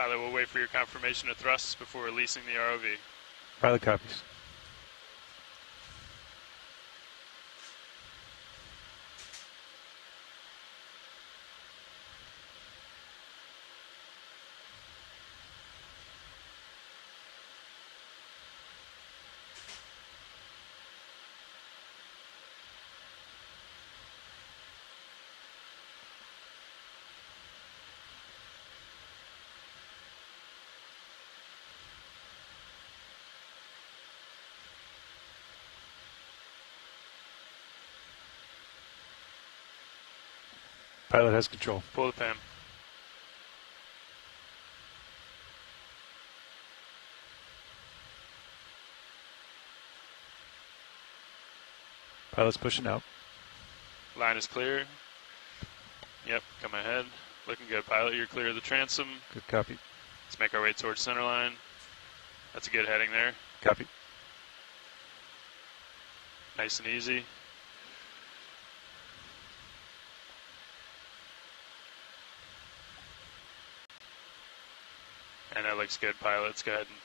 Pilot, we'll wait for your confirmation of thrusts before releasing the ROV. Pilot copies. Pilot has control. Pull the PAM. Pilot's pushing out. Line is clear. Yep, come ahead. Looking good, pilot. You're clear of the transom. Good copy. Let's make our way towards center line. That's a good heading there. Copy. Nice and easy. And that looks good, pilot. Let's go ahead and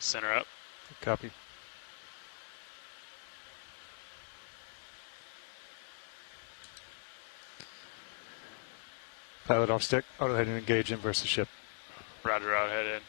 center up. Good copy. Pilot off stick. Auto heading engage inverse the ship. Roger, out, head in.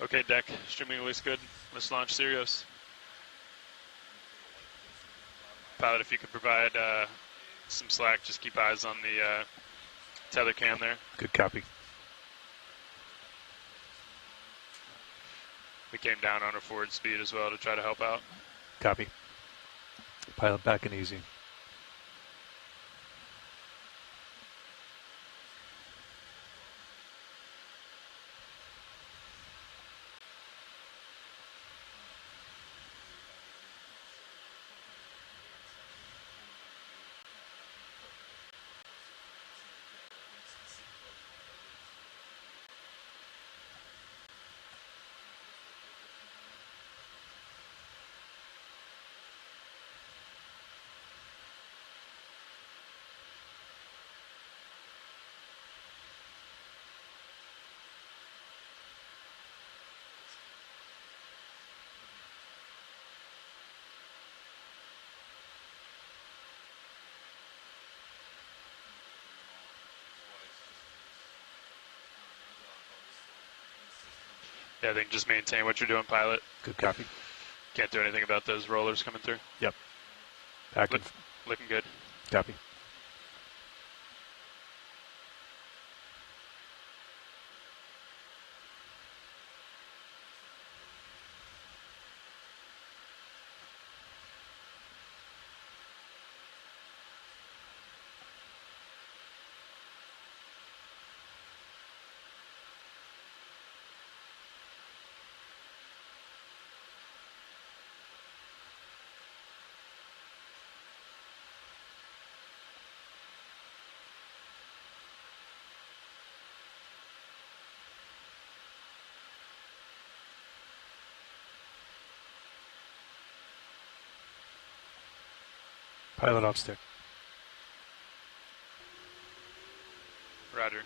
Okay, deck. Streaming looks good. Let's launch Sirius. Pilot, if you could provide some slack, just keep eyes on the tether cam there. Good copy. We came down on our forward speed as well to try to help out. Copy. Pilot back and easy. Yeah, I think just maintain what you're doing, pilot. Good copy. Can't do anything about those rollers coming through. Yep. Back Looking good. Copy. Pilot off stick. Roger.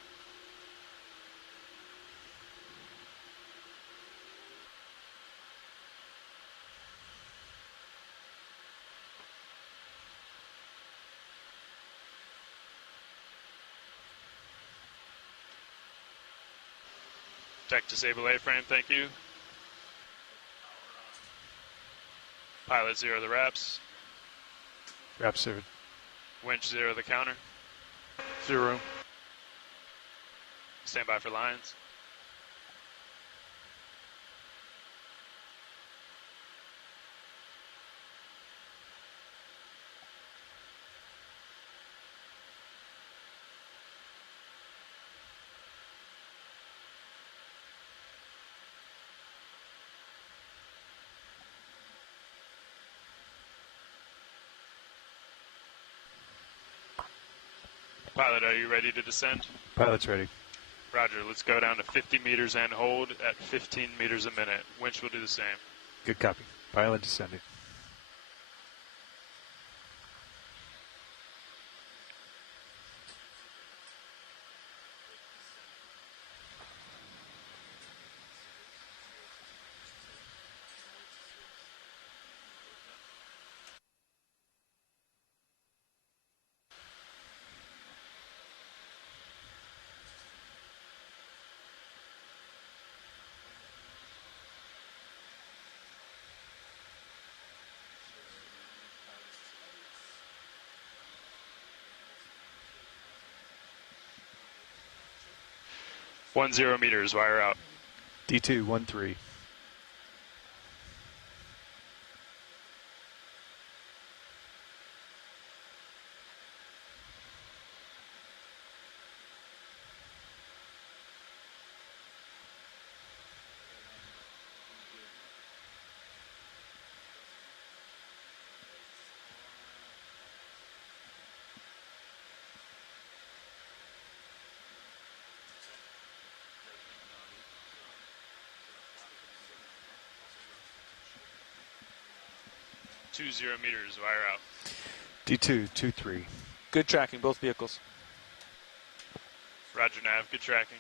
Deck disable A-frame, thank you. Pilot 0 the wraps. Wrap 0. Winch 0 the counter. 0. Stand by for lines. Pilot, are you ready to descend? Pilot's ready. Roger, let's go down to 50 meters and hold at 15 meters a minute. Winch will do the same. Good copy. Pilot descending. One 0 meters, wire out. D2, 1-3. Two 0 meters, wire out. D2, 2-3. Good tracking, both vehicles. Roger, nav, good tracking.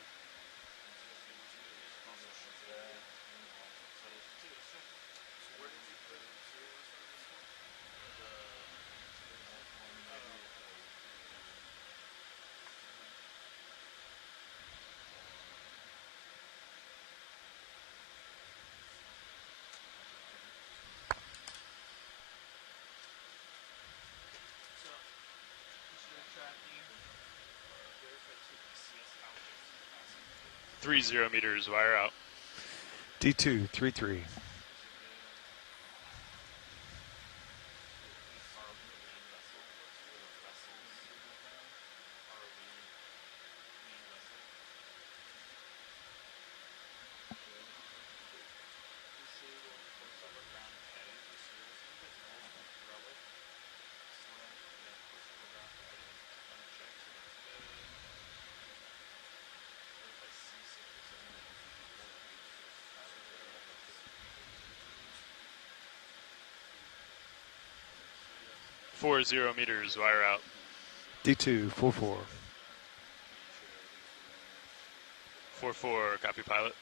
Three 0 meters, wire out. D2, 3-3. Four 0 meters, wire out. D2, 4-4. 4-4, copy pilot.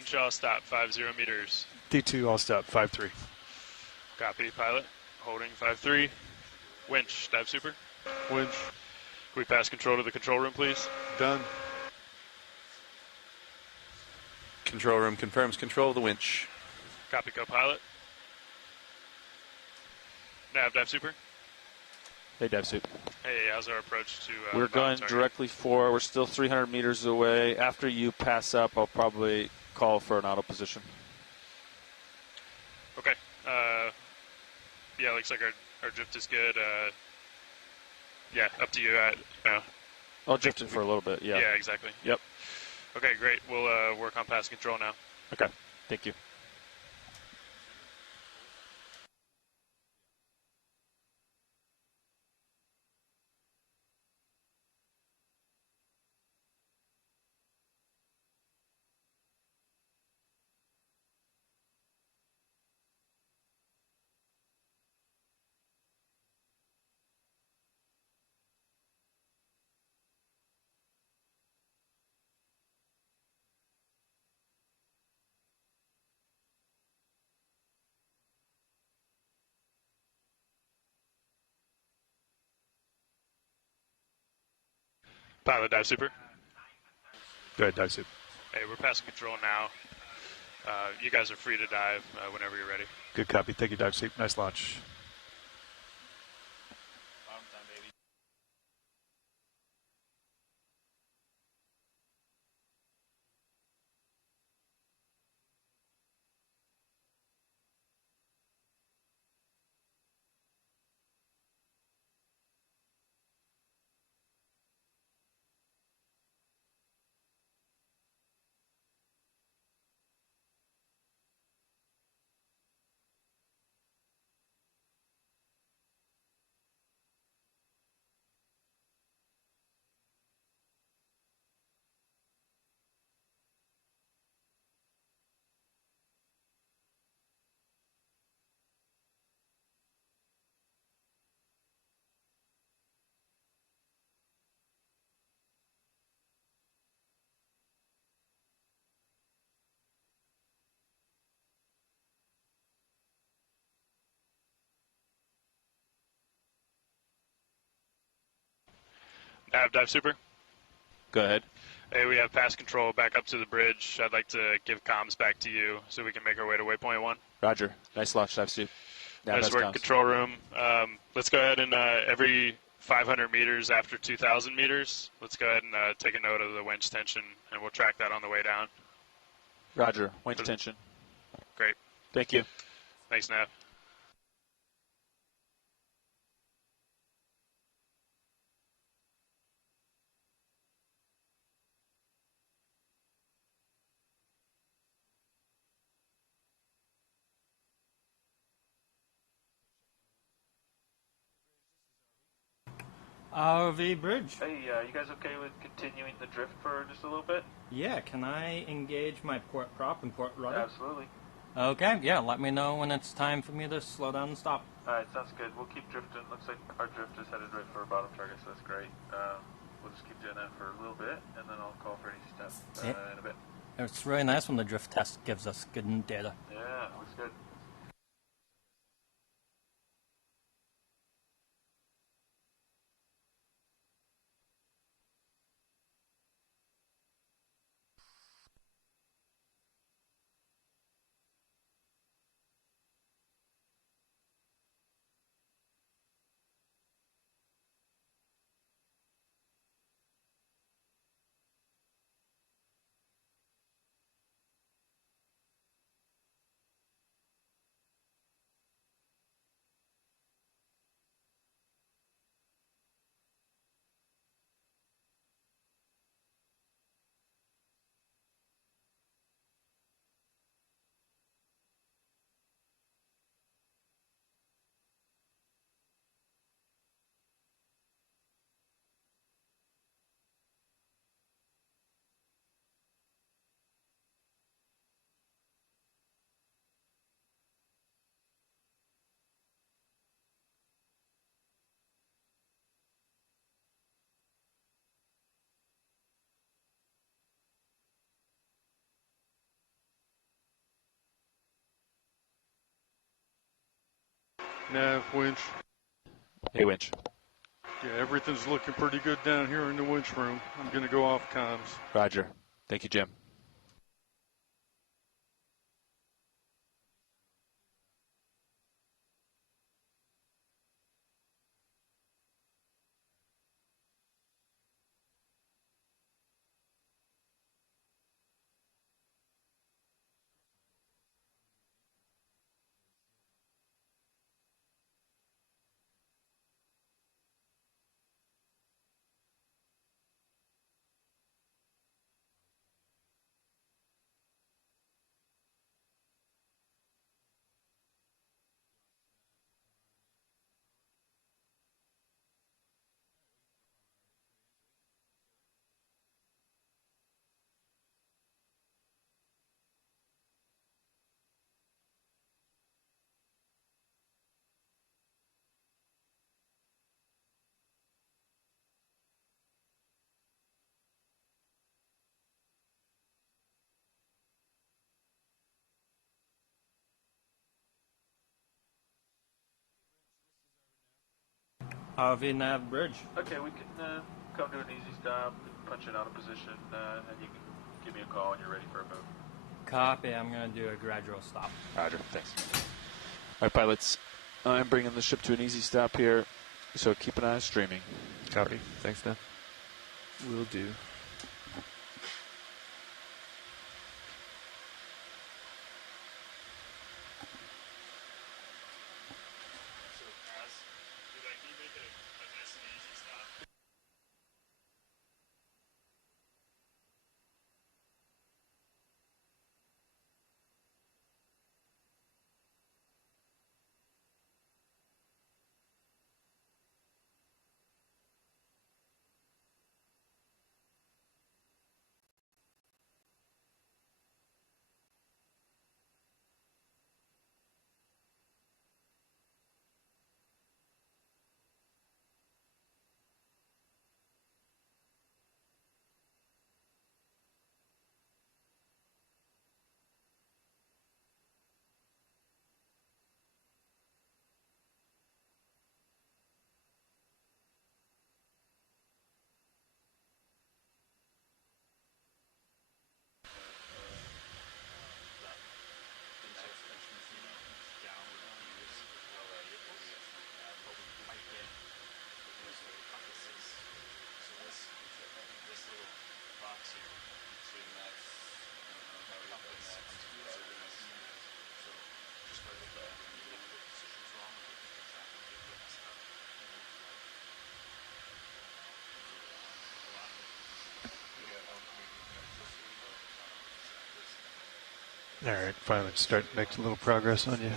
Winch all stop 50 meters. D2, all stop 53. Copy, pilot. Holding 53. Winch, dive super. Winch. Can we pass control to the control room, please? Done. Control room confirms control of the winch. Copy, co-pilot. Nav, dive super. Hey, dive suit. Hey, how's our approach to We're the bottom going target? directly for, we're still 300 meters away. After you pass up, I'll probably call for an auto position. Okay. Yeah, looks like our drift is good. Yeah, up to you. I'll drift it for a little bit, yeah. Yeah, exactly. Yep. Okay, great. We'll work on pass control now. Okay, thank you. Pilot, dive super. Go ahead, dive suit. Hey, we're passing control now. You guys are free to dive whenever you're ready. Good copy. Thank you, dive suit. Nice launch. Nav, dive super. Go ahead. Hey, we have pass control back up to the bridge. I'd like to give comms back to you so we can make our way to waypoint 1. Roger. Nice launch, dive suit. Now Nice has work, comms. control room. Let's go ahead and every 500 meters after 2,000 meters, let's go ahead and take a note of the winch tension, and we'll track that on the way down. Roger. Winch tension. Great. Thank you. Thanks, Nav. RV bridge. Hey, you guys okay with continuing the drift for just a little bit? Yeah, can I engage my port prop and port rudder? Absolutely. Okay, yeah, let me know when it's time for me to slow down and stop. Alright, sounds good. We'll keep drifting. Looks like our drift is headed right for our bottom target, so that's great. We'll just keep doing that for a little bit, and then I'll call for any step in a bit. It's really nice when the drift test gives us good data. Yeah, looks good. Nav, winch. Hey, winch. Yeah, everything's looking pretty good down here in the winch room. I'm going to go off comms. Roger. Thank you, Jim. VNav bridge. Okay, we can come to an easy stop, punch it out of position, and you can give me a call when you're ready for a move. Copy. I'm going to do a gradual stop. Roger. Thanks. All right, pilots. I'm bringing the ship to an easy stop here, so keep an eye on streaming. Copy. Thanks, Dan. Will do. All right, finally start making a little progress on you.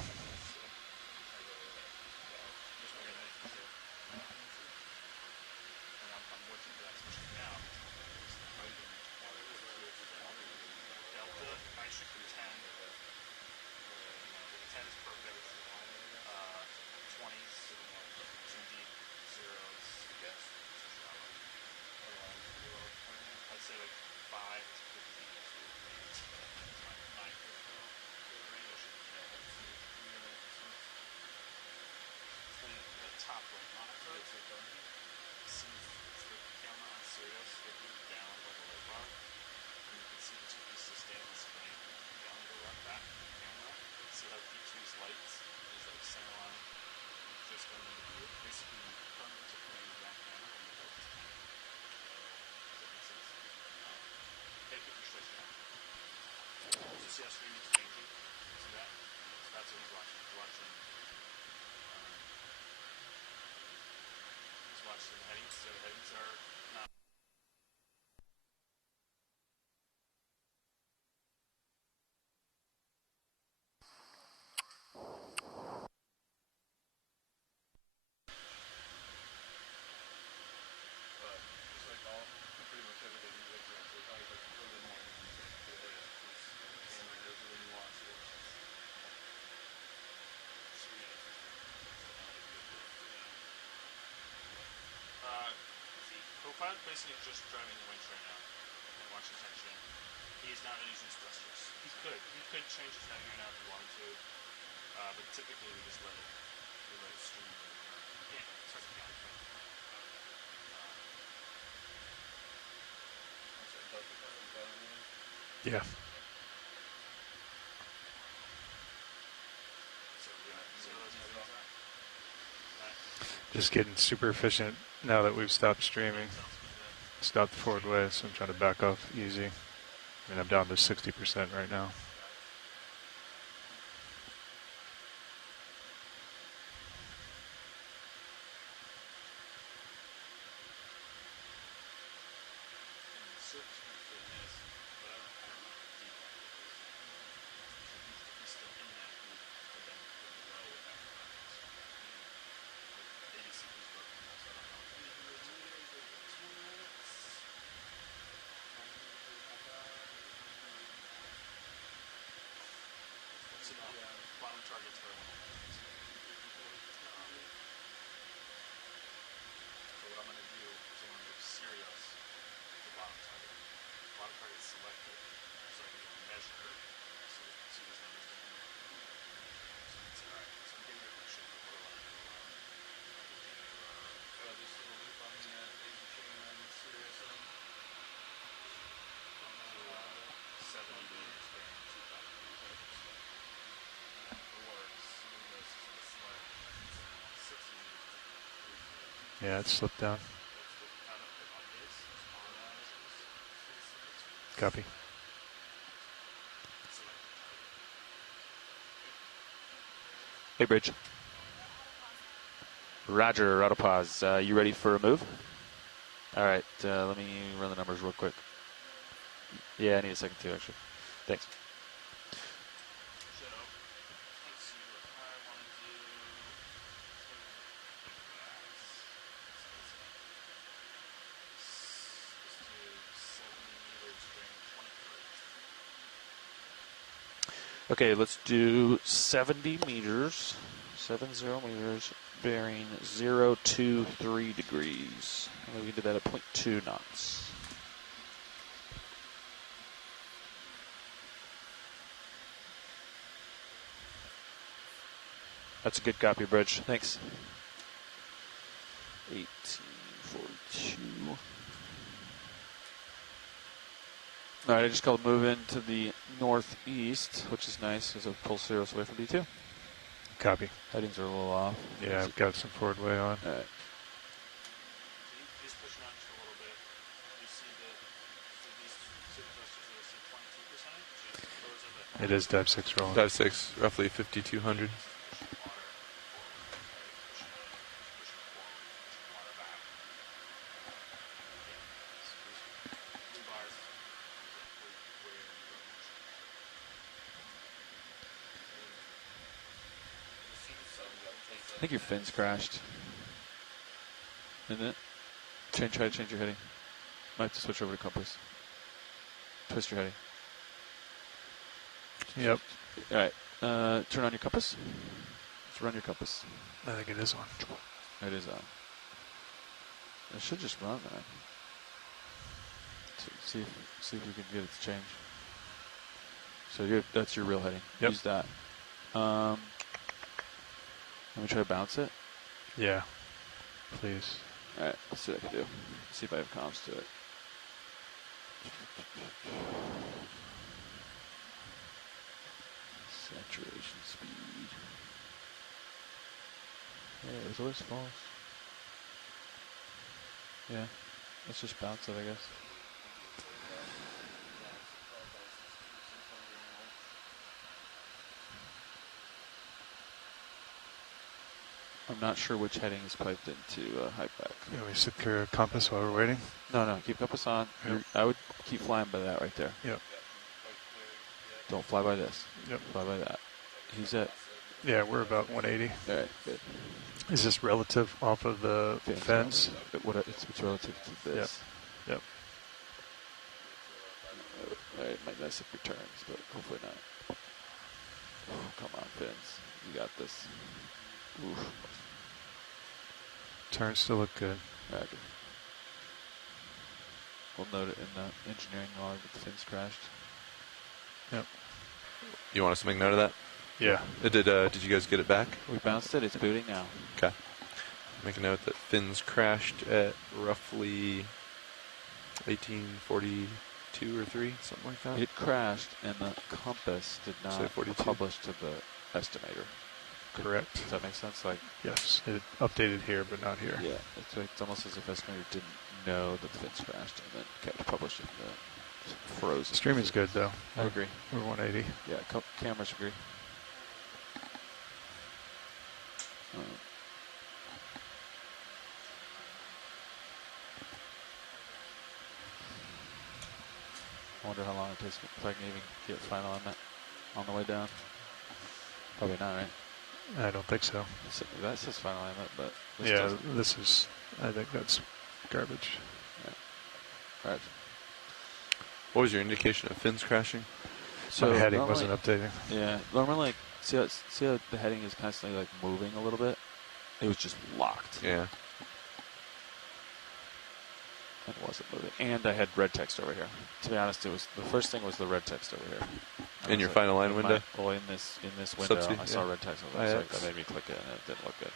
Co-pilot basically just driving the winch right now and watching tension. He's not using thrusters. He could change his heading right now if he wanted to, but typically we just let it Yeah. Just getting super efficient now that we've stopped streaming. Stopped the forward way, so I'm trying to back off easy. I mean, I'm down to 60% right now. Yeah, it slipped down. Copy. Hey, Bridge. Roger, autopause. You ready for a move? All right, let me run the numbers real quick. Yeah, I need a second too, actually. Thanks. Okay, let's do 70 meters. 70 meters, bearing 023 degrees. And we can do that at 0.2 knots. That's a good copy, Bridge. Thanks. 1842. All right, I just called move into the northeast, which is nice because it pulls Cirrus away from D2. Copy. Headings are a little off. Yeah, I've got some forward way on. All right. It is dive 6 rolling. Dive 6, roughly 5,200. I think your fins crashed. Isn't it? Try to change your heading. Might have to switch over to compass. Twist your heading. Yep. All right. Turn on your compass. Let's run your compass. I think it is on. It is on. It should just run, man. See if we can get it to change. So that's your real heading. Yep. Use that. Let me try to bounce it. Yeah. Please. All right. Let's see what I can do. See if I have comms to it. Saturation speed. Yeah, it was always false. Yeah. Let's just bounce it, I guess. I'm not sure which heading is piped into high back. Can we secure a compass while we're waiting? No, keep compass on. Yep. I would keep flying by that right there. Yep. Don't fly by this. Yep. Fly by that. He's at. Yeah, we're about 180. All right, good. Is this relative off of the fence? It's relative to this. Yep. All right, might mess up your turns, but hopefully not. Oh, come on, Fins. You got this. Oof. Turns still look good. Roger. We'll note it in the engineering log that the fins crashed. Yep. You want us to make note of that? Yeah. Did you guys get it back? We bounced it. It's booting now. Okay. Make a note that fins crashed at roughly 1842 or 3, something like that. It crashed, and the compass did Say not 42. publish to the estimator. Correct. Does that make sense? Like, Yes. It updated here, but not here. yeah, it's almost as if estimator didn't know that the fins crashed and then kept publishing the frozen. Streaming's good, though. I agree. We're 180. Yeah, cameras agree. I wonder how long it takes if I can even get final on that on the way down. Probably not, right? I don't think so. That says final alignment, but this Yeah, doesn't. this is, I think that's garbage. Right. What was your indication of fins crashing? So my heading wasn't updating. Yeah, normally, like, see how the heading is constantly like moving a little bit. It was just locked. Yeah. It wasn't moving, and I had red text over here. To be honest, it was the first thing was the red text over here. In your final line window? Well, in this window, Subsea, I saw yeah. red text. I was like, that made me click it, and it didn't look good.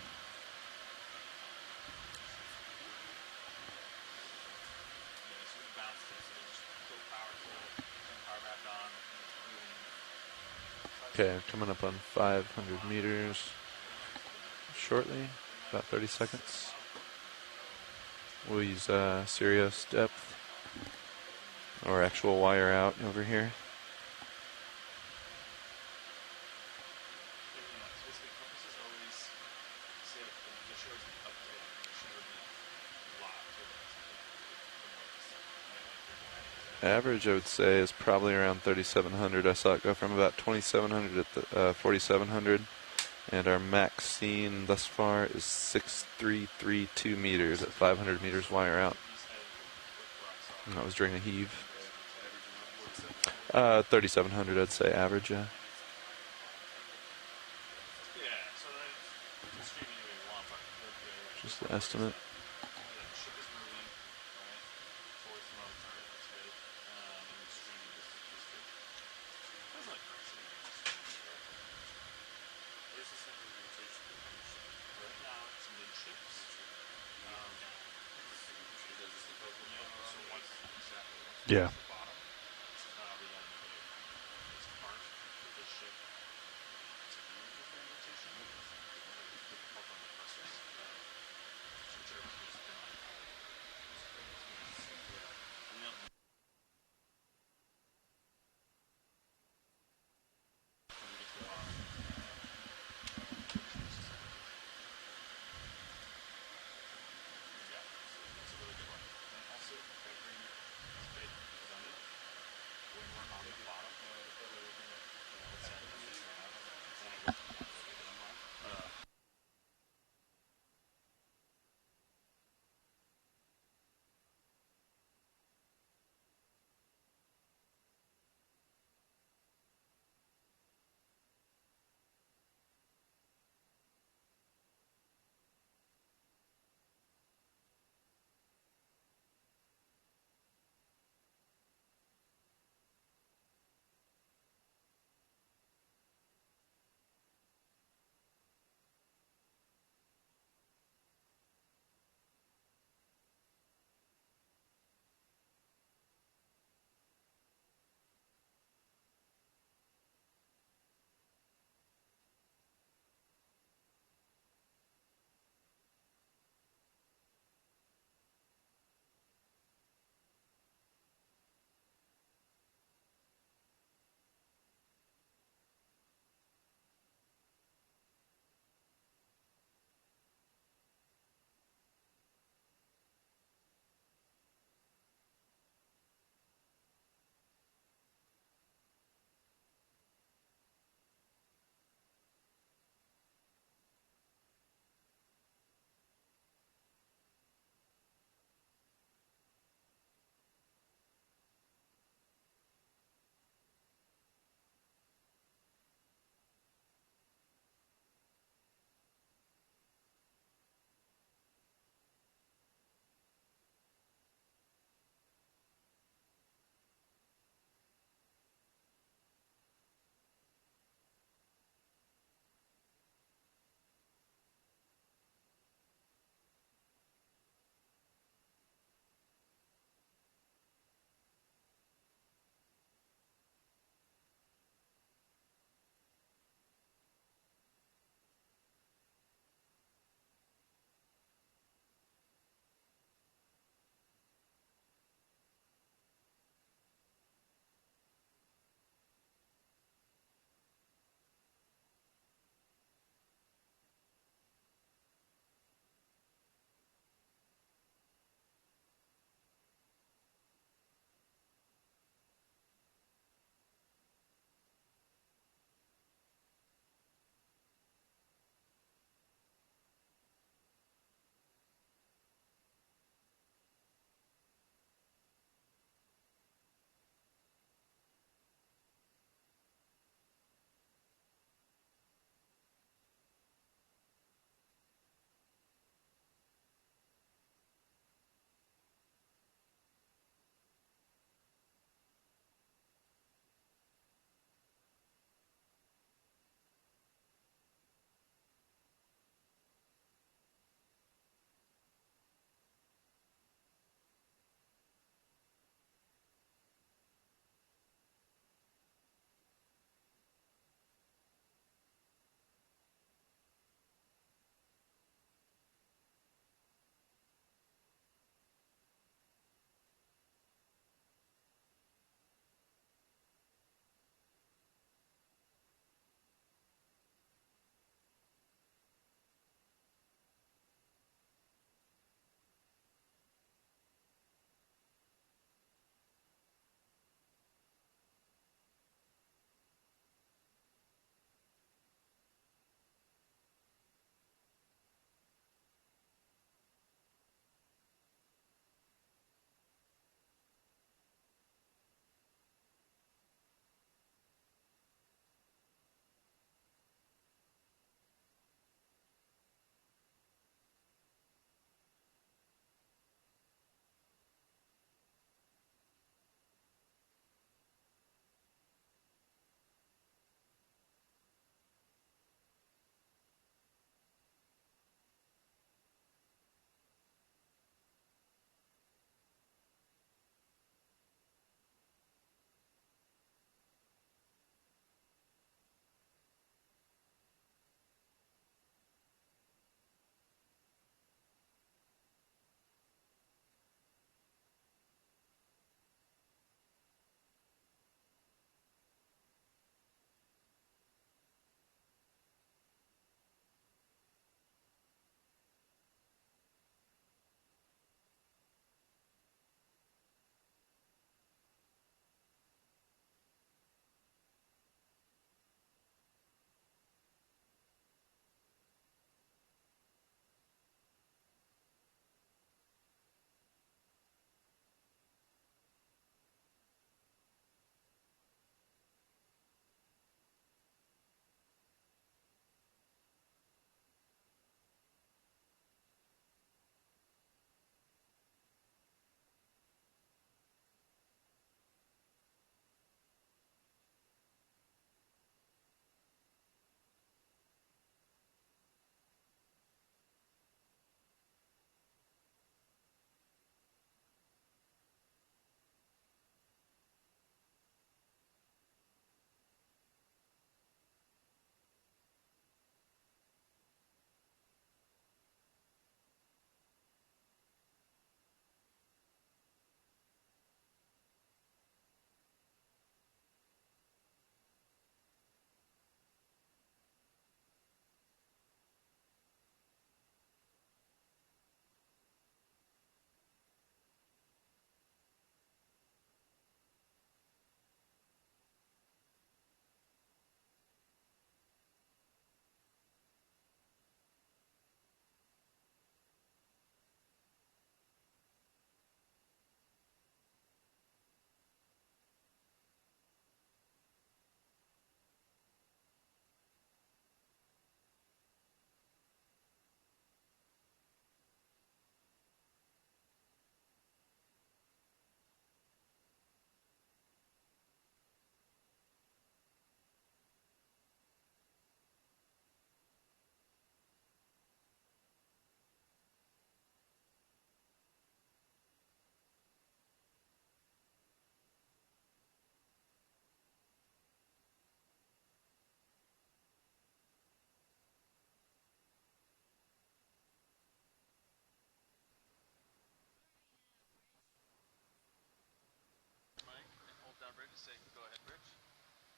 Okay, coming up on 500 meters shortly, about 30 seconds. We'll use Sirius depth or actual wire out over here. Average, I would say, is probably around 3,700. I saw it go from about 2,700 at the 4,700, and our max seen thus far is 6,332 meters at 500 meters wire out. And that was during a heave. 3,700, I'd say, average. Yeah. Just the estimate. Yeah.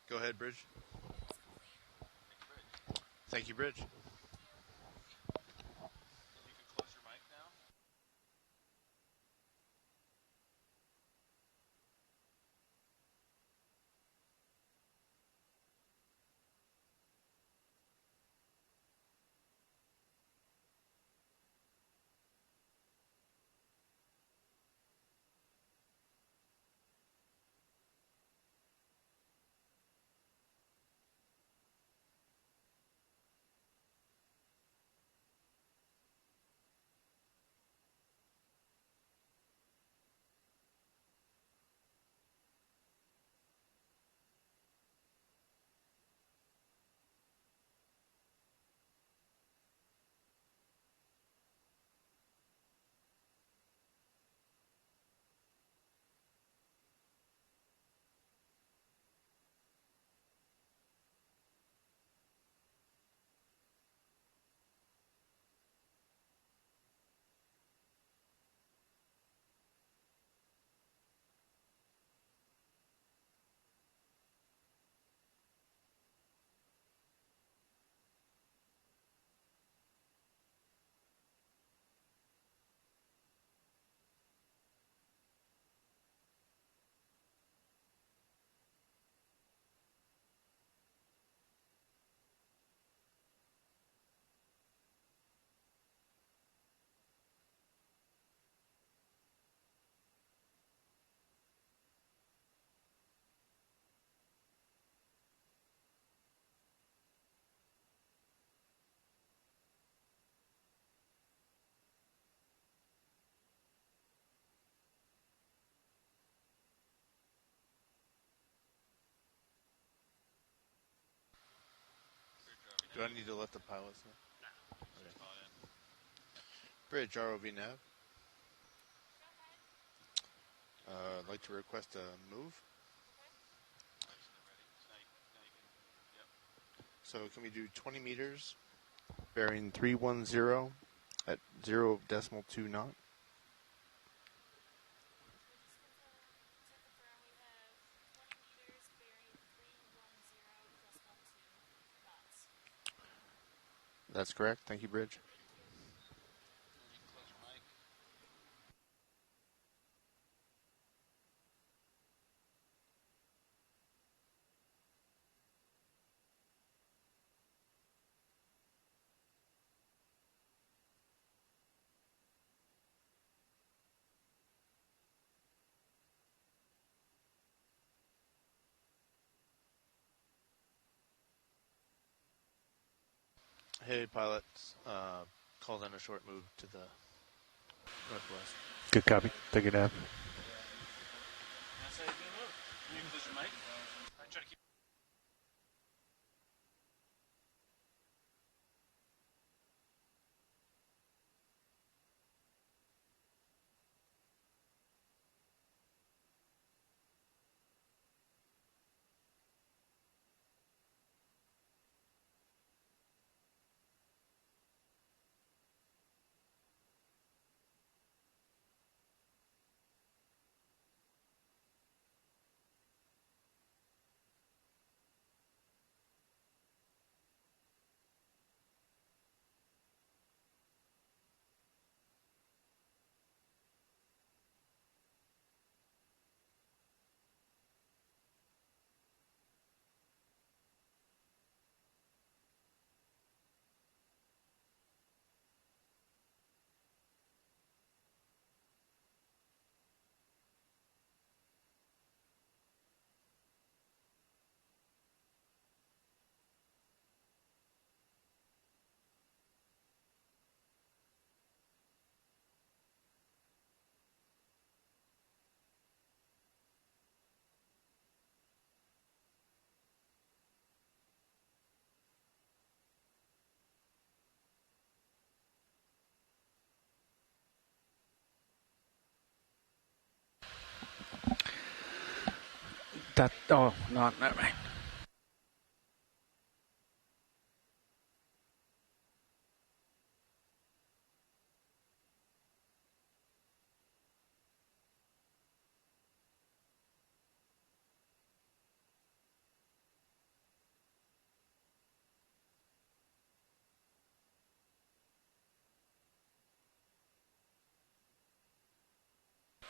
Go ahead, Bridge. Thank you, Bridge. Do I need to let the pilots know? Okay. Bridge, ROV nav. I'd like to request a move. So can we do 20 meters, bearing 310 at 0.2 knot? That's correct. Thank you, Bridge. Hey, pilots. Call in a short move to the northwest. Good copy. Take it down. That's how you do a move. You can close your mic. I try to keep. That, oh, no, never mind.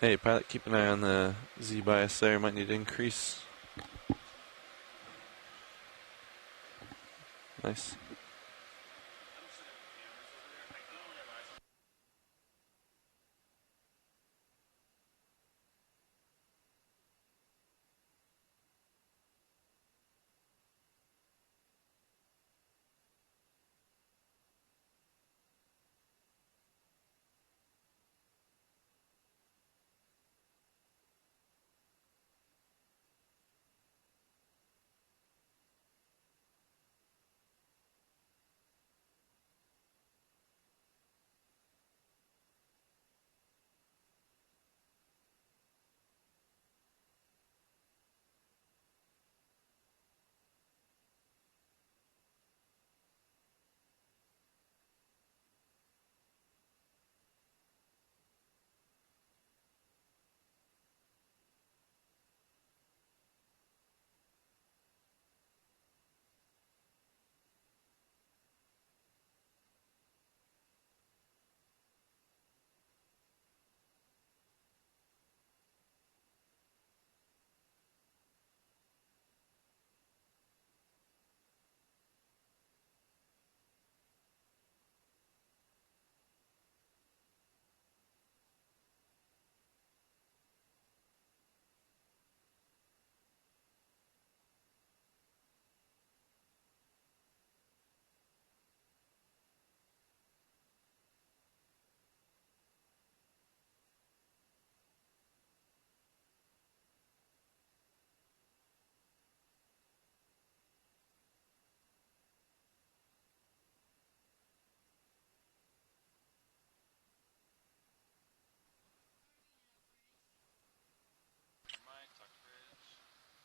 Hey, pilot, keep an eye on the Z bias there. Might need to increase. Nice.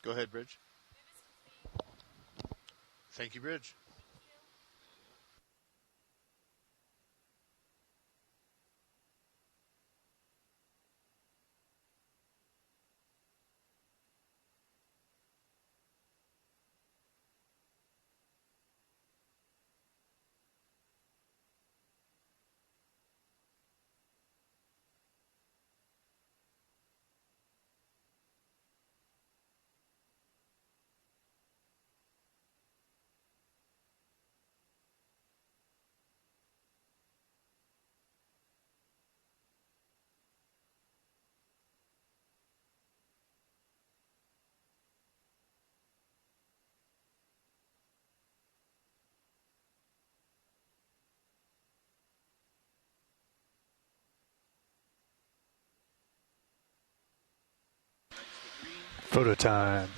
Go ahead, Bridge. Thank you, Bridge. Photo time.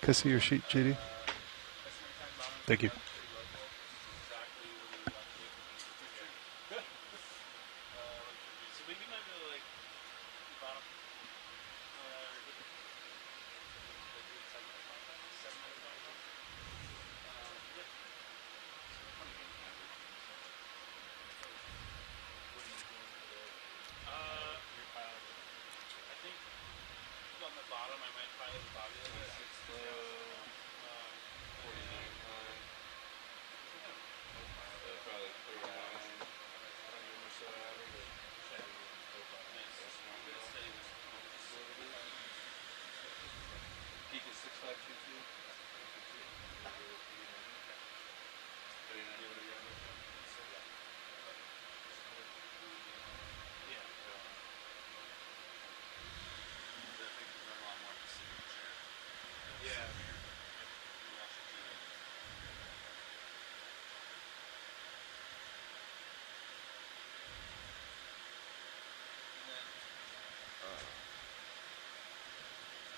Can I see your sheet, JD? Thank you.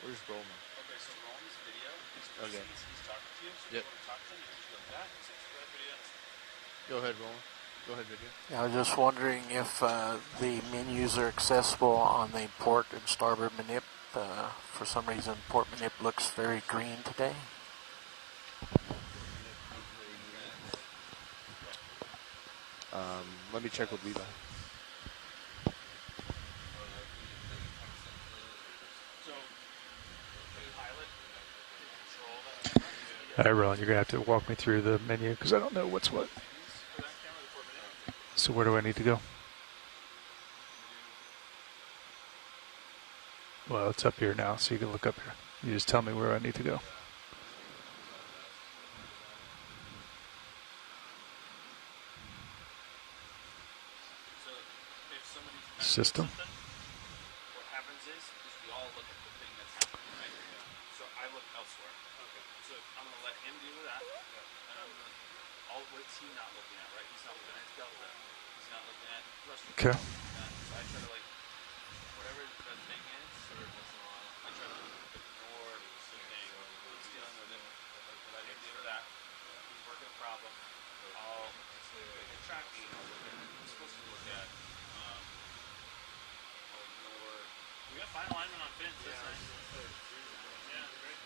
Where's Roman? Okay, so Roman's video. Okay. He's talking to you. So Yep. you want to talk to him, you just go like that. And subscribe video. Go ahead, Roman. Go ahead, video. I was just wondering if the menus are accessible on the port and starboard manip. For some reason, port manip looks very green today. Let me check with Levi. So, the pilot All right, Ron, you're going to have to walk me through the menu because I don't know what's what. So where do I need to go? Well, it's up here now, so you can look up here. You just tell me where I need to go. System. What happens is we all look at the thing that's happening, right? So I look elsewhere. Okay. So I'm going to let him deal with that. And I'm going to, what's he not looking at, right? He's not looking at his delta. He's not looking at thrusters. Okay. So I try to, like, whatever the thing is, I try to ignore the thing. He's dealing with it. Let him deal with that. He's working a problem. I'll look at tracking. I'll look at what I'm supposed to look at. We got fine alignment on fins. That's nice. Yeah, that's great.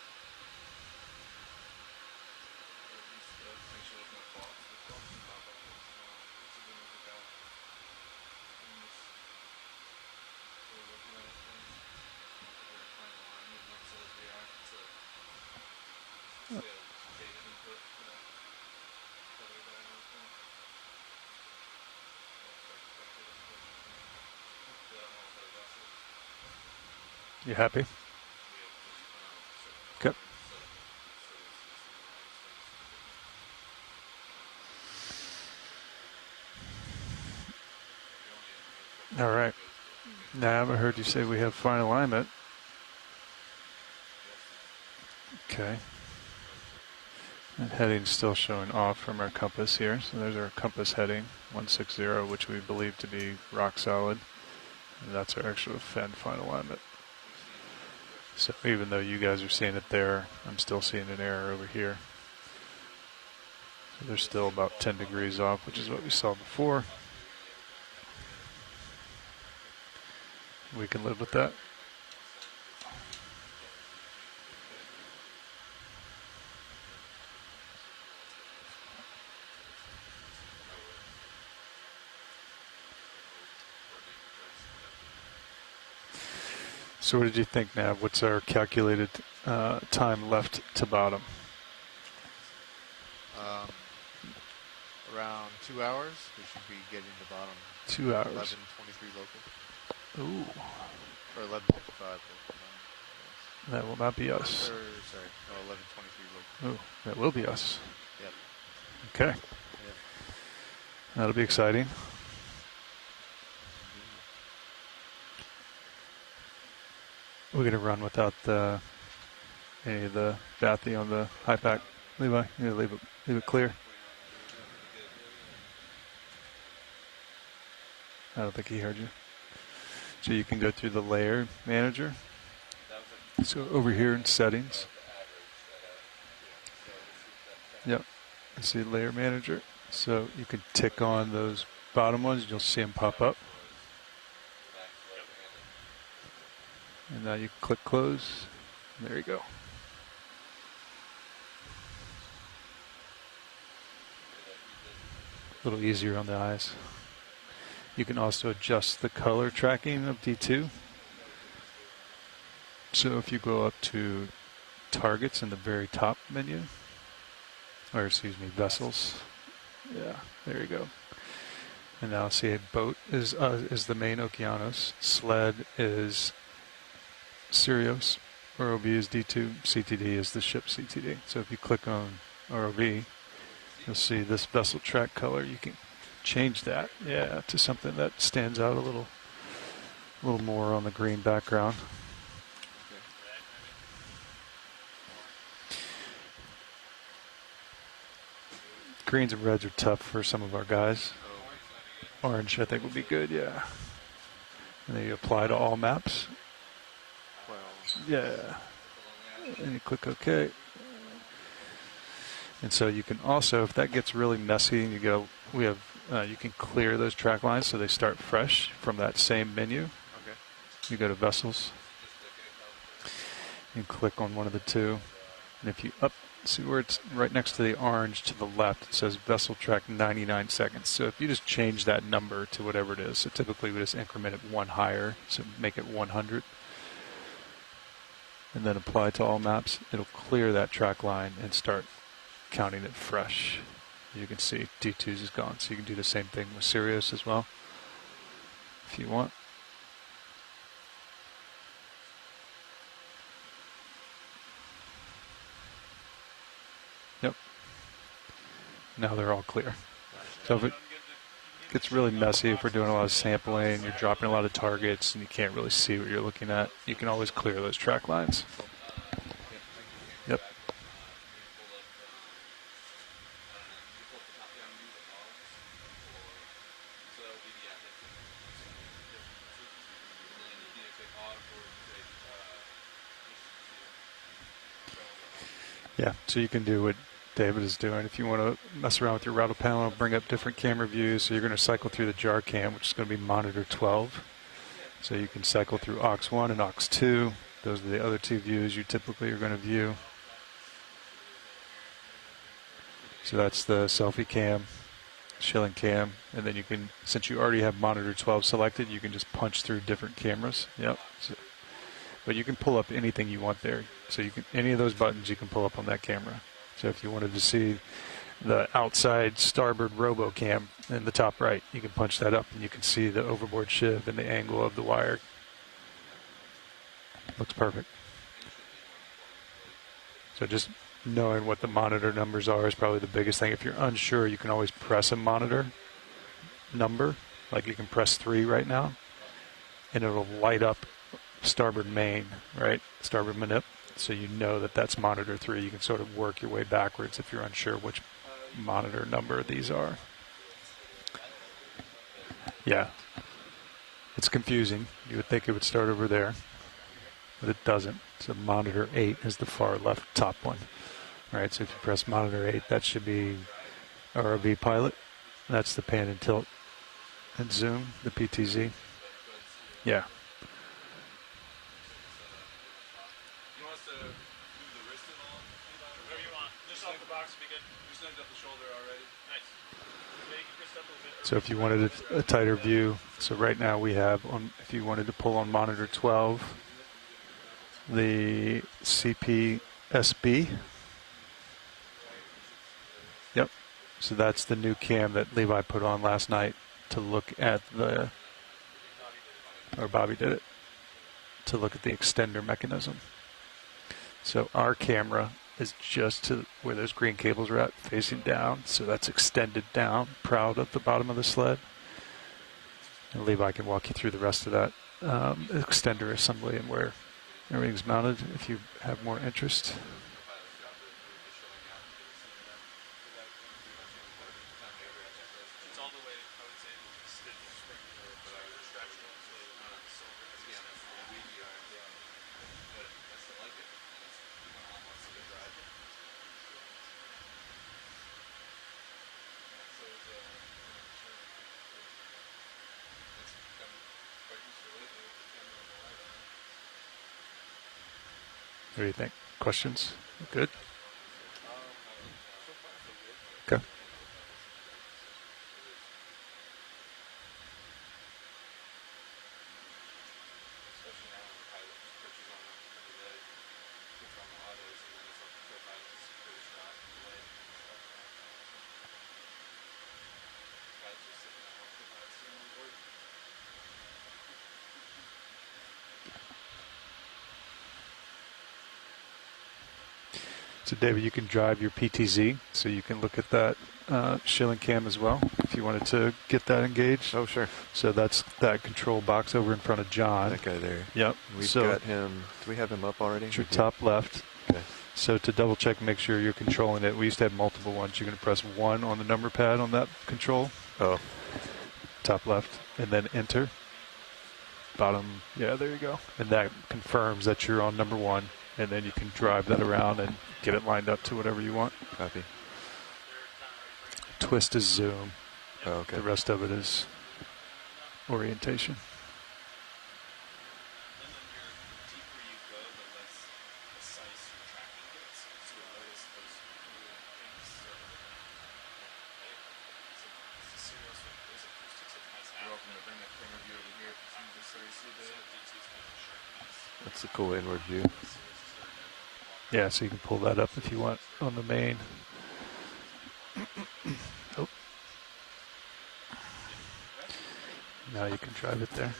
You happy? Okay. All right. Now I heard you say we have fine alignment. Okay. And heading's still showing off from our compass here. So there's our compass heading, 160, which we believe to be rock solid. And that's our actual fin fine alignment. So even though you guys are seeing it there, I'm still seeing an error over here. So they're still about 10 degrees off, which is what we saw before. We can live with that. So what did you think, Nav? What's our calculated time left to bottom? Around 2 hours. We should be getting to bottom. 2 hours. 11:23 local. Ooh. Or 11:55 local. That will not be us. Sorry. No, 11:23 local. Ooh, that will be us. Yep. Okay. Yep. That'll be exciting. We're going to run without any of the bathy on the high pack. Levi, you leave it clear. I don't think he heard you. So you can go through the layer manager. So over here in settings. Yep. See layer manager. So you can tick on those bottom ones. You'll see them pop up. And now you click close. There you go. A little easier on the eyes. You can also adjust the color tracking of D2. So if you go up to targets in the very top menu, or excuse me, vessels. Yeah, there you go. And now see a boat is the main Okeanos. Sled is Sirius. ROV is D2. CTD is the ship CTD. So if you click on ROV, you'll see this vessel track color. You can change that, yeah, to something that stands out a little more on the green background. Greens and reds are tough for some of our guys. Orange, I think, would be good, yeah. And then you apply to all maps. Yeah. And you click OK. And so you can also, if that gets really messy, and you can clear those track lines so they start fresh from that same menu. Okay. You go to vessels. You click on one of the two. And if you see where it's right next to the orange to the left, it says vessel track 99 seconds. So if you just change that number to whatever it is, so typically we just increment it one higher, so make it 100. And then apply to all maps, it'll clear that track line and start counting it fresh. You can see D2's is gone, so you can do the same thing with Sirius as well, if you want. Yep. Now they're all clear. So if it gets really messy, if we're doing a lot of sampling, you're dropping a lot of targets, and you can't really see what you're looking at, you can always clear those track lines. Yep. Yeah, so you can do what David is doing. If you want to mess around with your router panel, bring up different camera views. So you're going to cycle through the jar cam, which is going to be monitor 12. So you can cycle through aux1 and aux2. Those are the other two views you typically are going to view. So that's the selfie cam, shilling cam, and then you can, since you already have monitor 12 selected, you can just punch through different cameras. Yep. So, but you can pull up anything you want there. So you can, any of those buttons you can pull up on that camera. So if you wanted to see the outside starboard RoboCam in the top right, you can punch that up and you can see the overboard shiv and the angle of the wire. Looks perfect. So just knowing what the monitor numbers are is probably the biggest thing. If you're unsure, you can always press a monitor number. Like you can press 3 right now, and it'll light up starboard main, right? Starboard manip. So you know that that's monitor 3. You can sort of work your way backwards if you're unsure which monitor number these are. Yeah. It's confusing. You would think it would start over there, but it doesn't. So monitor 8 is the far left top one. All right, so if you press monitor 8, that should be ROV pilot. That's the pan and tilt and zoom, the PTZ. Yeah. So if you wanted a tighter view, so right now we have, on, if you wanted to pull on monitor 12, the CPSB. Yep. So that's the new cam that Levi put on last night to look at the, or Bobby did it, to look at the extender mechanism. So our camera is just to where those green cables are at, facing down. So that's extended down, proud of the bottom of the sled. And Levi can walk you through the rest of that extender assembly and where everything's mounted if you have more interest. What do you think? Questions? Good? Okay. So David, you can drive your PTZ, so you can look at that shilling cam as well if you wanted to get that engaged. Oh, sure. So that's that control box over in front of John. That guy there. Yep. We've got him. Do we have him up already? It's your top left. Okay. So to double check, make sure you're controlling it. We used to have multiple ones. You're going to press 1 on the number pad on that control. Oh. Top left, and then enter. Bottom. Yeah, there you go. And that confirms that you're on number 1. And then you can drive that around and get it lined up to whatever you want. Copy. Twist is zoom. Oh, okay. The rest of it is orientation. That's a cool inward view. Yeah, so you can pull that up if you want on the main. Oh. Now you can drive it there.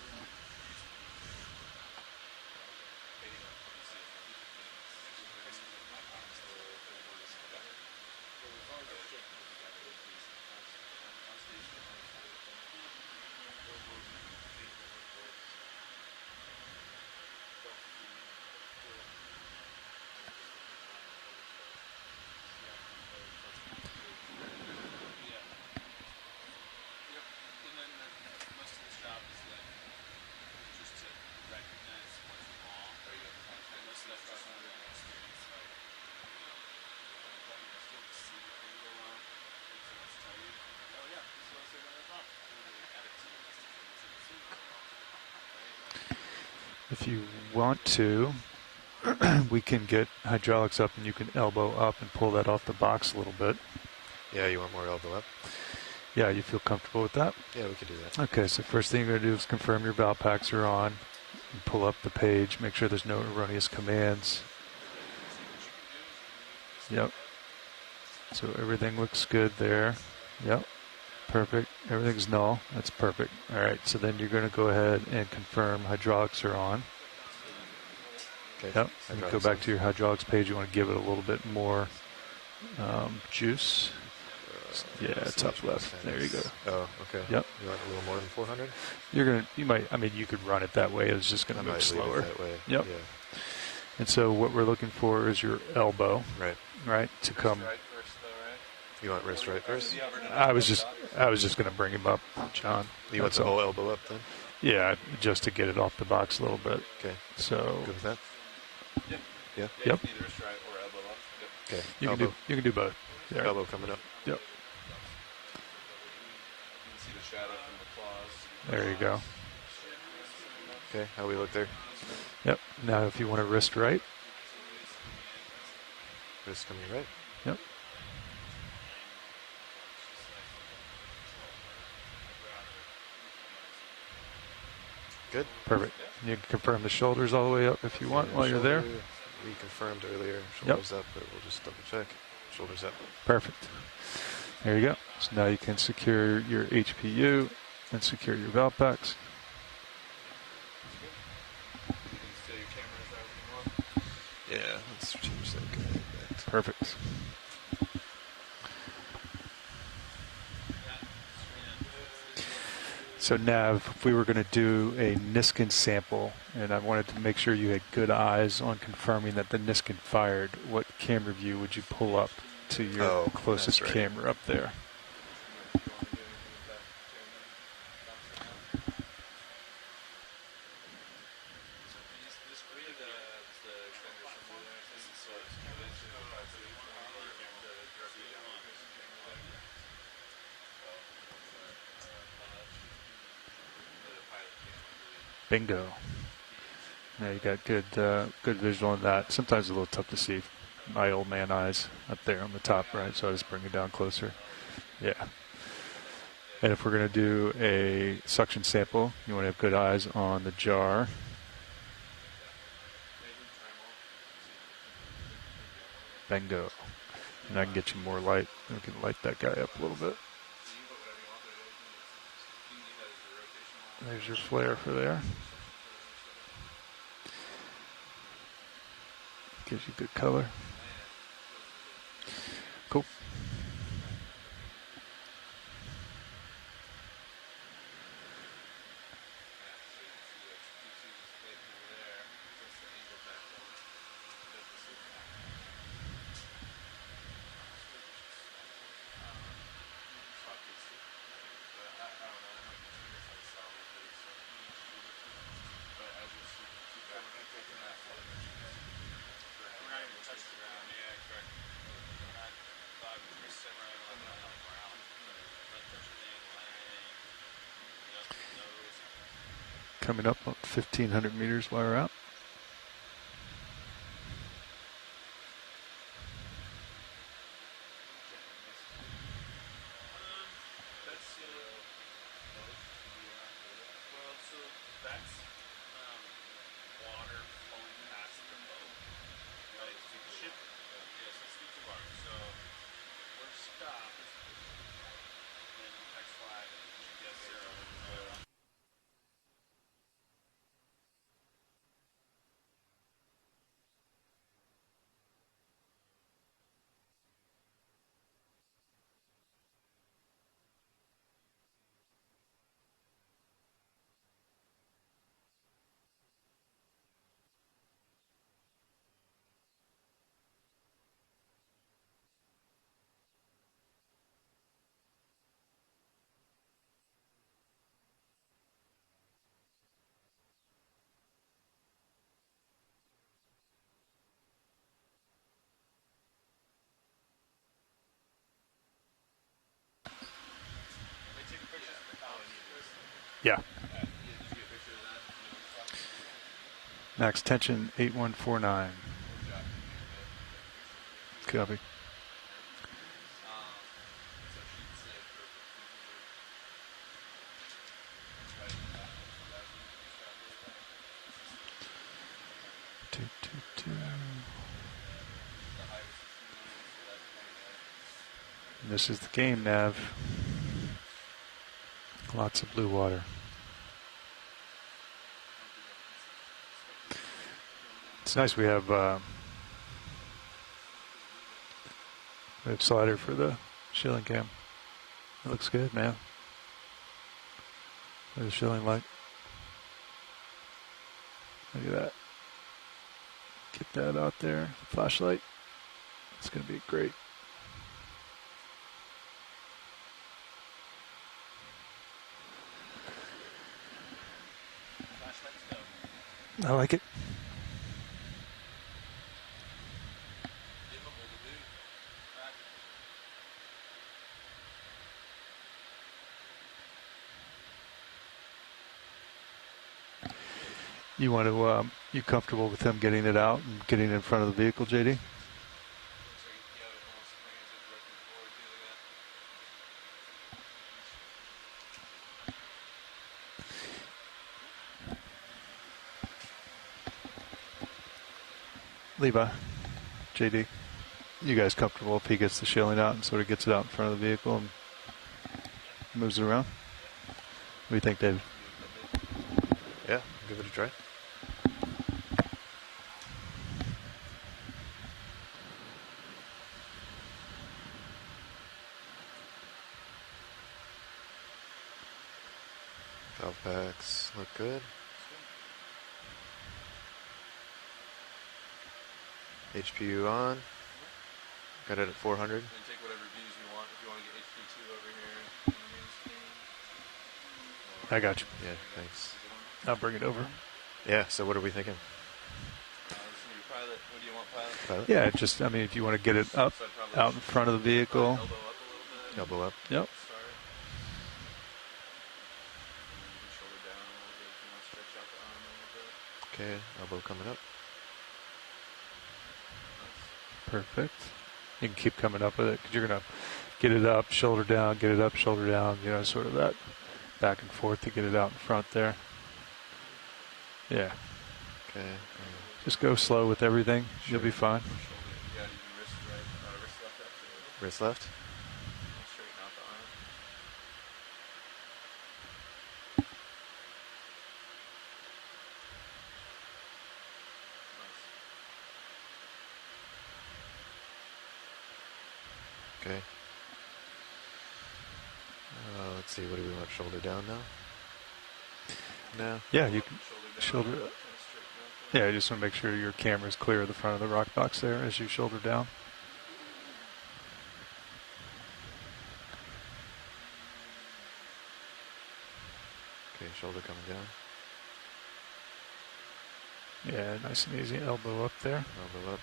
If you want to, we can get hydraulics up and you can elbow up and pull that off the box a little bit. Yeah, you want more elbow up? Yeah, you feel comfortable with that? Yeah, we could do that. Okay, so first thing you're going to do is confirm your valve packs are on. And pull up the page, make sure there's no erroneous commands. Yep. So everything looks good there. Yep. Perfect. Everything's null. That's perfect. All right, so then you're going to go ahead and confirm hydraulics are on. Okay. Yep. And go back to your hydraulics page. You want to give it a little bit more juice. Yeah, top left. There you go. Oh, okay. Yep. You want a little more than 400? You could run it that way. It's just going to move slower. That way. Yep. Yeah. And so what we're looking for is your elbow. Right. Right, to come. Right first, though, right? You want wrist right first? I was just going to bring him up, John. You want the whole elbow up then? Yeah, just to get it off the box a little bit. Okay. So. Good with that? Yeah. Yeah. Yep. Either wrist right or elbow up. Yep. Okay. You can do both. There. Elbow coming up. Yep. You can see the shadow from the claws. There you go. Okay. How we look there? Yep. Now, if you want to wrist right. Wrist coming right. Yep. Good. Perfect. You can confirm the shoulders all the way up if you want while you're there. We confirmed earlier. Shoulders up, but we'll just double check. Shoulders up. Perfect. There you go. So now you can secure your HPU and secure your valve packs. Yeah, let's change that guy back to Perfect. So Nav, if we were going to do a Niskin sample, and I wanted to make sure you had good eyes on confirming that the Niskin fired, what camera view would you pull up to your closest camera up there? Bingo. Now you got good visual on that. Sometimes it's a little tough to see my old man eyes up there on the top right, so I just bring it down closer. Yeah. And if we're going to do a suction sample, you want to have good eyes on the jar. Bingo. And I can get you more light. We can light that guy up a little bit. There's your flare for there. Gives you good color. Cool. Coming up 1,500 meters while we're out. Yeah. Max tension 8149. Copy. And this is the game nav. Lots of blue water. It's nice we have slider for the shilling cam. It looks good, man. There's a shilling light. Look at that. Get that out there. Flashlight. It's going to be great. I like it. You want to, you comfortable with them getting it out and getting in front of the vehicle, JD? Levi, JD, you guys comfortable if he gets the shilling out and sort of gets it out in front of the vehicle and moves it around? What do you think, David? Yeah, give it a try. Valve packs look good. HPU on. Got it at 400. And take whatever views you want. If you want to get HP2 over here. I got you. Yeah, thanks. I'll bring it over. Yeah, so what are we thinking? Pilot. What do you want, pilot? Pilot? Yeah, just, I mean, if you want to get it up, out in front of the vehicle. Elbow up a little bit. Elbow up. Yep. Start. And you can shoulder down a little bit if you want to stretch out the arm a little bit. Okay, elbow coming up. Perfect. You can keep coming up with it because you're going to get it up, shoulder down, get it up, shoulder down, you know, sort of that back and forth to get it out in front there. Yeah. Okay. Just go slow with everything. Sure. You'll be fine. Yeah, you can wrist right, wrist left actually. Wrist left. Straighten out the arm. Okay. Let's see, what do we want? Shoulder down now? No. Yeah, you can shoulder. Yeah, you just want to make sure your camera's clear of the front of the rock box there as you shoulder down. Okay, shoulder coming down. Yeah, nice and easy. Elbow up there. Elbow up.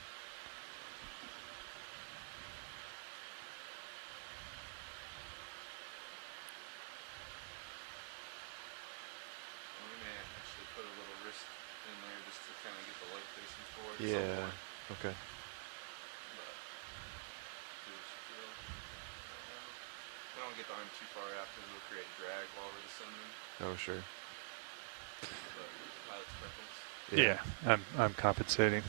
We may actually put a little wrist in there just to kind of get the light facing forward. Yeah. Okay. But do what you feel right now. We don't get the arm too far out because it'll create drag while we're descending. Oh, sure. But pilot's preference. Yeah, I'm compensating.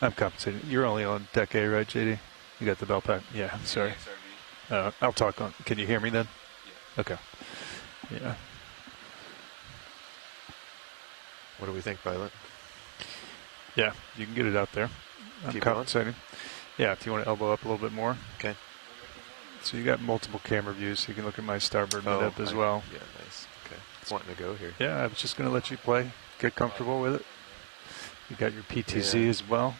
I'm compensating. You're only on deck A, right, JD? You got the belt pack? Yeah, sorry. XRV. I'll talk on. Can you hear me then? Yeah. Okay. Yeah. What do we think, pilot? Yeah, you can get it out there. I'm Keep compensating. Yeah, if you want to elbow up a little bit more. Okay. So you got multiple camera views, so you can look at my starboard mid up as well. Yeah, nice. Okay. It's wanting to go here. Yeah, I was just going to let you play. Get comfortable with it. You got your PTZ as well.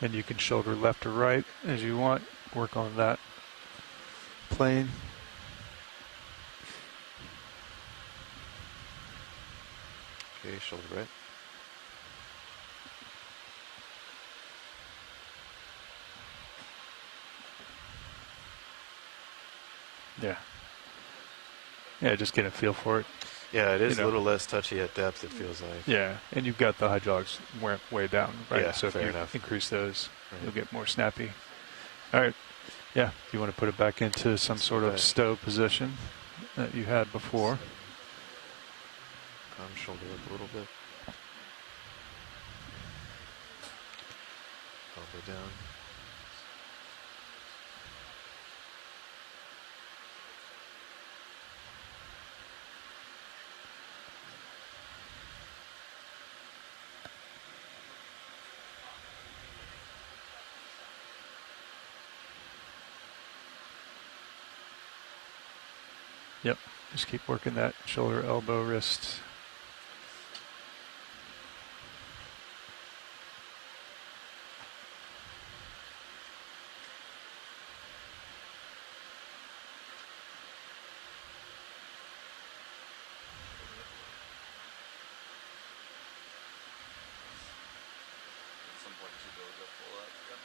And you can shoulder left or right as you want. Work on that plane. Okay, shoulder right. Yeah. Yeah, just get a feel for it. Yeah, it is a little less touchy at depth, it feels like. Yeah, and you've got the hydraulics way down, right? Yeah, so if fair you enough. increase those, Right. you'll get more snappy. All right. Yeah, you want to put it back into some sort of stow position that you had before. Shoulder up a little bit. Elbow down. Yep, just keep working that shoulder, elbow, wrist.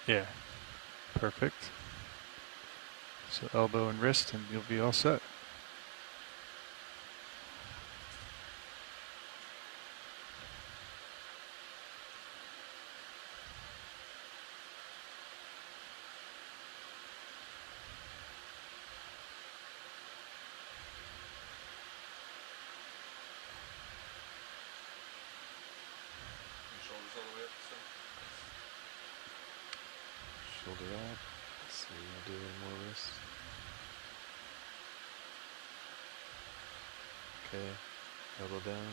Yeah, perfect. So elbow and wrist, and you'll be all set. Shoulder up. Let's see, I'll do a little more wrist. Okay, elbow down.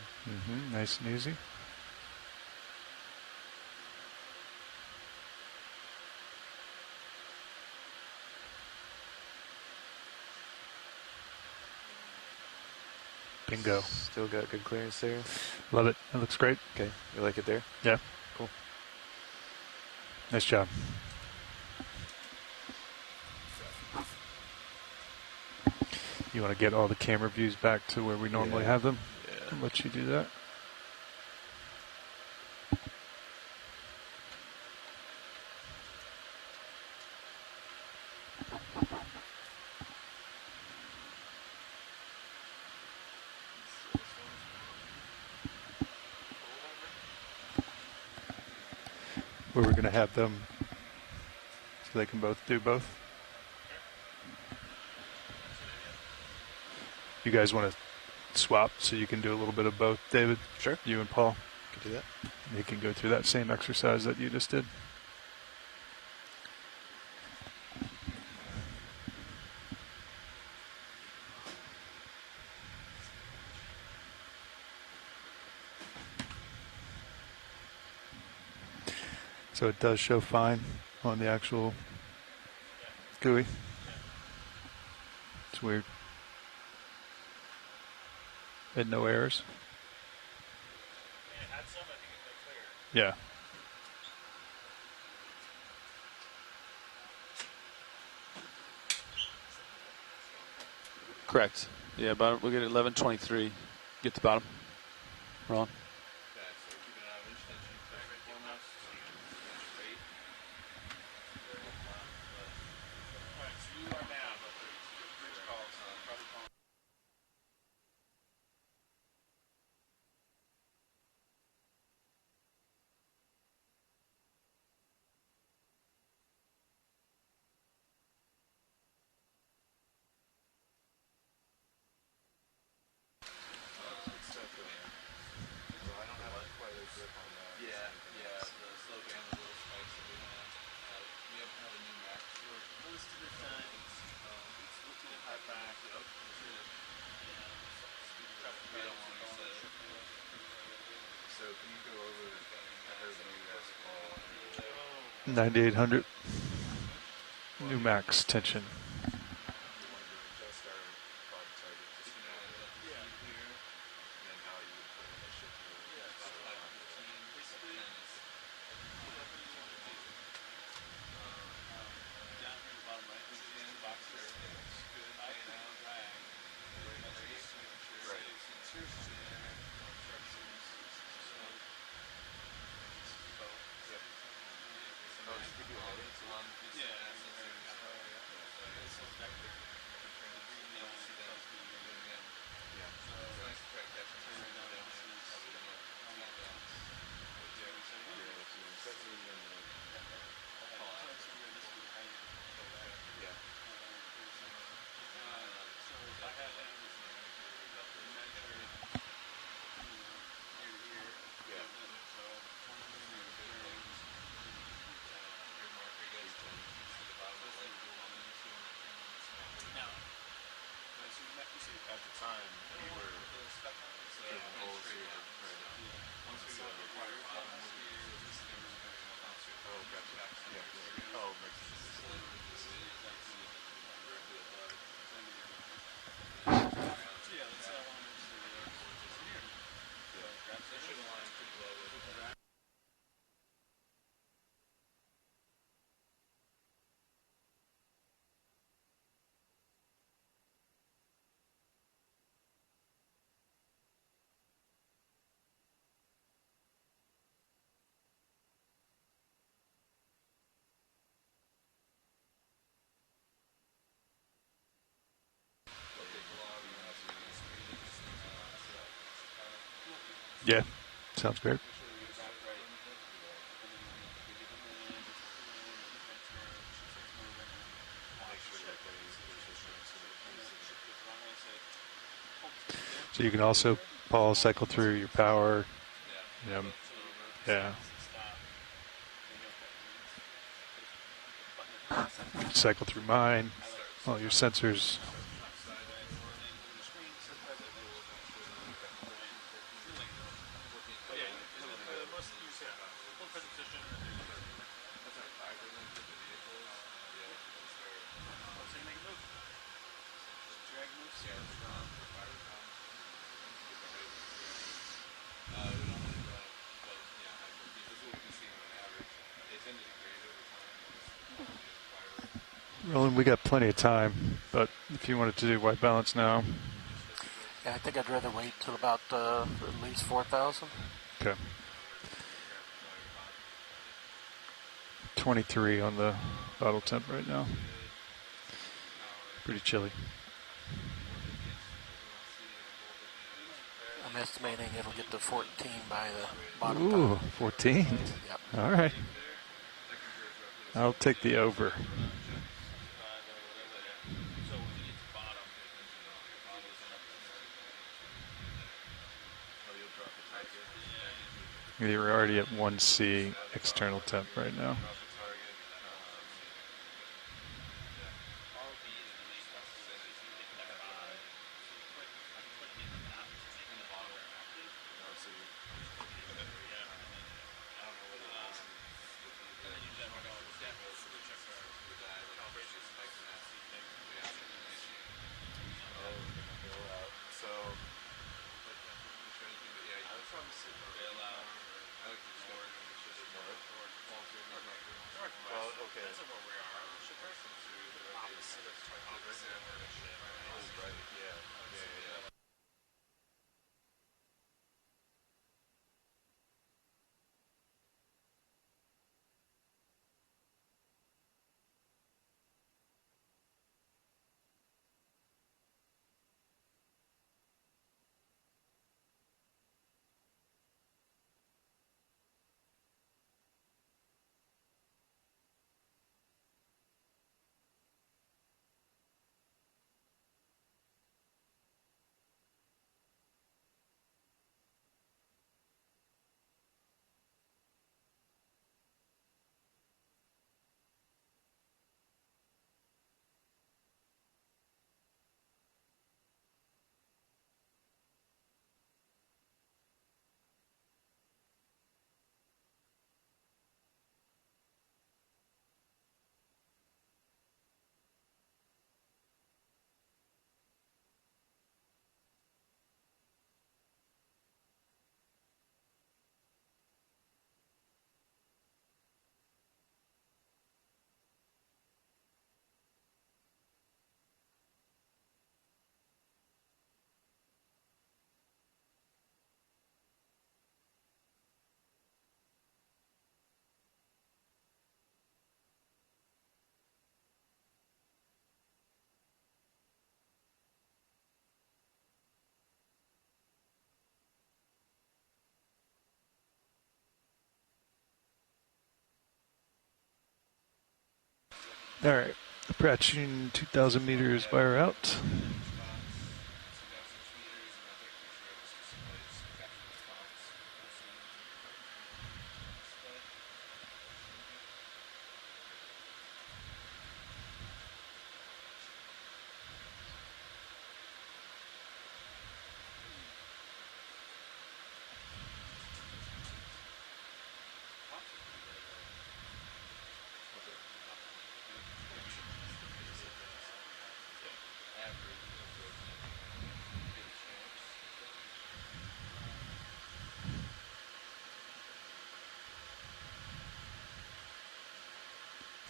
Nice and easy. Bingo. Still got good clearance there. Love it. It looks great. Okay, you like it there? Yeah. Cool. Nice job. You want to get all the camera views back to where we normally have them? Yeah. I'll let you do that. Where we're going to have them so they can both do both. You guys want to swap so you can do a little bit of both, David? Sure. You and Paul? Can do that. You can go through that same exercise that you just did. So it does show fine on the actual GUI. It's weird. And no errors. Yeah. Correct. Yeah, but we'll get 11:23. Get the bottom. We're on. So can you go over, I heard the 9800. New max tension. Yeah, sounds great. So you can also, Paul, cycle through your power. You know, yeah. Cycle through mine. All your sensors. Roland, we got plenty of time, but if you wanted to do white balance now. Yeah, I think I'd rather wait till about at least 4,000. Okay. 23 on the bottle temp right now. Pretty chilly. I'm estimating it'll get to 14 by the bottom. Ooh, 14? Yep. All right. I'll take the over. You're already at 1C external temp right now. All right, approaching 2,000 meters wire out.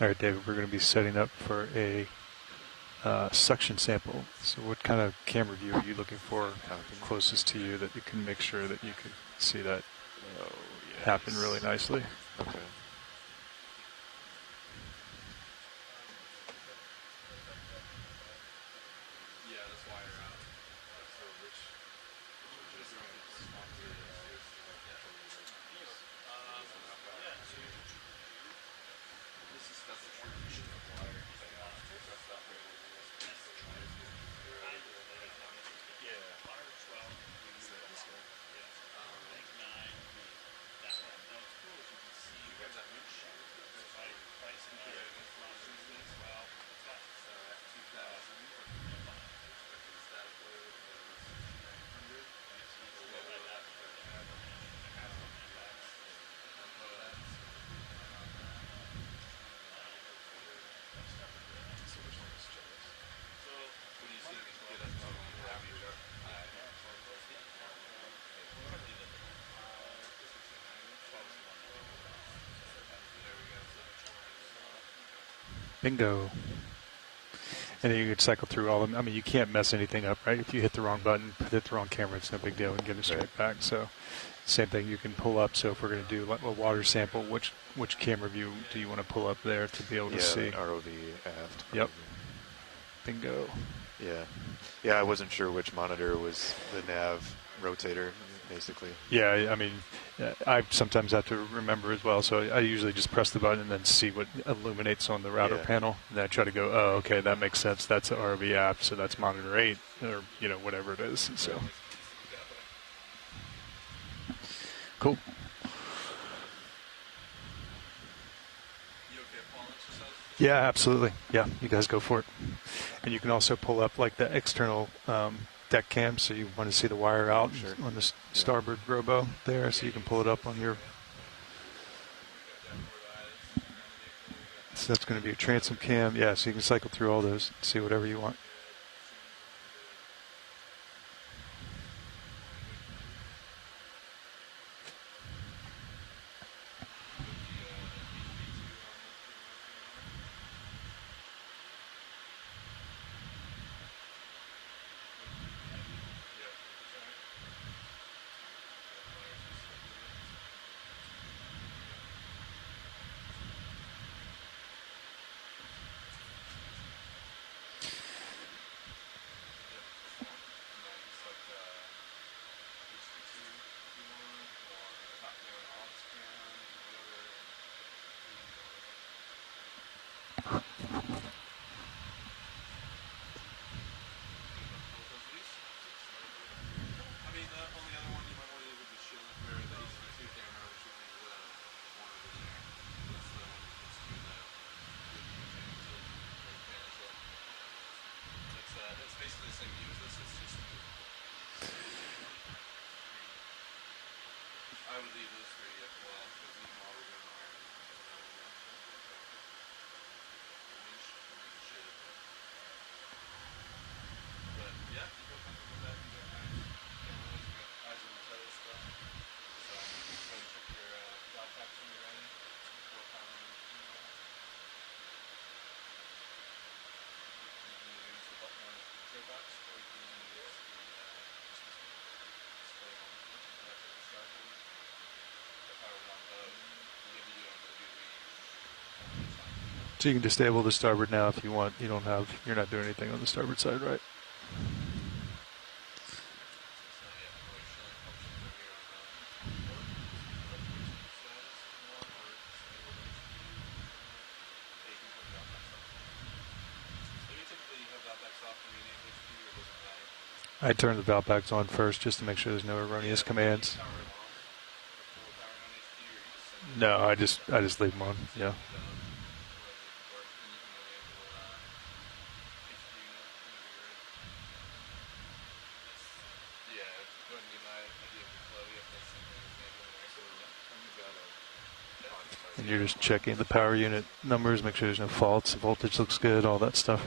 All right, David, we're going to be setting up for a suction sample. So what kind of camera view are you looking for closest to you that you can make sure that you can see that happen really nicely? Okay. Bingo. And then you can cycle through all of them. I mean, you can't mess anything up, right? If you hit the wrong button, hit the wrong camera, it's no big deal, and get it straight back. So same thing, you can pull up. So if we're going to do a water sample, which camera view do you want to pull up there to be able to see? ROV aft. Yep. Bingo. Yeah, I wasn't sure which monitor was the nav rotator, basically. Yeah, I mean, I sometimes have to remember as well, so I usually just press the button and then see what illuminates on the router panel. And then I try to go, oh, okay, that makes sense. That's an RV app, so that's monitor 8, or, whatever it is. So, cool. Yeah, absolutely. Yeah, you guys go for it. And you can also pull up like the external deck cam, so you want to see the wire out on the starboard robo there, so you can pull it up on your. So that's going to be your transom cam. Yeah, so you can cycle through all those, see whatever you want. I would leave those three as well, because even while we're doing iron, but yeah, you feel comfortable with that. You got eyes, cameras, you got eyes on the tether stuff. So, go and check your job packs when you're ready. Before powering. You can either use the button on the tray box, or you can use the display on the left of the starboard. So you can disable the starboard now if you want. You're not doing anything on the starboard side, right? I turn the valve packs on first just to make sure there's no erroneous commands. No, I just leave them on. Yeah. And you're just checking the power unit numbers, make sure there's no faults, the voltage looks good, all that stuff.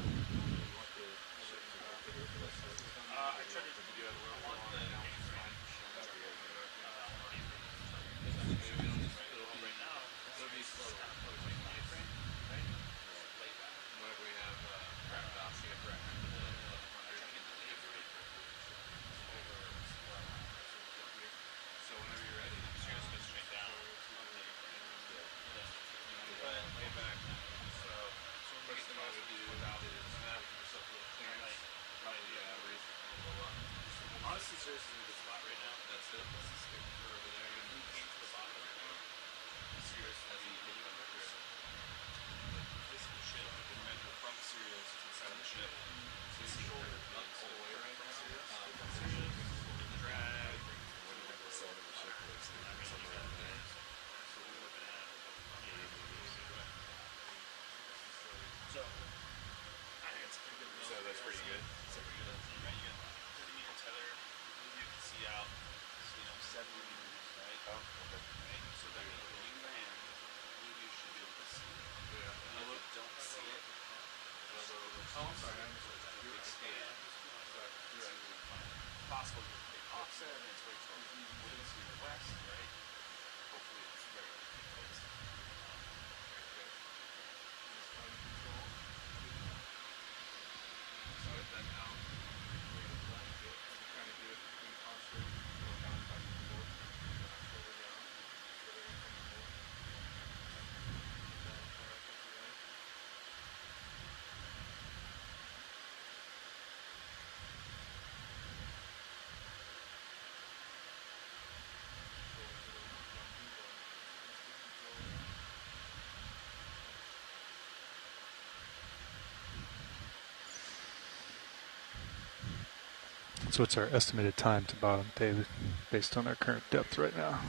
So what's our estimated time to bottom, David, based on our current depth right now?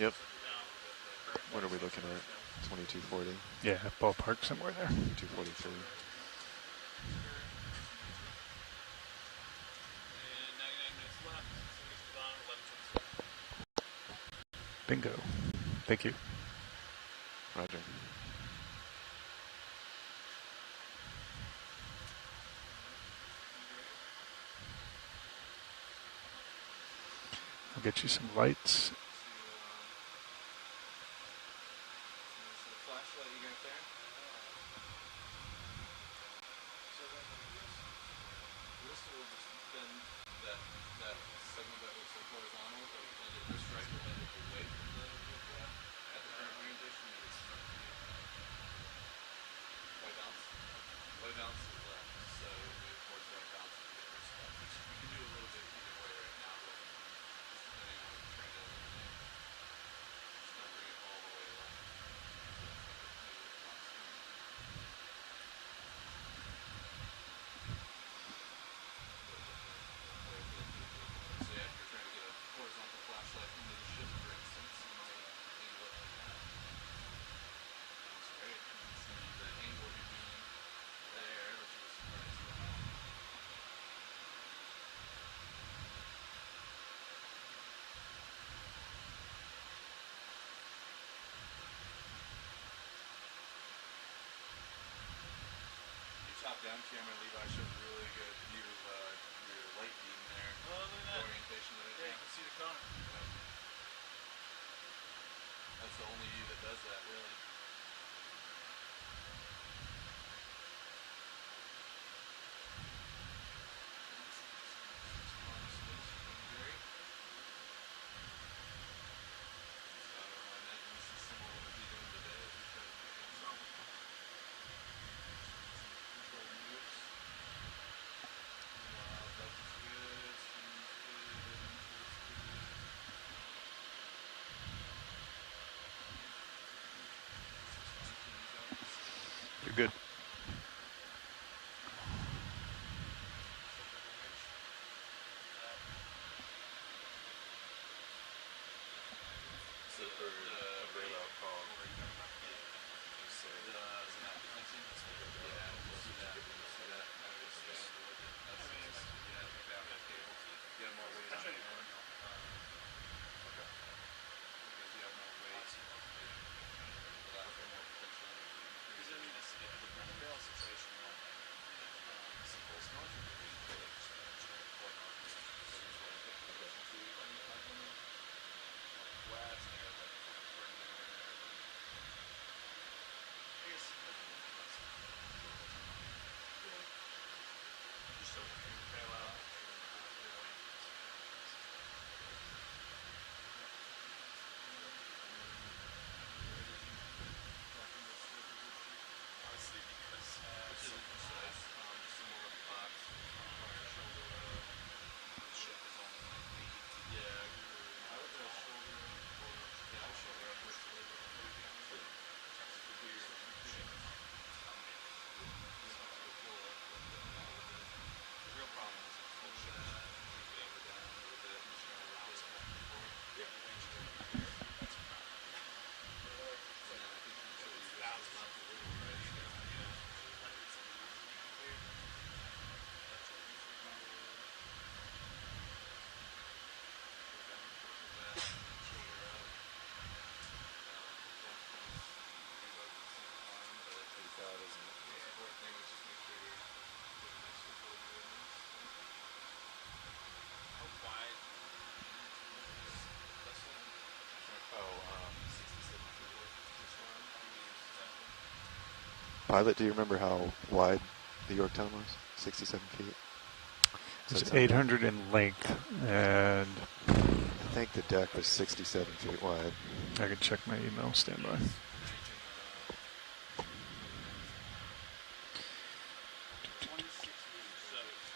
Yep. What are we looking at? 2240? Yeah, ballpark somewhere there. 243. Bingo. Thank you. Roger. I'll get you some lights. Down camera, Levi showed a really good view of your light beam there. Oh, look at that. Orientation of it. Yeah, you can see the cone. Yep. That's the only view that does that, really. You're good. Pilot, do you remember how wide the Yorktown was? 67 feet? It's 800 in length, and I think the deck was 67 feet wide. I can check my email. Stand by.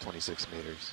$26 meters.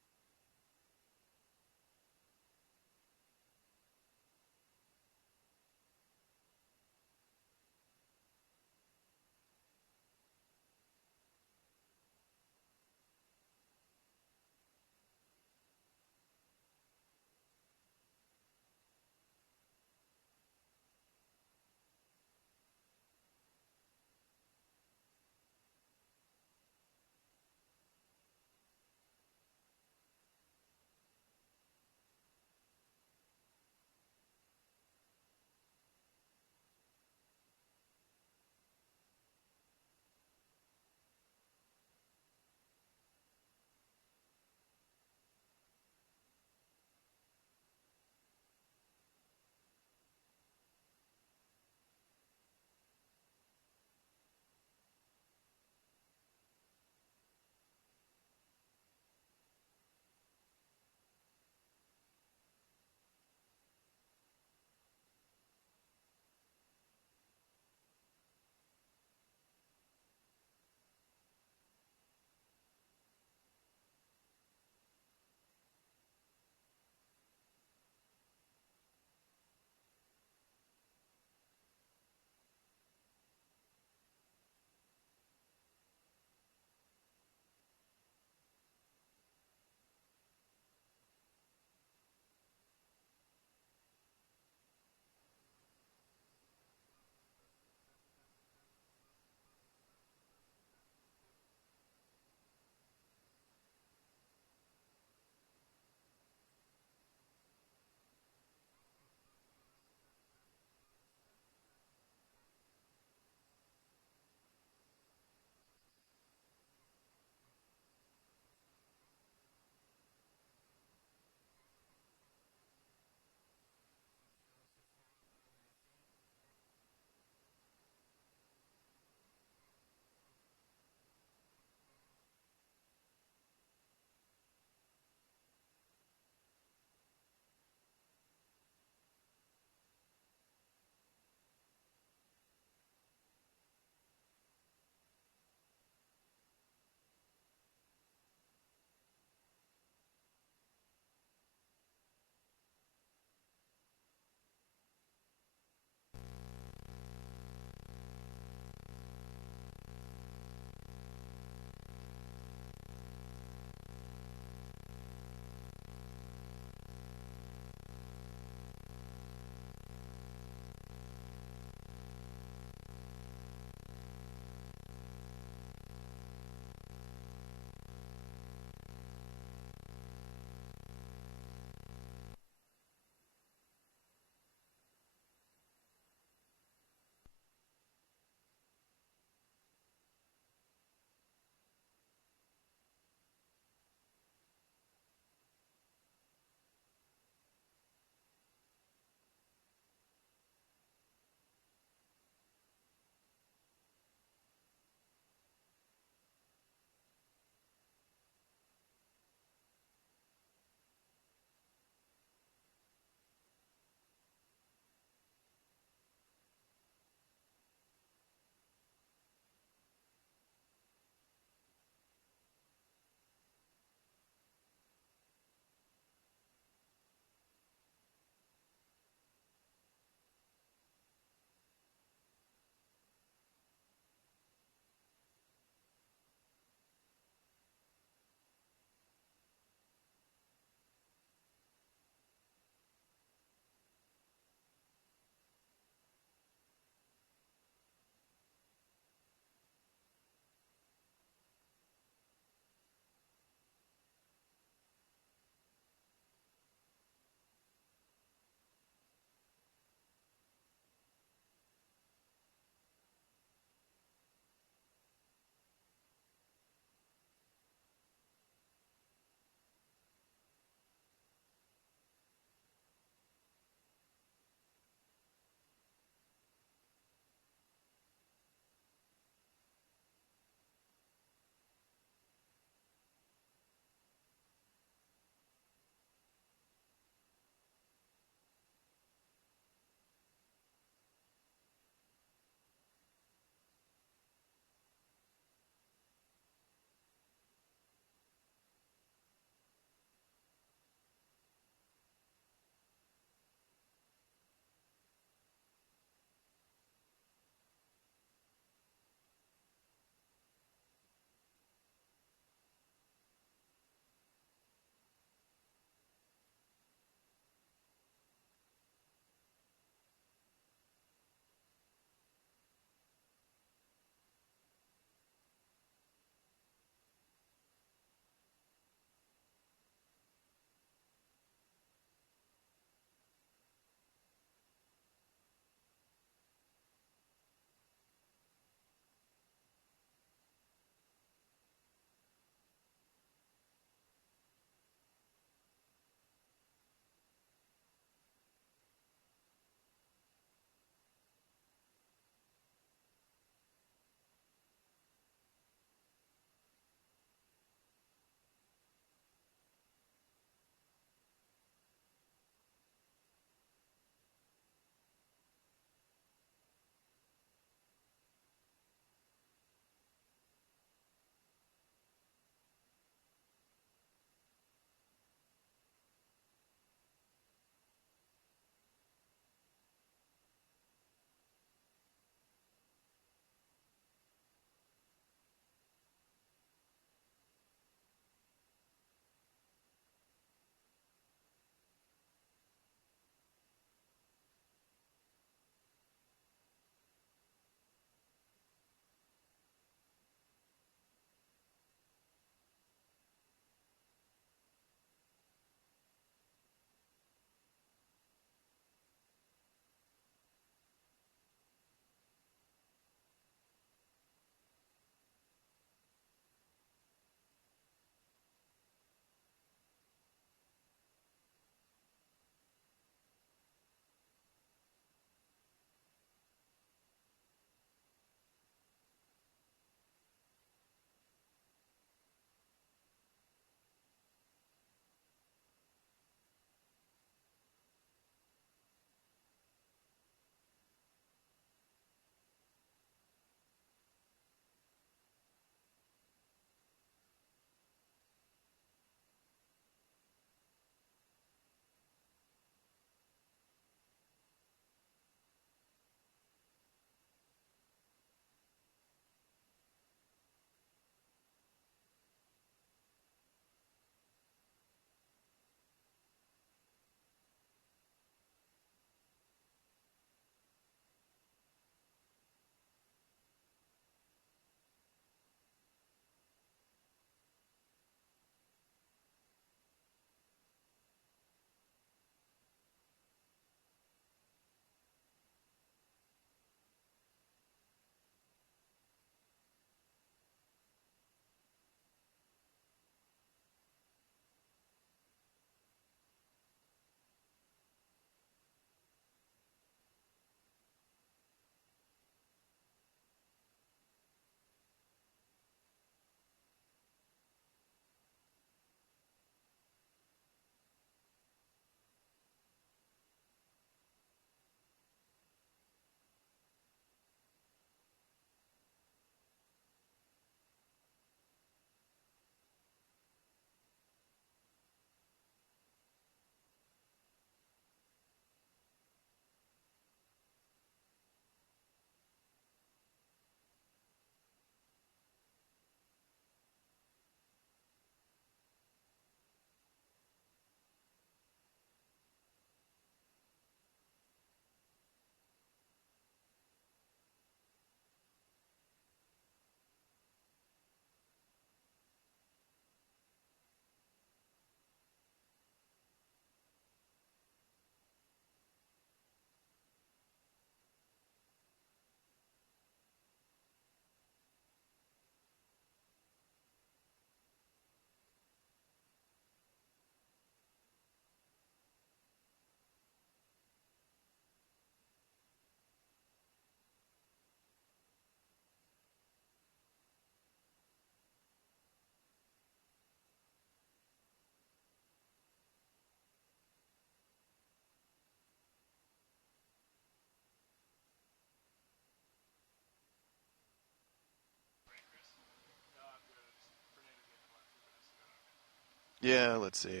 Yeah, let's see.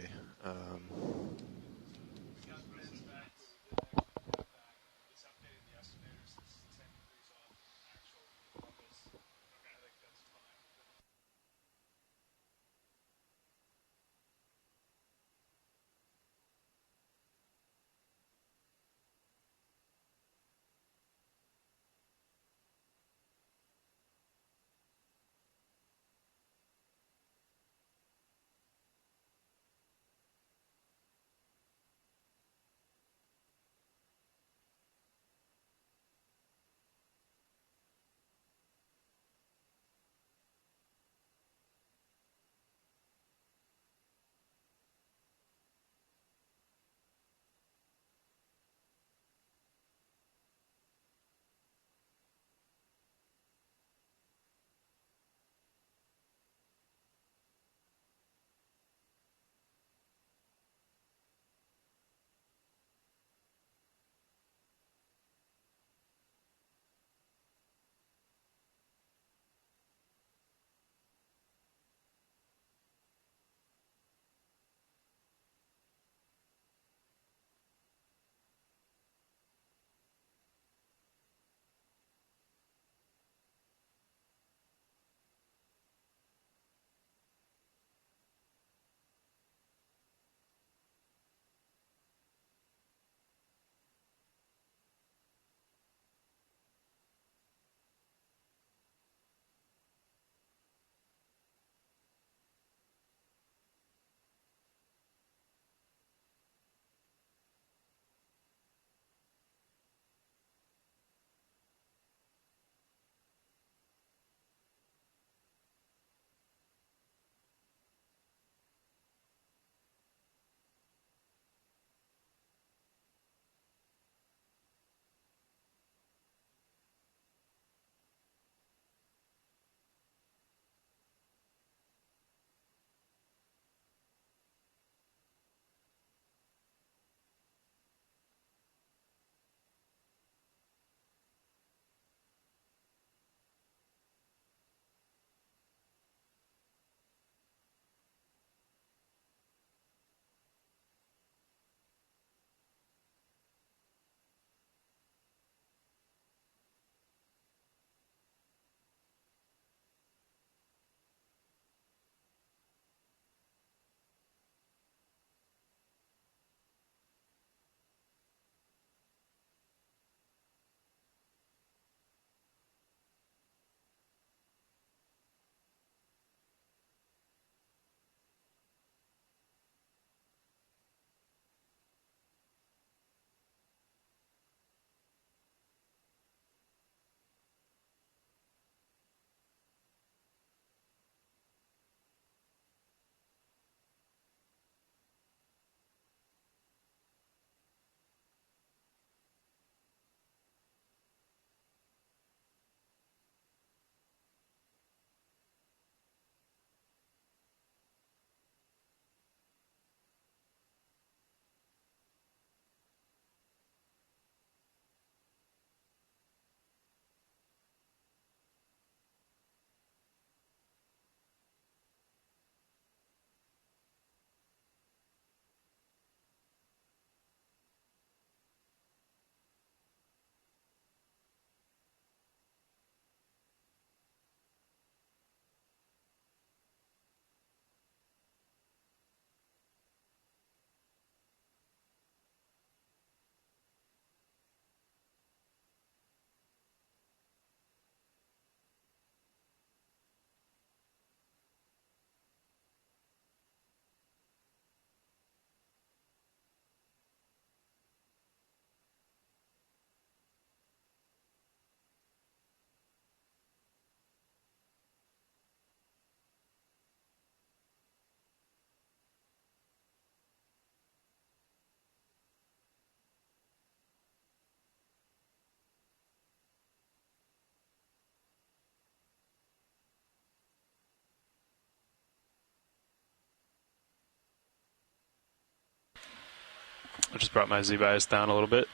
I just brought my Z-bias down a little bit.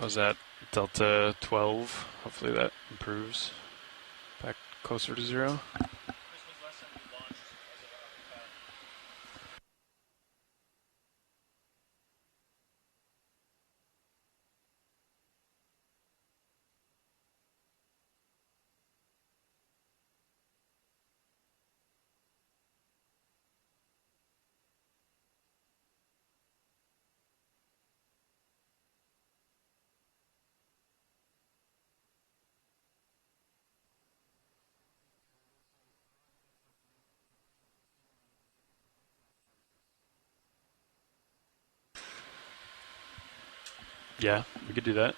I was at Delta 12. Hopefully that improves. Back closer to 0. Yeah, we could do that.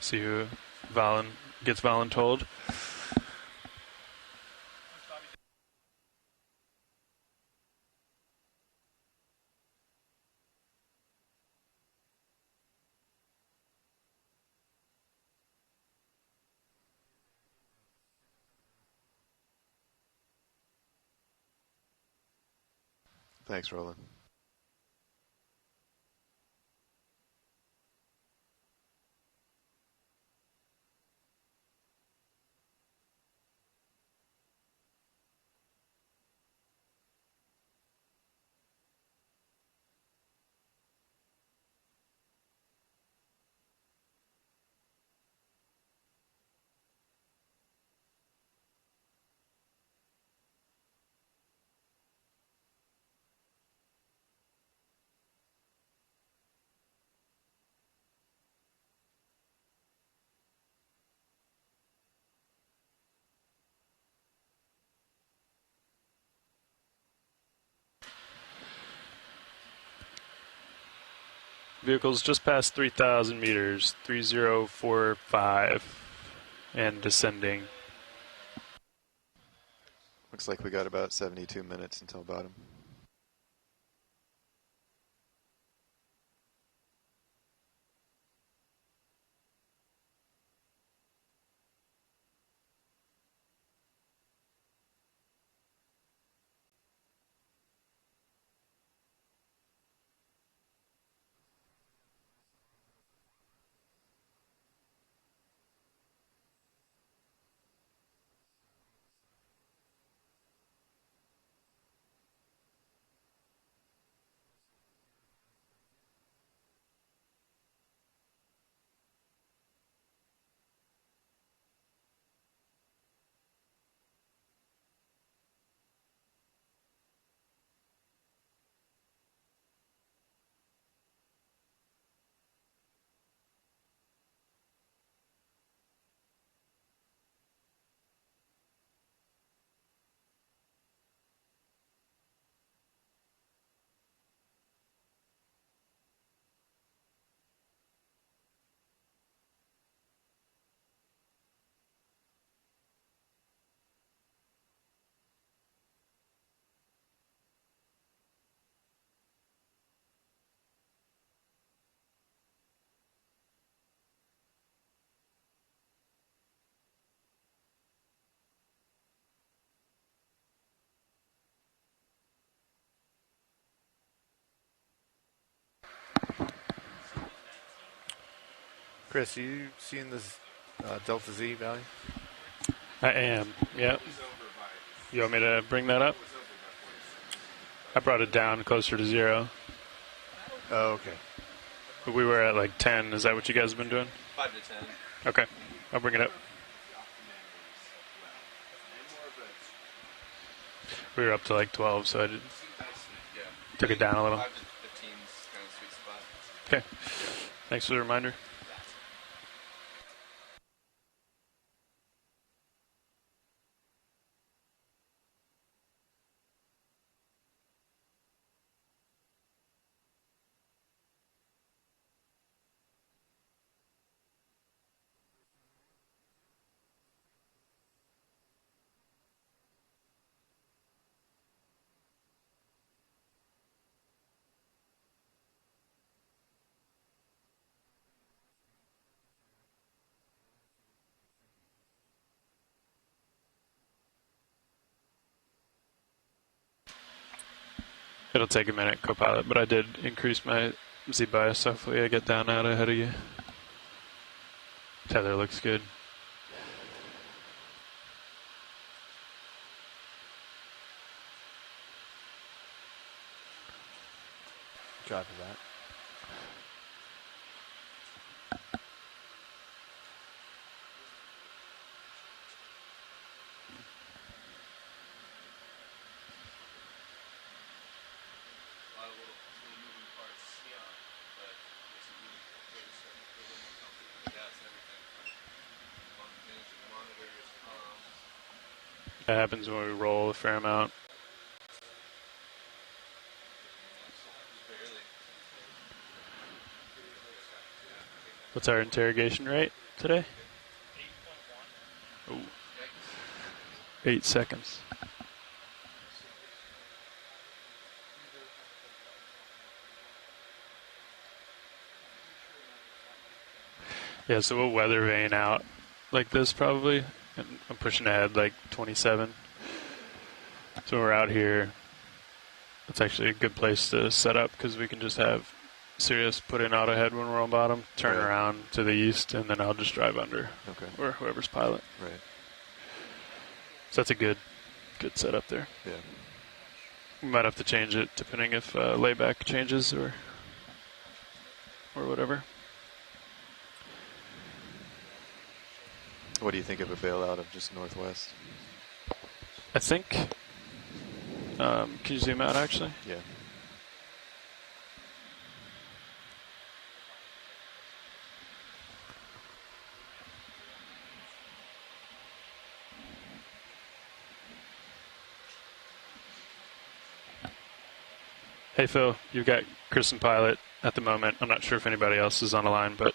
See who gets voluntold. Thanks, Roland. Vehicle's just past 3,000 meters, 3045, and descending. Looks like we got about 72 minutes until bottom. Chris, you seeing this Delta Z value? I am, yep. You want me to bring that up? I brought it down closer to 0. Oh, okay. But we were at like 10. Is that what you guys have been doing? 5 to 10. Okay, I'll bring it up. We were up to like 12, so I took it down a little. 5 to 15 is kind of a sweet spot. Okay, thanks for the reminder. It'll take a minute, Copilot, but I did increase my Z-bias, so hopefully I get down out ahead of you. Tether looks good. Copy that. That happens when we roll a fair amount. What's our interrogation rate today? 8.1. 8 seconds. Yeah, so we'll weather vane out like this probably. And I'm pushing ahead like 27. So we're out here. It's actually a good place to set up because we can just have Sirius put in auto head when we're on bottom, turn around to the east, and then I'll just drive under. Okay. Or whoever's pilot. Right. So that's a good setup there. Yeah. We might have to change it depending if layback changes or whatever. What do you think of a bailout of just northwest? I think. Can you zoom out actually? Yeah. Hey Phil, you've got Chris and pilot at the moment. I'm not sure if anybody else is on the line, but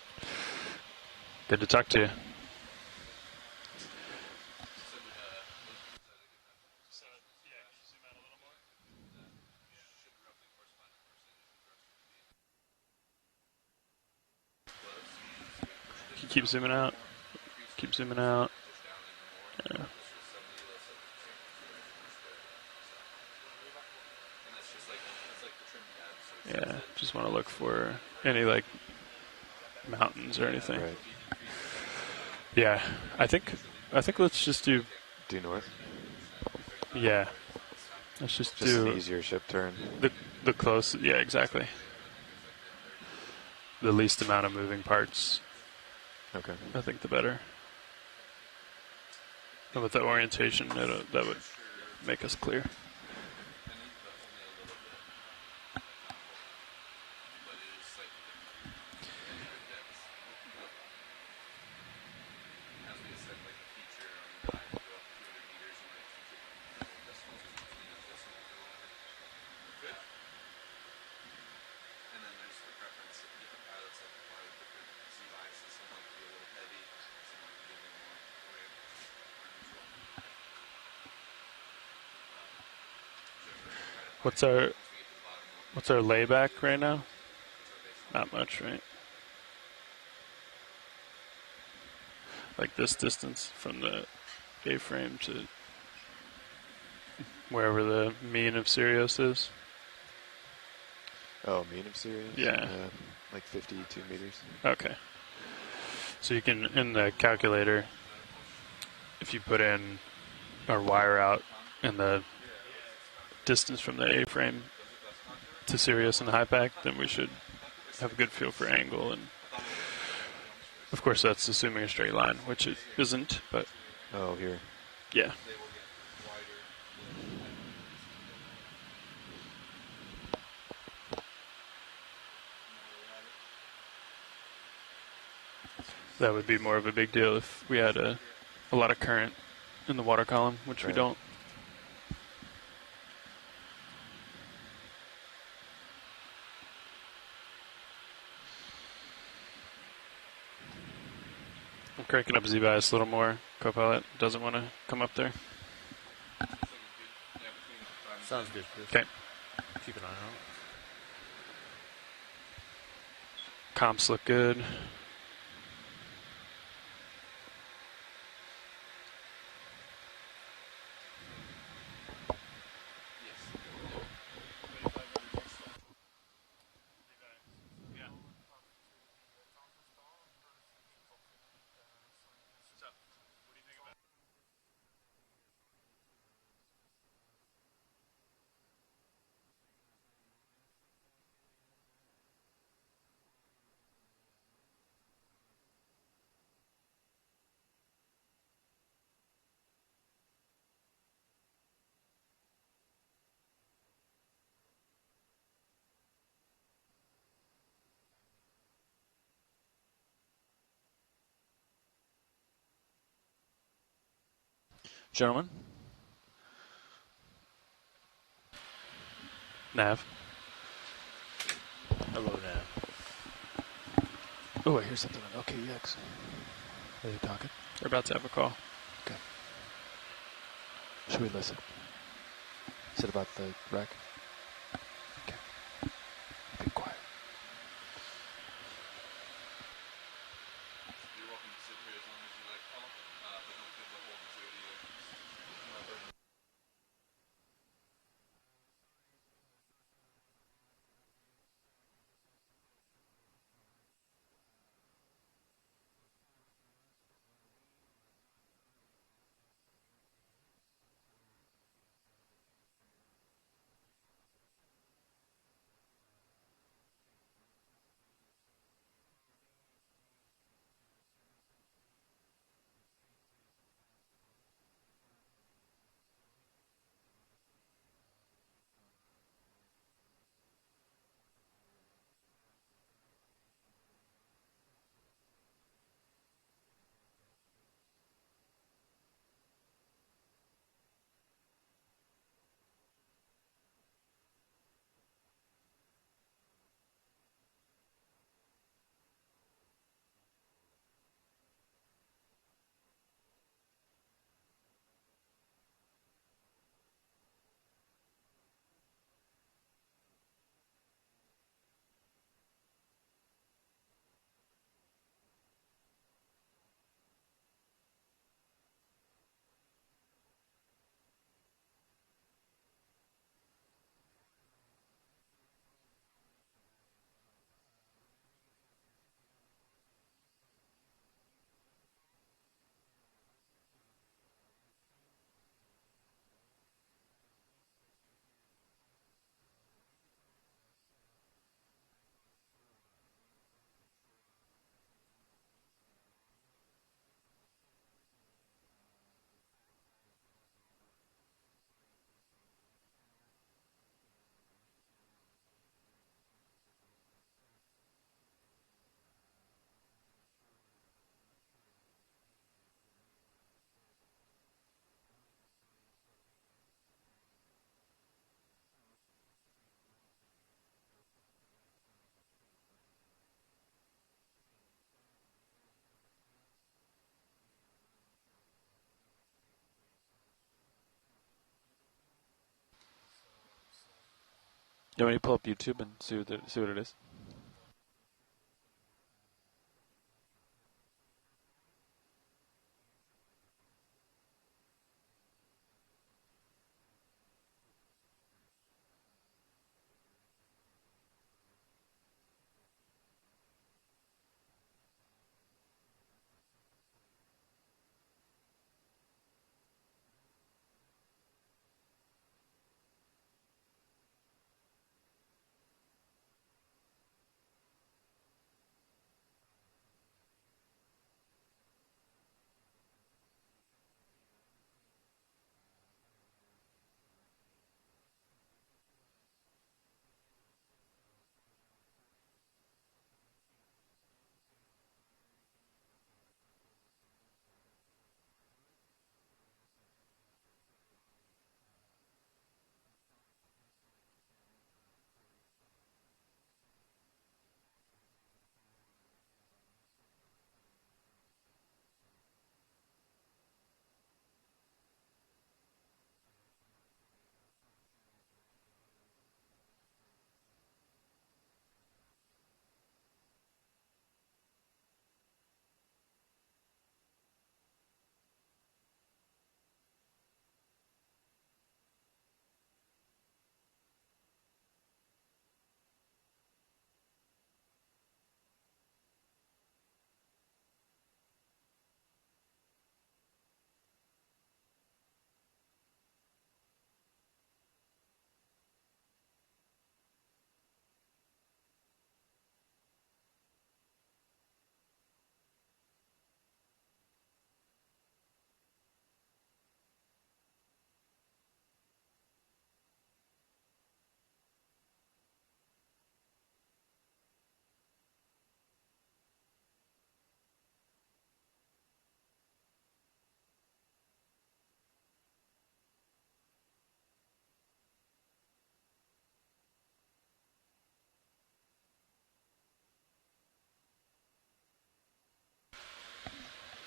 good to talk to you. Keep zooming out. Keep zooming out. Yeah. Yeah, just want to look for any like mountains or anything. Right. Yeah, I think let's just do north. Yeah, let's just do an easier ship turn. The close. Yeah, exactly. The least amount of moving parts. Okay. I think the better. And with the orientation, that would make us clear. What's our layback right now? Not much, right? Like this distance from the A-frame to wherever the mean of Sirius is. Oh, mean of Sirius? Yeah. Like 52 meters. Okay. So you can, in the calculator, if you put in or wire out in the distance from the A-frame to Sirius and the high pack, then we should have a good feel for angle. And of course, that's assuming a straight line, which it isn't, but. Oh, here. Yeah. That would be more of a big deal if we had a lot of current in the water column, which we don't. I'm cranking up Z-bias a little more. Copilot doesn't want to come up there. Sounds good. Okay. Keep an eye on it. Comps look good. Gentlemen? Nav. Hello, Nav. Oh, I hear something on OKEX. Are they talking? They're about to have a call. Okay. Should we listen? Is it about the wreck? Okay. Be quiet. You're welcome to sit here as long as you like, Paul, but don't feel beholden to it either. You want me to pull up YouTube and see what it is?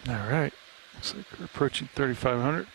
All right. Looks like we're approaching 3,500.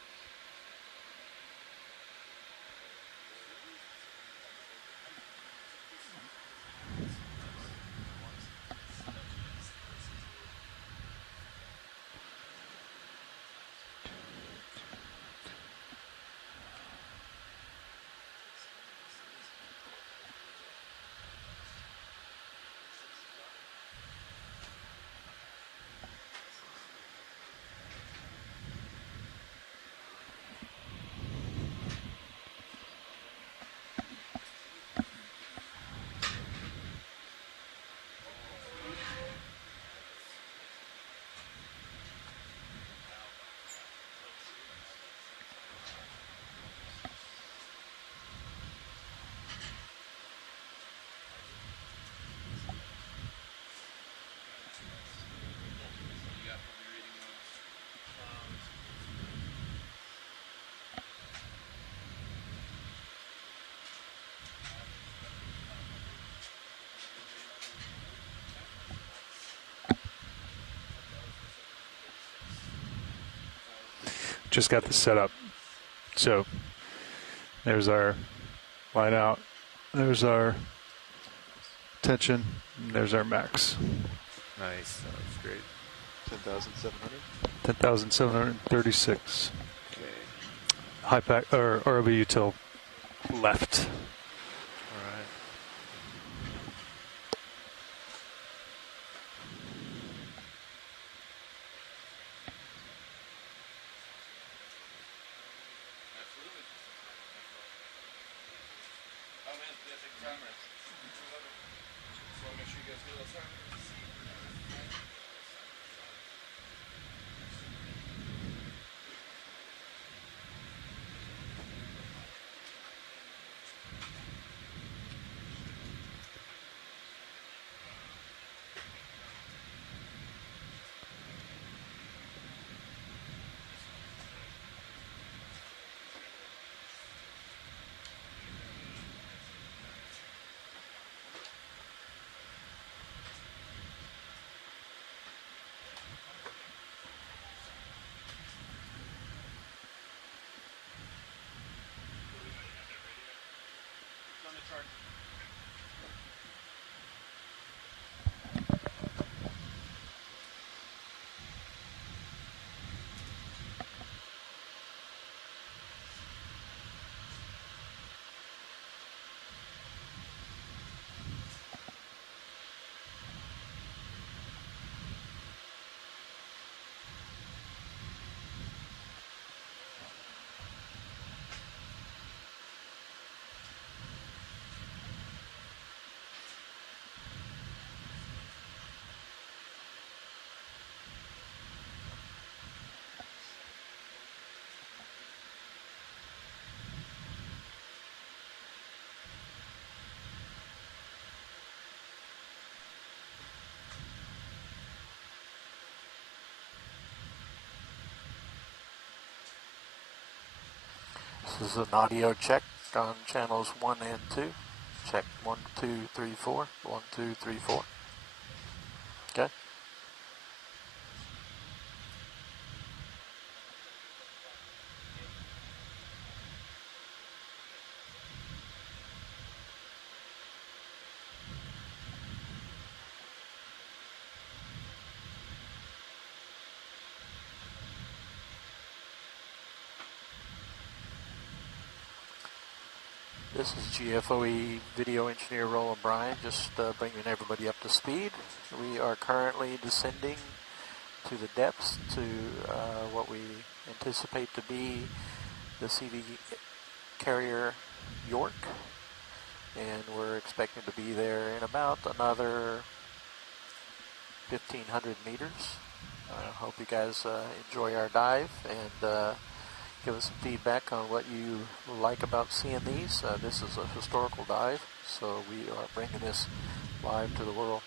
Just got this set up. So there's our line out. There's our tension. And there's our max. Nice. That was great. 10,700? 10,736. Okay. High pack or ROV util left. All right. Absolutely. Oh man, yeah, take your time, man. Just want to make sure you guys get a little time. On the chart. This is an audio check on channels 1 and 2. Check 1, 2, 3, 4. 1, 2, 3, 4. Okay. This is GFOE video engineer Roland Bryan, just bringing everybody up to speed. We are currently descending to the depths to what we anticipate to be the CV carrier York, and we're expecting to be there in about another 1,500 meters. Hope you guys enjoy our dive and give us some feedback on what you like about seeing these. This is a historical dive, so we are bringing this live to the world.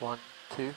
1, 2.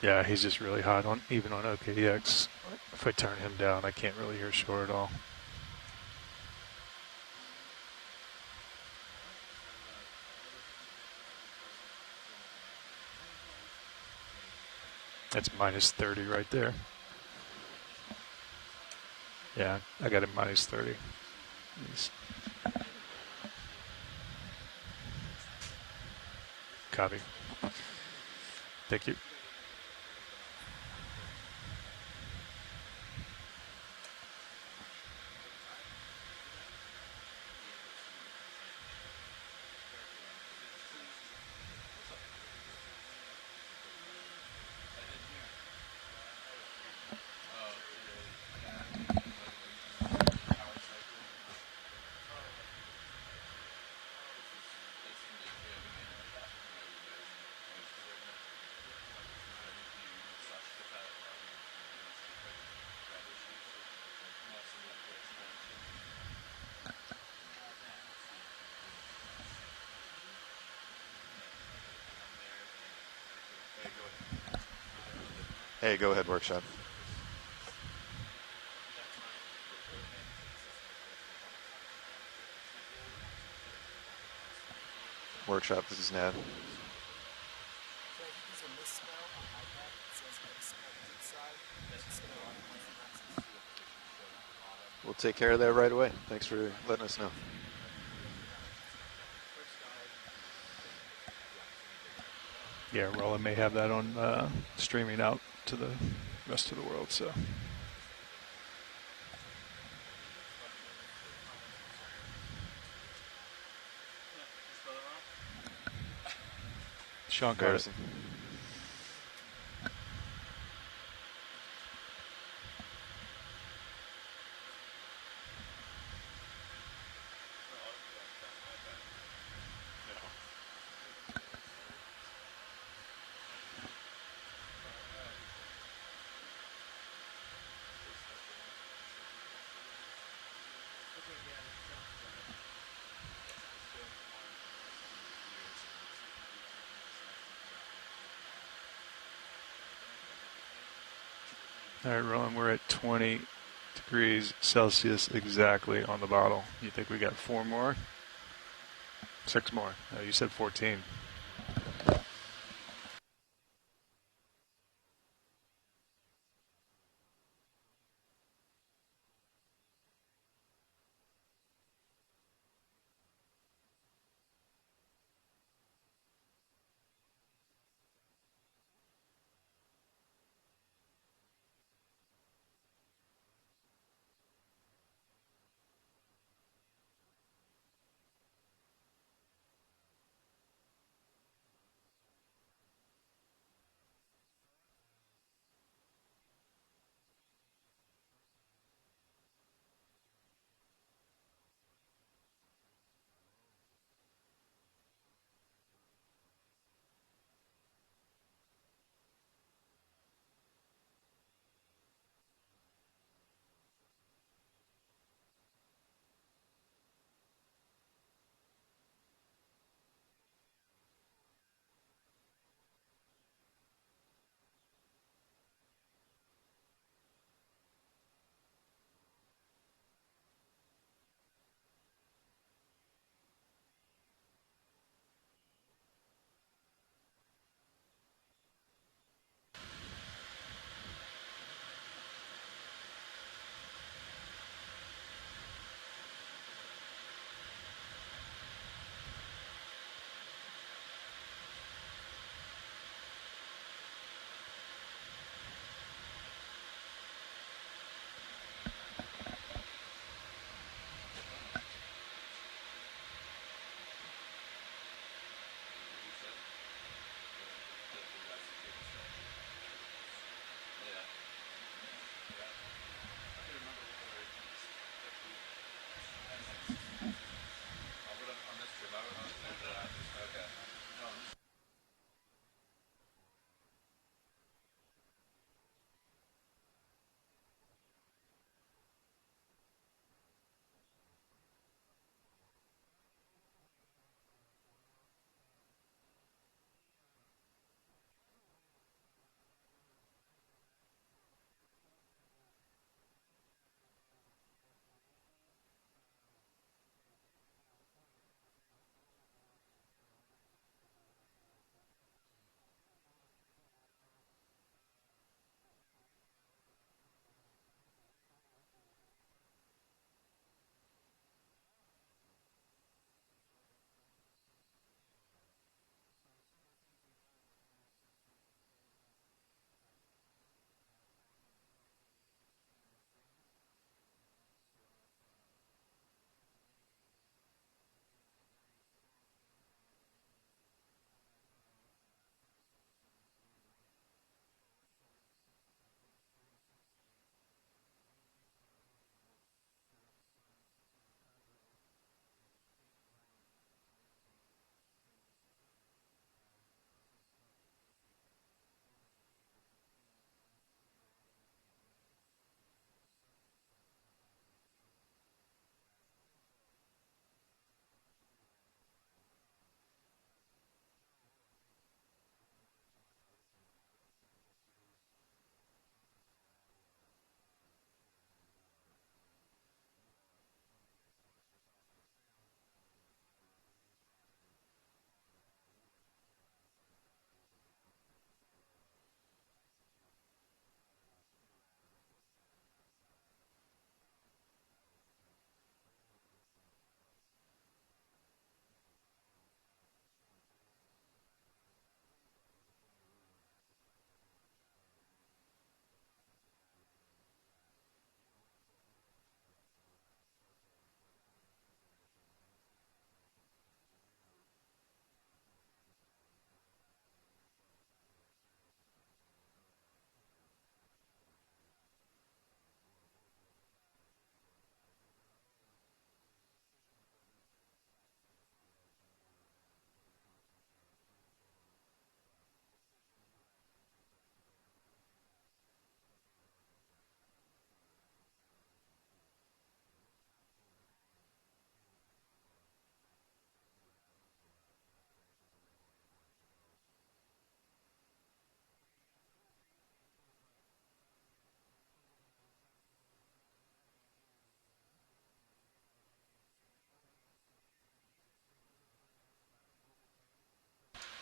Yeah, he's just really hot on even on OKX. If I turn him down, I can't really hear shore at all. That's minus 30 right there. Yeah, I got it minus 30. Copy. Thank you. Hey, go ahead, workshop. Workshop, this is Nad. We'll take care of that right away. Thanks for letting us know. Yeah, Roland may have that on streaming out to the rest of the world. So Sean got it. Embarrassing. All right, Roland, we're at 20 degrees Celsius exactly on the bottle. You think we got 4 more? 6 more. Oh, you said 14.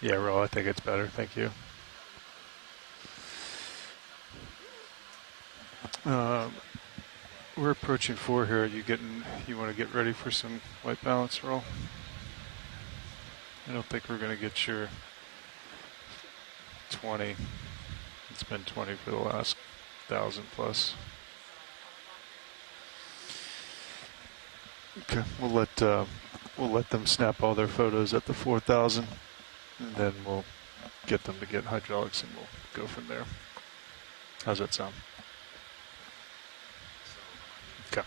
Yeah, roll. I think it's better. Thank you. We're approaching 4 here. You want to get ready for some white balance roll? I don't think we're going to get your 20. It's been 20 for the last 1,000 plus. Okay, we'll let them snap all their photos at the 4,000, and then we'll get them to get hydraulics, and we'll go from there. How's that sound? Okay.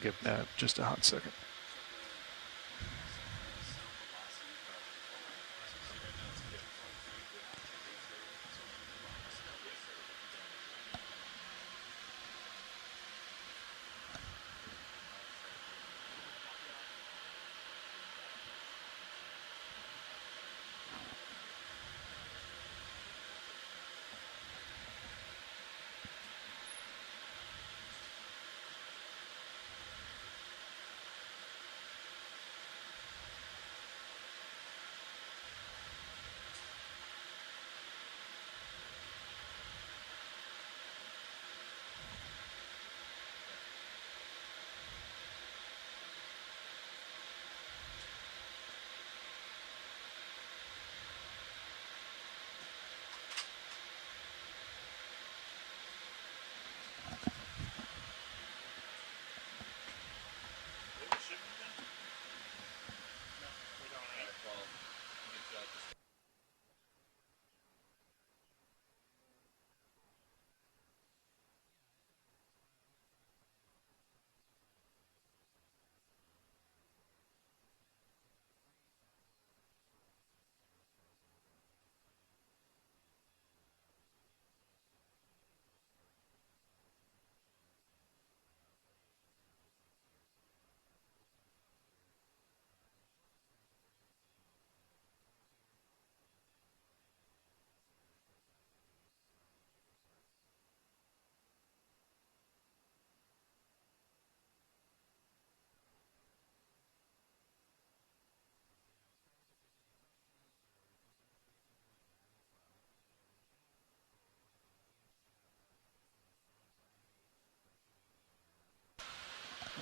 Give Nav just a hot second.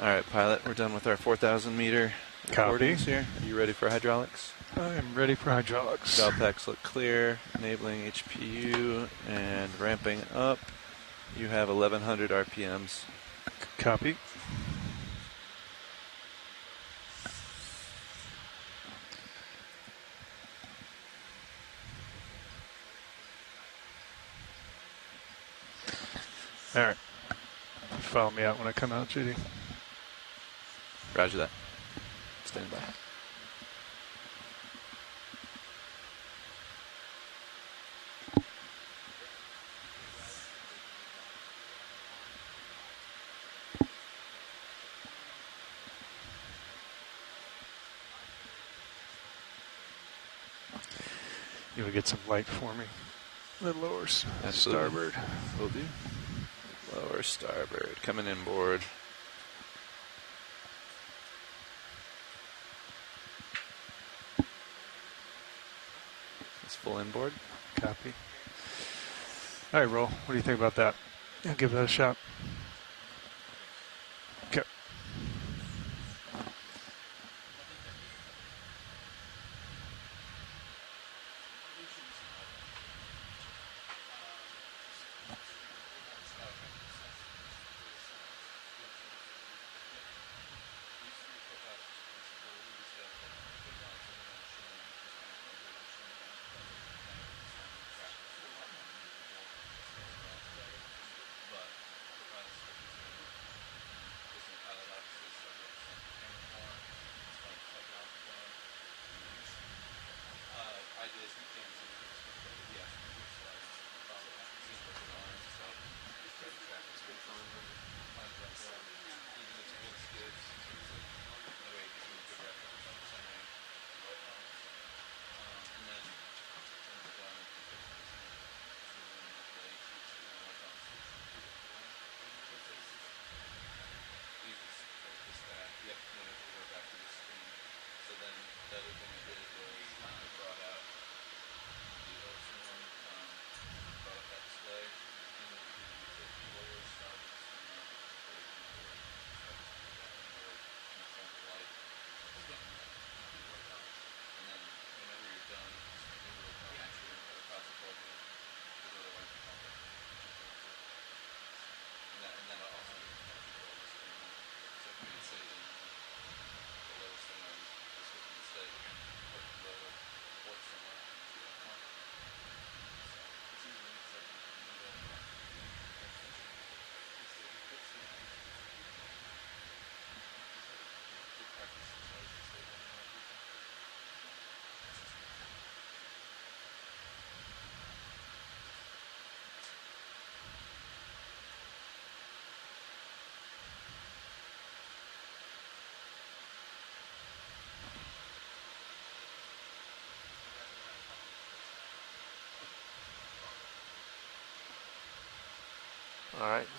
All right, pilot, we're done with our 4,000 meter recordings here. Are you ready for hydraulics? I am ready for hydraulics. Valve packs look clear, enabling HPU and ramping up. You have 1,100 RPMs. Copy. All right. Follow me out when I come out, JD. Roger that. Stand by. You would get some light for me. The lower starboard. Will do. Lower starboard. Coming inboard. It's full inboard. Copy. All right, roll. What do you think about that? I'll give that a shot. Okay.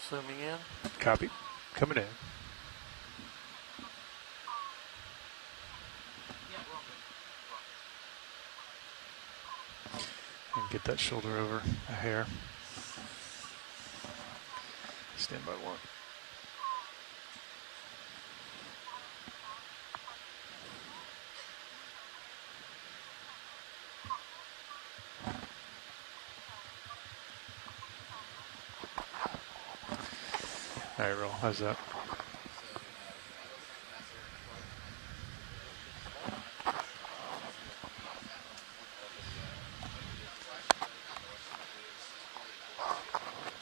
Zooming in. Copy. Coming in. And get that shoulder over a hair. Stand by one. All right, roll. How's that?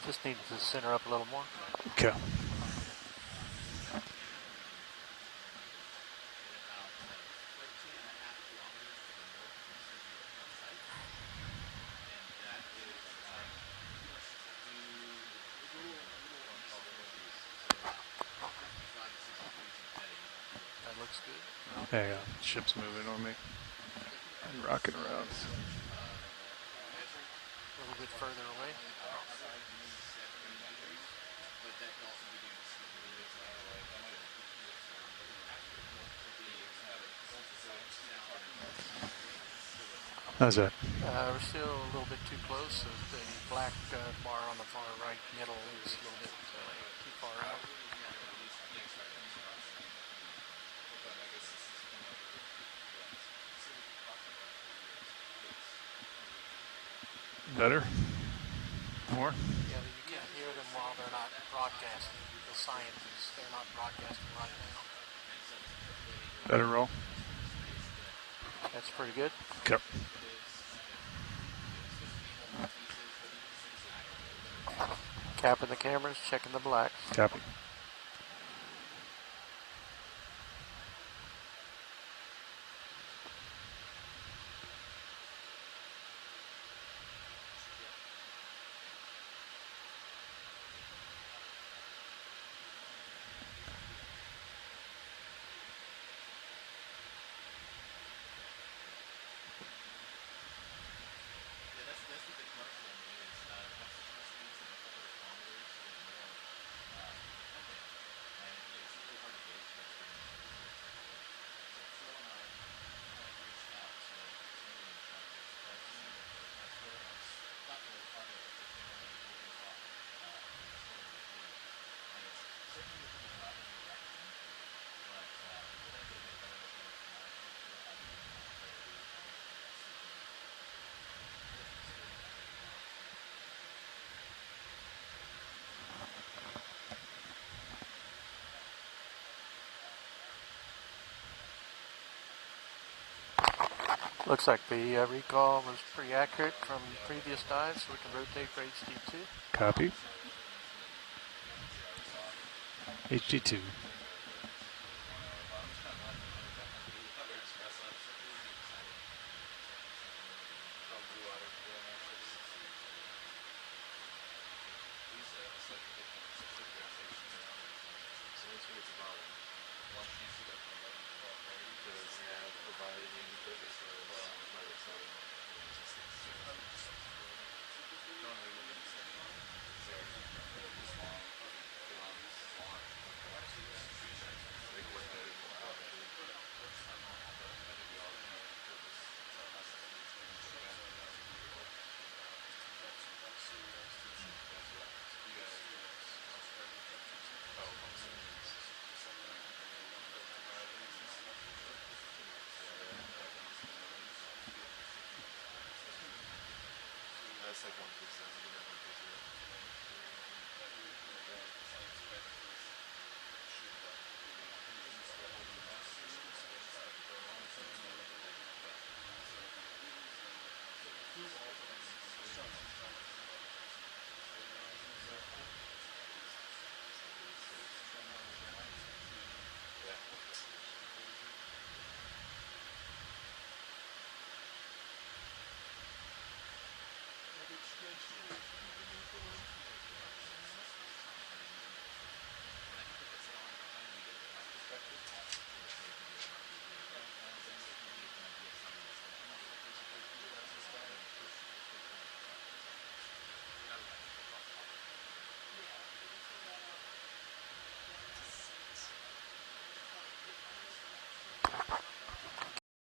Just need to center up a little more. Okay. That looks good. Hang on. Ship's moving on me. And rocking around. A little bit further away. How's that? We're still a little bit too close. The black bar on the far right middle is a little bit too far out. Better? More? Yeah, but you can't hear them while they're not broadcasting. The scientists, they're not broadcasting right now. Better roll? That's pretty good. Okay. Capping the cameras, checking the blacks. Copy. Looks like the recall was pretty accurate from previous dives, so we can rotate for HD2. Copy. HD2.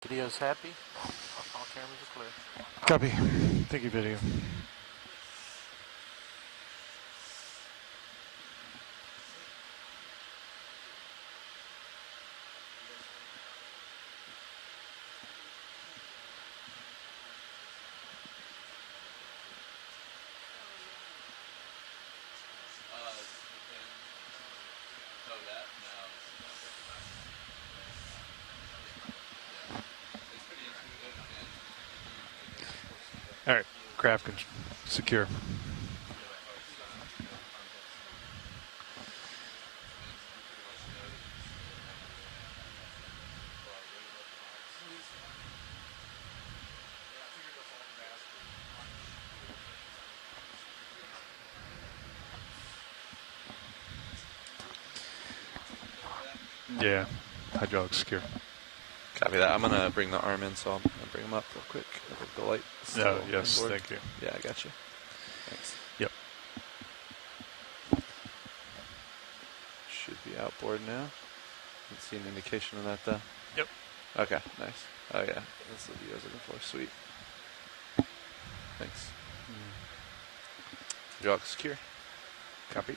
Video's happy. All cameras are clear. Copy. Thank you, video. All right, craft secure. Yeah, hydraulic secure. Copy that. I'm gonna bring the arm in, so I'm gonna bring them up real quick. I think the light. Oh, yes, thank you. Yeah, I got you. Thanks. Yep. Should be outboard now. Didn't see an indication of that though. Yep. Okay, nice. Oh yeah, that's the view I was looking for. Sweet. Thanks. Hydraulic secure. Copy.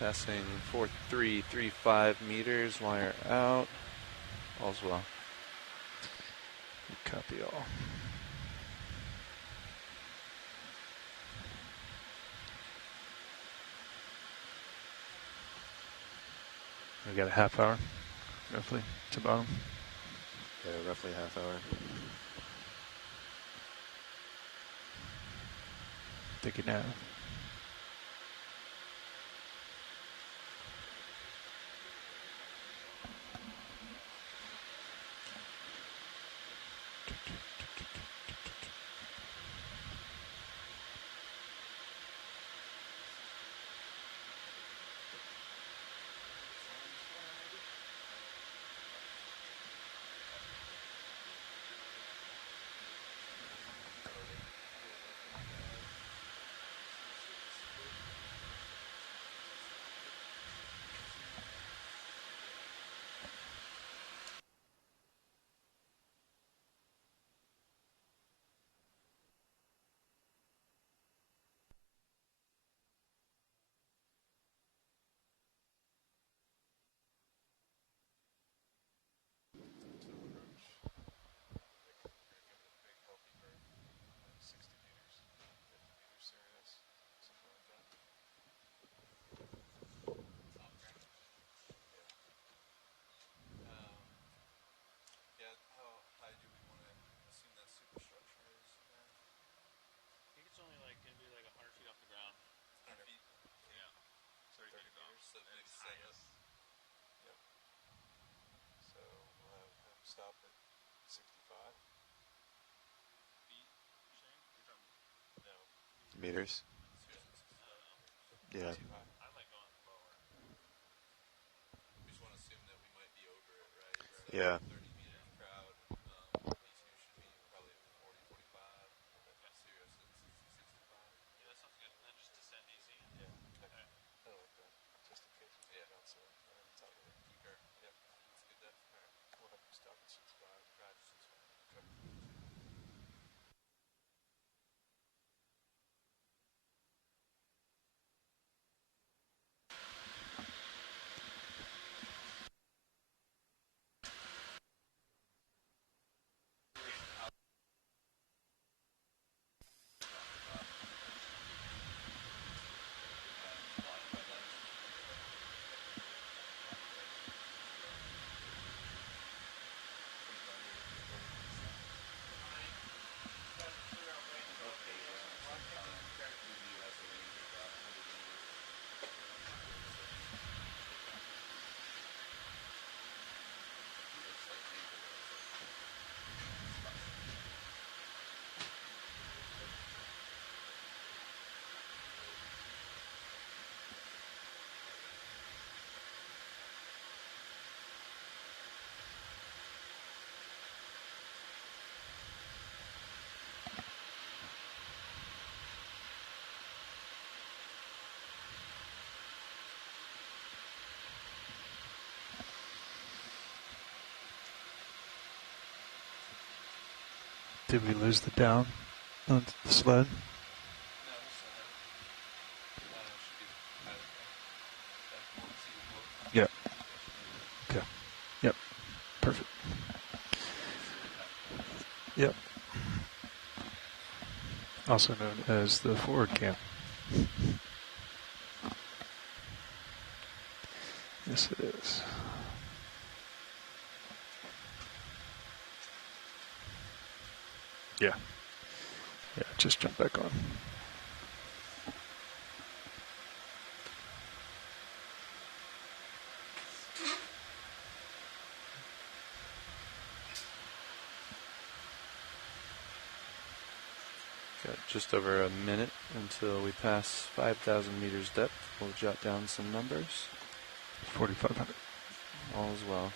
Passing 4335 meters, wire out. All's well. Copy all. We got a half hour, roughly, to bottom. Yeah, roughly half hour. Take it now. I think it's only like going to be like 100 feet off the ground. 100 feet? Yeah. 30 feet meters, so maybe 7. Yep. So we'll have him stop at 65. Feet, you're saying? You're talking, No. Meters. Yeah. I might go on lower. We just want to assume that we might be over it, right? Yeah. 30 meters crowd. P2 should be probably 40, 45. Okay. Serious at 60, 65. Yeah, that sounds good. And then just descend easy. Yeah. Alright. I like that. Just in case we don't see it. Top of it. Concur. Yep. That's good depth. All right. We'll have him stop at 65. Roger, 65. Okay. Did we lose the down on the sled? Yeah. Okay. Yep. Perfect. Yep. Also known as the forward cam. Yes, it is. Yeah. Yeah, just jump back on. Got just over a minute until we pass 5,000 meters depth. We'll jot down some numbers. 4,500. All as well.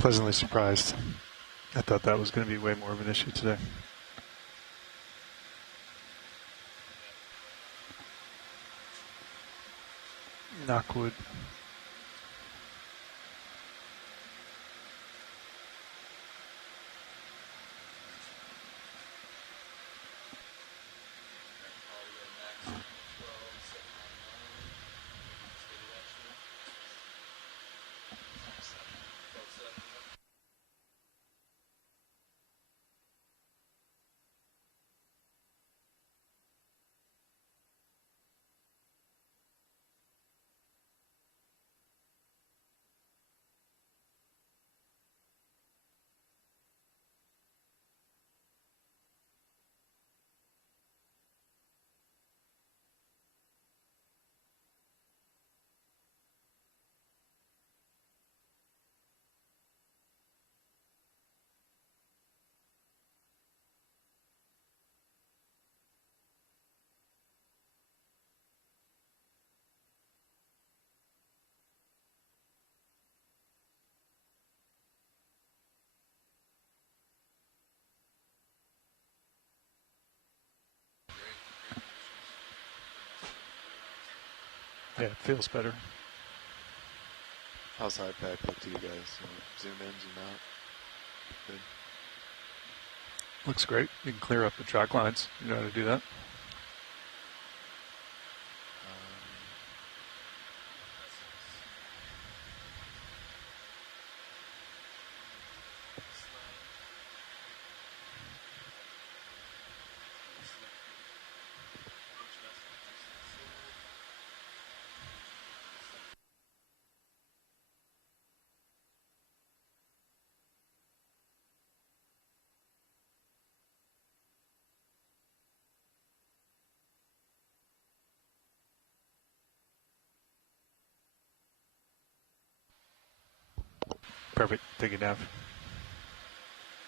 Pleasantly surprised. I thought that was going to be way more of an issue today. Knock wood. Yeah, it feels better. How's high pack look to you guys? Zoom in, zoom out. Good. Looks great. You can clear up the track lines. You know how to do that? Perfect. Take it down.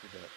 You bet.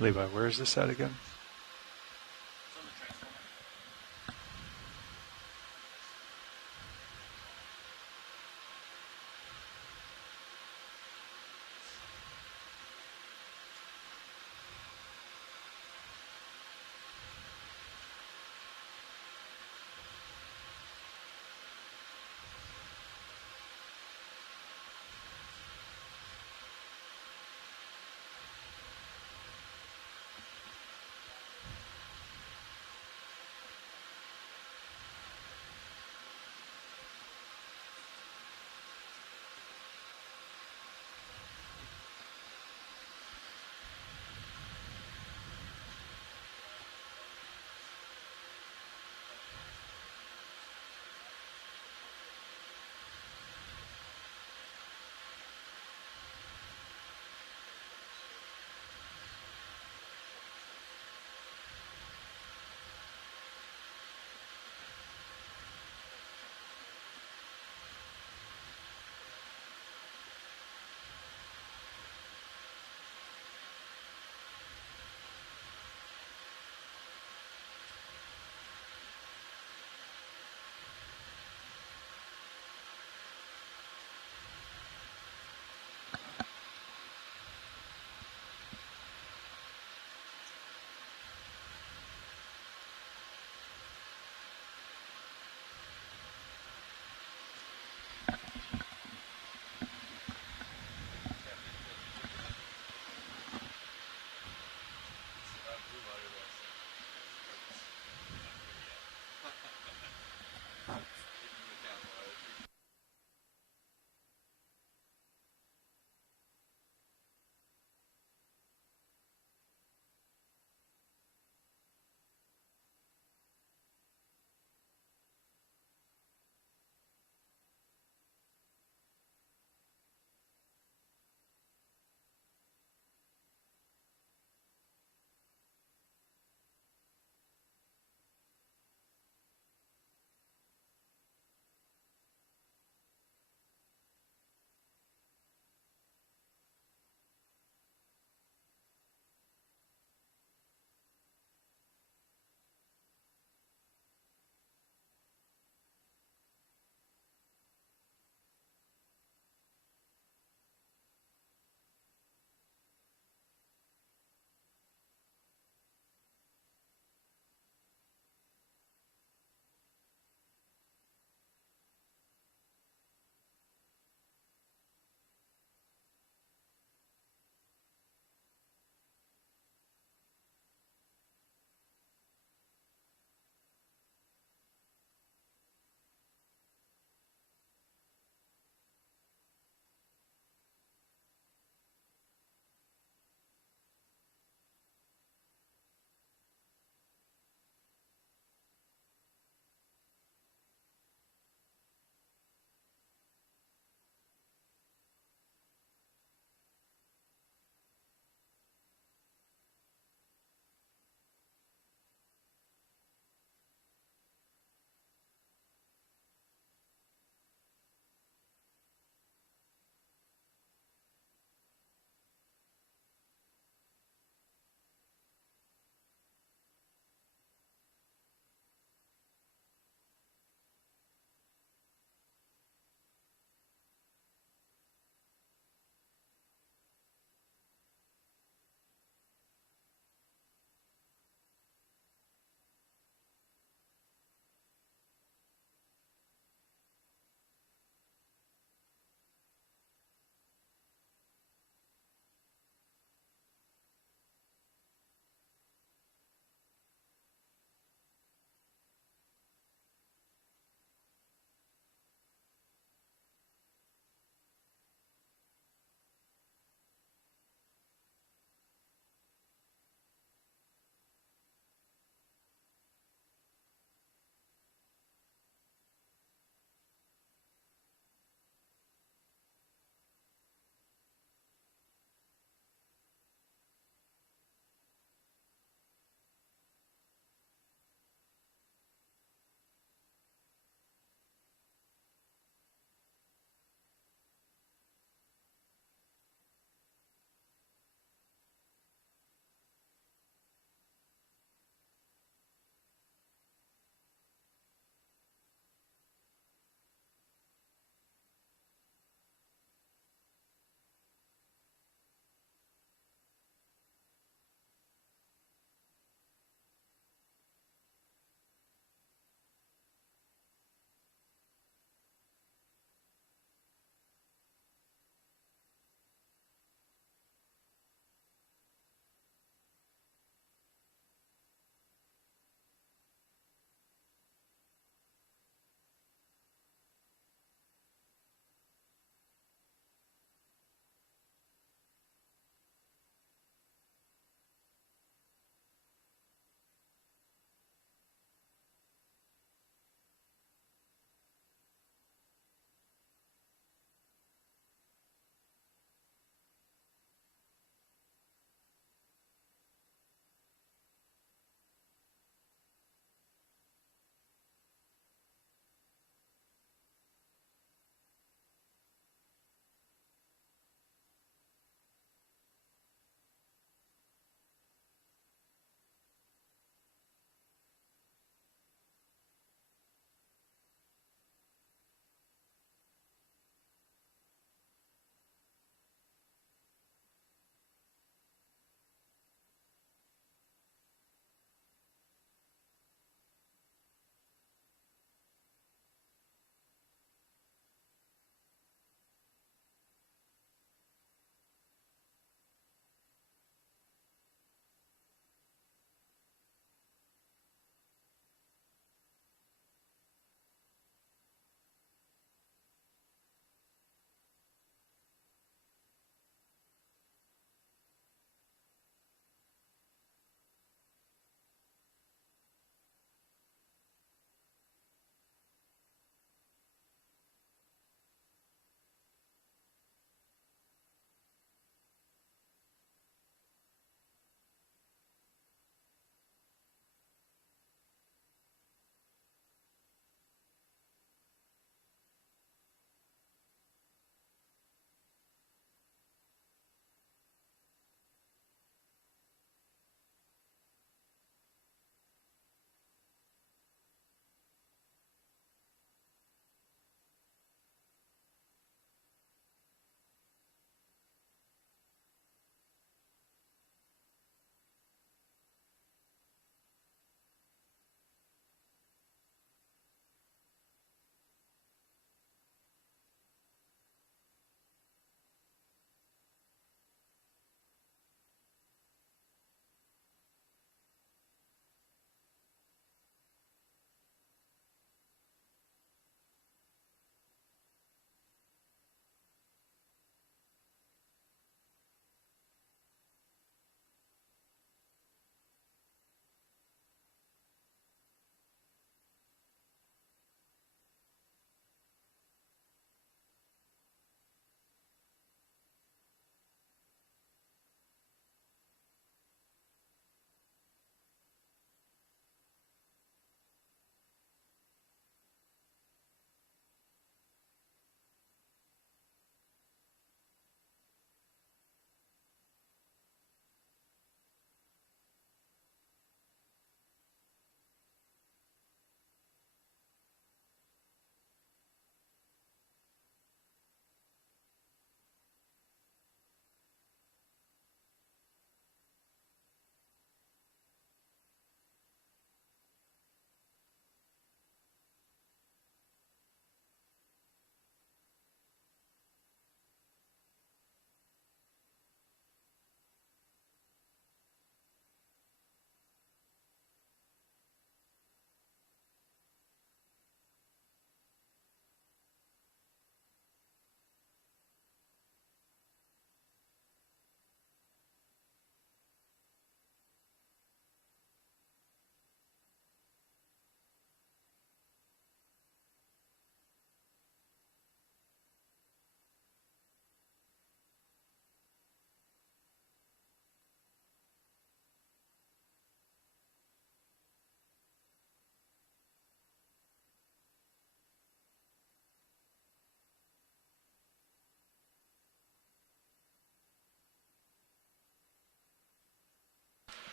Levi, where is this at again? It's on the transformer.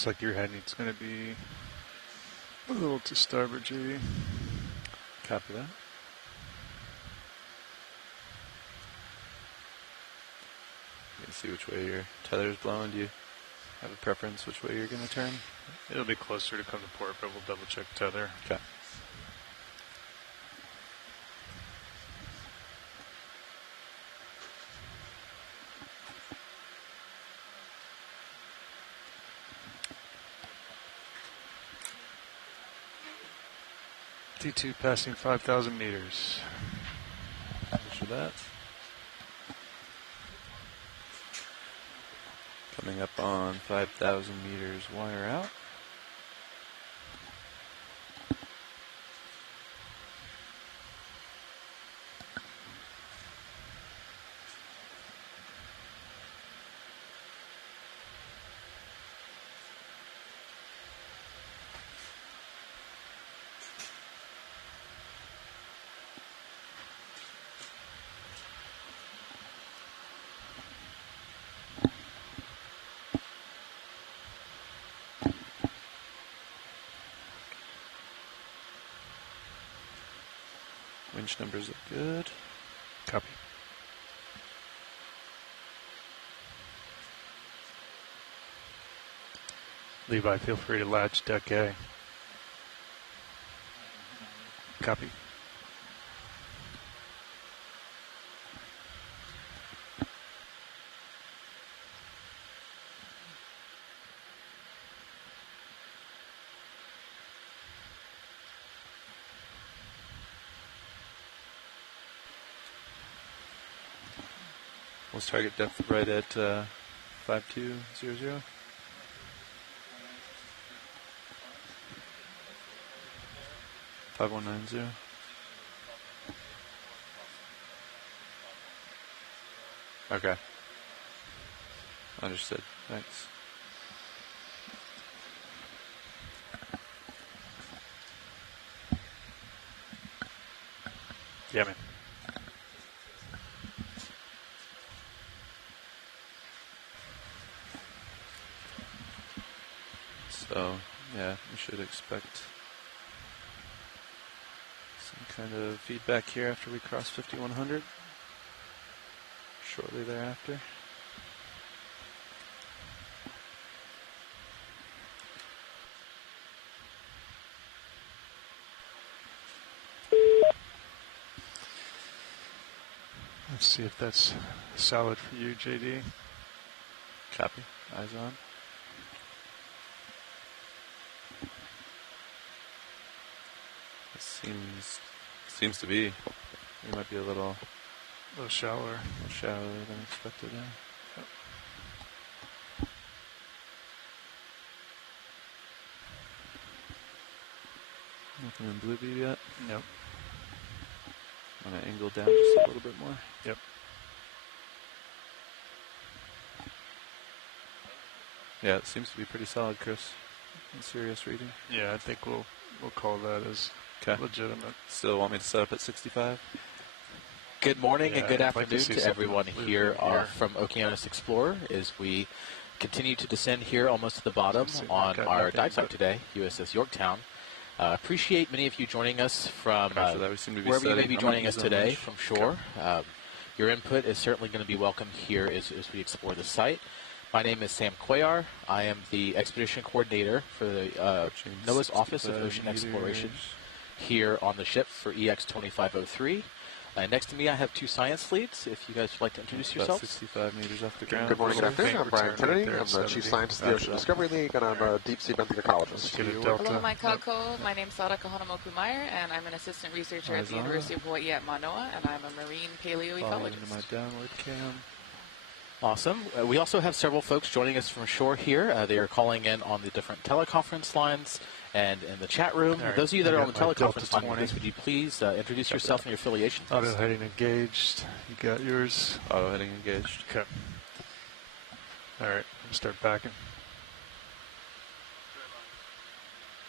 Looks like your heading's going to be a little to starboard, JD. Copy that. You can see which way your tether's blowing. Do you have a preference which way you're going to turn? It'll be closer to come to port, but we'll double check tether. Okay. T2 passing 5,000 meters. Measure that. Coming up on 5,000 meters, wire out. Winch numbers look good. Copy. Levi, feel free to latch deck A. Copy. Let's target depth right at 5200. $5190. Okay. Understood. Thanks. Yeah, man. So, yeah, we should expect some kind of feedback here after we cross 5100. Shortly thereafter. Let's see if that's solid for you, JD. Copy. Eyes on. Seems to be. It might be a little shallower. Shallower than expected. Yep. Nothing in blue beam yet? Nope. I'm going to angle down just a little bit more. Yep. Yeah, it seems to be pretty solid, Chris. Serious reading. Yeah, I think we'll call that as legitimate. Still want me to set up at 65? Good morning and good afternoon to everyone here from Okeanos Explorer as we continue to descend here almost to the bottom on our dive site today, USS Yorktown. Appreciate many of you joining us from wherever you may be joining us today from shore. Your input is certainly going to be welcome here as we explore the site. My name is Sam Cuellar. I am the Expedition Coordinator for the NOAA's Office of Ocean Exploration here on the ship for EX2503. Next to me, I have two science leads. If you guys would like to introduce yourselves. 65 meters off the ground. Good morning, good afternoon. I'm Brian Kennedy. I'm the Chief Scientist of the Ocean Discovery League, and I'm a deep-sea benthic ecologist. Hello, my Kako. My name's Sada Kahanamoku-Meyer, and I'm an assistant researcher at the University of Hawaii at Manoa, and I'm a marine paleoecologist. Into my downward cam. Awesome. We also have several folks joining us from shore here. They are calling in on the different teleconference lines and in the chat room. Right. Those of you that are on the teleconference line, would you please introduce yourself and your affiliation? Auto heading engaged. You got yours? Auto heading engaged. Okay. All right. We'll start backing.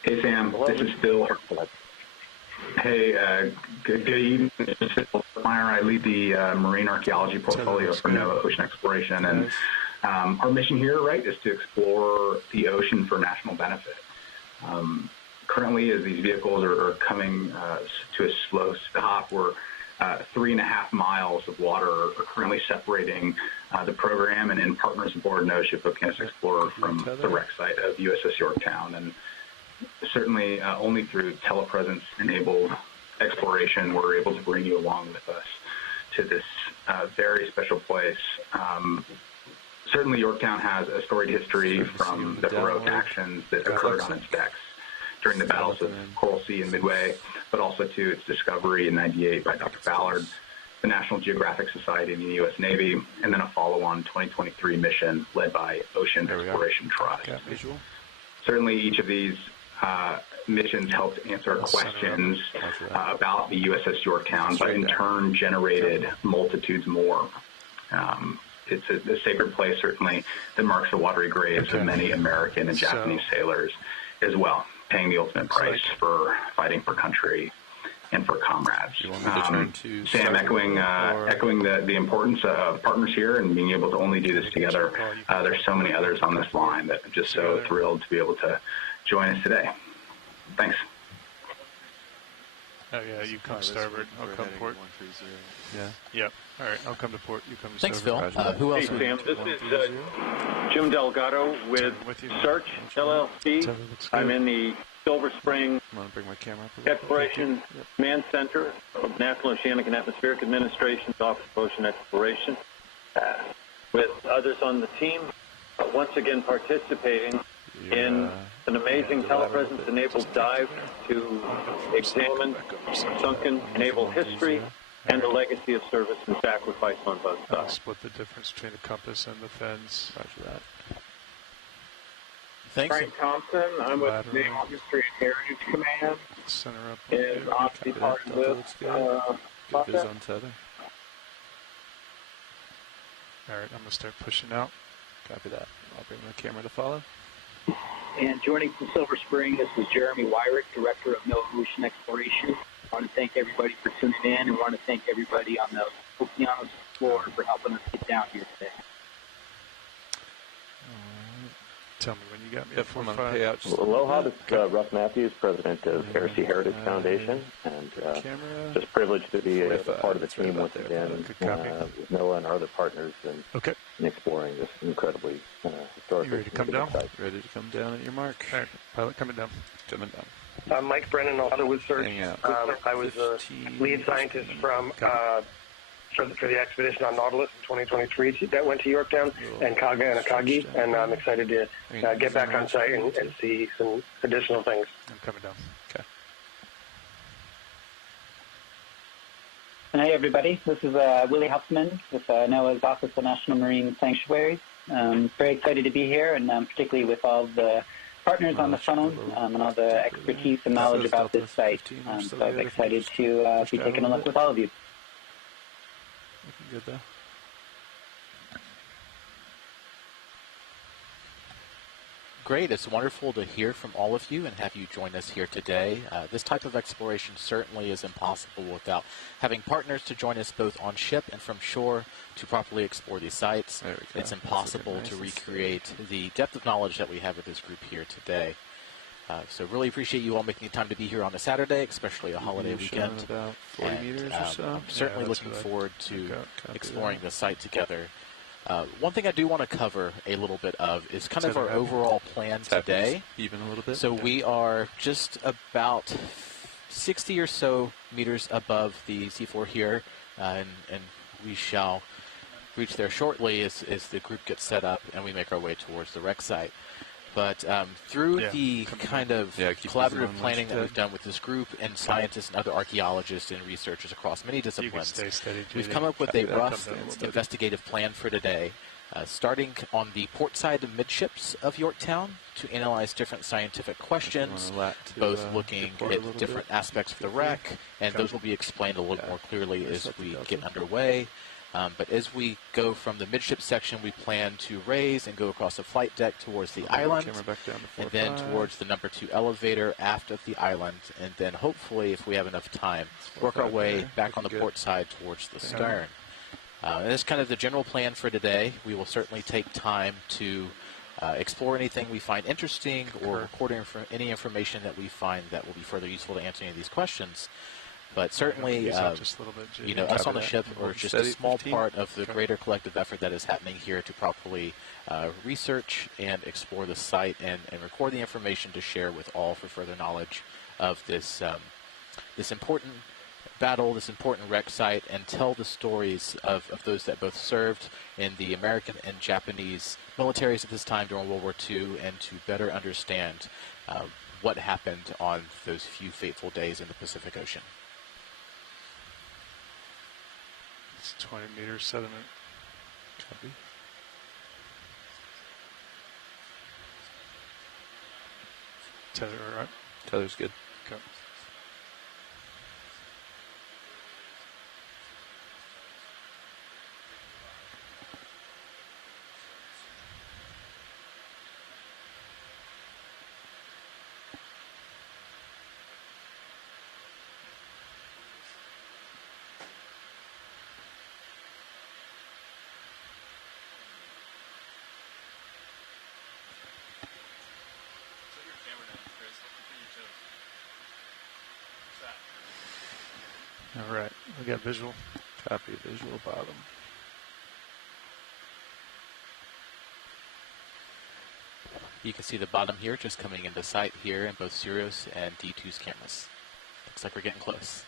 Hey, Sam. This is Phil. Hey, good evening. This is Phil Meyer. I lead the marine archaeology portfolio for NOAA Ocean Exploration, and Our mission here, right, is to explore the ocean for national benefit. Currently, as these vehicles are coming to a slow stop, we're 3.5 miles of water are currently separating the program and partners aboard nose ship Okeanos Explorer from the wreck site of USS Yorktown. And certainly only through telepresence-enabled exploration we're able to bring you along with us to this very special place. Certainly Yorktown has a storied history from the heroic actions that occurred on its decks during the battles of Coral Sea and Midway, but also to its discovery in '98 by Dr. Ballard, the National Geographic Society and the U.S. Navy, and then a follow-on 2023 mission led by Ocean Exploration Trust. Certainly each of these missions helped answer questions about the USS Yorktown, but in turn generated multitudes more. It's a sacred place, certainly, that marks the watery graves of many American and Japanese sailors as well, paying the ultimate price for fighting for country and for comrades. Sam, echoing the importance of partners here and being able to only do this together. There's so many others on this line that I'm just so thrilled to be able to join us today. Thanks. Oh, yeah, you come starboard. I'll come port. Yeah. Yep. All right, I'll come to port. You come to Thanks, starboard. Phil. Who else? Hey, Sam. This is Jim Delgado with Search LLC. I'm in the Silver Spring Exploration Command Center of National Oceanic and Atmospheric Administration's Office of Ocean Exploration, with others on the team, once again participating in an amazing telepresence-enabled dive to examine sunken naval history and the legacy of service and sacrifice on both sides. Split the difference between the compass and the fins. Roger that. Thanks. Frank Thompson. I'm with Naval History and Heritage Command. Center up. Is obviously part of this process. on tether. All right, I'm going to start pushing out. Copy that. I'll bring my camera to follow. And joining from Silver Spring, this is Jeremy Wyrick, Director of NOAA Ocean Exploration. I want to thank everybody for tuning in and want to thank everybody on the Okeanos Explorer for helping us get down here today. Tell me when you got me at 4-5. Aloha, this is Russ Matthews, President of Heresy Heritage Foundation, and just privileged to be a part of the team once again with NOAA and our other partners in exploring this incredibly historic. You ready to come down? Ready to come down at your mark. All right, pilot coming down. Coming down. I'm Mike Brennan, also with Search. I was a lead scientist from for the expedition on Nautilus in 2023 that went to Yorktown and Kaga and Akagi, and I'm excited to get back on site and see some additional things. I'm coming down. Okay. Hi, everybody. This is Willie Huffman with NOAA's Office of National Marine Sanctuaries. Very excited to be here, and particularly with all the partners on the phone and all the expertise and knowledge about this site. So I'm excited to be taking a look with all of you. Good though. Great. It's wonderful to hear from all of you and have you join us here today. This type of exploration certainly is impossible without having partners to join us both on ship and from shore to properly explore these sites. It's impossible to recreate the depth of knowledge that we have with this group here today. So really appreciate you all making the time to be here on a Saturday, especially a holiday weekend. About 40 meters or so. I'm certainly looking forward to exploring the site together. One thing I do want to cover a little bit of is kind of our overall plan today. Even a little bit. So we are just about 60 or so meters above the seafloor here, and we shall reach there shortly as the group gets set up and we make our way towards the wreck site. But through the kind of collaborative planning that we've done with this group and scientists and other archaeologists and researchers across many disciplines, we've come up with a rough investigative plan for today, starting on the port side of midships of Yorktown to analyze different scientific questions, both looking at different aspects of the wreck, and those will be explained a little more clearly as we get underway. But as we go from the midship section, we plan to raise and go across the flight deck towards the island, and then towards the number 2 elevator aft of the island, and then hopefully, if we have enough time, work our way back on the port side towards the stern. And that's kind of the general plan for today. We will certainly take time to explore anything we find interesting or record any information that we find that will be further useful to answer any of these questions. But certainly, us on the ship are just a small part of the greater collective effort that is happening here to properly research and explore the site and record the information to share with all for further knowledge of this this important battle, this important wreck site, and tell the stories of those that both served in the American and Japanese militaries at this time during World War II, and to better understand what happened on those few fateful days in the Pacific Ocean. It's 20 meters sediment. Copy. Tether, all right? Tether's good. Okay. All right, we got visual. Copy, visual bottom. You can see the bottom here just coming into sight here in both Sirius and D2's cameras. Looks like we're getting close.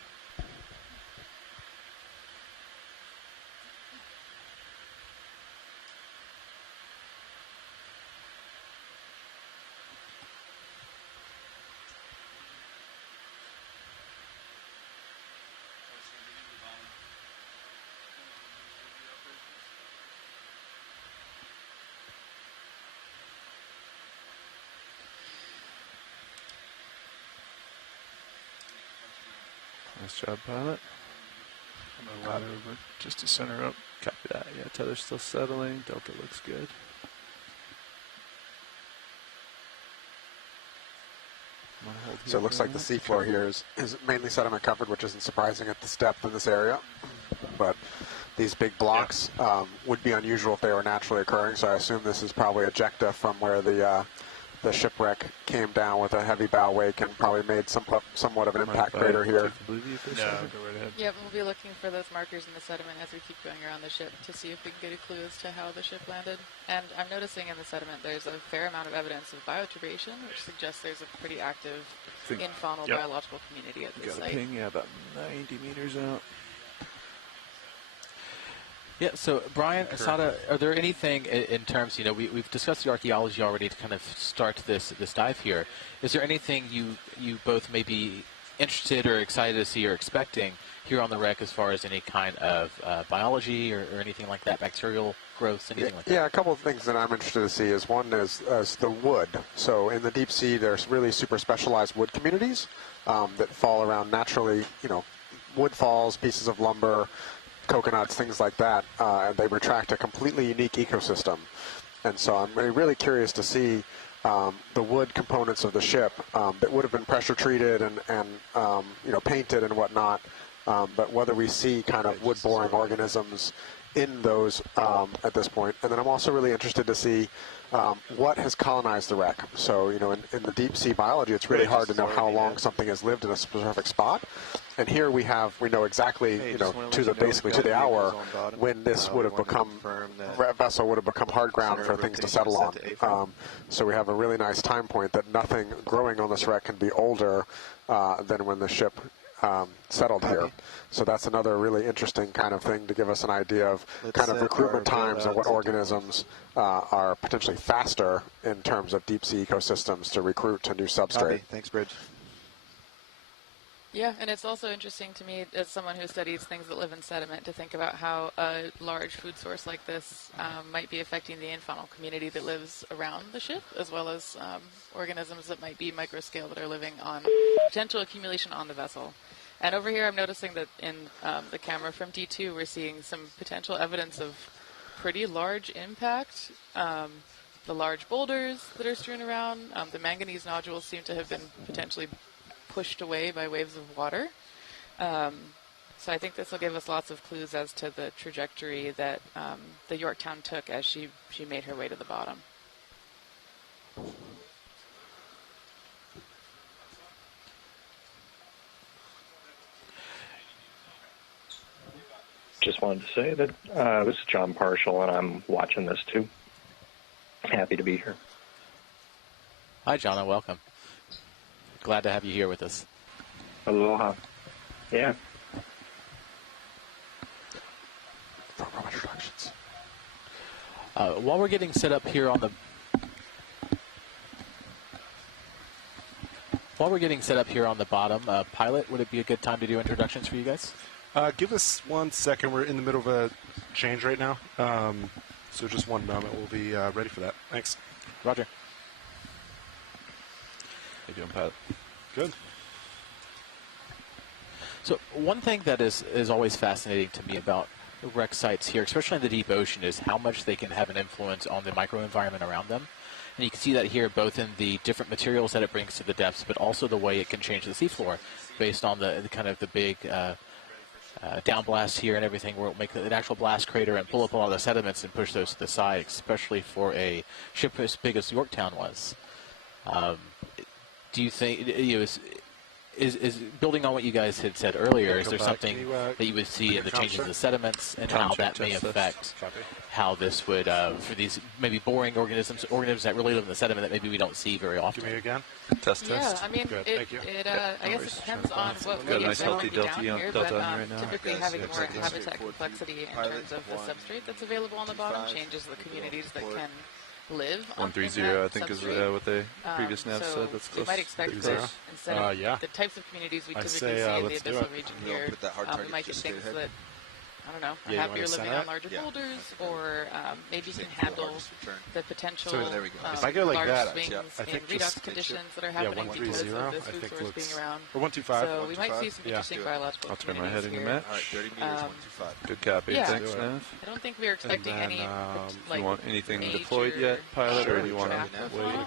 Nice job, pilot. I'm going to ladder over just to center up. Copy that. Yeah, tether's still settling. Delta looks good. So it looks like the seafloor here is mainly sediment covered, which isn't surprising at this depth in this area. But these big blocks would be unusual if they were naturally occurring, so I assume this is probably ejecta from where the shipwreck came down with a heavy bow wake and probably made somewhat of an impact crater here. Yeah, we'll be looking for those markers in the sediment as we keep going around the ship to see if we can get a clue as to how the ship landed. And I'm noticing in the sediment there's a fair amount of evidence of bioturbation, which suggests there's a pretty active infaunal biological community at this got site. a ping, about 90 meters out. Yeah, so Brian, Asada, are there anything in terms, we've discussed the archaeology already to kind of start this dive here. Is there anything you both may be interested or excited to see or expecting here on the wreck as far as any kind of biology or anything like that, bacterial growth, anything like that? Yeah, a couple of things that I'm interested to see is one is the wood. So in the deep sea, there's really super specialized wood communities that fall around naturally, wood falls, pieces of lumber, coconuts, things like that, and they retract a completely unique ecosystem. And so I'm really curious to see the wood components of the ship that would have been pressure treated and painted and whatnot, but whether we see kind of wood-boring organisms in those at this point. And then I'm also really interested to see what has colonized the wreck. So, in the deep sea biology, it's really hard to know how long something has lived in a specific spot. And here we know exactly, basically to the hour when this would have become, vessel would have become hard ground for things to settle on. So we have a really nice time point that nothing growing on this wreck can be older than when the ship settled here. So that's another really interesting kind of thing to give us an idea of kind of recruitment times and what organisms are potentially faster in terms of deep sea ecosystems to recruit to new substrate. Thanks, Bridge. Yeah, and it's also interesting to me as someone who studies things that live in sediment to think about how a large food source like this might be affecting the infaunal community that lives around the ship, as well as organisms that might be microscale that are living on potential accumulation on the vessel. And over here I'm noticing that in the camera from D2 we're seeing some potential evidence of pretty large impact. The large boulders that are strewn around, the manganese nodules seem to have been potentially pushed away by waves of water. So I think this will give us lots of clues as to the trajectory that the Yorktown took as she made her way to the bottom. Just wanted to say that this is John Partial, and I'm watching this too. Happy to be here. Hi, John, and welcome. Glad to have you here with us. Aloha. Yeah. While we're getting set up here on the bottom, pilot, would it be a good time to do introductions for you guys? Give us 1 second. We're in the middle of a change right now. So just 1 moment. We'll be ready for that. Thanks. Roger. How you doing, pilot? Good. So one thing that is always fascinating to me about wreck sites here, especially in the deep ocean, is how much they can have an influence on the microenvironment around them. And you can see that here both in the different materials that it brings to the depths, but also the way it can change the seafloor based on the kind of the big downblast here and everything, where it'll make an actual blast crater and pull up a lot of the sediments and push those to the side, especially for a ship as big as Yorktown was. Do you think, is building on what you guys had said earlier, is there something that you would see in the changes in the sediments and how that may affect how this would, for these maybe boring organisms that really live in the sediment that maybe we don't see very often? Give me again. Test. Yeah, I mean, I guess it depends on what we nice healthy down delta here, but right now. Typically having more habitat complexity in terms of the substrate that's available on the bottom changes the communities that can live on 130, I think, is what the previous nav said. That's close. We might expect that instead of the types of communities we typically see in the abyssal region here, we might get things that, I don't know, are happier living on larger boulders, or maybe can handle the potential if I go like large that, swings I think in redox conditions that are happening because of this food source being around. Or 125. So we might see some interesting biological I'll turn my heading to here. match. All right, 30 meters, 125. Good copy. Yeah. Thanks, Nav. I don't think we are expecting any you want anything deployed yet, pilot, or do you want to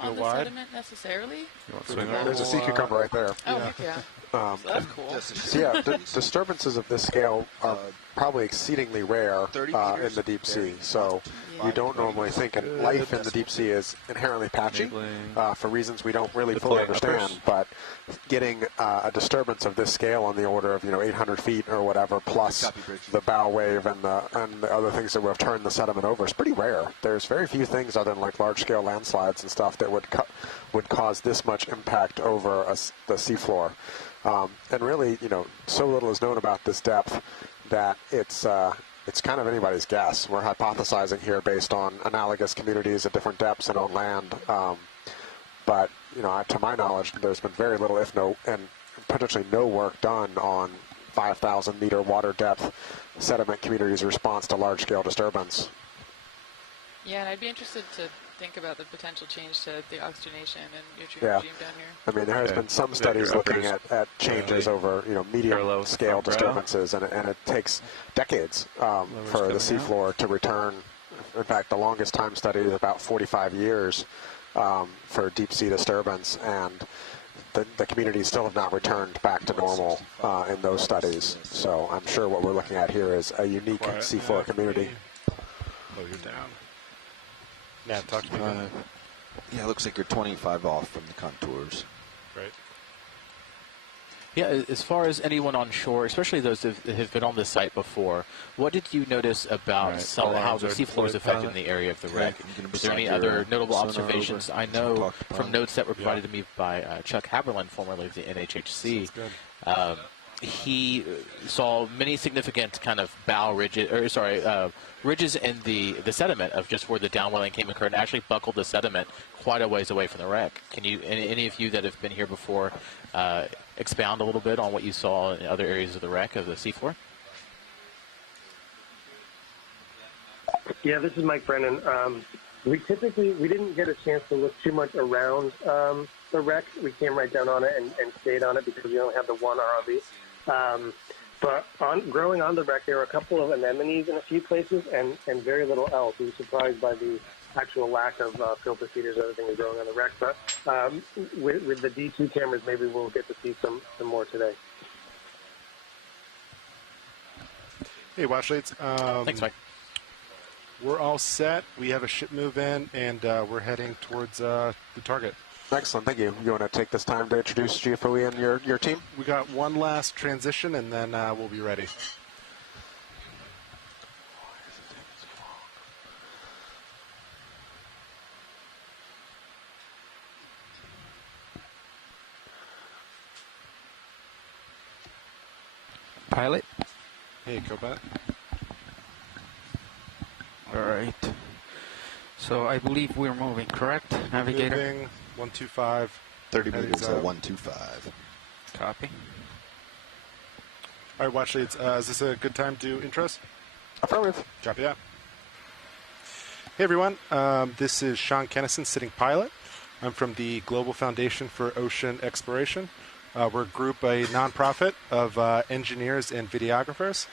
go wide? Necessarily. You want swing over? There's a sea cucumber right there. Oh, heck yeah. So that's cool. So yeah, disturbances of this scale are probably exceedingly rare in the deep sea. So you don't normally think life in the deep sea is inherently patchy for reasons we don't really fully understand. But getting a disturbance of this scale on the order of 800 feet or whatever, plus the bow wave and the other things that would have turned the sediment over is pretty rare. There's very few things other than like large scale landslides and stuff that would cause this much impact over the seafloor. And really, so little is known about this depth that it's kind of anybody's guess. We're hypothesizing here based on analogous communities at different depths and on land. But to my knowledge, there's been very little, if no, and potentially no work done on 5,000 meter water depth sediment communities' response to large scale disturbance. Yeah, and I'd be interested to think about the potential change to the oxygenation and nutrient regime down here. I mean, there has been some studies looking at changes over medium scale disturbances, and it takes decades for the seafloor to return. In fact, the longest time study is about 45 years for deep sea disturbance, and the communities still have not returned back to normal in those studies. So I'm sure what we're looking at here is a unique seafloor community. Oh, you're down. Yeah, talk to me. Yeah, it looks like you're 25 off from the contours. Right. Yeah, as far as anyone on shore, especially those that have been on this site before, what did you notice about how the seafloor is affected in the area of the wreck? Was there any other notable observations? I know from notes that were provided to me by Chuck Haberlin, formerly of the NHHC, he saw many significant kind of bow ridges, ridges in the sediment of just where the downwelling came occurred, and actually buckled the sediment quite a ways away from the wreck. Can you, any of you that have been here before, expound a little bit on what you saw in other areas of the wreck of the seafloor? Yeah, this is Mike Brennan. We didn't get a chance to look too much around the wreck. We came right down on it and stayed on it because we only had the one ROV. But growing on the wreck, there were a couple of anemones in a few places and very little else. We were surprised by the actual lack of filter feeders and everything was growing on the wreck. But with the D2 cameras, maybe we'll get to see some more today. Hey, Watchleads. Thanks, Mike. We're all set. We have a ship move in, and we're heading towards the target. Excellent, thank you. You want to take this time to introduce GFOE and your team? We got one last transition, and then we'll be ready. Pilot. Hey, co-pilot. All right. So I believe we're moving, correct, Navigator? Moving, 125. 30 meters at 125. Copy. All right, Watchleads, is this a good time to intros? Affirmative. Copy that. Hey, everyone. This is Sean Kennison, sitting pilot. I'm from the Global Foundation for Ocean Exploration. We're a group, a nonprofit of engineers and videographers.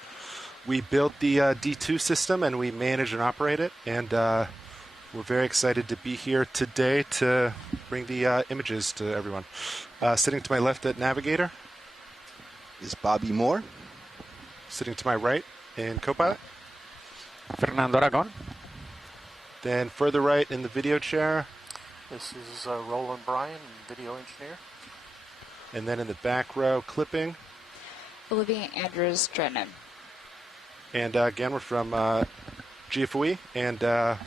We built the D2 system, and we manage and operate it. And we're very excited to be here today to bring the images to everyone. Sitting to my left at Navigator is Bobby Moore. Sitting to my right in co-pilot, Fernando Aragon. Then further right in the video chair. This is Roland Bryan, video engineer. And then in the back row, clipping. Olivia Andrews Drennan. And again, we're from GFOE, and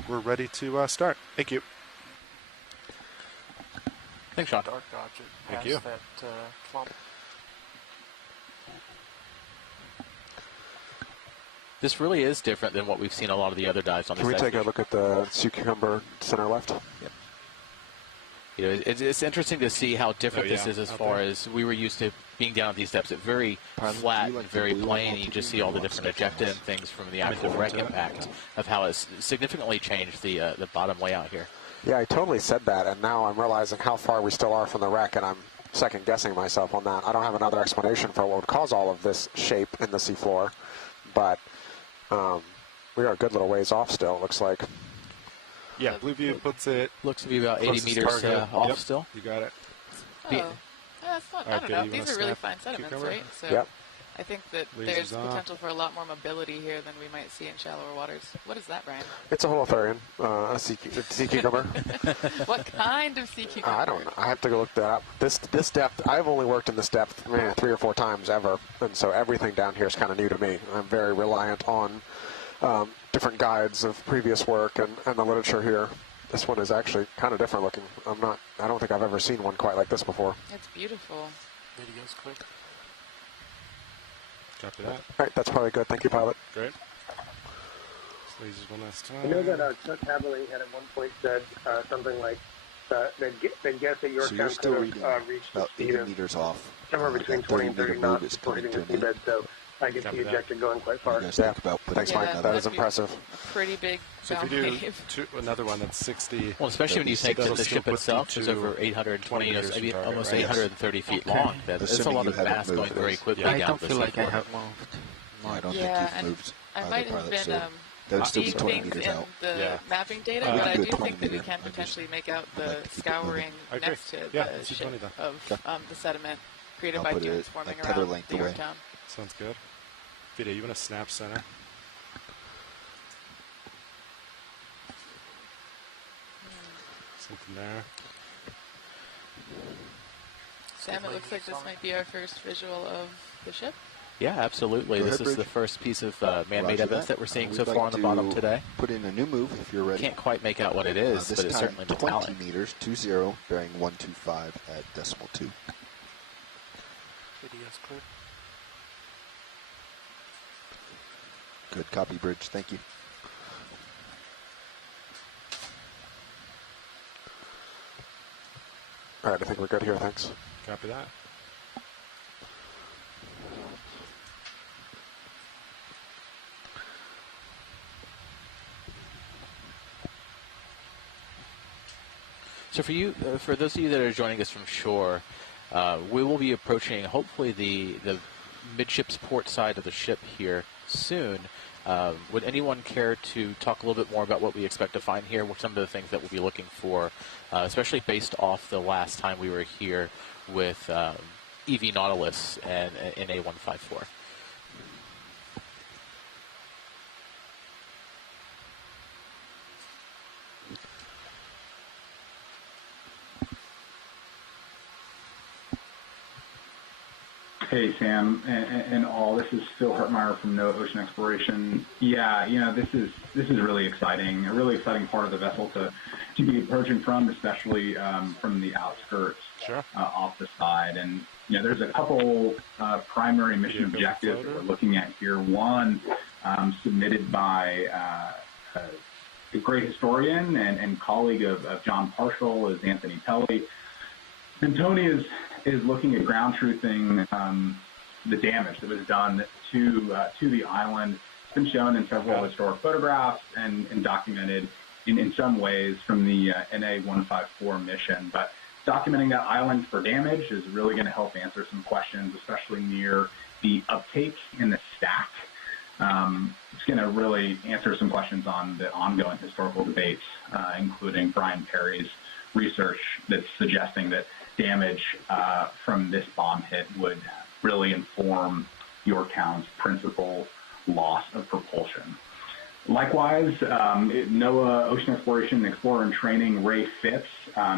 we're ready to start. Thank you. Thanks, Sean. Dark object. Thank you. That clump. This really is different than what we've seen a lot of the other dives on this. Can we take a look at the sea cucumber center left? Yep. You know, it's interesting to see how different this is as far as we were used to being down at these depths. It's very flat and very plain, and you just see all the different ejecta and things from the actual wreck impact of how it's significantly changed the bottom layout here. Yeah, I totally said that, and now I'm realizing how far we still are from the wreck, and I'm second-guessing myself on that. I don't have another explanation for what would cause all of this shape in the seafloor, but we are a good little ways off still, it looks like. Yeah, Blue View puts it... Looks to be about 80 meters off still. You got it. Oh, that's fun. I don't know. These are really fine sediments, right? So I think that there's potential for a lot more mobility here than we might see in shallower waters. What is that, Brian? It's a holothurian, a sea cucumber. What kind of sea cucumber? I don't know. I have to go look that up. This depth, I've only worked in this depth 3 or 4 times ever, and so everything down here is kind of new to me. I'm very reliant on different guides of previous work and the literature here. This one is actually kind of different looking. I don't think I've ever seen one quite like this before. It's beautiful. Video's quick. Copy that. All right, that's probably good. Thank you, pilot. Great. Lasers one last time. I know that Chuck Haverly had at one point said something like they'd guess that Yorktown could have reached about 80 meters off. Somewhere between 20 and 30 knots before hitting the seabed, so I can see ejector going quite far. Thanks, Mike. That is impressive. A pretty big So if we do another one that's 60... Well, especially when you think that the ship itself is over 820, maybe almost 830 feet long. That's a lot of mass going very quickly down. I don't feel like I have moved. No, I don't think you've moved. I might have been seeing things in the mapping data, but I do think that we can potentially make out the scouring next to the ship of the sediment created by dunes forming around the Yorktown. Sounds good. Vida, you want to snap center? Something there. Sam, it looks like this might be our first visual of the ship. Yeah, absolutely. This is the first piece of man-made evidence that we're seeing so far on the bottom today. Put in a new move if you're ready. Can't quite make out what it is, but it's certainly metallic. 20 meters, 20, bearing 125 at decimal 2. Video's clear. Good copy, Bridge. Thank you. All right, I think we're good here. Thanks. Copy that. So for those of you that are joining us from shore, we will be approaching hopefully the midships port side of the ship here soon. Would anyone care to talk a little bit more about what we expect to find here? What some of the things that we'll be looking for, especially based off the last time we were here with EV Nautilus and ʻAumoana. Hey, Sam, and all. This is Phil Hartmeyer from NOAA Ocean Exploration. Yeah, this is really exciting. A really exciting part of the vessel to be approaching from, especially from the outskirts, off the side. And there's a couple primary mission objectives that we're looking at here. One submitted by a great historian and colleague of John Parshall is Anthony Pelly. And Tony is looking at ground truthing the damage that was done to the island. It's been shown in several historic photographs and documented in some ways from the NA-154 mission. But documenting that island for damage is really going to help answer some questions, especially near the uptake in the stack. It's going to really answer some questions on the ongoing historical debates, including Brian Perry's research that's suggesting that damage from this bomb hit would really inform Yorktown's principal loss of propulsion. Likewise, NOAA Ocean Exploration Explorer in Training Ray Phipps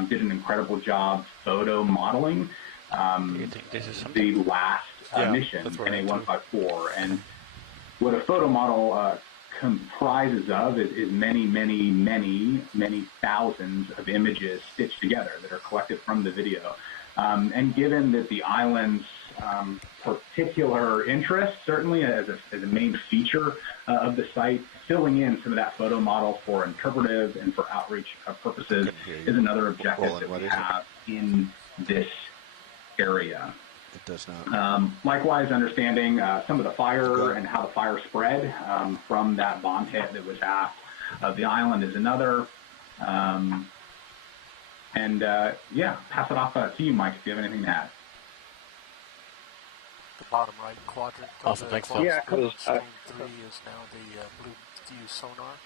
did an incredible job photo modeling the last mission, NA-154. And what a photo model comprises of is many, many, many, many thousands of images stitched together that are collected from the video. And given that the island's particular interest, certainly as a main feature of the site, filling in some of that photo model for interpretive and for outreach purposes is another objective that we have in this area. It does not. Likewise, understanding some of the fire and how the fire spread from that bomb hit that was aft of the island is another. Pass it off to you, Mike, if you have anything to add. The bottom right quadrant. Awesome, thanks, Phil. Yeah, stream 3 is now the blue view sonar.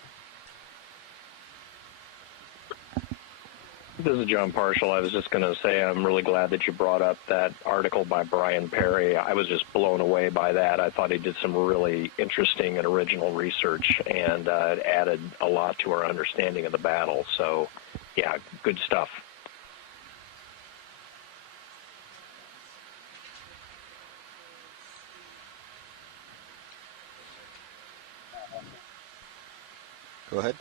This is John Parshall. I was just going to say I'm really glad that you brought up that article by Brian Perry. I was just blown away by that. I thought he did some really interesting and original research, and it added a lot to our understanding of the battle. So, yeah, good stuff. Go ahead.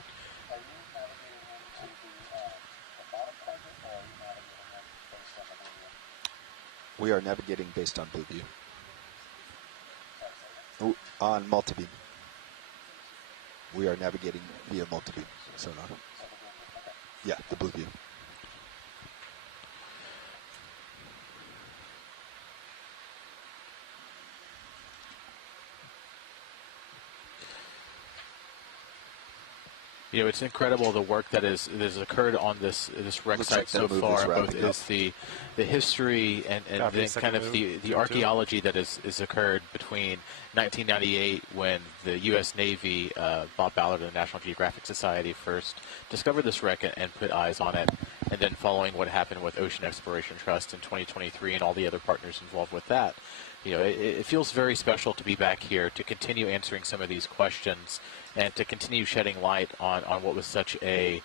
We are navigating based on blue view. Oh, on multibeam. We are navigating via multibeam sonar. Yeah, the blue view. It's incredible the work that has occurred on this wreck site so far. Both is the history and then kind of the archaeology that has occurred between 1998 when the U.S. Navy, Bob Ballard of the National Geographic Society first discovered this wreck and put eyes on it, and then following what happened with Ocean Exploration Trust in 2023 and all the other partners involved with that. It feels very special to be back here to continue answering some of these questions and to continue shedding light on what was such a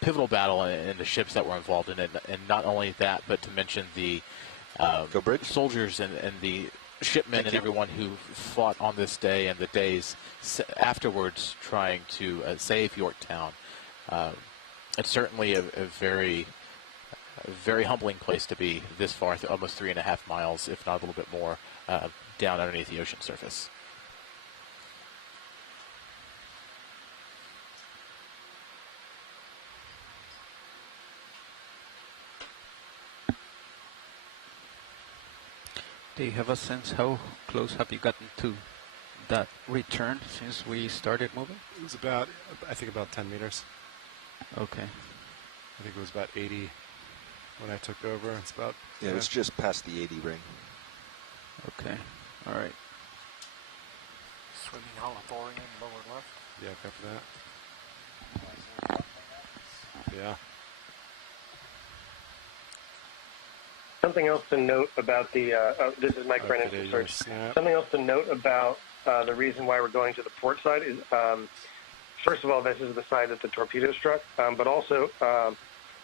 pivotal battle in the ships that were involved in it. And not only that, but to mention the soldiers and the shipmen and everyone who fought on this day and the days afterwards trying to save Yorktown. It's certainly a very humbling place to be this far, almost 3.5 miles, if not a little bit more, down underneath the ocean surface. Do you have a sense how close have you gotten to that return since we started moving? It was about 10 meters. Okay. I think it was about 80 when I took over. It's about... Yeah, it was just past the 80 ring. Okay. All right. Swimming Holothorian, lower left. Yeah, copy that. Yeah. Something else to note about the, this is Mike Brennan from Search. Something else to note about the reason why we're going to the port side is, first of all, this is the side that the torpedo struck, but also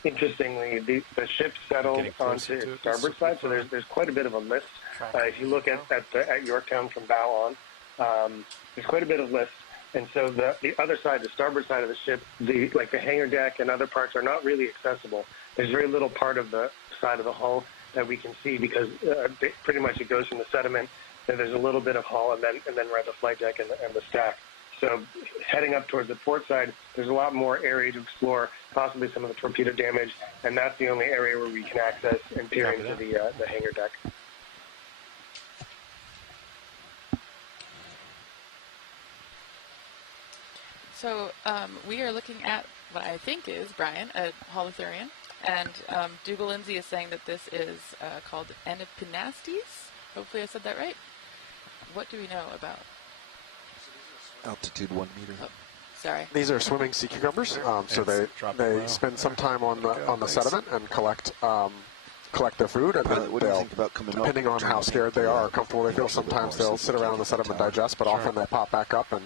interestingly, the ship settled onto its starboard side, so there's quite a bit of a lift. If you look at Yorktown from bow on, there's quite a bit of lift. And so the other side, the starboard side of the ship, like the hangar deck and other parts are not really accessible. There's very little part of the side of the hull that we can see because pretty much it goes from the sediment. Then there's a little bit of hull, and then we're at the flight deck and the stack. So heading up towards the port side, there's a lot more area to explore, possibly some of the torpedo damage, and that's the only area where we can access and peer into the hangar deck. So we are looking at what I think is, Brian, a holothurian, and Dougal Lindsay is saying that this is called Anapanastes. Hopefully I said that right. What do we know about? Altitude 1 meter. Oh, sorry. These are swimming sea cucumbers, so they spend some time on the sediment and collect their food, and then they'll, depending on how scared they are or comfortable they feel, sometimes they'll sit around in the sediment and digest, but often they pop back up and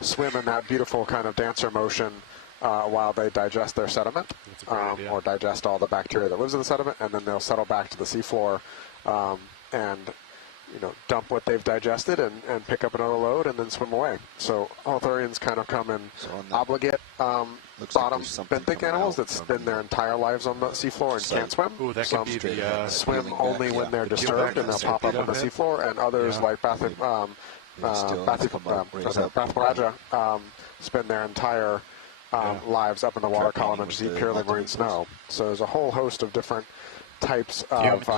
swim in that beautiful kind of dancer motion while they digest their sediment, or digest all the bacteria that lives in the sediment, and then they'll settle back to the seafloor and dump what they've digested and pick up another load and then swim away. So holothurians kind of come in obligate bottom benthic animals that spend their entire lives on the seafloor and can't swim. Ooh, that Some could be the, swim only when they're disturbed and they'll pop up on the seafloor, and others like Bathypelagia spend their entire lives up in the water column and just eat purely marine snow. So there's a whole host of different types of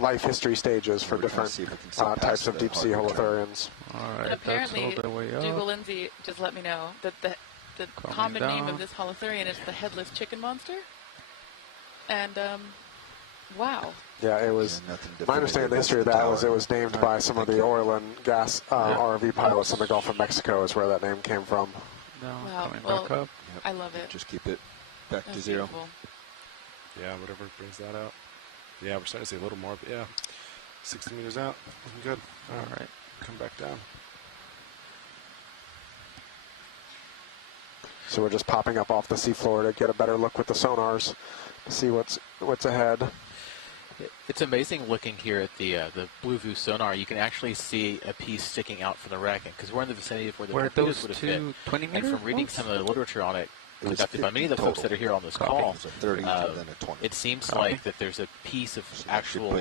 life history stages for different types of deep sea holothurians. All right, apparently, Dougal Lindsay just let me know that the common name of this holothurian is the headless chicken monster. And wow. Yeah, it was. My understanding of the history of that was it was named by some of the oil and gas ROV pilots in the Gulf of Mexico. Is where that name came from. Wow. Well, I love it. Just keep it back to zero. Beautiful. Yeah, whatever brings that out. Yeah, we're starting to see a little more, but yeah, 60 meters out, looking good. All right, come back down. So we're just popping up off the seafloor to get a better look with the sonars to see what's ahead. It's amazing looking here at the Blue View sonar. You can actually see a piece sticking out from the wreck, because we're in the vicinity of where the torpedoes would have hit. 20 meter and from reading some of the literature on it, conducted by many of the folks that are here on this call, it seems like that there's a piece of actual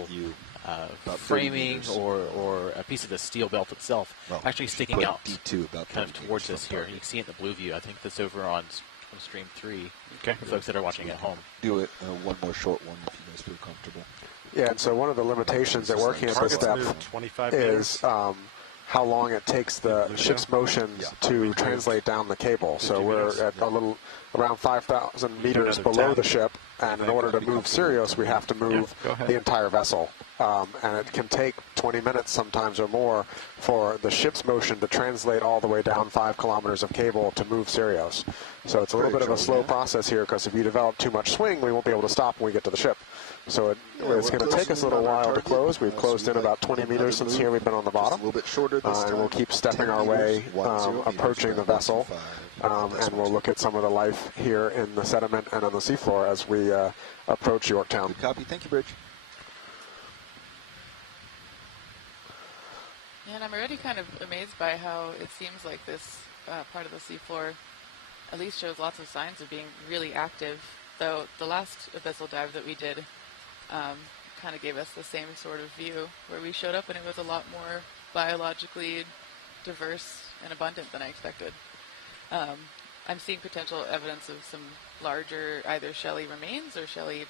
framing or a piece of the steel belt itself actually sticking out kind of towards us here. You can see it in the Blue View. I think that's over on Stream 3 for folks that are watching at home. Do it one more short one if you guys feel comfortable. Yeah, and so one of the limitations at working at this depth is how long it takes the ship's motions to translate down the cable. So we're at a little around 5,000 meters below the ship, and in order to move Sirius, we have to move the entire vessel. And it can take 20 minutes sometimes or more for the ship's motion to translate all the way down 5 kilometers of cable to move Sirius. So it's a little bit of a slow process here, because if you develop too much swing, we won't be able to stop when we get to the ship. So it's going to take us a little while to close. We've closed in about 20 meters since here we've been on the bottom. A little bit shorter this time. And we'll keep stepping our way, approaching the vessel. And we'll look at some of the life here in the sediment and on the seafloor as we approach Yorktown. Good copy. Thank you, Bridge. Yeah, and I'm already kind of amazed by how it seems like this part of the seafloor at least shows lots of signs of being really active, though the last vessel dive that we did kind of gave us the same sort of view, where we showed up and it was a lot more biologically diverse and abundant than I expected. I'm seeing potential evidence of some larger either shelly remains or shelly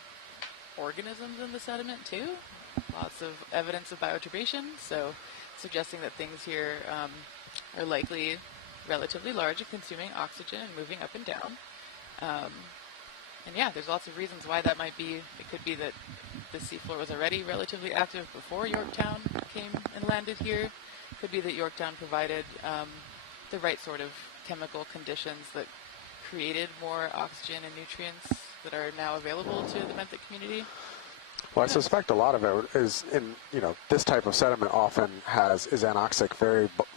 organisms in the sediment too. Lots of evidence of bioturbation, so suggesting that things here are likely relatively large and consuming oxygen and moving up and down. And yeah, there's lots of reasons why that might be. It could be that the seafloor was already relatively active before Yorktown came and landed here. Could be that Yorktown provided the right sort of chemical conditions that created more oxygen and nutrients that are now available to the benthic community. Well, I suspect a lot of it is in, this type of sediment often is anoxic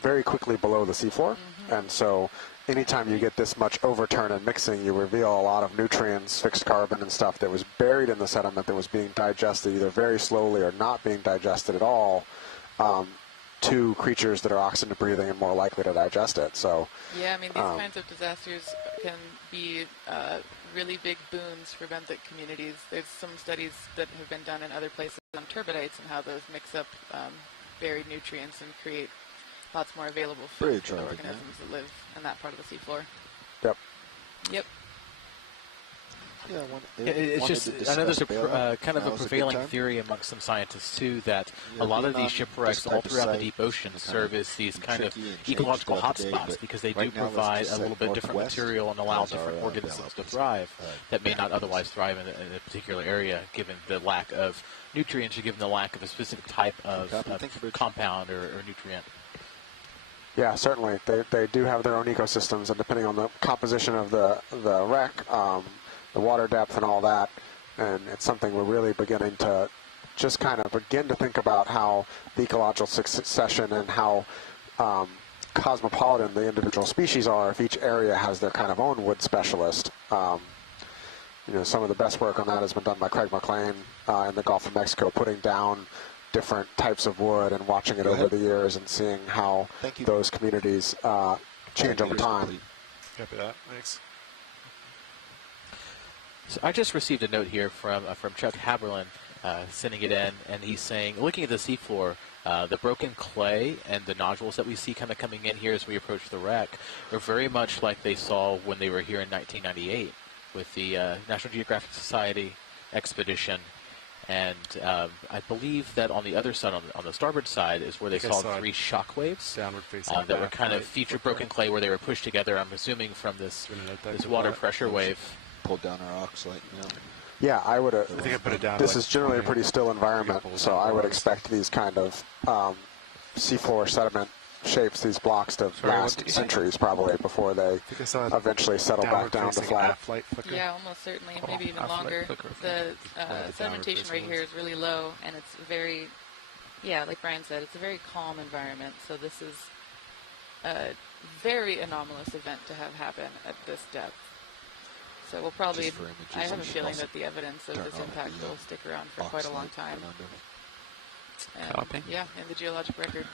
very quickly below the seafloor. And so anytime you get this much overturn and mixing, you reveal a lot of nutrients, fixed carbon and stuff that was buried in the sediment that was being digested either very slowly or not being digested at all, to creatures that are oxygen breathing and more likely to digest it. So yeah, I mean, these kinds of disasters can be really big boons for benthic communities. There's some studies that have been done in other places on turbidites and how those mix up buried nutrients and create lots more available food for the organisms that live in that part of the seafloor. Yep. Yep. Yeah, it's just, I know there's a kind of a prevailing theory amongst some scientists too that a lot of these shipwrecks all throughout the deep ocean serve as these kind of ecological hotspots because they do provide a little bit different material and allow different organisms to thrive that may not otherwise thrive in a particular area given the lack of nutrients or given the lack of a specific type of compound or nutrient. Yeah, certainly. They do have their own ecosystems, and depending on the composition of the wreck, the water depth and all that, and it's something we're really beginning to just kind of begin to think about how the ecological succession and how cosmopolitan the individual species are if each area has their kind of own wood specialist. You know, some of the best work on that has been done by Craig McLean in the Gulf of Mexico, putting down different types of wood and watching it over the years and seeing how those communities change over time. Copy that. Thanks. So I just received a note here from Chuck Haberlin, sending it in, and he's saying, looking at the seafloor, the broken clay and the nodules that we see kind of coming in here as we approach the wreck are very much like they saw when they were here in 1998 with the National Geographic Society expedition. And I believe that on the other side, on the starboard side, is where they saw 3 shock waves that were kind of featured broken clay where they were pushed together, I'm assuming from this water pressure wave. Pulled down our oxalate. Yeah, I would. I think I put it down. This is generally a pretty still environment, so I would expect these kind of seafloor sediment shapes, these blocks, to last centuries probably before they eventually settle back down to flat. Yeah, almost certainly, maybe even longer. The sedimentation rate here is really low, and it's very, like Brian said, it's a very calm environment. So this is a very anomalous event to have happen at this depth. So we'll probably, I have a feeling that the evidence of this impact will stick around for quite a long time. And, in the geologic record.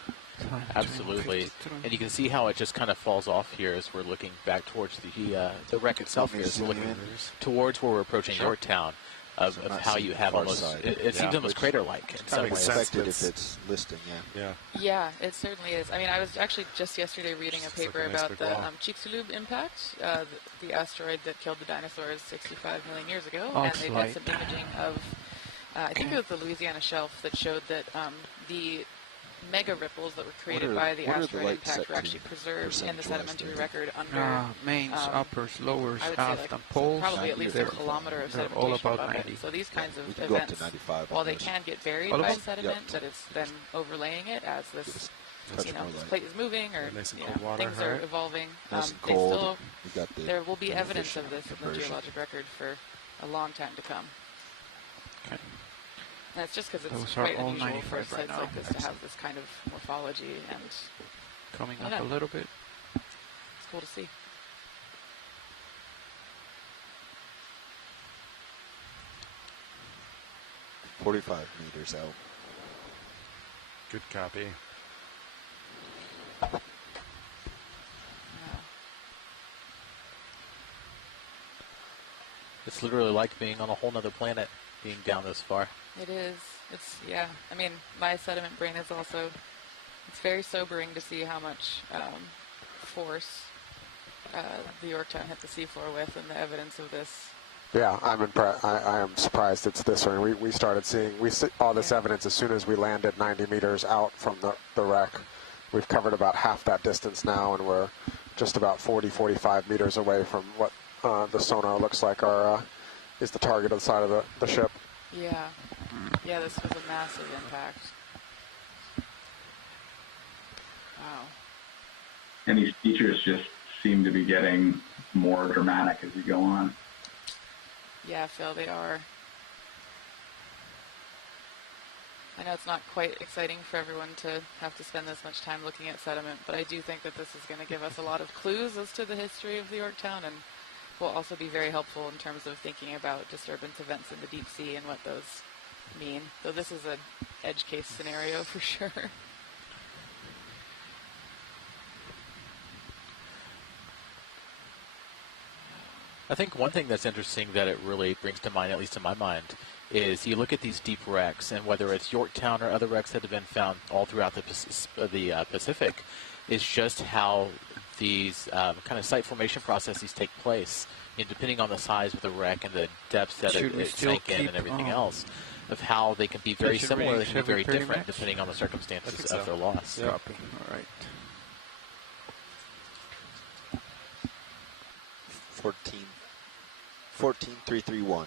Absolutely. And you can see how it just kind of falls off here as we're looking back towards the wreck itself here. So looking towards where we're approaching Yorktown. Of how you have almost, it seems almost crater-like in some ways. Expected if it's listing, Yeah, it certainly is. I mean, I was actually just yesterday reading a paper about the Chicxulub impact, the asteroid that killed the dinosaurs 65 million years ago, and they did some imaging of, I think it was the Louisiana Shelf that showed that the mega ripples that were created by the asteroid impact were actually preserved in the sedimentary record under mains, uppers, lowers, aft, and poles. Probably at least a kilometer of sedimentation above it. So these kinds of events, while they can get buried by sediment, that it's then overlaying it as this, this plate is moving or things are evolving. There will be evidence of this in the geologic record for a long time to come. Okay. And it's just because it's quite unusual for sites like this to have this kind of morphology and coming up a little bit. It's cool to see. $45 meters out. Good copy. It's literally like being on a whole nother planet, being down this far. It is. It's, I mean, my sediment brain is also, it's very sobering to see how much force the Yorktown hit the seafloor with and the evidence of this. Yeah, I'm impressed. I am surprised it's this way. We started seeing all this evidence as soon as we landed 90 meters out from the wreck. We've covered about half that distance now, and we're just about 45 meters away from what the sonar looks like is the target of the side of the ship. Yeah. Yeah, this was a massive impact. Wow. And these features just seem to be getting more dramatic as we go on. Yeah, Phil, they are. I know it's not quite exciting for everyone to have to spend this much time looking at sediment, but I do think that this is going to give us a lot of clues as to the history of the Yorktown, and will also be very helpful in terms of thinking about disturbance events in the deep sea and what those mean. Though this is an edge case scenario for sure. I think one thing that's interesting that it really brings to mind, at least in my mind, is you look at these deep wrecks, and whether it's Yorktown or other wrecks that have been found all throughout the Pacific, is just how these kind of site formation processes take place, and depending on the size of the wreck and the depths that it sank in and everything else, of how they can be very similar, they can be very different depending on the circumstances of their loss. Yep. All right. 14,331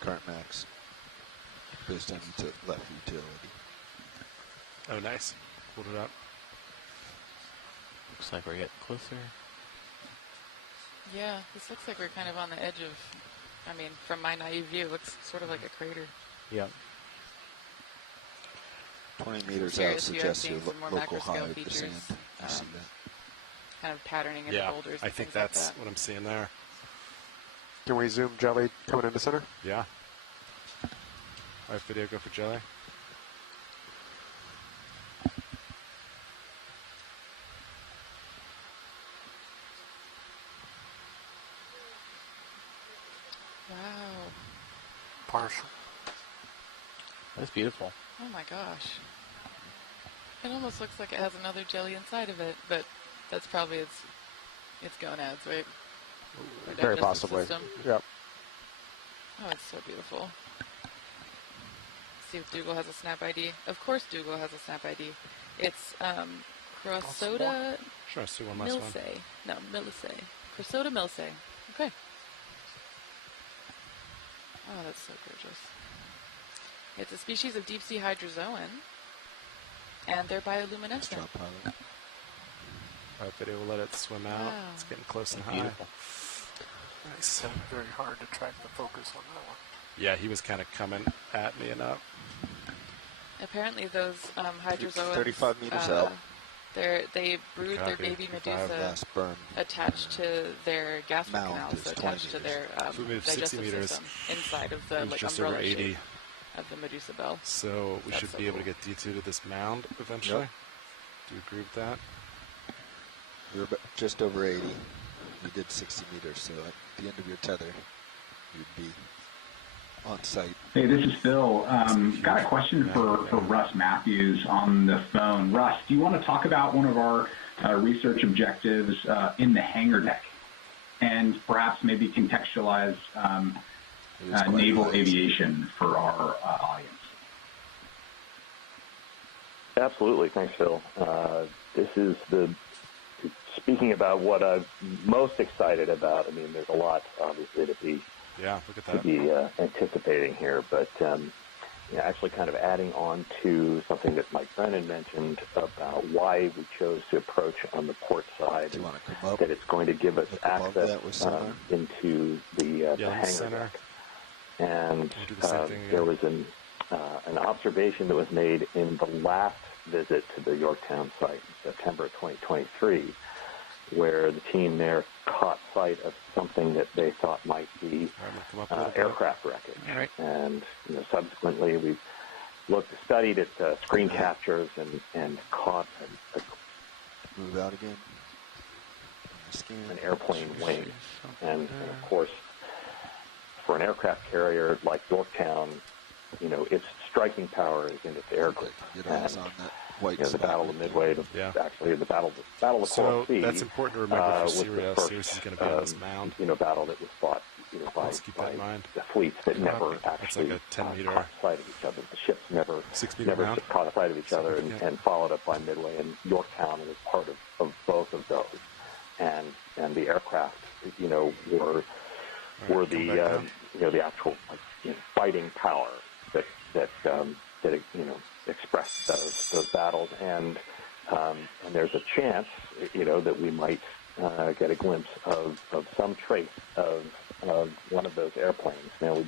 current max based on left utility. Oh, nice. Pulled it up. Looks like we're getting closer. Yeah, this looks like we're kind of on the edge of, I mean, from my naive view, it looks sort of like a crater. Yeah. 20 meters out suggests your local high of the sand. You see that? Kind of patterning in the boulders. I think that's what I'm seeing there. Can we zoom jelly coming into center? Yeah. All right, video, go for jelly. Wow. Partial. That's beautiful. Oh my gosh. It almost looks like it has another jelly inside of it, but that's probably its gonads, right? Very possibly. System. Yep. Oh, it's so beautiful. See if Dougal has a snap ID. Of course Dougal has a snap ID. It's Crosota Sure, let's do one last one. No, Milse. Crosota Milse. Okay. Oh, that's so gorgeous. It's a species of deep-sea hydrozoan, and they're bioluminescent. All right, video, we'll let it swim out. Wow. It's getting close and high. Beautiful. Nice. Very hard to track the focus on that one. Yeah, he was kind of coming at me and up. Apparently those hydrozoans, 35 meters out. They brood their baby medusa attached to their gastric canals, so attached to their digestive system inside of the umbrella shape of the medusa bell. So we should be able to get D2 to this mound eventually. Yep. Do you agree with that? We're just over 80. We did 60 meters, so at the end of your tether, you'd be on site. Hey, this is Phil. Got a question for Russ Matthews on the phone. Russ, do you want to talk about one of our research objectives in the hangar deck, and perhaps maybe contextualize naval aviation for our audience? Absolutely. Thanks, Phil. This is speaking about what I'm most excited about. I mean, there's a lot, obviously, to be anticipating here, but actually kind of adding on to something that Mike Brennan mentioned about why we chose to approach on the port side, that it's going to give us access into the hangar deck. And there was an observation that was made in the last visit to the Yorktown site in September 2023, where the team there caught sight of something that they thought might be aircraft wreckage. Right. And subsequently we've studied its screen captures and caught Move out again. an airplane wing. And of course, for an aircraft carrier like Yorktown, its striking power is in its aircraft. The Battle of Midway, actually the Battle of Coral Sea. That's important to remember for Sirius. Was Sirius is going to be on this mound. Battle that was fought, by the fleets that never actually caught sight of each other. The ships never caught sight of each other and followed up by Midway. And Yorktown was part of both of those. And the aircraft, were the actual fighting power that expressed those battles, and there's a chance, that we might get a glimpse of some trace of one of those airplanes. Now, we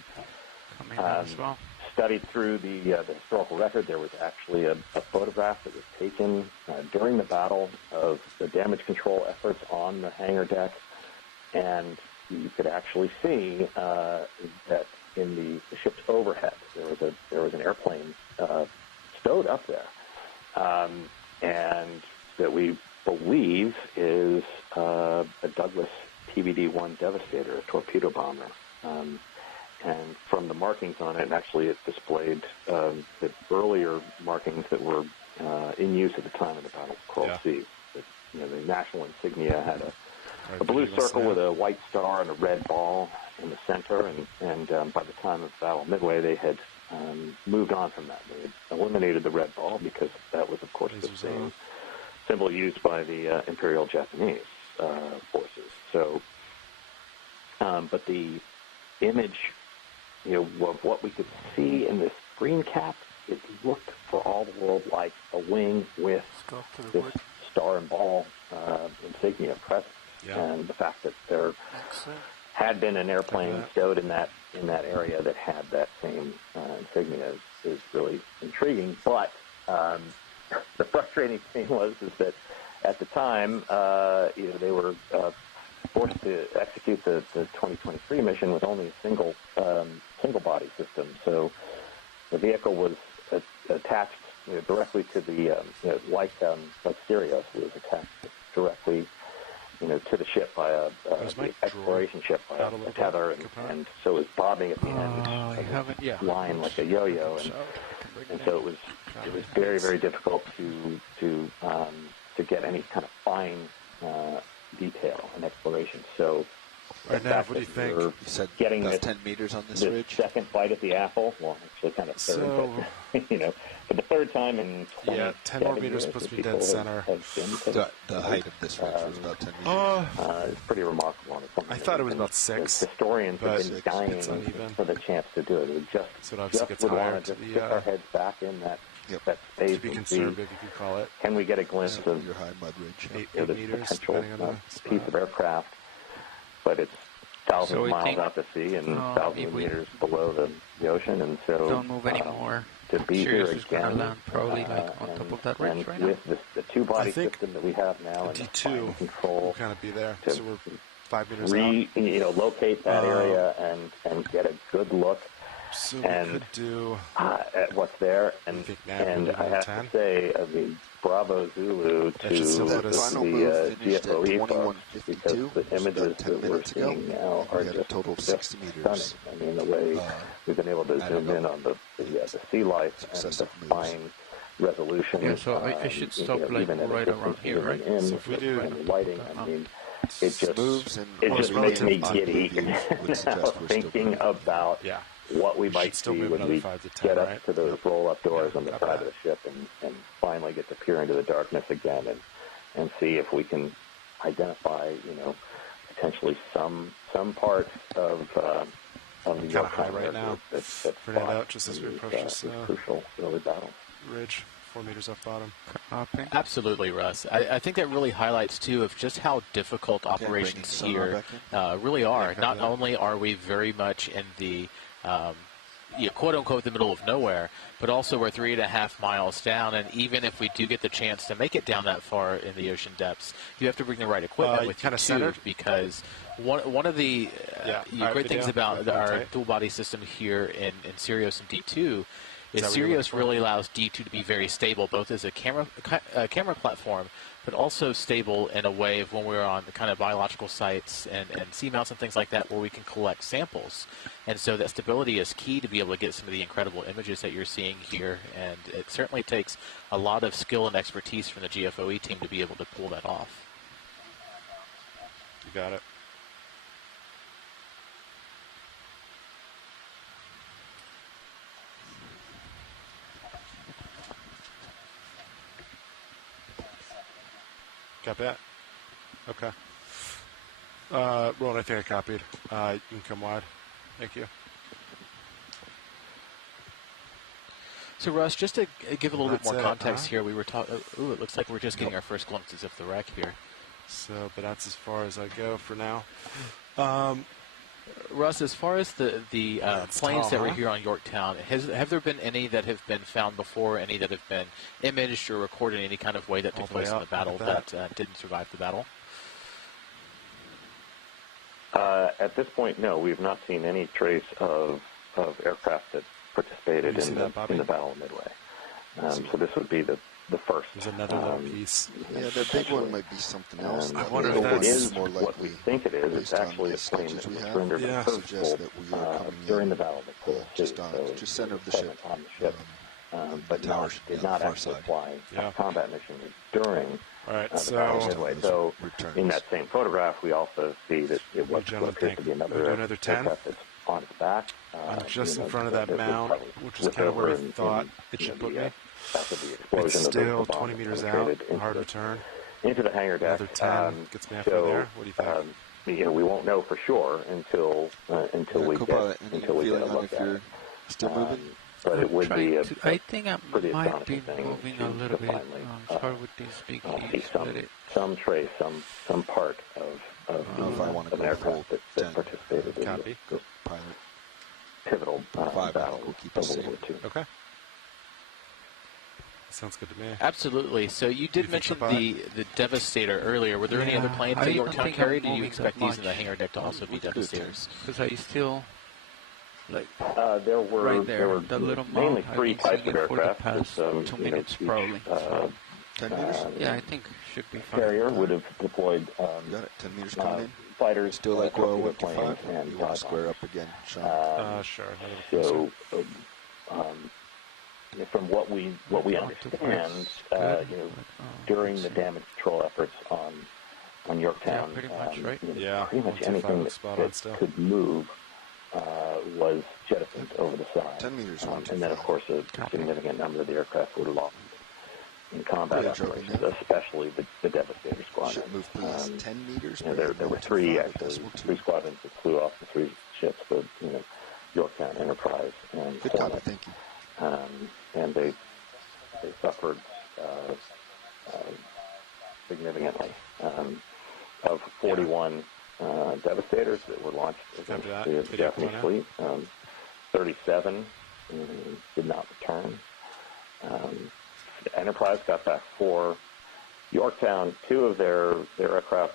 studied through the historical record. There was actually a photograph that was taken during the battle of the damage control efforts on the hangar deck, and you could actually see that in the ship's overhead there was an airplane stowed up there, and that we believe is a Douglas TBD-1 Devastator, a torpedo bomber. And from the markings on it, and actually it displayed the earlier markings that were in use at the time of the Battle of Coral Sea. The national insignia had a blue circle with a white star and a red ball in the center, and by the time of Battle of Midway, they had moved on from that. They had eliminated the red ball because that was, of course, the same symbol used by the Imperial Japanese forces. So, but the image, of what we could see in this green cap, it looked for all the world like a wing with this star and ball insignia present. Yeah. And the fact that there had been an airplane stowed in that area that had that same insignia is really intriguing. But the frustrating thing is that at the time, they were forced to execute the 2023 mission with only a single body system. So the vehicle was attached directly to the like Sirius was attached directly to the ship by a exploration ship by a tether, and so it was bobbing at the end, flying like a yo-yo, and so it was very, very difficult to get any kind of fine detail in exploration. So right now, what do you think? You said getting about 10 meters on this ridge. Second bite at the apple. Well, actually, kind of third, but for the third time in 10 more meters supposed to be dead center. The height of this ridge was about 10 meters. It's pretty remarkable. I thought it was about 6. Historians have been dying for the chance to do it. We just would want to stick our heads back in that space. To be conservative, you could call it. Can we get a glimpse of your high mud ridge? 8 meters, potential piece of aircraft? But it's thousands of miles out to sea and thousands of meters below the ocean, and so don't move anymore. To be here again, land probably like on top of that ridge right now. With the two-body system that we have now, and D2 control, will kind of be there. So we're 5 meters out. Locate that area and get a good look. So and we could do at what's there, and I have to say, bravo Zulu to the GFOE folks, because the images that we're seeing now are just stunning. I mean, the way we've been able to zoom in on the sea life and the fine resolution. Yeah, so I should stop like right around here, right? So if we do lighting, I mean, it just makes me giddy now thinking about what we might see when we get up to those roll-up doors on the side of the ship and finally get to peer into the darkness again and see if we can identify, potentially some part of the Yorktown right now. That's Bring it out just as we approach this crucial early battle. Ridge, 4 meters off bottom. Absolutely, Russ. I think that really highlights, too, of just how difficult operations here really are. Not only are we very much in the quote-unquote the middle of nowhere, but also we're 3.5 miles down, and even if we do get the chance to make it down that far in the ocean depths, you have to bring the right equipment with you, too, because one of the great things about our dual-body system here in Sirius and D2 is Sirius really allows D2 to be very stable, both as a camera platform, but also stable in a way of when we're on the kind of biological sites and seamounts and things like that where we can collect samples. And so that stability is key to be able to get some of the incredible images that you're seeing here. And it certainly takes a lot of skill and expertise from the GFOE team to be able to pull that off. You got it. Got that? Okay. Roland, I think I copied. You can come wide. Thank you. So, Russ, just to give a little bit more context here, we were talking. Ooh, it looks like we're just getting our first glimpses of the wreck here. So, but that's as far as I go for now. Russ, as far as the planes that were here on Yorktown, have there been any that have been found before, any that have been imaged or recorded in any kind of way that took place in the battle that didn't survive the battle? At this point, no. We've not seen any trace of aircraft that participated in the Battle of Midway. So this would be the first. There's another little piece. Yeah, the big one might be something else. I wonder if that is more likely. What we think it is, it's actually a plane that was surrendered during the Battle of Midway. Just center of the ship. On the ship, but did not actually fly a combat mission during the Battle of Midway. So in that same photograph, we also see that it was appears to be another aircraft that's on its back. I'm just in front of that mound, which is kind of where I thought it should put me. It's still 20 meters out, hard to turn. Into the hangar deck. Another 10 gets me after there. What do you think? We won't know for sure until we get a look at it. Still moving? But it would be I think I might be moving a little bit. Sorry with these big heaps. Some trace, some part of an aircraft that participated in this pivotal battle of World War II. Okay. Sounds good to me. Absolutely. So you did mention the Devastator earlier. Were there any other planes that Yorktown carried? Do you expect these in the hangar deck to also be Devastators? Because I still there were the little mainly three types of aircraft. For the past 2 minutes, probably. 10 meters? Yeah, I think should be fine. Carrier would have deployed 10 meters coming in. Fighters, still like what to 5, and you want to square up again, Sean? Sure. So, from what we understand, during the damage control efforts on Yorktown, pretty much, right? pretty much anything that could move was jettisoned over the side. 10 meters, and then, of course, a significant number of the aircraft were lost in combat operations, especially the Devastator squadron. 10 meters. There were three squadrons that flew off the three ships, the Yorktown, Enterprise, and Hornet. Thank you. And they suffered significantly. Of 41 Devastators that were launched against the Japanese fleet, 37 did not return. Enterprise got back 4. Yorktown, 2 of their aircraft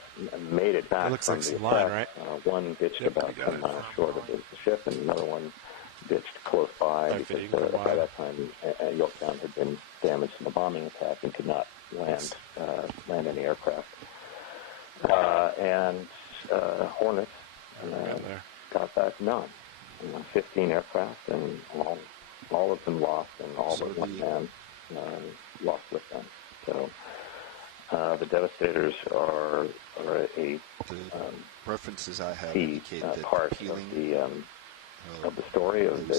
made it back from the attack. Right? One ditched about 10 miles short of the ship, and another one ditched close by because by that time Yorktown had been damaged in a bombing attack and could not land any aircraft. And Hornet got back none. 15 aircraft, and all of them lost, and all but one man lost with them. So the Devastators are a references I have key part of the story of the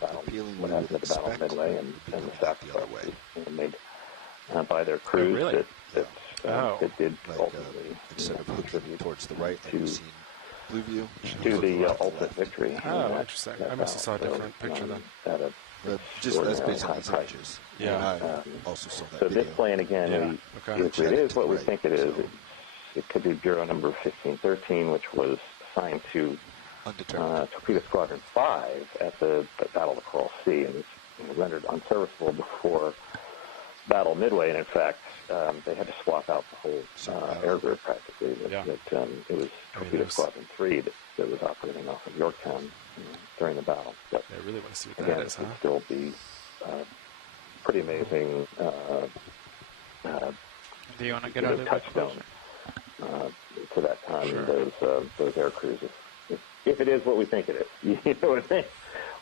Battle of Midway and the sacrifice made by their crews that did ultimately instead of looking towards the right to the ultimate victory. Oh, interesting. I must have saw a different picture then. Just that's based on these images. Yeah. I also saw that so video. this plane, again, if it is what we think it is, it could be Bureau number 1513, which was assigned to Torpedo Squadron 5 at the Battle of the Coral Sea, and was rendered unserviceable before Battle of Midway. And in fact, they had to swap out the whole air group practically. It was Torpedo Squadron 3 that was operating off of Yorktown during the battle. But I really want to see what again, that is, it would still be pretty amazing. Do you want to get out of the touchstone to that time? Sure. Those air crews, if it is what we think it is, you know what I mean?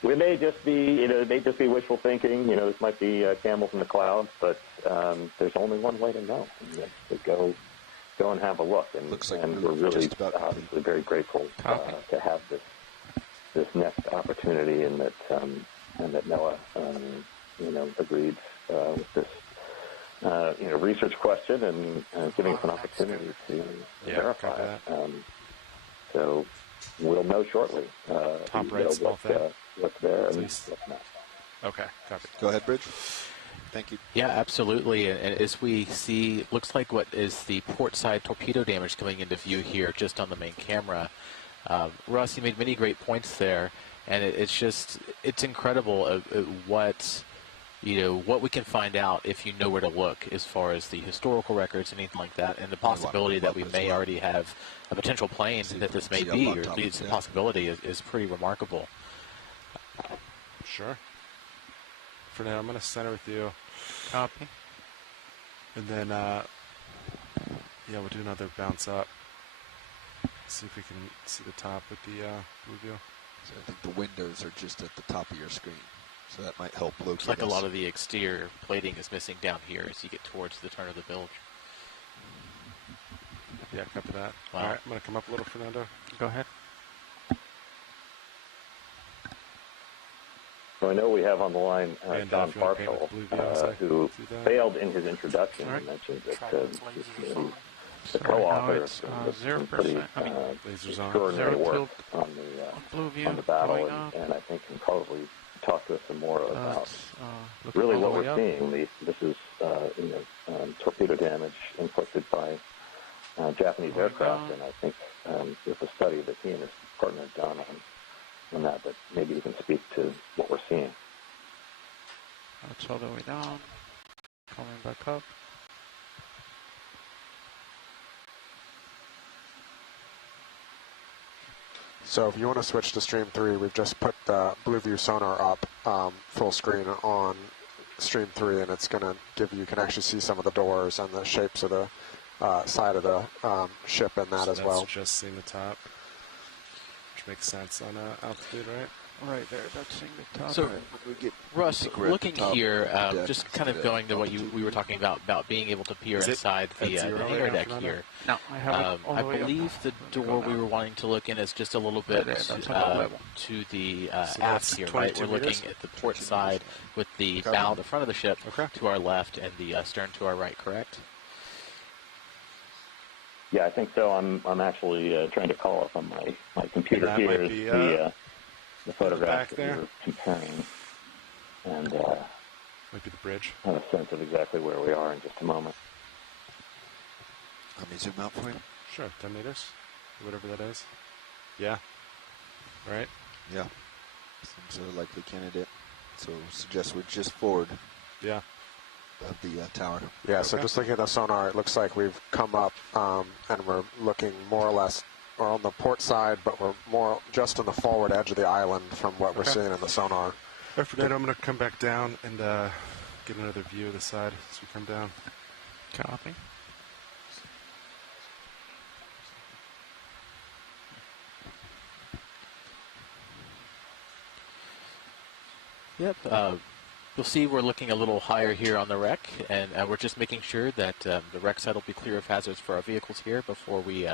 We may just be, it may just be wishful thinking. This might be camels in the clouds, but there's only one way to know. To go and have a look. And, we're really obviously very grateful to have this next opportunity, and that NOAA agreed with this research question and giving us an opportunity to verify it. So we'll know shortly Top right small thing. What's there and what's not. Okay, copy. Go ahead, Bridge. Thank you. Yeah, absolutely. And as we see, looks like what is the port side torpedo damage coming into view here just on the main camera. Russ, you made many great points there, and it's incredible what we can find out if you know where to look as far as the historical records and anything like that, and the possibility that we may already have a potential plane that this may be, or at least the possibility is pretty remarkable. Sure. Fernando, I'm going to center with you. Copy. And then, we'll do another bounce up. See if we can see the top with the blue view. So I think the windows are just at the top of your screen. So that might help locate Looks like us. a lot of the exterior plating is missing down here as you get towards the turn of the bilge. Yeah, copy that. Wow. All right, I'm going to come up a little, Fernando. Go ahead. So I know we have on the line John if you want to Parshall, paint a blue view, who failed in his introduction. Right. He mentioned that the co-author of some pretty extraordinary work on the battle, and I think can probably talk to us some more about really what we're seeing. This is torpedo damage inflicted by Japanese aircraft, and I think with the study that he and his partner have done on that maybe you can speak to what we're seeing. That's all the way down. Coming back up. So if you want to switch to Stream 3, we've just put the Blue View sonar up full screen on Stream 3, and it's going to give you can actually see some of the doors and the shapes of the side of the ship in that as well. That's just seeing the top, which makes sense on altitude, right? Right there, that's seeing the top. So, Russ, looking here, just kind of going to what we were talking about being able to peer inside the hangar deck here. No, I have I believe the door we were wanting to look in is just a little bit to the aft here, right? We're looking at the port side with the bow, the front of the ship, to our left, and the stern to our right, correct? Yeah, I think so. I'm actually trying to call up on my computer here the photograph that we were comparing, and might be the bridge. Have a sense of exactly where we are in just a moment. Let me zoom out for you. Sure, 10 meters, whatever that is. Yeah. Right? Yeah. Seems a likely candidate. So suggest we're just forward. Yeah. Of the tower. Yeah, so just looking at the sonar, it looks like we've come up and we're looking more or less on the port side, but we're more just on the forward edge of the island from what we're seeing in the sonar. All right, for that, I'm going to come back down and get another view of the side as we come down. Copy. Yep. You'll see we're looking a little higher here on the wreck, and we're just making sure that the wreck side will be clear of hazards for our vehicles here before we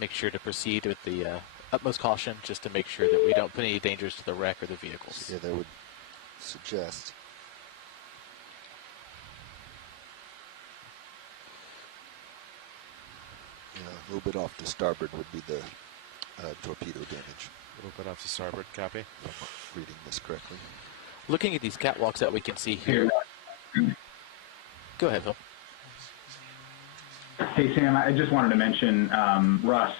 make sure to proceed with the utmost caution, just to make sure that we don't put any dangers to the wreck or the vehicles. Yeah, that would suggest. Yeah, a little bit off to starboard would be the torpedo damage. A little bit off to starboard, copy. If I'm reading this correctly. Looking at these catwalks that we can see here. Go ahead, Phil. Hey, Sam, I just wanted to mention, Russ,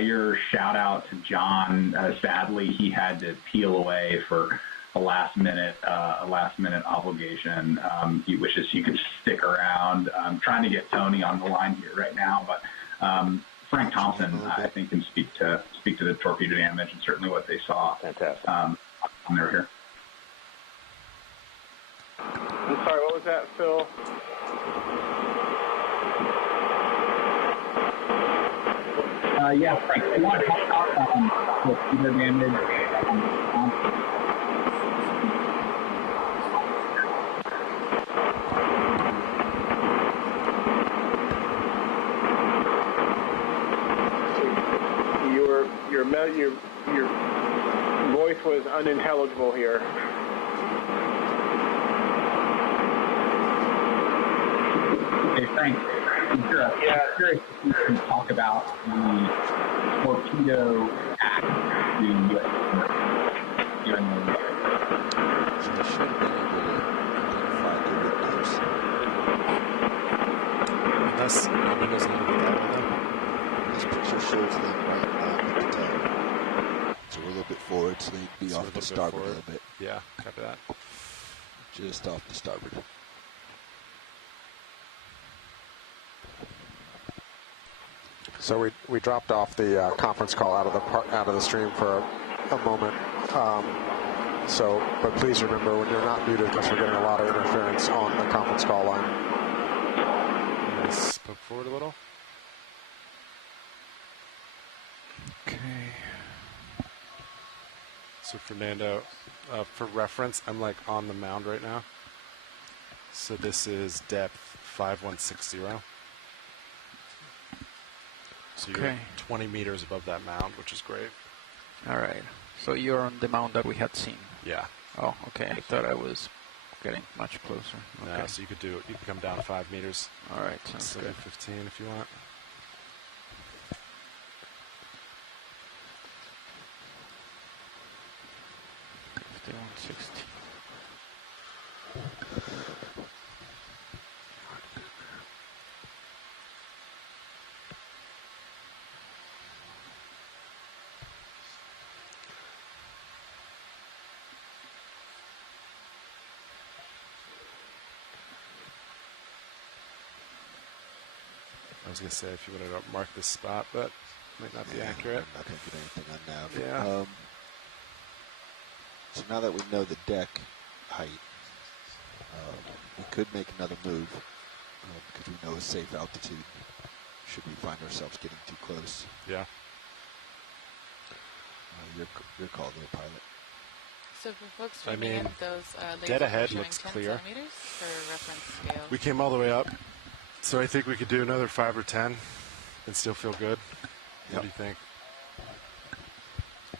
your shout out to John. Sadly, he had to peel away for a last minute obligation. He wishes you could stick around. I'm trying to get Tony on the line here right now, but Frank Thompson, I think, can speak to the torpedo damage and certainly what they saw. Fantastic. When they were here. I'm sorry, what was that, Phil? Yeah, Frank, I want to talk about torpedo damage. Your voice was unintelligible here. Okay, Frank, I'm curious if you can talk about the torpedo attack to U.S. So they should have been able to identify the windows. Unless the windows are under the tower, though. This picture shows them right at the tower. to starboard a little bit. Yeah, copy that. Just off the starboard. So we dropped off the conference call out of the stream for a moment. But please remember when you're not muted, because we're getting a lot of interference on the conference call line. Let's poke forward a little. Okay. So Fernando, for reference, I'm like on the mound right now. So this is depth 5160. So you're 20 meters above that mound, which is great. All right. So you're on the mound that we had seen. Yeah. Oh, okay. I thought I was getting much closer. Okay. No, so you could come down 5 meters. All right. Sounds good. 15 if you want. I was going to say if you wanted to mark this spot, but it might not be accurate. I'm not going to get anything on nav. Yeah. So now that we know the deck height, we could make another move because we know a safe altitude should we find ourselves getting too close. Yeah. Your call there, pilot. So for folks streaming at those dead ahead showing looks 10 clear. centimeters for reference scale. We came all the way up, so I think we could do another 5 or 10 and still feel good. What do you think?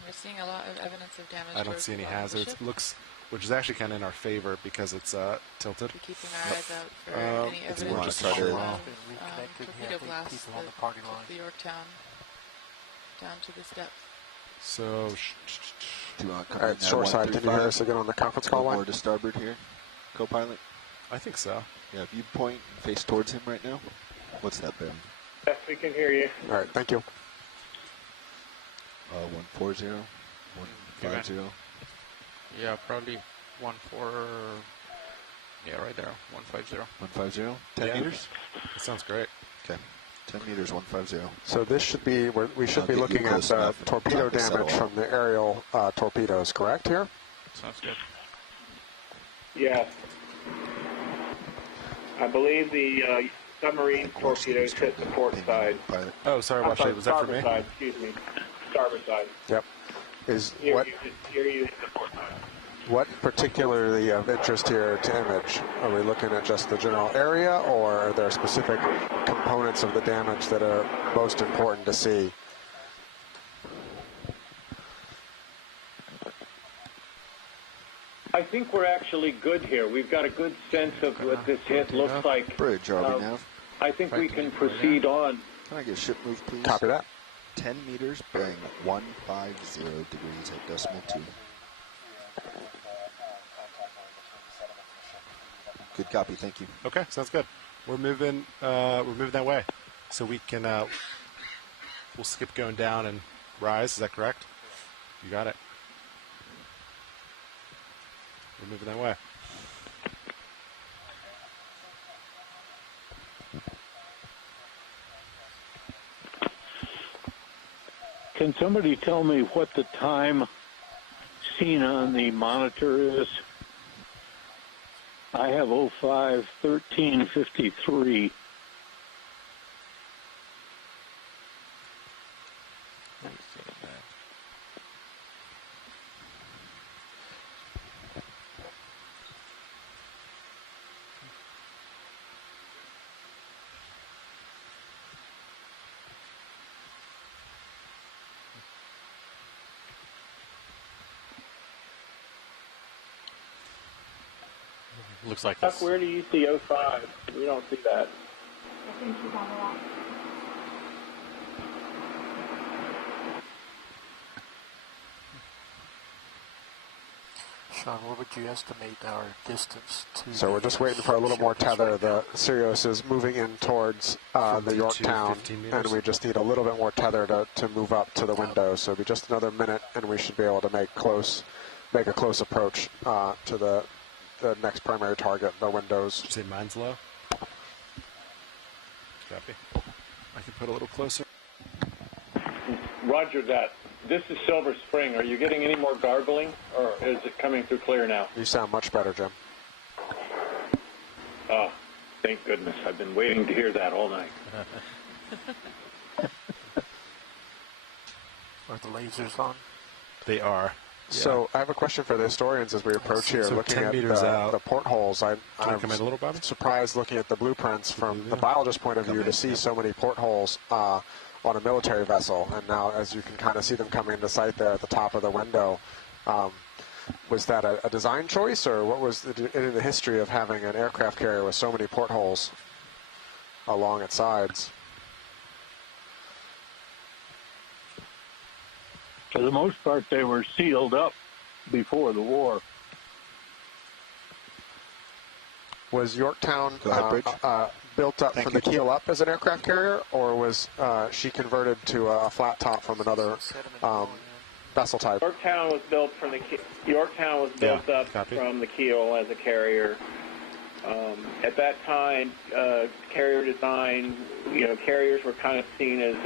We're seeing a lot of evidence of damage. I don't see any hazards. Looks, which is actually kind of in our favor because it's tilted. We're keeping our eyes out for any evidence of torpedo blasts that took the Yorktown down to this depth. So, all right, shoreside, can you hear us again on the conference call line? More to starboard here, co-pilot? I think so. Yeah, if you point and face towards him right now, what's that bearing? Yes, we can hear you. All right, thank you. 140, 150. Yeah, probably 14. Yeah, right there, 150. 150, 10 meters? That sounds great. Okay, 10 meters, 150. So this should be, we should be looking at torpedo damage from the aerial torpedoes, correct here? Sounds good. Yes. I believe the submarine torpedoes hit the port side. Oh, sorry, Washley, was that for me? Side, excuse me. Starboard side. Yep. Here you hit the port side. What particularly of interest here to image? Are we looking at just the general area, or are there specific components of the damage that are most important to see? I think we're actually good here. We've got a good sense of what this hit looks like. Bridge, are we now? I think we can proceed on. Can I get ship move, please? Copy that. 10 meters, bearing 150 degrees at decimal 2. Good copy, thank you. Okay, sounds good. We're moving that way, so we can we'll skip going down and rise. Is that correct? You got it. We're moving that way. Can somebody tell me what the time seen on the monitor is? I have 05-1353. Looks like Chuck, where do you see 05? We don't see that. I think she's on the left. Sean, what would you estimate our distance to? So we're just waiting for a little more tether. The Sirius is moving in towards the Yorktown, and we just need a little bit more tether to move up to the window. So it'll be just another minute, and we should be able to make close make a close approach to the next primary target, the windows. Did you say mine's low? Copy. I can put a little closer. Roger that. This is Silver Spring. Are you getting any more garbling, or is it coming through clear now? You sound much better, Jim. Oh, thank goodness. I've been waiting to hear that all night. Are the lasers on? They are. So I have a question for the historians as we approach here, So looking 10 at meters out. the portholes. I'm come in a little, Bobby? surprised looking at the blueprints from the biologist point of view to see so many portholes on a military vessel. And now, as you can kind of see them coming into sight there at the top of the window, was that a design choice, or what was in the history of having an aircraft carrier with so many portholes along its sides? For the most part, they were sealed up before the war. Was Yorktown built up from the keel up as an aircraft carrier, or was she converted to a flat top from another vessel type? Yorktown was built from the up from the keel as a carrier. At that time, carrier design, carriers were kind of seen as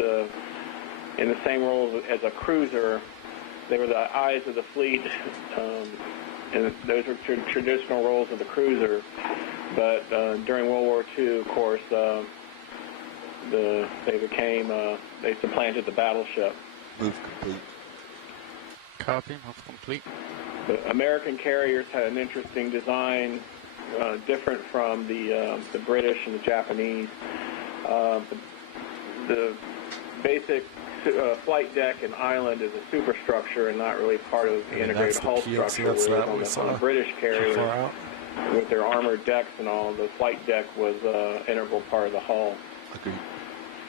in the same role as a cruiser. They were the eyes of the fleet, and those were traditional roles of the cruiser. But during World War II, of course, they supplanted the battleship. Move complete. Copy. Move complete. The American carriers had an interesting design, different from the British and the Japanese. The basic flight deck and island is a superstructure and not really part of the integrated hull structure. On the British carrier, with their armored decks and all, the flight deck was an integral part of the hull. Agreed.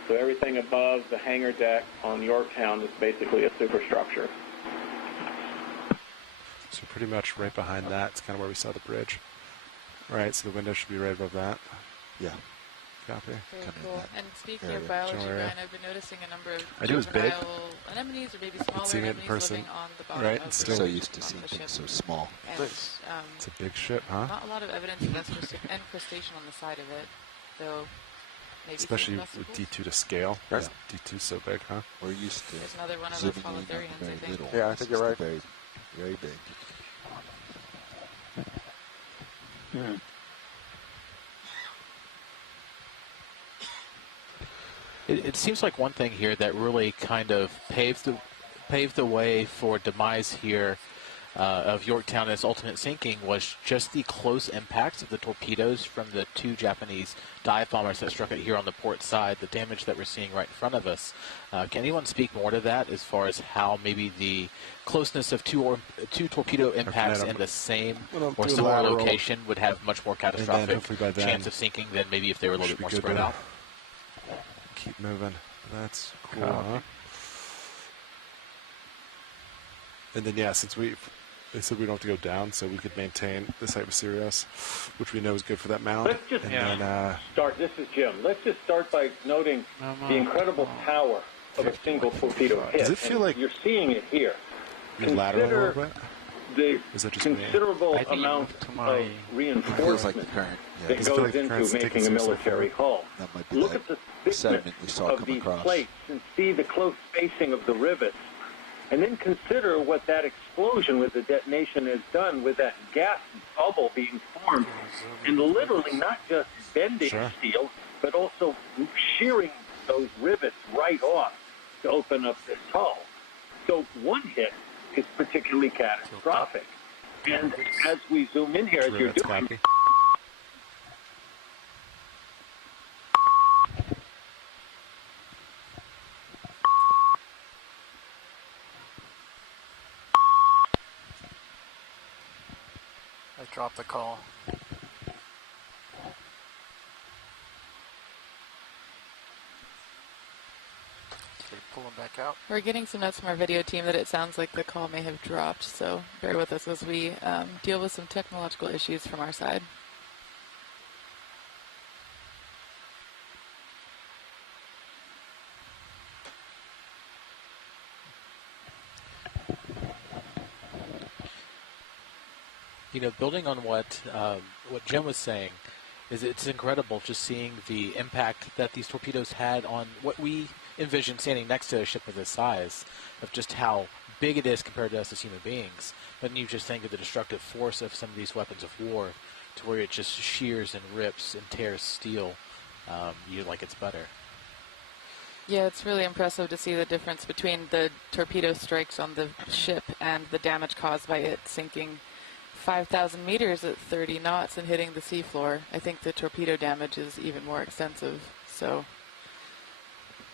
So everything above the hangar deck on Yorktown is basically a superstructure. So pretty much right behind that is kind of where we saw the bridge. Right, so the window should be right above that. Yeah. Copy. Very cool. And speaking of biology, Brian, I've been noticing a number of juvenile anemones, or maybe smaller anemones, living on the bottom of the ship. Still so used to seeing things so small. And, it's a big ship, huh? Not a lot of evidence of encrustation on the side of it, though. Maybe especially with D2 to scale. Yeah. D2's so big, huh? We're used to There's another one of those holothurians, I think. Little. Yeah, I think you're right. Very, very big. It seems like one thing here that really kind of paved the way for demise here of Yorktown and its ultimate sinking was just the close impacts of the torpedoes from the two Japanese dive bombers that struck it here on the port side, the damage that we're seeing right in front of us. Can anyone speak more to that as far as how maybe the closeness of two torpedo impacts in the same or similar location would have much more catastrophic chance of sinking than maybe if they were a little bit more spread out? Keep moving. That's cool, huh? And then, since they said we don't have to go down, so we could maintain this type of Sirius, which we know is good for that mound. Let's just start. This is Jim. Let's just start by noting the incredible power of a single torpedo hit. Does it feel like you're seeing it here? Consider the considerable amount of reinforcement that goes into making a military hull. Look at the thickness of these plates and see the close spacing of the rivets. And then consider what that explosion with the detonation has done with that gas bubble being formed and literally not just bending steel, but also shearing those rivets right off to open up this hull. So one hit is particularly catastrophic. And as we zoom in here, as you're doing... I dropped the call. Pull them back out. We're getting some notes from our video team that it sounds like the call may have dropped, so bear with us as we deal with some technological issues from our side. building on what Jim was saying, is it's incredible just seeing the impact that these torpedoes had on what we envision standing next to a ship of this size, of just how big it is compared to us as human beings. But then you just think of the destructive force of some of these weapons of war, to where it just shears and rips and tears steel, like it's butter. Yeah, it's really impressive to see the difference between the torpedo strikes on the ship and the damage caused by it sinking 5,000 meters at 30 knots and hitting the seafloor. I think the torpedo damage is even more extensive. So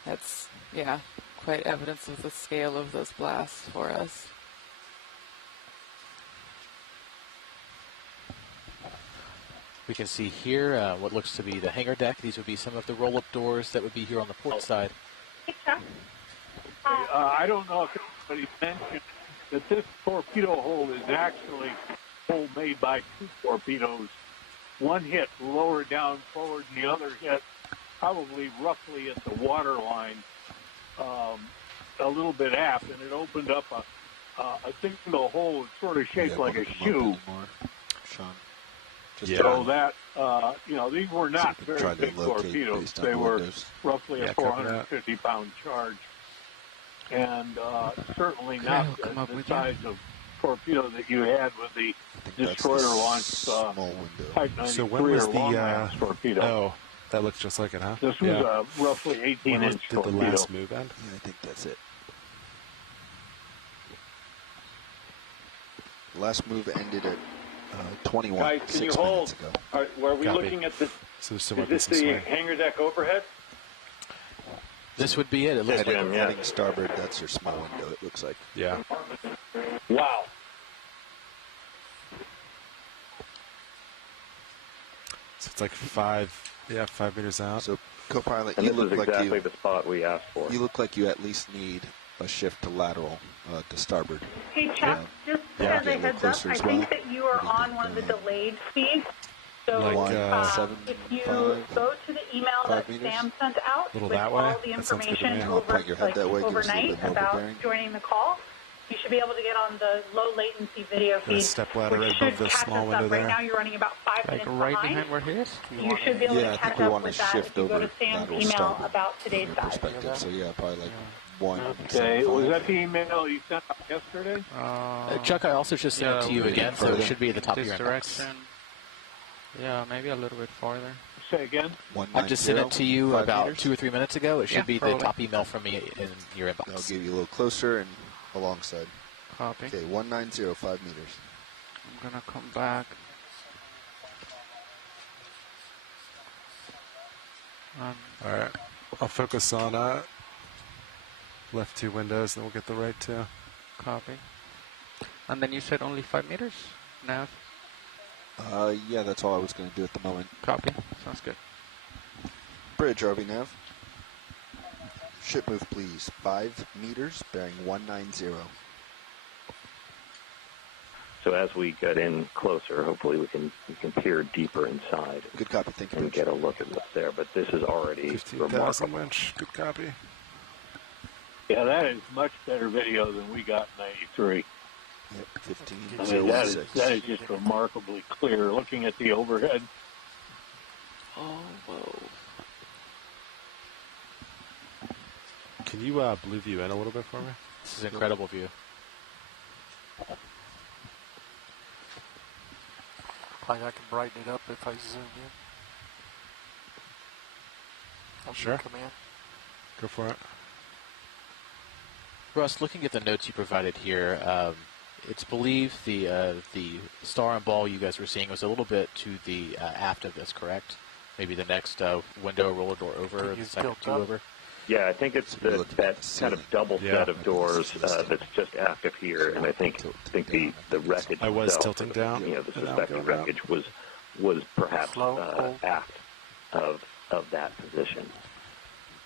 that's, yeah, quite evidence of the scale of those blasts for us. We can see here what looks to be the hangar deck. These would be some of the roll-up doors that would be here on the port side. I don't know if anybody mentioned that this torpedo hole is actually a hole made by two torpedoes. One hit lower down forward and the other hit probably roughly at the water line, a little bit aft, and it opened up a single hole. It's sort of shaped like a shoe. Sean. So that, these were not very big torpedoes. They were roughly a 450-pound charge. And certainly not the size of torpedo that you had with the destroyer-launched Type 93 so when was or long-range torpedo. Oh, that looks just like it, huh? This was a roughly 18-inch torpedo. Did the last move end? Yeah, I think that's it. The last move ended at 21. Guys, can you hold? Were we Copy. looking at this? So Is this the hangar deck overhead? This would be it. It looks like heading starboard. That's your small window. It looks like. Yeah. Wow. So it's like 5 meters out. So, co-pilot, and you this look is like exactly the spot we asked for. You look like you at least need a shift to lateral to starboard. Hey, Chuck, just as a heads up, I think that you are on one of the delayed speeds. So if you go to the email that Sam sent out with all the information overnight about joining the call, you should be able to get on the low latency video feed. Step ladder which right above should the catch small us window up. there. Right now you're running about 5 minutes behind. where he is? You should be able to catch up with that if you go to Sam's lateral email starboard about today's dive. perspective. So yeah, probably like 1. Okay, was that the email you sent out yesterday? Chuck, I also just sent it to you again, so it should be at the top of your inbox. Direction. Yeah, maybe a little bit farther. Say again? I just sent it to you about meters? 2 or 3 minutes ago. It should be the top email from me in your inbox. I'll give you a little closer and alongside. Copy. Okay, 190, 5 meters. I'm gonna come back. All right. I'll focus on left 2 windows, then we'll get the right 2. Copy. And then you said only 5 meters? Nav? Yeah, that's all I was going to do at the moment. Copy. Sounds good. Bridge, RV Nav. Ship move, please. 5 meters, bearing 190. So as we get in closer, hopefully we can peer deeper inside. Good copy, thank you. And get a look at what's there. But this is already 15,000 remarkable. winch. Good copy. Yeah, that is much better video than we got in 93. Yep, 15. I mean, that is just remarkably clear. Looking at the overhead. Oh, whoa. Can you blue view in a little bit for me? This is an incredible view. Like I can brighten it up if I zoom in. Sure. Command. Go for it. Russ, looking at the notes you provided here, it's believed the star and ball you guys were seeing was a little bit to the aft of this, correct? Maybe the next window roller door over, or the second 2 over? Yeah, I think it's that kind of double set of doors that's just aft of here, and I think the wreckage. I was itself, tilting down. The suspected wreckage was perhaps aft of that position.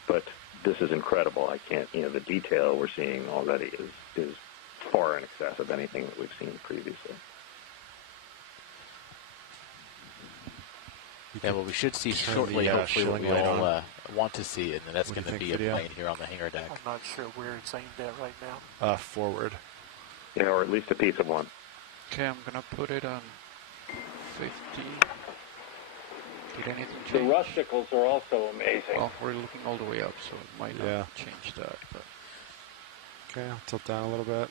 But this is incredible. I can't. The detail we're seeing already is far in excess of anything that we've seen previously. Yeah, well, we should see shortly, hopefully, what we all want to see, and that's going to be a plane here on the hangar deck. I'm not sure where it's aimed at right now. Forward. Yeah, or at least a piece of one. Okay, I'm going to put it on 50. Did anything change? The rusticles are also amazing. Well, we're looking all the way up, so it might not change that. But. Okay, I'll tilt down a little bit.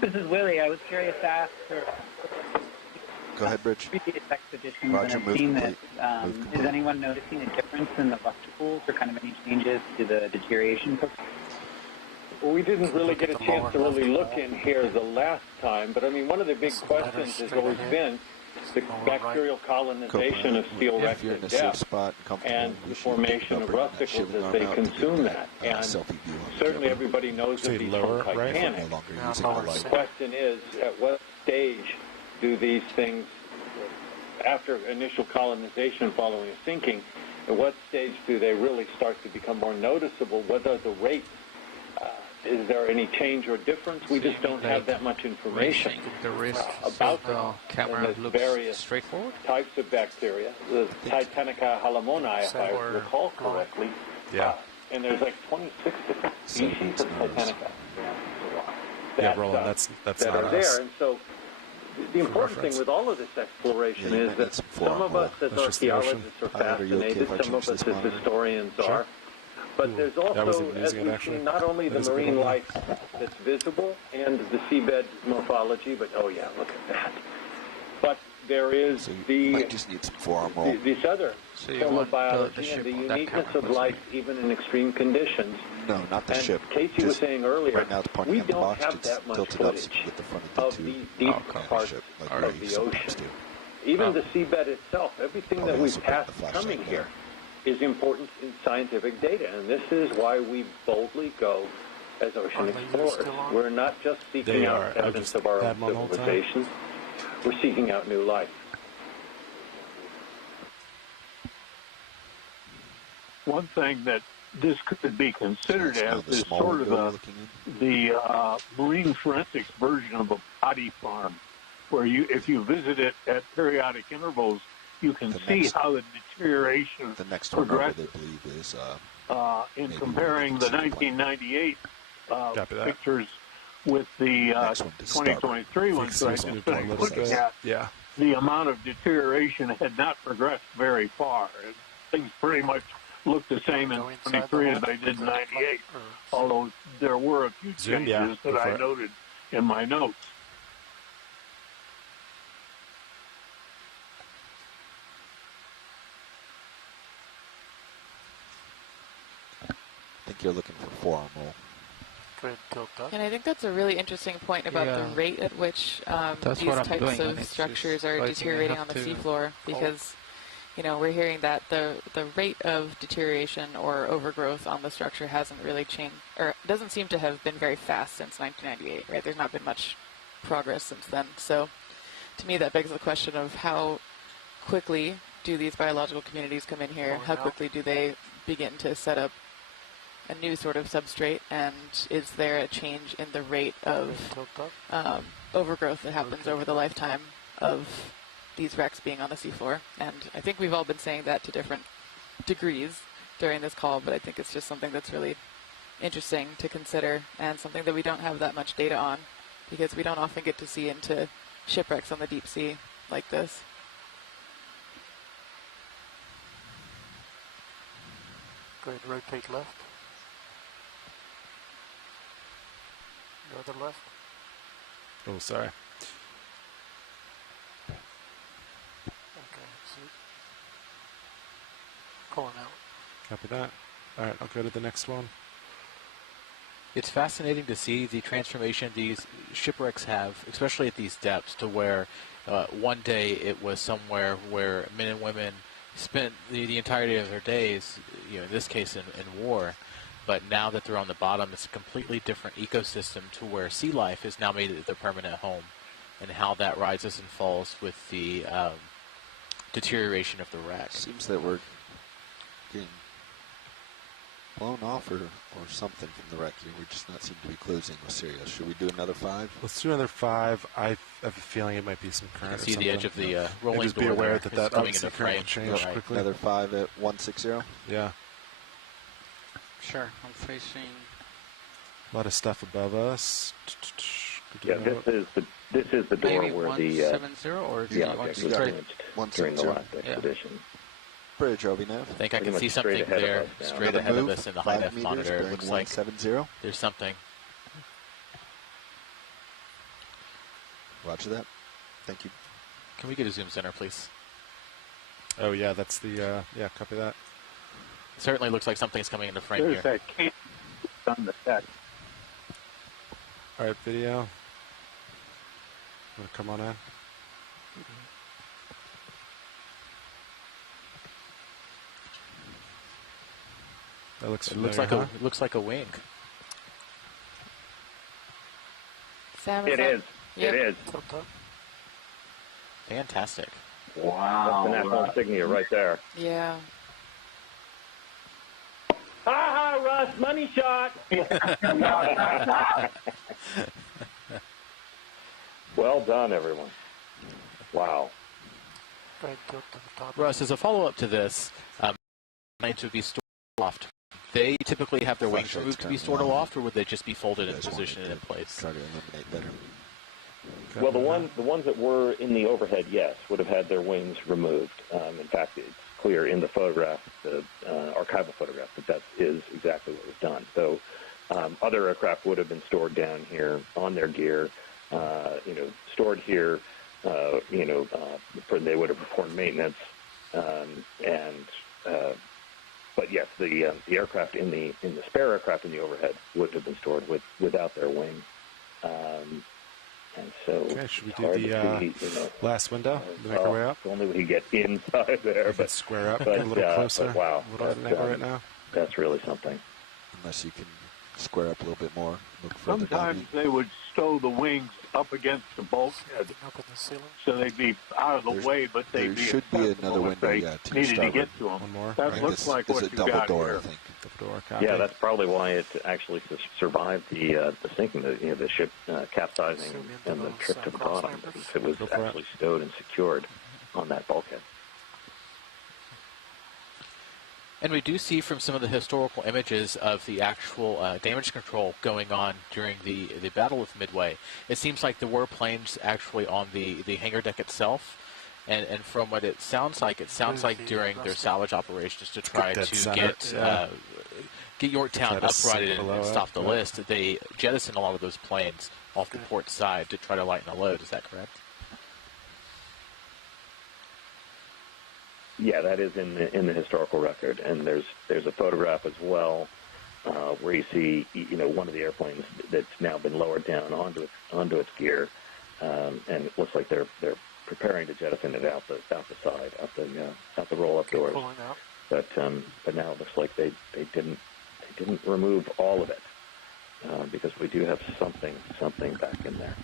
This is Willie. I was curious to ask for Go ahead, Bridge. previous expeditions, Roger, and I've seen that. Is anyone noticing a difference in the rusticles or kind of any changes to the deterioration? Well, we didn't really get a chance to really look in here the last time, but I mean, one of the big questions has always been the bacterial colonization of steel wrecks at depth and the formation of rusticles as they consume that. And certainly everybody knows of these from Titanic. The question is, at what stage do these things, after initial colonization following a sinking, at what stage do they really start to become more noticeable? What are the rates? Is there any change or difference? We just don't have that much information about them. Camera looks various straightforward. Types of bacteria. The Titanica ʻAumoana, if I recall correctly. And there's like 26 different species of Titanica. Roland, that's that not are us. there. And so the important thing with all of this exploration is that some of us as archaeologists are fascinated, some of us as historians are. But there's also, as we've seen, not only the marine life that's visible and the seabed morphology, but oh yeah, look at that. But there is this other form of biology and the uniqueness of life even in extreme conditions. No, not the ship. Casey was saying earlier, right now, we don't have that much footage of these deep parts of the ocean. Even the seabed itself, everything that we've passed coming here is important in scientific data, and this is why we boldly go as ocean explorers. We're not just seeking out evidence of our own civilization, we're seeking out new life. One thing that this could be considered as is sort of the marine forensics version of a body farm, where if you visit it at periodic intervals, you can see how the deterioration progressed in comparing the 1998 pictures with the 2023 ones that I just finished looking at. The amount of deterioration had not progressed very far. Things pretty much looked the same in 23 as they did in 98, although there were a few changes that I noted in my notes. I think you're looking for forearm roll. And I think that's a really interesting point about the rate at which these types of structures are deteriorating on the seafloor, because we're hearing that the rate of deterioration or overgrowth on the structure hasn't really changed, or doesn't seem to have been very fast since 1998, right? There's not been much progress since then. So to me, that begs the question of how quickly do these biological communities come in here? How quickly do they begin to set up a new sort of substrate, and is there a change in the rate of overgrowth that happens over the lifetime of these wrecks being on the seafloor? And I think we've all been saying that to different degrees during this call, but I think it's just something that's really interesting to consider and something that we don't have that much data on, because we don't often get to see into shipwrecks on the deep sea like this. Go ahead, rotate left. Go to the left. Oh, sorry. Okay, see. Pulling out. Copy that. All right, I'll go to the next one. It's fascinating to see the transformation these shipwrecks have, especially at these depths, to where one day it was somewhere where men and women spent the entirety of their days, in this case in war. But now that they're on the bottom, it's a completely different ecosystem to where sea life has now made it their permanent home, and how that rises and falls with the deterioration of the wreck. Seems that we're getting blown off or something from the wreck here. We just not seem to be closing with Sirius. Should we do another 5? Let's do another 5. I have a feeling it might be some current. You can see the edge of the rolling just door. Be aware there that coming into frame frame. Change quickly. Another 5 at 160. Yeah. Sure, I'm facing a lot of stuff above us. Yeah, this is the door maybe where 170 or the object was damaged during the last expedition. Bridge, Obi-Nav. I think I can see something there, straight ahead of us in the high-def monitor. It looks like there's something. Roger that. Thank you. Can we get a zoom center, please? Oh, yeah, that's the, yeah, copy that. It certainly looks like something's coming into frame here. There's that camp on the deck. All right, video. Want to come on in? That looks familiar, it looks like a wing. Sam, it is. Yep. It is. Fantastic. Wow. That's the national insignia right there. Yeah. Ha ha, Russ, money shot. Well done, everyone. Wow. Russ, as a follow-up to this, planes would be stored aloft. They typically have their wings removed to be stored aloft, or would they just be folded and positioned in place? Try to eliminate better. Well, the ones that were in the overhead, yes, would have had their wings removed. In fact, it's clear in the photograph, the archival photograph, that is exactly what was done. So other aircraft would have been stored down here on their gear, stored here, they would have performed maintenance, but yes, the aircraft in the spare aircraft in the overhead would have been stored without their wing. And so, okay, should we do the last window? Make our way up. If only we could get inside there, but square up, get a little closer. Wow, a little angle right now. That's really something. Unless you can square up a little bit more, look further Sometimes down. they would stow the wings up against the bulkhead, so they'd be out of the way, but they'd be should be another window, yeah, to needed to starboard. get to them. One more. That Right, looks like this what is a you double got door, here. I think. Double door, copy. Yeah, that's probably why it actually survived the sinking, the ship capsizing and the trip to the bottom. It was actually stowed and secured on that bulkhead. And we do see from some of the historical images of the actual damage control going on during the Battle of Midway, it seems like there were planes actually on the hangar deck itself. And from what it sounds like during their salvage operations to try to get Yorktown uprighted and stop the list, they jettisoned a lot of those planes off the port side to try to lighten the load. Is that correct? Yeah, that is in the historical record, and there's a photograph as well where you see one of the airplanes that's now been lowered down onto its gear, and it looks like they're preparing to jettison it out the side, out the roll-up doors. But now it looks like they didn't remove all of it because we do have something back in there.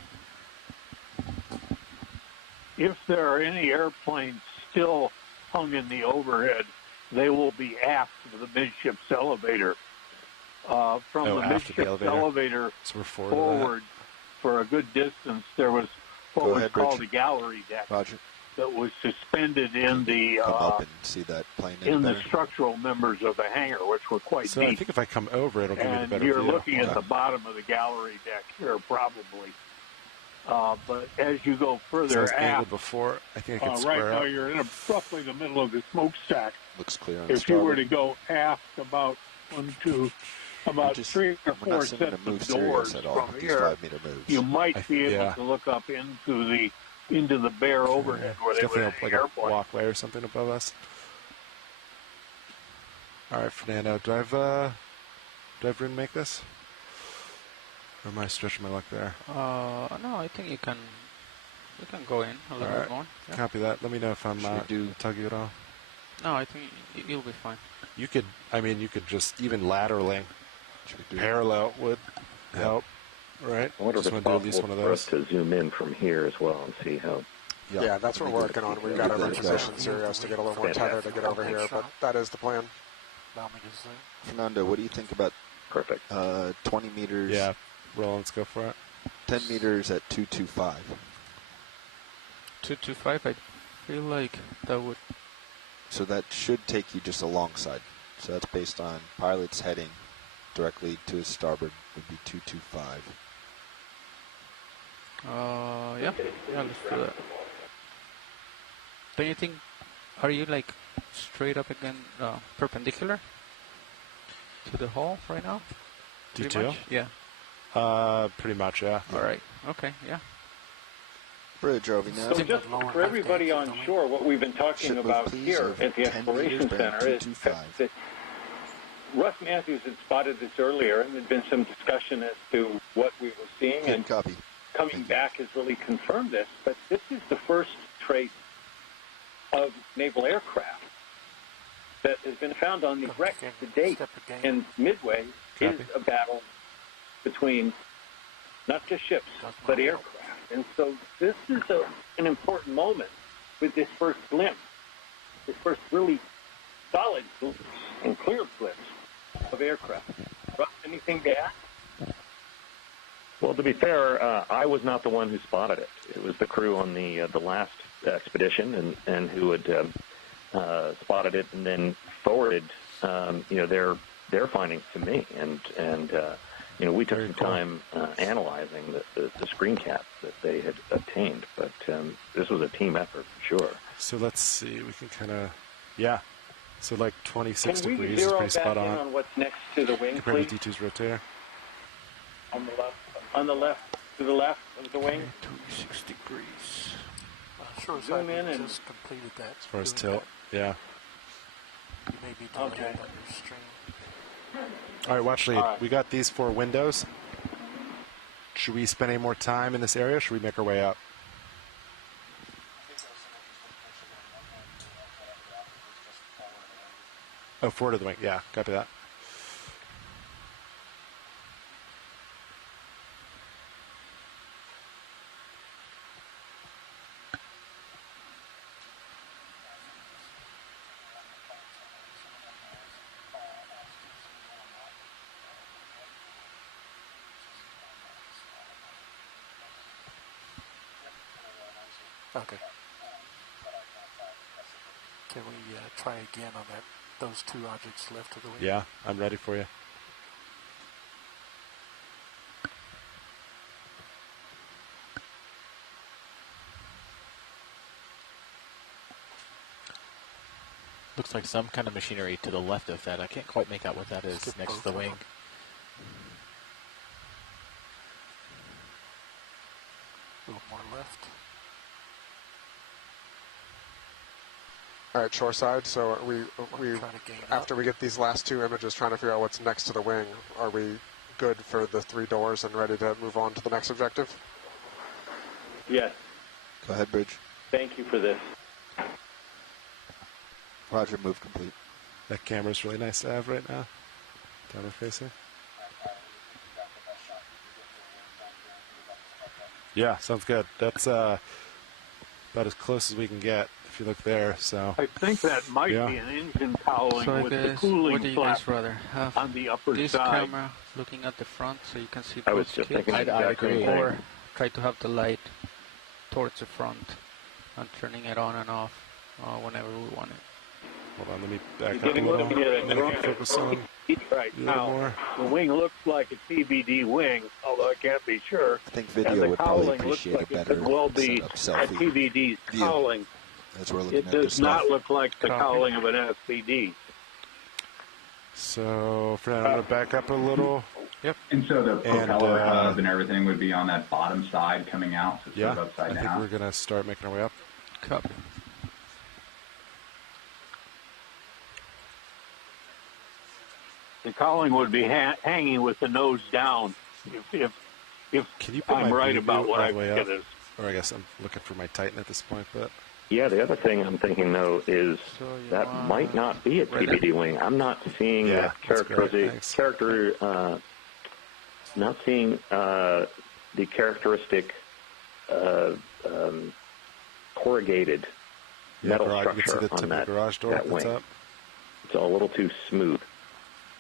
If there are any airplanes still hung in the overhead, they will be aft of the midship's elevator. From the midship's elevator forward for a good distance, there was what was called a gallery deck that was suspended in the come up and see that plane in the structural members of the hangar, which were quite deep. I think if I come over, it'll give me the better view. And you're looking at the bottom of the gallery deck here, probably. But as you go further aft, before, I think I can right square now up. you're in roughly the middle of the smokestack. Looks clear on If you were to go aft about 3 or 4 sets of doors from here, you might be able to look up into the bare overhead where they were like a walkway or something above us. All right, Fernando, do I have room to make this? Or am I stretching my luck there? No, I think you can go in a little bit more. Yeah. Copy that. Let me know if I'm tuggy at all. No, I think you'll be fine. You could just even laterally parallel would help, right? I wonder if it's possible for us to zoom in from here as well and see how. Yeah, that's what we're working on. We've got our position serious to get a little more tether to get over here, but that is the plan. Fernando, what do you think about 20 meters? Yeah, roll, let's go for it. 10 meters at 225. 225, I feel like that would... So that should take you just alongside. So that's based on pilot's heading directly to his starboard would be 225. Yeah, let's do that. Don't you think, are you like straight up again, perpendicular to the hull right now? Pretty D2? much? Yeah. Pretty much, yeah. All right. Okay, yeah. Bridge over now. So just for everybody on shore, what we've been talking about here at the Exploration Center is that Russ Matthews had spotted this earlier, and there'd been some discussion as to what we were seeing, and coming back has really confirmed this, but this is the first trace of naval aircraft that has been found on the wreck to date. And Midway is a battle between not just ships, but aircraft. And so this is an important moment with this first glimpse, this first really solid glimpse and clear glimpse of aircraft. Russ, anything to add? Well, to be fair, I was not the one who spotted it. It was the crew on the last expedition and who had spotted it and then forwarded their findings to me. And we took some time analyzing the screen caps that they had obtained. But this was a team effort for sure. So let's see. We can kind of, yeah. So like 26 Can we degrees is zero pretty back spot in on. What's next to the wing, Compared please? to D2's rotator. On the left, to the left of the wing. 26 degrees. Sure, Zoom in and just completed that. As far as tilt, yeah. You may be delayed on your stream. All right, watch lead. Right. We got these 4 windows. Should we spend any more time in this area? Or should we make our way up? Oh, forward of the wing. Yeah, copy that. Okay. Can we try again on those 2 objects left of the wing? Yeah, I'm ready for you. Looks like some kind of machinery to the left of that. I can't quite make out what that is next to the wing. A little more left. All right, shoreside. So we after we get these last 2 images, trying to figure out what's next to the wing. Are we good for the 3 doors and ready to move on to the next objective? Yes. Go ahead, Bridge. Thank you for this. Roger, move complete. That camera's really nice to have right now. Downward facing. Yeah, sounds good. That's about as close as we can get if you look there. So I think that might be an engine cowling So with guys, the cooling what do you flap guys rather have? on the upper This side. camera looking at the front so you can see I was both just skids, thinking the exact same thing. or try to have the light towards the front and turning it on and off whenever we want it. Hold on, let me back You're up a getting little. looking at And then we can focus on right a little now. more. The wing looks like a TBD wing, although I can't be sure. I think and video the would probably cowling looks appreciate like a it could better well be setup a selfie TBD view cowling. as we're looking It at does this not stuff. look like the Copy. cowling of an SPD. So, Fernando, I'm going to back up a little. Yep. And so the propeller hub and everything would be on that bottom side coming out, so it's Yeah, sort of upside I think down. we're going to start making our way up. Copy. The cowling would be hanging with the nose down if Can you put I'm my right view about what all I the way think up? it is. Or I guess I'm looking for my Titan at this point, but Yeah, the other thing I'm thinking, though, is that might not be a TBD wing. I'm not seeing not seeing the characteristic corrugated metal garage, you can see structure the on tip that, of the garage door that at the wing. top. It's a little too smooth.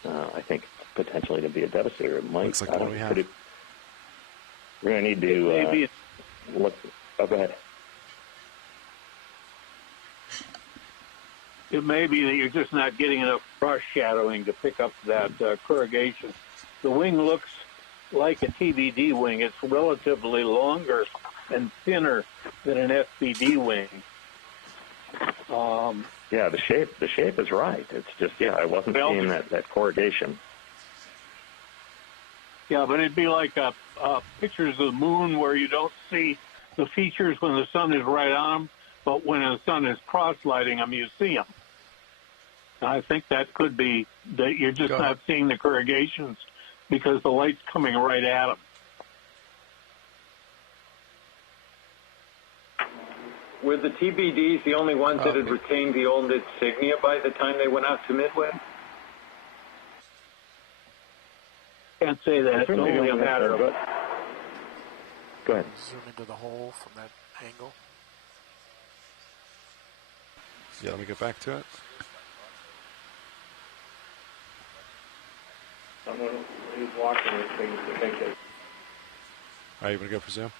I think potentially to be a devastator. It might. Looks like what we have. We're going to need to look. Oh, go ahead. It may be that you're just not getting enough brush shadowing to pick up that corrugation. The wing looks like a TBD wing. It's relatively longer and thinner than an FBD wing. Yeah, the shape is right. It's just, I wasn't seeing that corrugation. Yeah, but it'd be like pictures of the moon where you don't see the features when the sun is right on them, but when the sun is cross-lighting them, you see them. I think that could be that you're just not seeing the corrugations because the light's coming right at them. Were the TBDs the only ones that had retained the old insignia by the time they went out to Midway? Can't say that. It's only a matter of... Go ahead. Zoom into the hole from that angle. Yeah, let me get back to it. Someone who's watching this thing to think that... All right, you want to go for Zoom?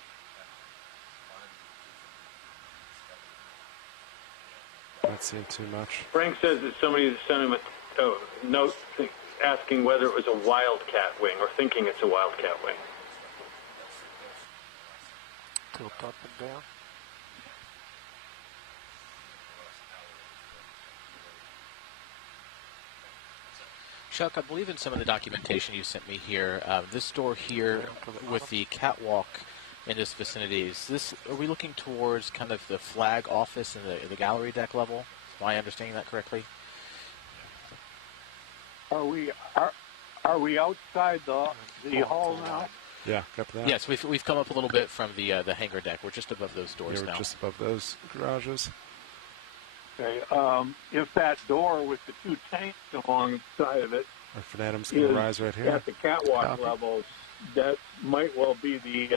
Not seeing too much. Frank says that somebody sent him a note asking whether it was a wildcat wing or thinking it's a wildcat wing. Tilt up and down. Chuck, I believe in some of the documentation you sent me here, this door here with the catwalk in this vicinity, are we looking towards kind of the flag office and the gallery deck level? Am I understanding that correctly? Are we outside the hall now? Yeah, got that. Yes, we've come up a little bit from the hangar deck. We're just above those doors now. We're just above those garages. Okay. If that door with the two tanks alongside of it, our Fanatum's going to rise right here at the catwalk levels, that might well be the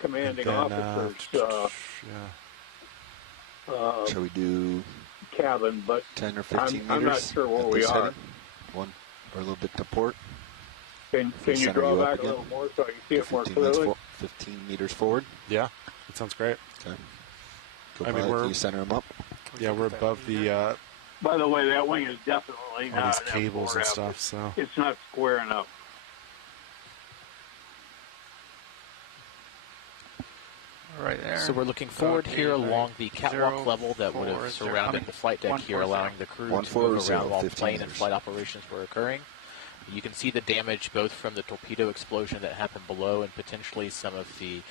commanding officer's shall we do cabin, but 10 or 15 meters? I'm not sure where we are. One or a little bit to port. Can you draw back a little more so I can see it more clearly? 15 meters forward. Yeah, that sounds great. Okay. Go can you center them up? Yeah, we're above the... By the way, that wing is definitely all not these cables and stuff, so... It's not square enough. Right there. So we're looking forward here along the catwalk level that would have surrounded the flight deck here, allowing the crew to move around while plane and flight operations were occurring. You can see the damage both from the torpedo explosion that happened below and potentially some of the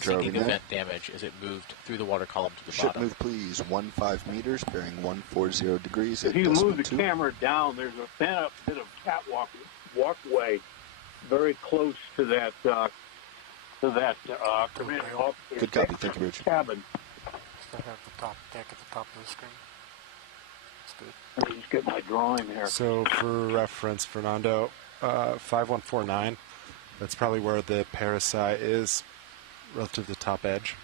sinking event damage as it moved through the water column to the Ship bottom. move, please. 15 meters, bearing 140 degrees. If you move the camera down, there's a thin bit of catwalk walkway very close to that commanding officer. Good copy. Thank you, Rich. Cabin. Still have the top deck at the top of the screen. Good. Let me just get my drawing here. So for reference, Fernando, 5149, that's probably where the parasite is relative to the top edge.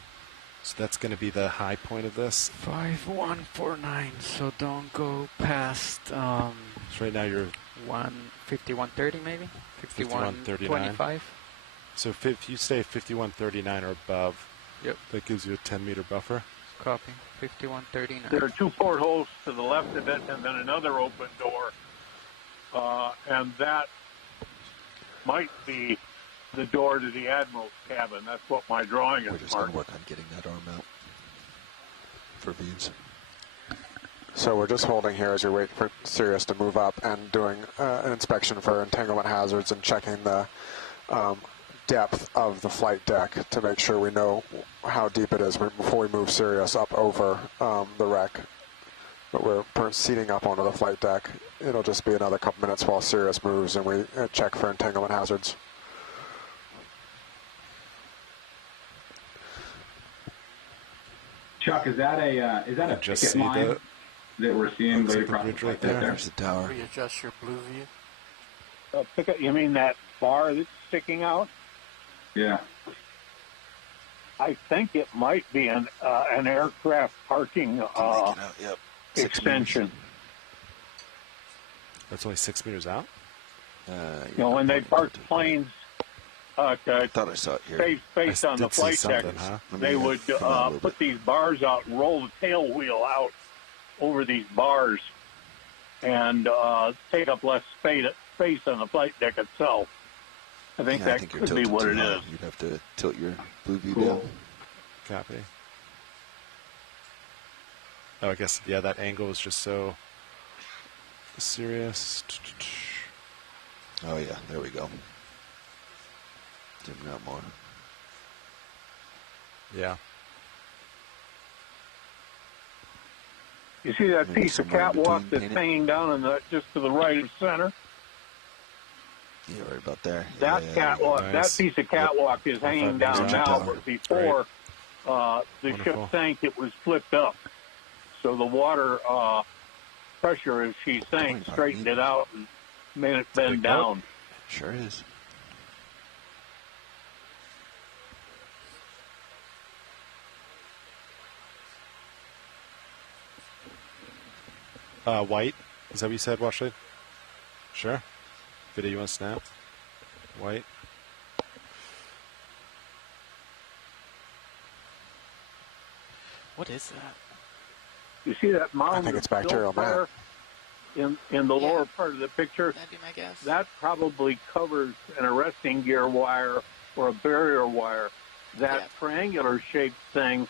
So that's going to be the high point of this. 5149, so don't go past... so right now you're... 5130 maybe? 5125. So if you stay 5139 or above, that gives you a 10-meter buffer. Copy. 5139. There are two portholes to the left of it and then another open door. And that might be the door to the Admiral's cabin. That's what my drawing is. We're just going to work on getting that arm out for views. So we're just holding here as you're waiting for Sirius to move up and doing an inspection for entanglement hazards and checking the depth of the flight deck to make sure we know how deep it is before we move Sirius up over the wreck. But we're proceeding up onto the flight deck. It'll just be another couple minutes while Sirius moves and we check for entanglement hazards. Chuck, is that a picket line that we're seeing later across the flight deck there? There's the tower. Readjust your blue view. Picket, you mean that bar that's sticking out? Yeah. I think it might be an aircraft parking extension. That's only 6 meters out? You know, when they parked planes I thought I saw it here. based on the flight deck, they would put these bars out and roll the tail wheel out over these bars and take up less space on the flight deck itself. I think that could be what it is. You'd have to tilt your blue view Cool. down. Copy. Oh, I guess, yeah, that angle is just so serious. Oh, yeah, there we go. Zoom out more. Yeah. You see that piece of catwalk that's hanging down in the, just to the right of center? Yeah, right about there. That catwalk, nice. that piece of catwalk is hanging down now, but before the ship sank, it was flipped up. So the water pressure, as she sank, straightened it out and made it bend down. Sure is. White? Is that what you said, Washley? Sure. Video you want to snap? White. What is that? You see that mound? I think it's bacterial matter in the lower part of the picture? That'd be my guess. That probably covers an arresting gear wire or a barrier wire. That triangular shaped thing.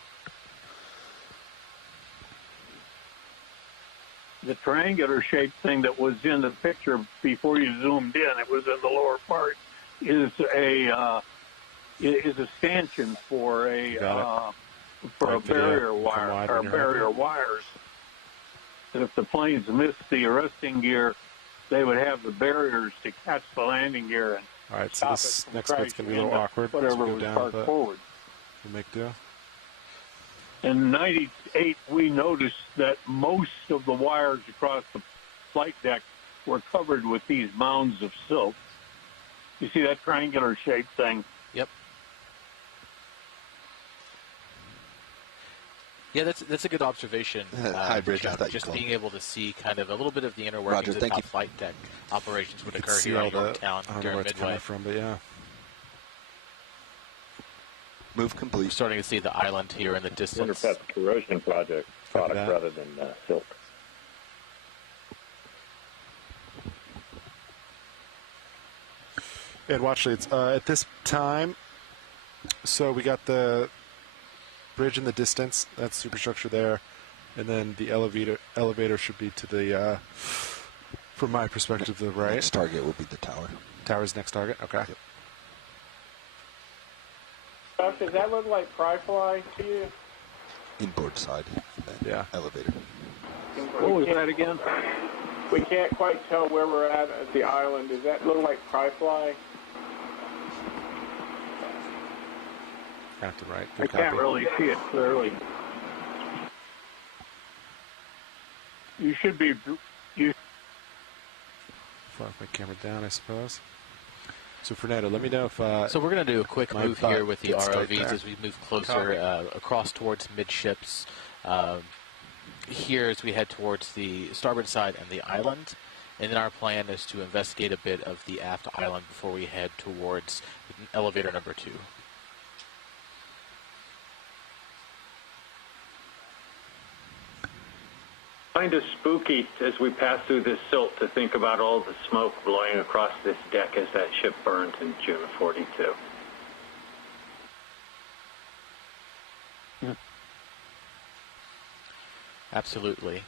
The triangular shaped thing that was in the picture before you zoomed in, it was in the lower part, is a stanchion for a barrier wire or barrier wires. And if the planes missed the arresting gear, they would have the barriers to catch the landing gear and all right, so this next bit's going to be a little awkward. Whatever was parked forward. We'll make do. In '98, we noticed that most of the wires across the flight deck were covered with these mounds of silt. You see that triangular shaped thing? Yep. Yeah, that's a good observation. Hybrid, just being able to see kind of a little bit of the inner workings of how flight deck operations would occur here at Yorktown during Midway. From, but yeah. Move complete. We're starting to see the island here in the distance. I wonder if that's a corrosion product rather than silt. And Watchley, it's at this time, so we got the bridge in the distance, that's superstructure there, and then the elevator should be to the, from my perspective, the right. Next target will be the tower. Tower's next target? Okay. Yep. Does that look like pry fly to you? Inboard side, yeah. Elevator. What was that again? We can't quite tell where we're at the island. Does that look like pry fly? Have to right. I can't really see it clearly. You should be. Fly my camera down, I suppose. So Fernando, let me know if. So we're going to do a quick move here with the ROVs as we move closer across towards midships. Here as we head towards the starboard side and the island. And then our plan is to investigate a bit of the aft island before we head towards elevator number 2. Kind of spooky as we pass through this silt to think about all the smoke blowing across this deck as that ship burned in June of '42. Absolutely.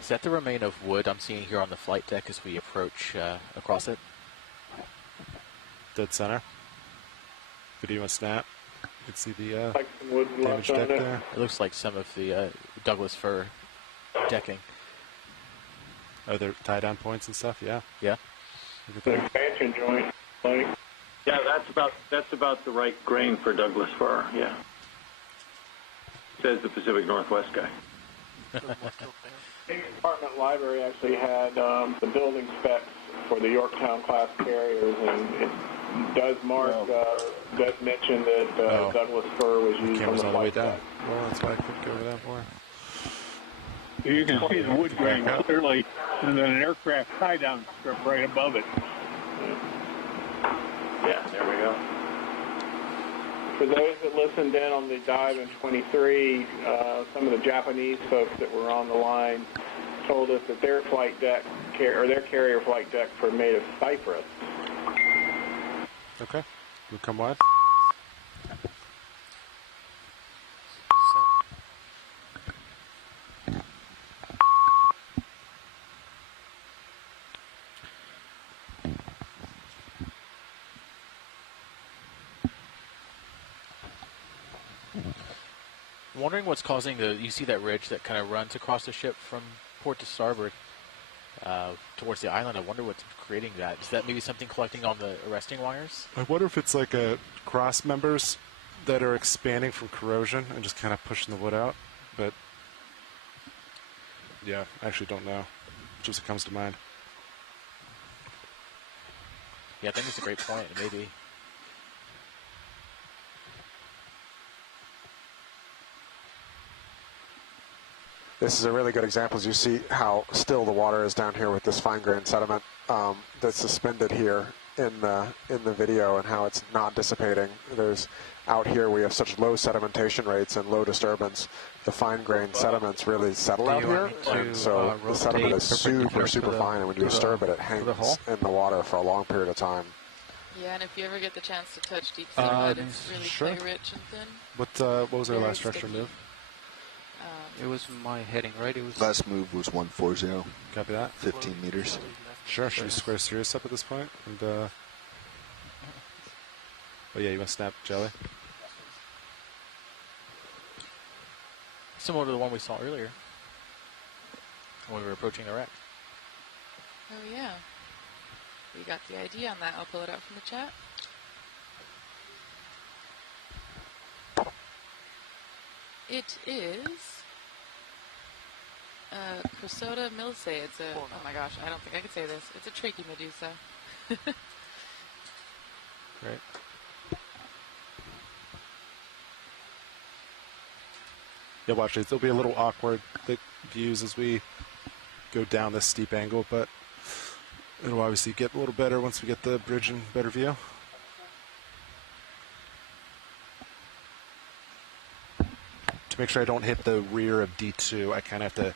Is that the remain of wood I'm seeing here on the flight deck as we approach across it? Dead center. Video and snap. You can see the like some wood damage deck there. It looks like some of the Douglas fir decking. Oh, they're tie-down points and stuff. Yeah. Yeah. The expansion joint. Like. Yeah, that's about the right grain for Douglas fir. Yeah. Says the Pacific Northwest guy. The Department Library actually had the building specs for the Yorktown class carriers, and it does mark, does mention that Douglas fir was used on the flight deck. Well, that's why I couldn't go over that more. You can see the wood grain clearly, and then an aircraft tie-down strip right above it. Yeah, there we go. For those that listened in on the dive in 23, some of the Japanese folks that were on the line told us that their flight deck their carrier flight decks are made of cypress. Okay. We'll come wide. I'm wondering what's causing you see that ridge that kind of runs across the ship from port to starboard towards the island. I wonder what's creating that. Is that maybe something collecting on the arresting wires? I wonder if it's like a cross members that are expanding from corrosion and just kind of pushing the wood out. But yeah, I actually don't know. Just comes to mind. Yeah, I think it's a great point. Maybe. This is a really good example, as you see how still the water is down here with this fine-grained sediment that's suspended here in the video, and how it's not dissipating. Out here we have such low sedimentation rates and low disturbance. The fine-grained sediments really settle out here, and so the sediment is super fine, and when you disturb it, it hangs in the water for a long period of time. Yeah, and if you ever get the chance to touch deep sea mud, it's really clay-rich and thin. What was our last structure move? It was my heading, right? It was last move was 140. Copy that. 15 meters. Sure. Should we square serious up at this point? And oh yeah, you want to snap jelly? Similar to the one we saw earlier when we were approaching the wreck. Oh yeah, we got the ID on that. I'll pull it out from the chat. It is Chrysoda milse. It's a, oh my gosh, I don't think I could say this. It's a trachy medusa. Great. Yeah, watch it. It'll be a little awkward, the views as we go down this steep angle, but it'll obviously get a little better once we get the bridge in better view. To make sure I don't hit the rear of D2, I kind of have to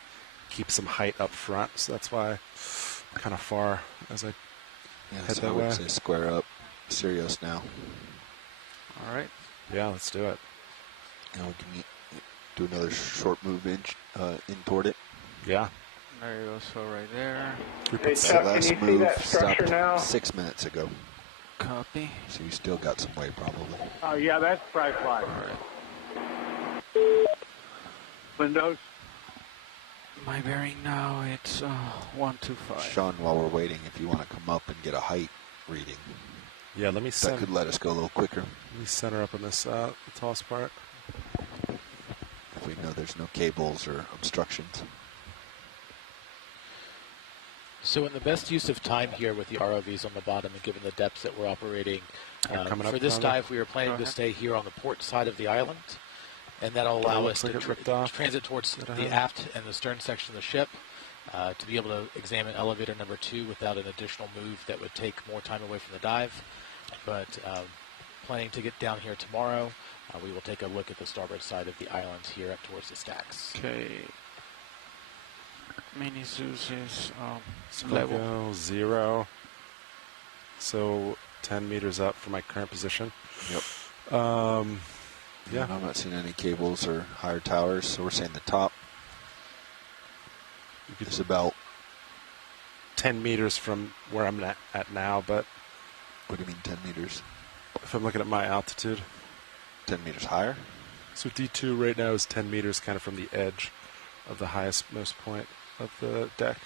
keep some height up front, so that's why I'm kind of far as I head that way. I would say square up, serious now. All right. Yeah, let's do it. Now we can do another short move in toward it. Yeah. There you go. So right there. Hey, Chuck, can you see that structure now? 6 minutes ago. Copy. So you still got some way, probably. Oh, yeah, that's probably fine. All right. Windows. My bearing now, it's 125. Sean, while we're waiting, if you want to come up and get a height reading. Yeah, let me center. That could let us go a little quicker. Let me center up on this the tallest part. If we know there's no cables or obstructions. So in the best use of time here with the ROVs on the bottom and given the depths that we're operating, for this dive we are planning to stay here on the port side of the island, and that'll allow us to transit towards the aft and the stern section of the ship to be able to examine elevator number 2 without an additional move that would take more time away from the dive. But planning to get down here tomorrow, we will take a look at the starboard side of the island here up towards the stacks. Okay. Mini Zeus is level 0. So 10 meters up from my current position. Yep. Yeah. I'm not seeing any cables or higher towers, so we're saying the top is about 10 meters from where I'm at now, but... What do you mean 10 meters? If I'm looking at my altitude. 10 meters higher? So D2 right now is 10 meters kind of from the edge of the highest most point of the deck.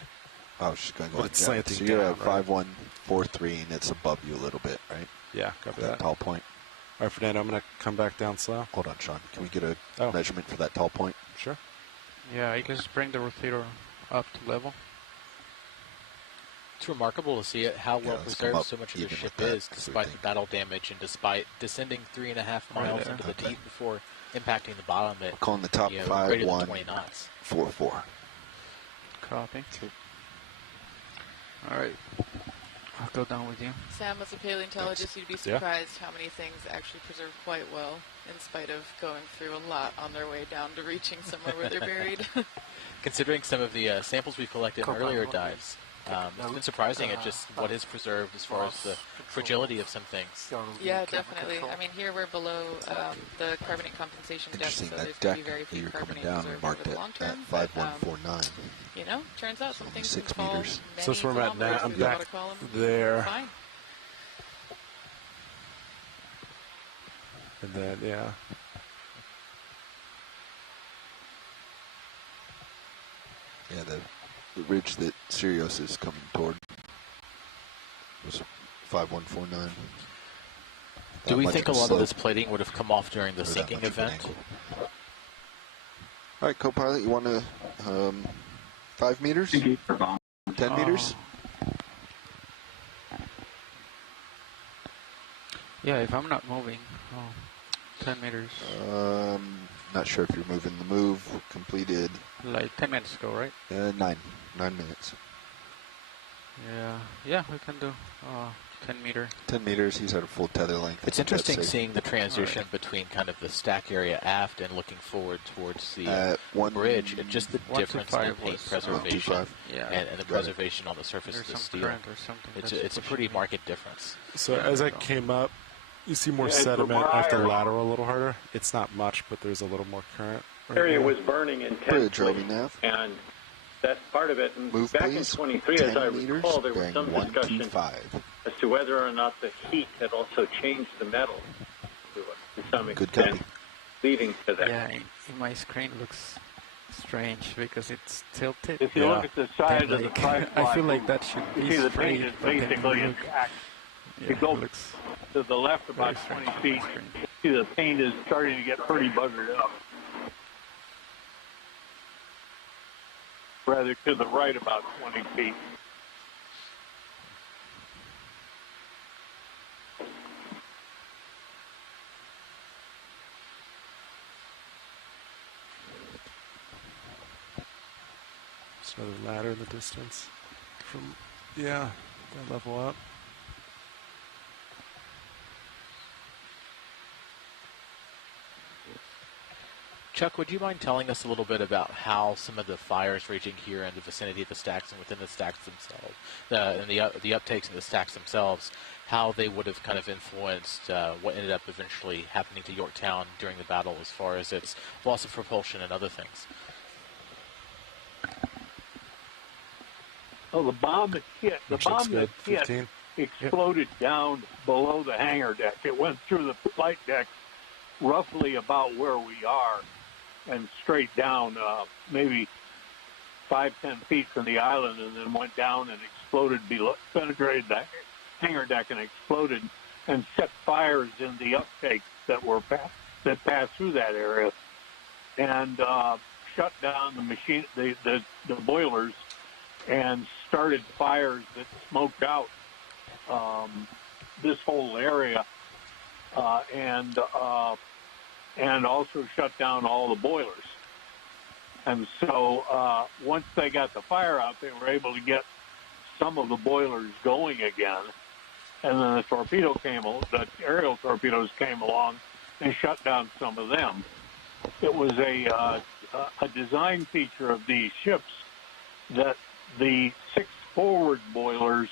Oh, she's going it's slanting so down. you're at 5143 and it's above you a little bit, right? Yeah, copy that. Tall point. All right, Fernando, I'm going to come back down slow. Hold on, Sean. Can we get a measurement for that tall point? Sure. Yeah, you can just bring the rotator up to level. It's remarkable to see how well preserved so much of the ship is, despite the battle damage and despite descending 3.5 miles into the deep before impacting the bottom at calling the top greater than 20 knots. 44. Copy. All right. I'll go down with you. Sam, as a paleontologist, you'd be surprised how many things actually preserve quite well, in spite of going through a lot on their way down to reaching somewhere where they're buried. Considering some of the samples we collected in earlier dives, It's been surprising at just what is preserved as far as the fragility of some things. Yeah, definitely. I mean, here we're below the carbonate compensation depth, so there's going to be very few carbonate preserved over the long term. At 5149. You know, turns out some things can 6 fall meters. many So that's where I'm at now. I'm back there. Fine. And then, yeah. Yeah, the ridge that Sirius is coming toward was 5149. Do we think a lot of this plating would have come off during the sinking event? All right, co-pilot, you want to 5 meters? 10 meters? Yeah, if I'm not moving, 10 meters. Not sure if you're moving. The move completed. Like 10 minutes ago, right? 9 minutes. Yeah, we can do 10 meter. 10 meters, he's at a full tether length. It's interesting seeing the transition between kind of the stack area aft and looking forward towards the bridge, and just the difference in paint preservation and the preservation on the surface of the steel. It's a pretty marked difference. So as I came up, you see more sediment. I have to lateral a little harder. It's not much, but there's a little more current. The area was burning intensely, and that's part of it. And Move, back please. in 23, as I recall, there was some discussion 125. as to whether or not the heat had also changed the metal to some Good extent, copy. leading to that. Yeah, in my screen looks strange because it's tilted. If you look at the side of the tripod, I feel like that should you be see the straight, paint is but then basically you look- intact. Yeah, You go it looks to the left about 20 feet, you see the paint is starting to get pretty buggered up. Rather to the right about 20 feet. There's another ladder in the distance. From, yeah, that level up. Chuck, would you mind telling us a little bit about how some of the fires raging here in the vicinity of the stacks and within the stacks themselves, and the uptakes in the stacks themselves, how they would have kind of influenced what ended up eventually happening to Yorktown during the battle as far as its loss of propulsion and other things? Well, the bomb that hit, exploded down below the hangar deck. It went through the flight deck roughly about where we are and straight down, maybe 5-10 feet from the island, and then went down and exploded below, penetrated the hangar deck and exploded and set fires in the uptakes that passed through that area, and shut down the machine, the boilers, and started fires that smoked out this whole area, and also shut down all the boilers. And so once they got the fire out, they were able to get some of the boilers going again. And then the aerial torpedoes came along and shut down some of them. It was a design feature of these ships that the 6 forward boilers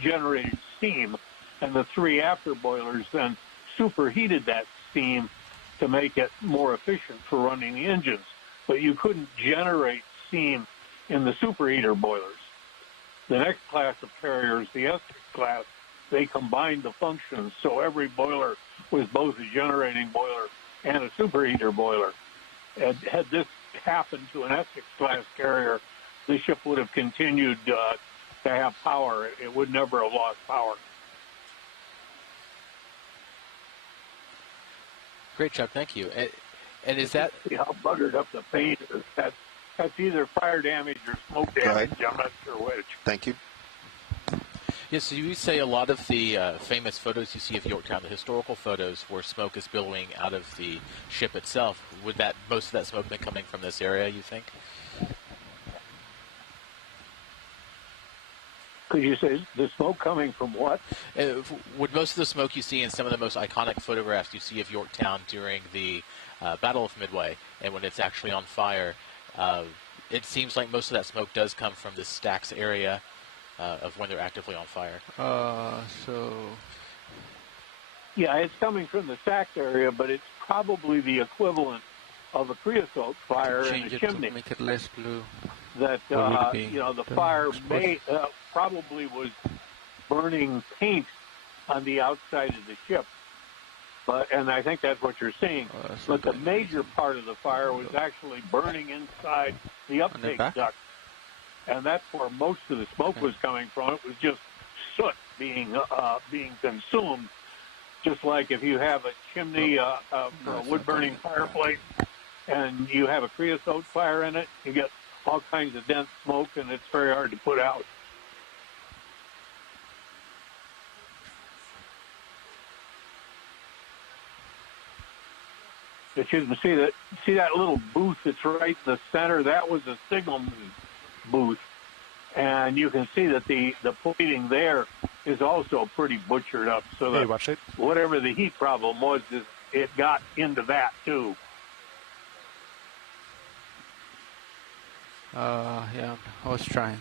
generated steam, and the 3 after boilers then superheated that steam to make it more efficient for running the engines. But you couldn't generate steam in the superheater boilers. The next class of carriers, the S class, they combined the functions, so every boiler was both a generating boiler and a superheater boiler. And had this happened to an Essex class carrier, the ship would have continued to have power. It would never have lost power. Great, Chuck. Thank you. And is that... See how buggered up the paint is. That's either fire damage or smoke damage. I'm not sure which. Thank you. Yes, so you say a lot of the famous photos you see of Yorktown, the historical photos where smoke is billowing out of the ship itself. Would most of that smoke been coming from this area, you think? Could you say the smoke coming from what? Would most of the smoke you see in some of the most iconic photographs you see of Yorktown during the Battle of Midway, and when it's actually on fire, it seems like most of that smoke does come from the stacks area of when they're actively on fire. Yeah, it's coming from the stacks area, but it's probably the equivalent of a creosote fire in a chimney. To make it less blue. That the fire probably was burning paint on the outside of the ship, and I think that's what you're seeing. But the major part of the fire was actually burning inside the uptake duct, and that's where most of the smoke was coming from. It was just soot being consumed, just like if you have a chimney for a wood-burning fireplace, and you have a creosote fire in it, you get all kinds of dense smoke, and it's very hard to put out. But you can see that little booth that's right in the center. That was a signalman's booth, and you can see that the plating there is also pretty butchered up. So that whatever the heat problem was, it got into that too. Yeah, I was trying.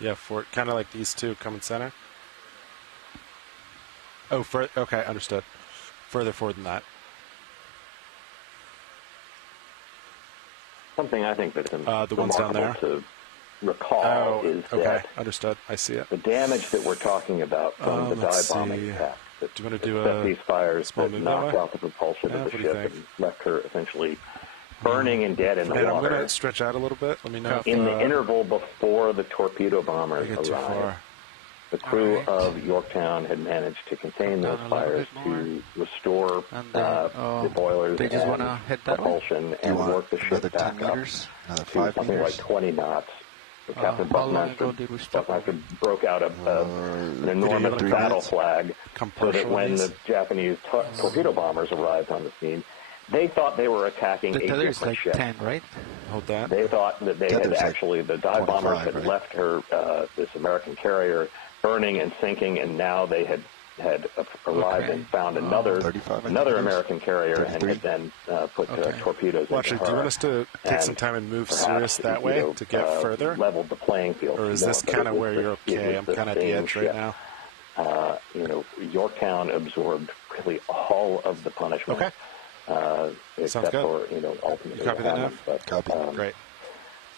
Yeah, for kind of like these two come in center. Oh, okay, understood. Further forward than that. Something I think that's the ones down there to recall is that understood. I see it. The damage that we're talking about from the dive bombing attack. Do you want to do these fires that knocked out the propulsion of the ship and left her essentially burning and dead in the water. I'm going to stretch out a little bit. Let me know. In the interval before the torpedo bombers arrived, the crew of Yorktown had managed to contain those fires to restore the boilers and propulsion and work the ship back up to something like 20 knots. So Captain Buckmaster broke out an enormous battle flag so that when the Japanese torpedo bombers arrived on the scene, they thought they were attacking a different ship. 10, right? Hold that. They thought that they had actually, the dive bombers had left her, this American carrier, burning and sinking, and now they had arrived and found another American carrier and had then put torpedoes into her. Do you want us to take some time and move Sirius that way to get further? Leveled the playing field. Or is this kind of where you're okay? I'm kind of at the edge right now. Yorktown absorbed really all of the punishment. Okay. Except for, ultimately copy that now? Copy. Great.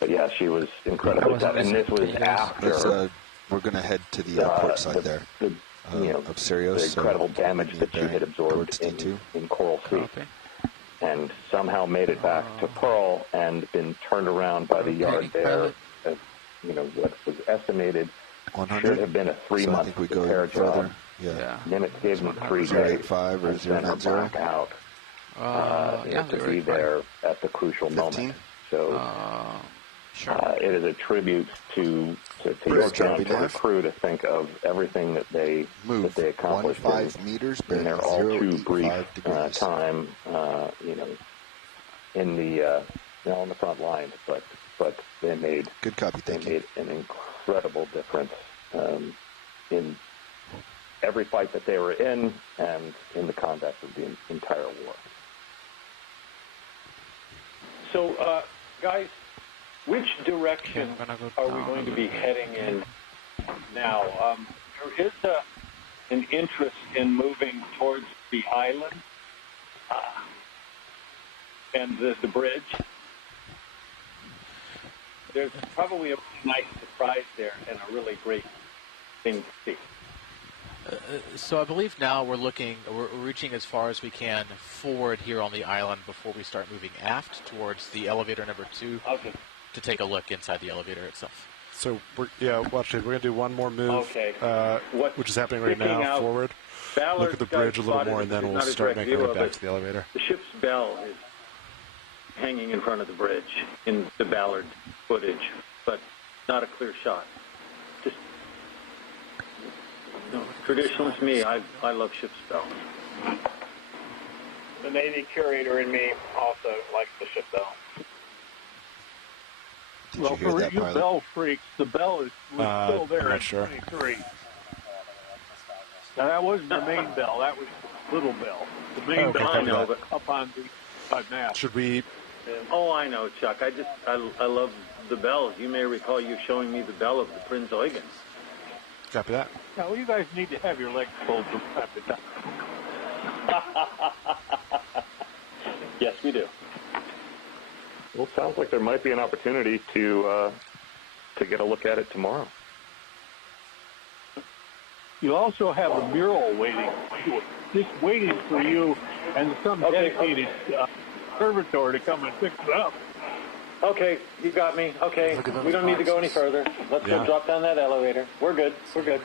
But yeah, she was incredibly tough. And this was after... we're going to head to the port side there. Of Sirius. The incredible damage that she had absorbed in Coral Sea. And somehow made it back to Pearl and been turned around by the yard there. What was estimated 100? Should have been a 3-month repair job. Yeah. Nimitz gave them 3 days. 085 or 090? Out. To be there at the crucial 15? moment. So it is a tribute to Yorktown, to the crew, to think of everything that they accomplished 15 meters, in their all too brief time. In the on the front lines, but they made good copy. They made an incredible difference in every fight that they were in and in the conduct of the entire war. So, guys, which direction are we going to be heading in now? There is an interest in moving towards the island and the bridge. There's probably a nice surprise there and a really great thing to see. So I believe now we're reaching as far as we can forward here on the island before we start moving aft towards the elevator number 2 to take a look inside the elevator itself. So watch it. We're gonna do one more move, which is happening right now. Forward. Look at the bridge a little more, and then we'll start making our way back to the elevator. The ship's bell is hanging in front of the bridge in the Ballard footage, but not a clear shot. Traditionalist me, I love ship's bell. The Navy curator in me also likes the ship bell. Well, for you bell freaks, the bell was still there in 23. Now, that wasn't the main bell. That was the little bell. The main bell up on the mast. Should we Oh, I know, Chuck. I love the bells. You may recall you showing me the bell of the Prinz Eugen. Copy that. Yeah, well, you guys need to have your legs pulled from time to time. Yes, we do. Well, it sounds like there might be an opportunity to get a look at it tomorrow. You also have a mural just waiting for you and some dedicated servitor to come and fix it up. Okay, you got me. Okay, we don't need to go any further. Let's go drop down that elevator. We're good. We're good.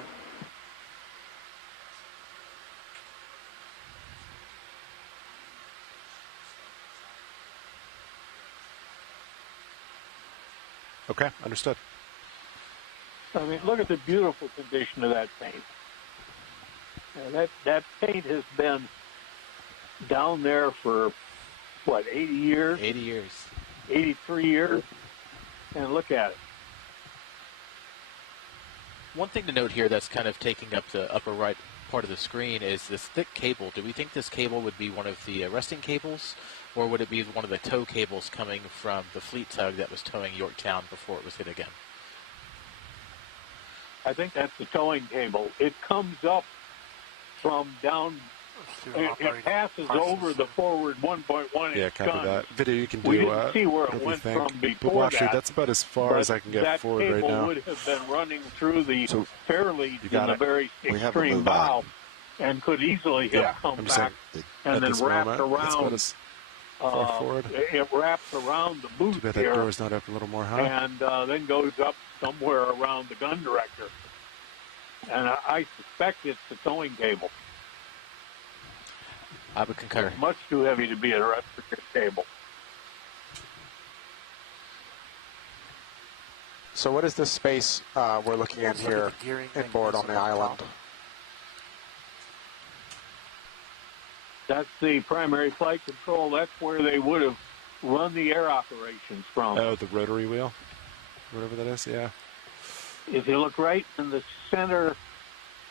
Okay, understood. I mean, look at the beautiful condition of that paint. That paint has been down there for, 80 years? 80 years. 83 years. And look at it. One thing to note here that's kind of taking up the upper right part of the screen is this thick cable. Do we think this cable would be one of the arresting cables, or would it be one of the tow cables coming from the fleet tug that was towing Yorktown before it was hit again? I think that's the towing cable. It comes up from down. It passes over the forward 1.1 Yeah, inch copy gun. that. Video, you can do We didn't see where it went from before well, actually, that. that's about as far as I can get forward right now. That cable would have been running through the fairleads in the very We have to extreme move bow, on. and could easily have come back and then wrapped around. It wraps around the boot Too bad here, that door's not open a little more high. and then goes up somewhere around the gun director. And I suspect it's the towing cable. I would concur. It's much too heavy to be a retrofit cable. So what is this space we're looking at here inboard on the island? That's the primary flight control. That's where they would have run the air operations from. Oh, the rotary wheel? Whatever that is, yeah. If you look right in the center,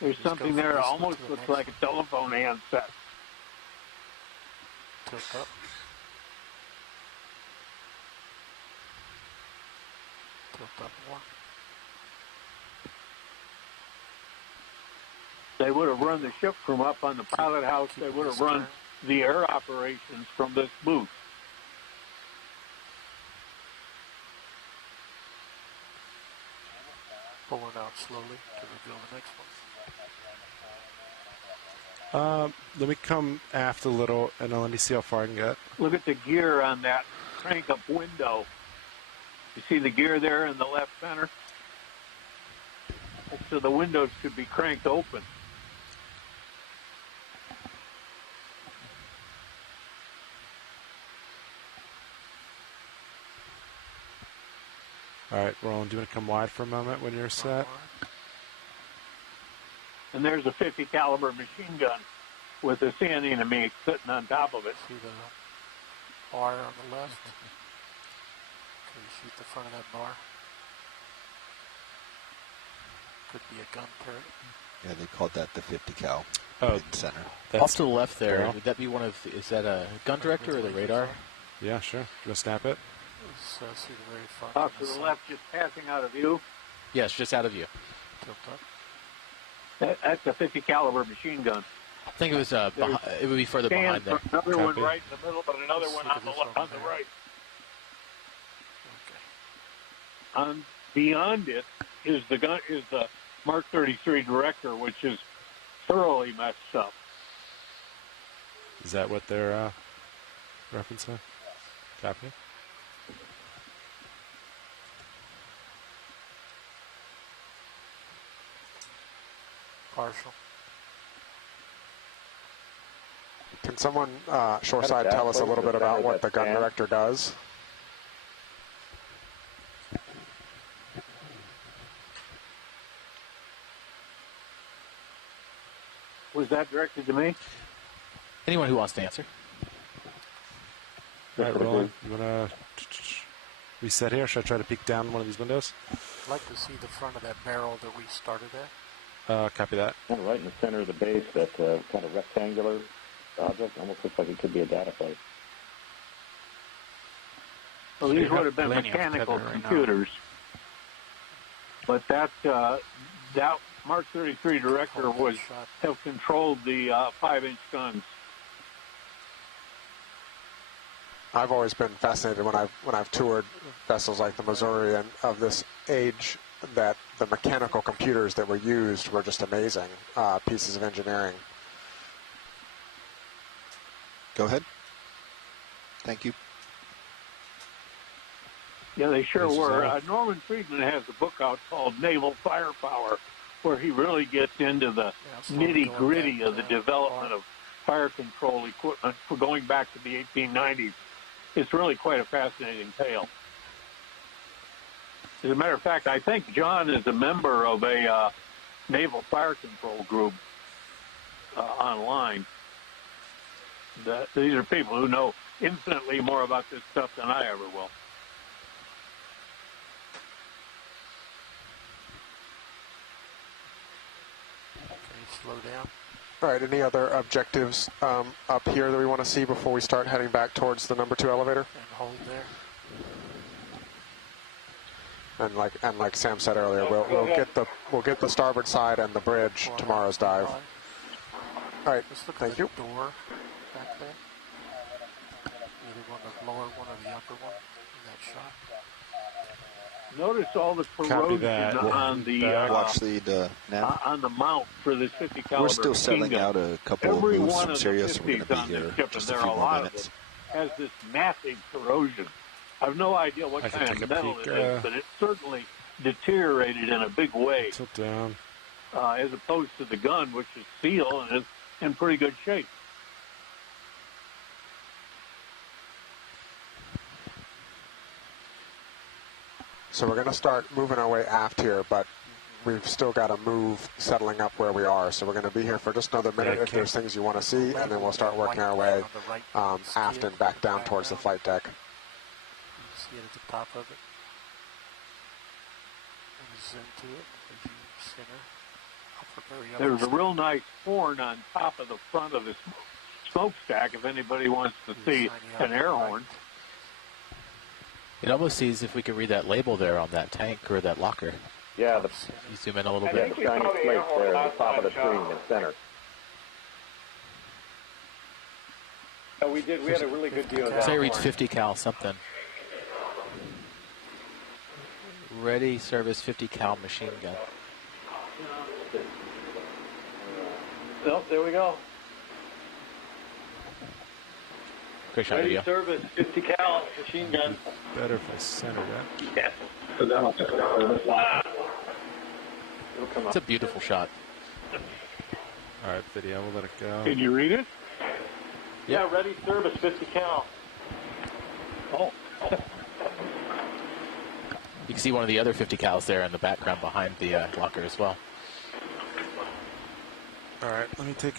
there's something there that almost looks like a telephone handset. Tilt up. Tilt up more. They would have run the ship from up on the pilot house. They would have run the air operations from this booth. Pull it out slowly to reveal the next one. Let me come aft a little, and let me see how far I can get. Look at the gear on that crank-up window. You see the gear there in the left center? So the windows could be cranked open. All right, Roland, do you want to come wide for a moment when you're set? And there's a 50 caliber machine gun with a Sandine sitting on top of it. See the bar on the left? Can you shoot the front of that bar? Could be a gun turret. Yeah, they called that the 50 cal center. Off to the left there, would that be one of, is that a gun director or the radar? Yeah, sure. You want to snap it? See the very front. Off to the left, just passing out of view. Yes, just out of view. Tilt up. That's a 50 caliber machine gun. I think it was it would be further behind there. Another one right in the middle, but another one on the right. Okay. Beyond it is the Mark 33 director, which is thoroughly messed up. Is that what they're referencing? Copy. Partial. Can someone shoreside tell us a little bit about what the gun director does? Was that directed to me? Anyone who wants to answer. All right, Roland, you want to reset here? Should I try to peek down one of these windows? I'd like to see the front of that barrel that we started at. Copy that. Kind of right in the center of the base, that kind of rectangular object almost looks like it could be a data plate. Well, these would have been mechanical computers. But that Mark 33 director would have controlled the 5-inch guns. I've always been fascinated when I've toured vessels like the Missouri and of this age that the mechanical computers that were used were just amazing pieces of engineering. Go ahead. Thank you. Yeah, they sure were. Norman Friedman has a book out called Naval Firepower, where he really gets into the nitty-gritty of the development of fire control equipment for going back to the 1890s. It's really quite a fascinating tale. As a matter of fact, I think John is a member of a naval fire control group online. These are people who know infinitely more about this stuff than I ever will. Slow down. All right, any other objectives up here that we want to see before we start heading back towards the number 2 elevator? And hold there. And like Sam said earlier, we'll get the starboard side and the bridge tomorrow's dive. All right, thank you. Door back there. Either one, the lower one or the upper one in that shot. Notice all the corrosion on the watch the nav. On the mount for this 50 caliber. We're still settling out a couple of moves from Sirius. So we're going to be here just a few more minutes. Has this massive corrosion. I have no idea what kind of metal it is, but it certainly deteriorated in a big way. Tilt down. As opposed to the gun, which is steel and is in pretty good shape. So we're going to start moving our way aft here, but we've still got to move settling up where we are. So we're going to be here for just another minute if there's things you want to see, and then we'll start working our way aft and back down towards the flight deck. You see it at the top of it. And zoom to it. Center. There's a real nice horn on top of the front of the smokestack if anybody wants to see an air horn. It almost seems if we could read that label there on that tank or that locker. Yeah, you zoom in a little yeah, bit. the shiny plate there at the top of the screen in the center. No, we did. We had a really good view of that. Say it reads 50 cal something. Ready service 50 cal machine gun. Nope, there we go. Great shot, Ready video. service 50 cal machine gun. Better if I center that. Yes. It's a beautiful shot. All right, video, we'll let it go. Can you read it? Yeah, ready service 50 cal. Oh. You can see one of the other 50 cals there in the background behind the locker as well. All right, let me take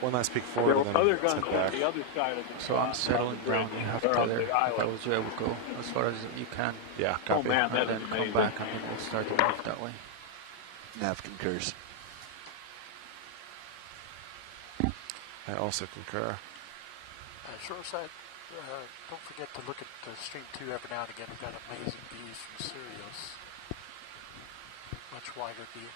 one last peek forward and then other guns head back. on the other side of the So I'm settling down. You have to there. If I was you, I would go as far as you can. Yeah, copy. Oh man, and then come back and then we'll start to move that way. Nav concurs. I also concur. Short side, don't forget to look at Stream 2 every now and again. We've got amazing views from Sirius. Much wider view.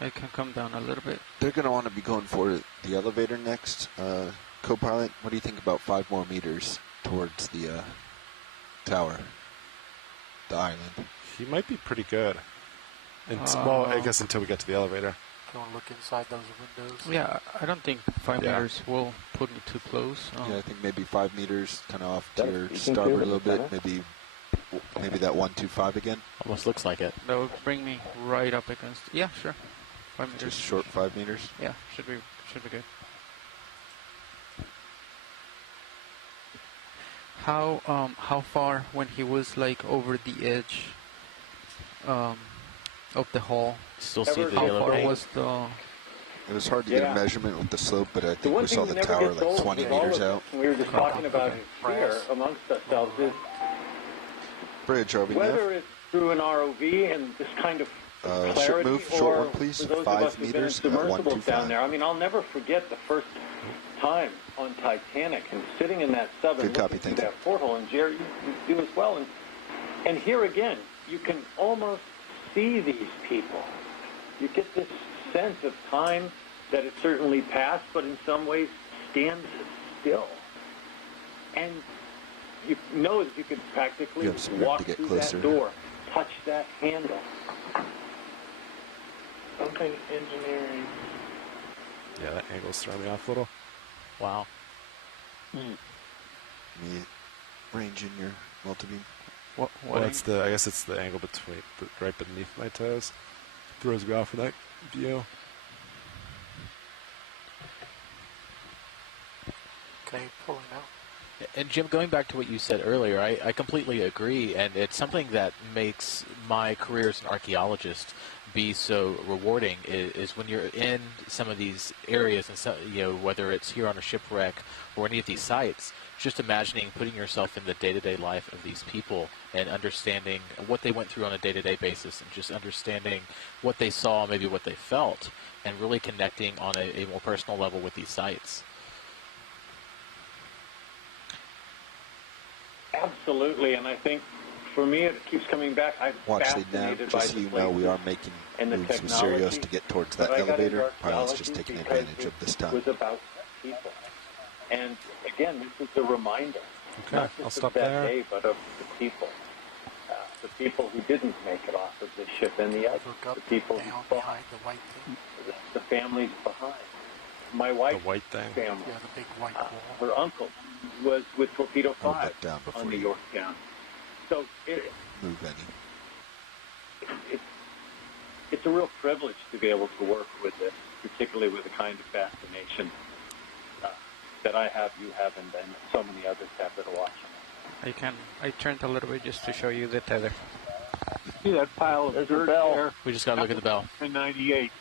I can come down a little bit. They're going to want to be going for the elevator next. Co-pilot, what do you think about 5 more meters towards the tower, the island? He might be pretty good. Well, I guess until we get to the elevator. You want to look inside those windows? Yeah, I don't think 5 meters will put me too close. Yeah, I think maybe 5 meters, kind of off to your starboard a little bit. Maybe that 125 again. Almost looks like it. That would bring me right up against. Yeah, sure. 5 meters. Just short 5 meters. Yeah, should be good. How far when he was like over the edge of the hull? Still see the How yellow far paint. was the? It was hard to get a measurement with the slope, but I think we saw the tower like 20 meters out. We were just talking about here amongst ourselves is Bridge, are we whether nav? it's through an ROV and this kind of ship clarity, move, short or one, please. for those 5 of us who've been in meters at submersibles 125. down there. I mean, I'll never forget the first time on Titan. Titanic and sitting in that sub and looking through that porthole, and Jerry, you do as well. And here again, you can almost see these people. You get this sense of time that it certainly passed, but in some ways stands still. And you know that you could practically walk through that door, touch that handle. Something engineering. Yeah, that angle's throwing me off a little. Wow. Range in your multi-beam. Well, that's I guess it's the angle between, right beneath my toes. Throws me off in that view. Okay, pulling out. And Jim, going back to what you said earlier, I completely agree, and it's something that makes my career as an archaeologist be so rewarding is when you're in some of these areas, and so, whether it's here on a shipwreck or any of these sites, just imagining putting yourself in the day-to-day life of these people and understanding what they went through on a day-to-day basis, and just understanding what they saw, maybe what they felt, and really connecting on a more personal level with these sites. Absolutely, and I think for me it keeps coming back. I'm fascinated by just so you know, we are making moves with Sirius to get towards that elevator. Pilot's just taking advantage of this time. It was about people. And again, this is a reminder, not just of that day, but of the people. The people who didn't make it off of the ship and the people who fought, the families behind. My wife's family, the big white wall. Her uncle was with Torpedo 5 on the Yorktown. So move any. It's a real privilege to be able to work with this, particularly with the kind of fascination that I have, you have, and so many others have that are watching. I turned a little bit just to show you the tether. See that pile of dirt there? We just got to look at the bell. 98.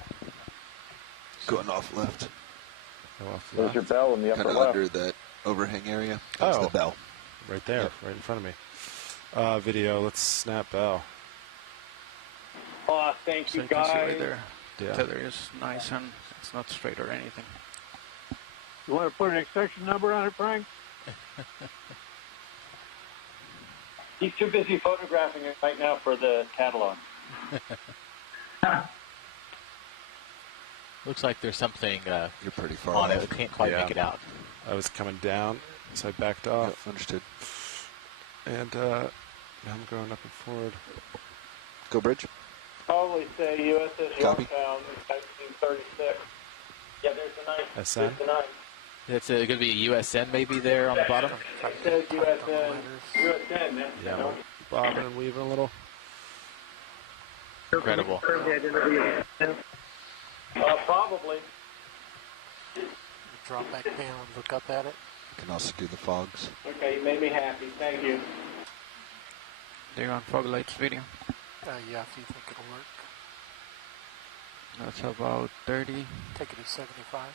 Going off left. There's your bell in the upper left. left. Under that overhang area. That's the bell. Right there, right in front of me. Video, let's snap bell. Oh, thank you, guys. Right there. The tether is nice and it's not straight or anything. You want to put an extension number on it, Frank? He's too busy photographing it right now for the catalog. Looks like there's something you're pretty far on off. it. We can't quite make it out. I was coming down, so I backed off. Yep, understood. And now I'm going up and forward. Go bridge. Probably say USS Yorktown in 1936. Yeah, there's the 9. SN? There's the 9. It's going to be a USN maybe there on the bottom? It says USN. USN, yeah, bobbing and weaving a little. Incredible. Probably. You drop back down and look up at it. You can also do the fogs. Okay, you made me happy. Thank you. They're on fog lights video. Yeah, if you think it'll work. That's about 30. Take it to 75.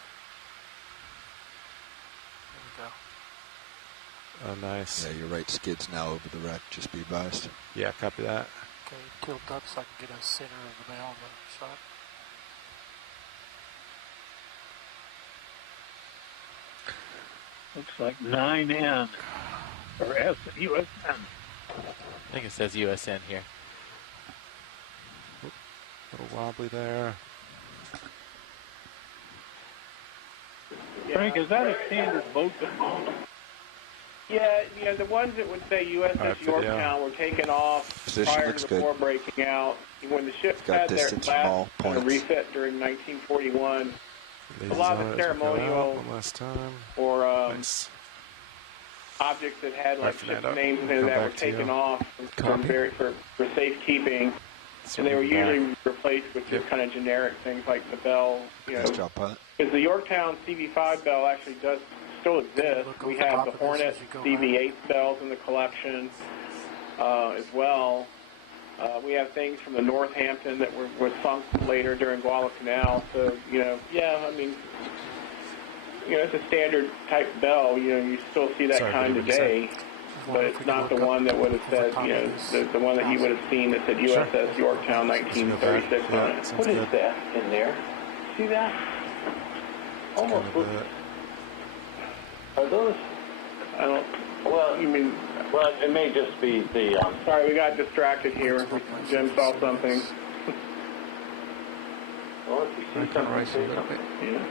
There Oh, nice. Yeah, your right skid's now over the wreck. Just be advised. Yeah, copy that. Okay, tilt up so I can get a center of the bell on the shot. Looks like 9N. Or S, USN. I think it says USN here. A little wobbly there. Frank, is that a standard boat? Yeah, the ones that would say USS Yorktown were taken off prior to the war breaking out. When the ships had their last refit during 1941, a lot of the ceremonial or objects that had like ship names in it that were taken off for safekeeping, and they were usually replaced with just kind of generic things like the bell. Nice job, pilot. Because the Yorktown CV5 bell actually does still exist. We have the Hornet CV8 bells in the collection as well. We have things from the Northampton that were sunk later during Guadalcanal. So, it's a standard type bell. You still see that kind today, but it's not the one that would have said, the one that you would have seen that said USS Yorktown 1936 on it. What is that in there? See that? Almost. Are those? I don't. Well, you mean? Well, it may just be the. Sorry, we got distracted here. Jim saw something. Well, if you see something, say something. Yeah.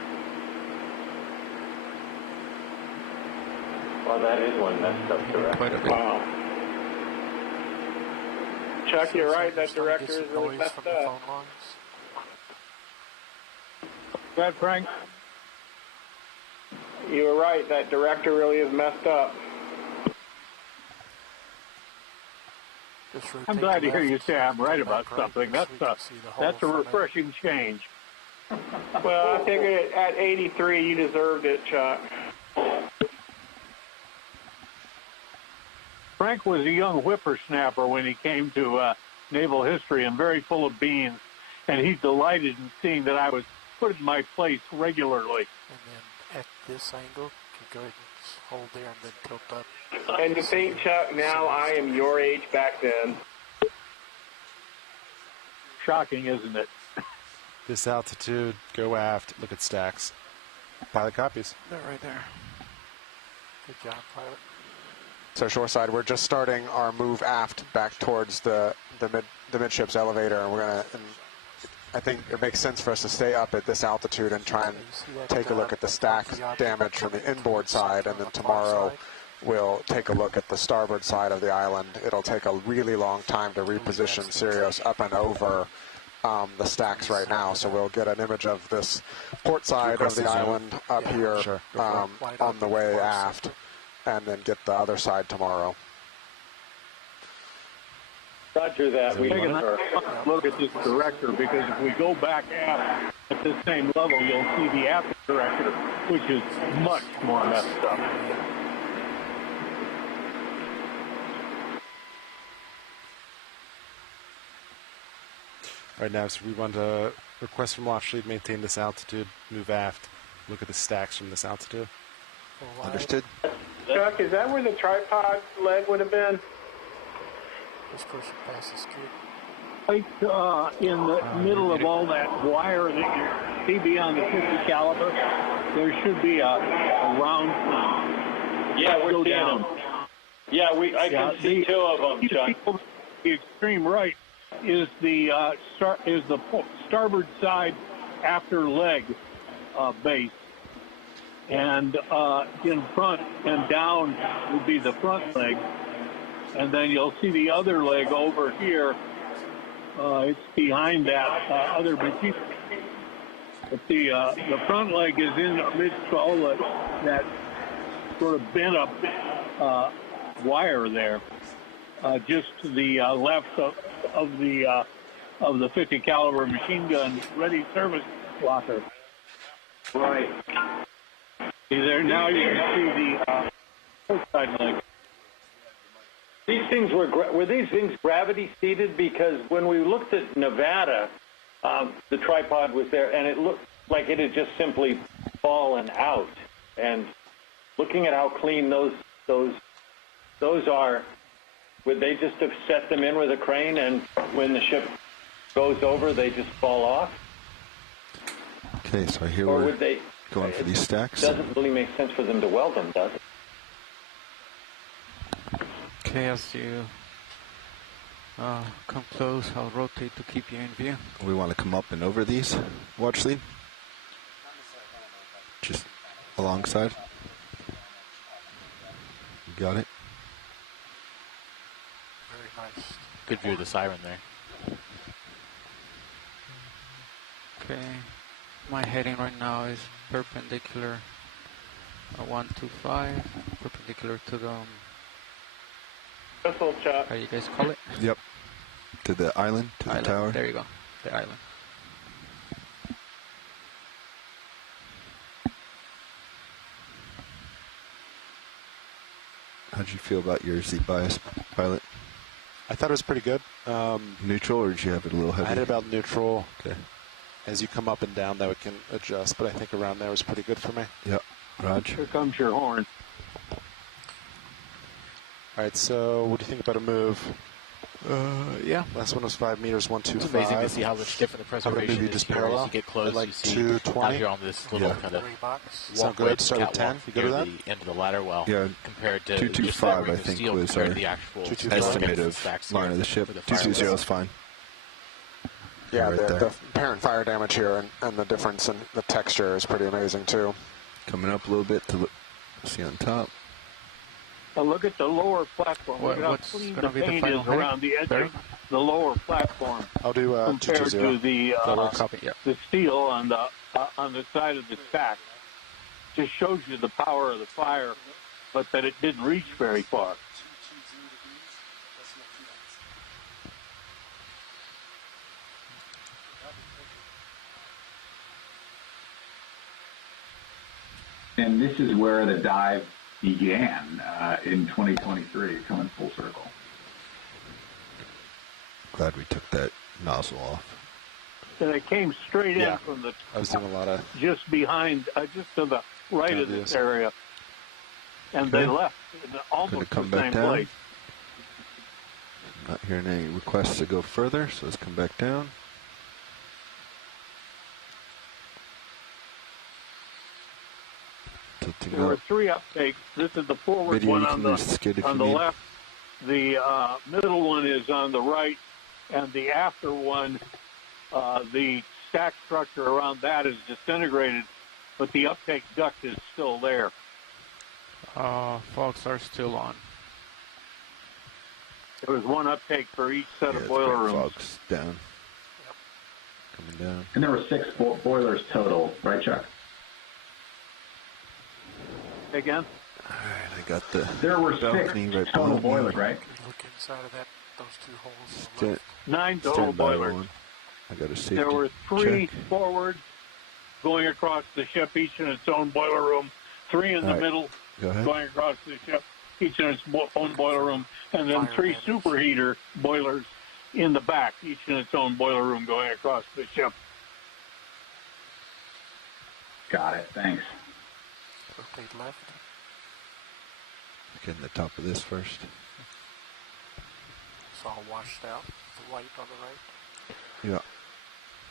Well, that is one messed up director. Wow. Chuck, you're right. That director is really messed up. Go ahead, Frank. You were right. That director really is messed up. I'm glad to hear you say I'm right about something. That's a refreshing change. Well, I figured at 83 you deserved it, Chuck. Frank was a young whippersnapper when he came to naval history and very full of beans, and he's delighted in seeing that I was put in my place regularly. And then at this angle, you go ahead and hold there and then tilt up. And to think, Chuck, now I am your age back then. Shocking, isn't it? This altitude, go aft, look at stacks. Pilot copies. They're right there. Good job, pilot. So shoreside, we're just starting our move aft back towards the midships elevator, and we're gonna. And I think it makes sense for us to stay up at this altitude and try and take a look at the stack damage from the inboard side, and then tomorrow we'll take a look at the starboard side of the island. It'll take a really long time to reposition Sirius up and over the stacks right now, so we'll get an image of this port side of the island up here on the way aft, and then get the other side tomorrow. Roger that. We look at this director, because if we go back aft at the same level, you'll see the aft director, which is much more messed up. All right, now, so we want to request from Launch Fleet maintain this altitude, move aft, look at the stacks from this altitude. Understood. Chuck, is that where the tripod leg would have been? Just push it past the skid. Right in the middle of all that wire that you see beyond the 50 caliber, there should be a round. Yeah, we're seeing them. Yeah, I can see two of them, Chuck. The extreme right is the starboard side after leg base, and in front and down would be the front leg, and then you'll see the other leg over here. It's behind that other machine. But the front leg is in the midst of all that sort of bent up wire there, just to the left of the 50 caliber machine gun ready service locker. Right. See there, now you can see the side leg. These things were these things gravity seated? Because when we looked at Nevada, the tripod was there, and it looked like it had just simply fallen out. And looking at how clean those are, would they just have set them in with a crane, and when the ship goes over, they just fall off? Okay, so here or we're would they, going for these stacks. It doesn't really make sense for them to weld them, does it? Okay, as you come close, I'll rotate to keep you in view. We want to come up and over these, watch lead. Just alongside. You got it? Very nice. Good view of the siren there. Okay, my heading right now is perpendicular 125, perpendicular to the Vessel Chuck. how you guys call it? Yep. To the island, to the tower. There you go, the island. How'd you feel about your Z bias, pilot? I thought it was pretty good. Neutral, or did you have it a little heavy? I had it about neutral. Okay. As you come up and down, that we can adjust, but I think around there was pretty good for me. Yep. Roger. Here comes your horn. All right, so what do you think about a move? Yeah. Last one was 5 meters, 125. It's amazing to see how much different the preservation is just here. parallel. As you get close, like you see 220. out here on this little kind of walkway, walkway, start at 10. You go to near that? the end of the ladder well, Yeah, compared to 225, I think, was our estimate of line of the ship. 220 is fine. Yeah, Right the apparent fire damage here and the difference in the texture is pretty amazing too. Coming up a little bit to see on top. Now look at the lower platform. Look at how clean the paint is around the edge of the lower platform. I'll do compared to the steel on the side of the stack. Just shows you the power of the fire, but that it didn't reach very far. And this is where the dive began in 2023, coming full circle. Glad we took that nozzle off. And it came straight in from the I was doing a lot of just behind, just to the right of this area, and they left in almost the same place. Not hearing any requests to go further, so let's come back down. There were 3 uptakes. This is the forward one on the left. The middle one is on the right, and the after one, the stack structure around that is disintegrated, but the uptake duct is still there. Fogs are still on. There was 1 uptake for each set of boiler rooms. Fogs down. Coming down. And there were 6 boilers total, right, Chuck? Again? All right, I got the There were 6 right total boilers, right? Look inside of those 2 holes. 9 total boilers. I got a safety There were 3 check. forward going across the ship, each in its own boiler room. 3 in the middle going across the ship, each in its own boiler room. And then 3 superheater boilers in the back, each in its own boiler room going across the ship. Got it. Thanks. Rotate left. Getting the top of this first. It's all washed out. The white on the right. Yeah.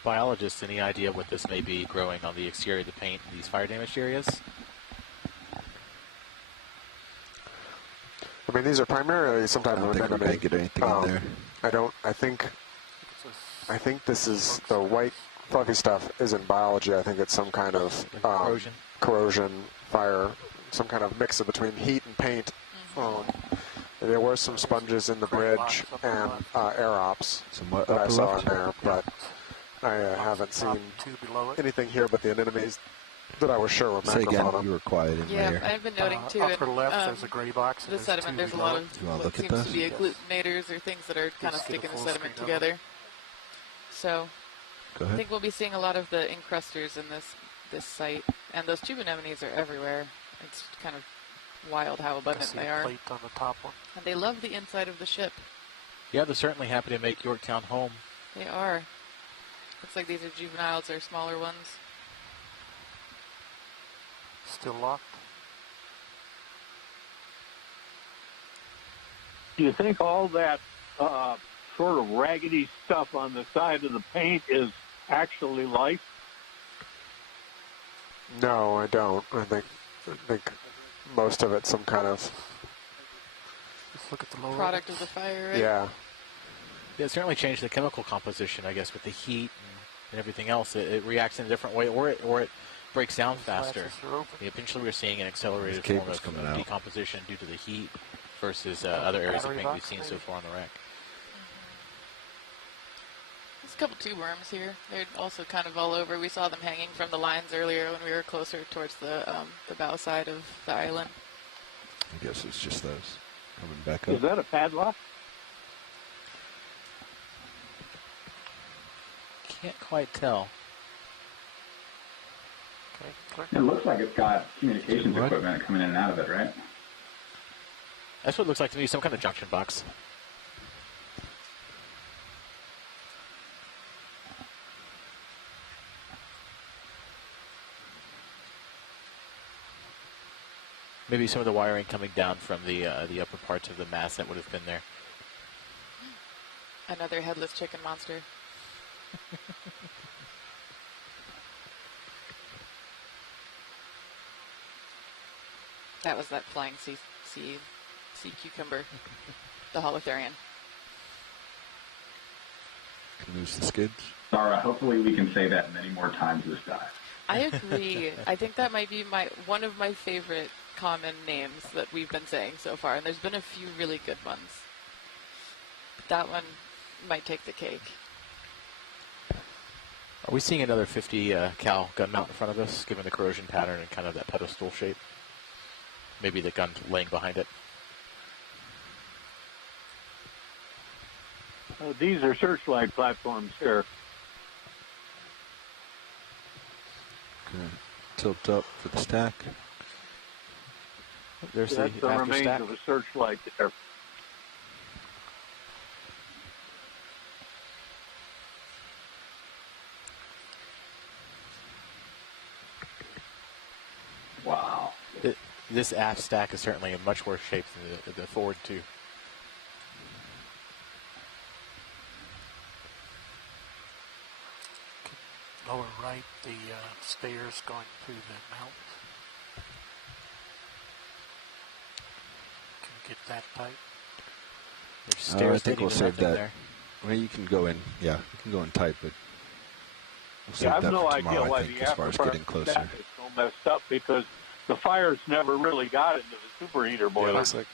Biologists, any idea what this may be growing on the exterior of the paint in these fire damaged areas? I mean, these are primarily sometimes I don't think we're going to get anything in there. I think this is the white fluffy stuff isn't biology. I think it's some kind of corrosion, fire, some kind of mix between heat and paint. There were some sponges in the bridge and air ops that I saw in there, but I haven't seen anything here but the anemones that I was sure were Say again, macrofauna. you were quiet in there. I've been noting too. Upper left, there's a gray box. The sediment, there's a lot of what seems to be agglutinators or things that are kind of sticking the sediment together. So I think we'll be seeing a lot of the encrusters in this site, and those tube anemones are everywhere. It's kind of wild how abundant they are. Plate on the top one. And they love the inside of the ship. Yeah, they're certainly happy to make Yorktown home. They are. Looks like these are juveniles or smaller ones. Still locked. Do you think all that sort of raggedy stuff on the side of the paint is actually life? No, I don't. I think most of it's some kind of look at the lower product of the fire, right? Yeah. It certainly changed the chemical composition, I guess, with the heat and everything else. It reacts in a different way, or it breaks down faster. Eventually, we're seeing an accelerated form of decomposition due to the heat versus other areas of paint we've seen so far on the wreck. There's a couple tube worms here. They're also kind of all over. We saw them hanging from the lines earlier when we were closer towards the bow side of the island. I guess it's just those coming back up. Is that a padlock? Can't quite tell. It looks like it's got communications equipment coming in and out of it, right? That's what it looks like to me, some kind of junction box. Maybe some of the wiring coming down from the upper parts of the mast that would have been there. Another headless chicken monster. That was that flying sea cucumber, the holothurian. Can lose the skids. Sarah, hopefully we can say that many more times this dive. I agree. I think that might be one of my favorite common names that we've been saying so far, and there's been a few really good ones. But that one might take the cake. Are we seeing another 50 cal gun mount in front of us, given the corrosion pattern and kind of that pedestal shape? Maybe the gun laying behind it. These are searchlight platforms here. Gonna tilt up for the stack. There's That's the remains stack of a searchlight there. Wow. This aft stack is certainly in much worse shape than the forward two. Lower right, the stairs going through the mount. Can you get that tight? There's stairs I think we'll save that. There. Well, you can go in, yeah, you can go in tight, but we'll save that no for tomorrow, idea why I think, the as far as getting closer. Is so messed up because the fires never really got into the superheater boiler. Yeah, looks like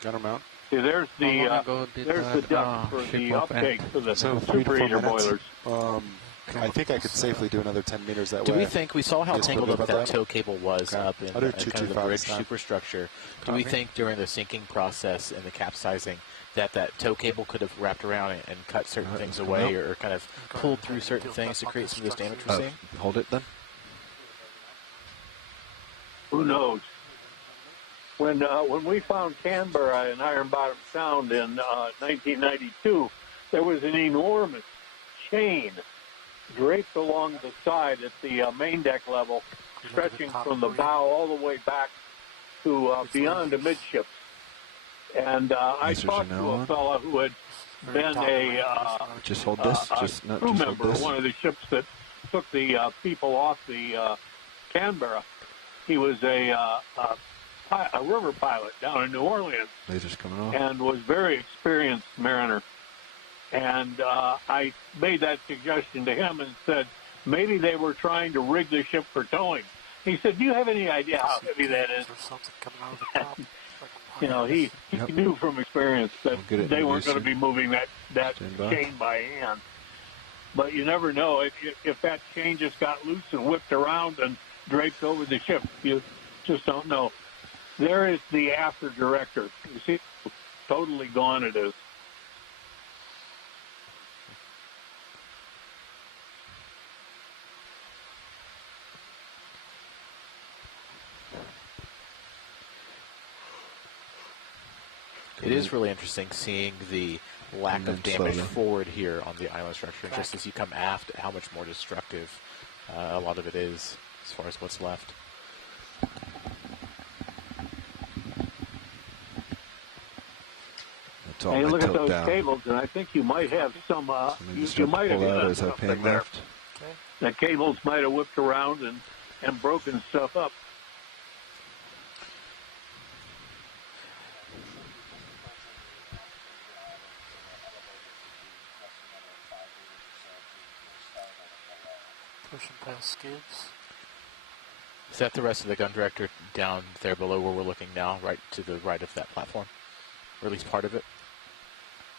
gunner mount. See, there's the duct for the uptake for the superheater boilers. I think I could safely do another 10 meters that way. Do we think, we saw how tangled up that tow cable was up in kind of the bridge time. superstructure. Do we think during the sinking process and the capsizing that tow cable could have wrapped around and cut certain things away or kind of pulled through certain things to create some of this damage we're seeing? Hold it then. Who knows? When we found Canberra in Iron Bottom Sound in 1992, there was an enormous chain draped along the side at the main deck level, stretching from the bow all the way back to beyond amidships. And I talked to a fellow who had been a crew member of one of the ships that took the people off the Canberra. He was a river pilot down in New Orleans. Lasers coming off. And was very experienced mariner. And I made that suggestion to him and said, maybe they were trying to rig the ship for towing. He said, do you have any idea how heavy that is? You know, he knew from experience that they weren't going to be moving that chain by hand. But you never know. If that chain just got loose and whipped around and draped over the ship, you just don't know. There is the after director. You see, totally gone it is. It is really interesting seeing the lack of damage forward here on the island structure. And just as you come aft, how much more destructive a lot of it is as far as what's left. Hey, look at those cables, and I think you might have some. You might have done something there. The cables might have whipped around and broken stuff up. Pushing past skids. Is that the rest of the gun director down there below where we're looking now, right to the right of that platform? Or at least part of it?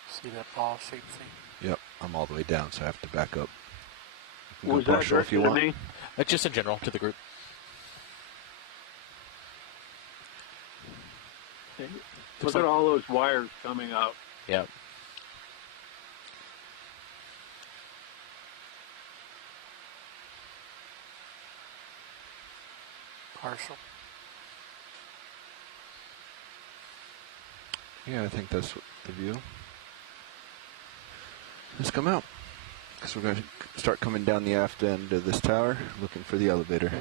See that ball-shaped thing? Yep, I'm all the way down, so I have to back up. Was that partial if you want. me? Just in general, to the group. Look at all those wires coming out. Yep. Partial. Yeah, I think that's the view. Let's come out. Because we're going to start coming down the aft end of this tower, looking for the elevator.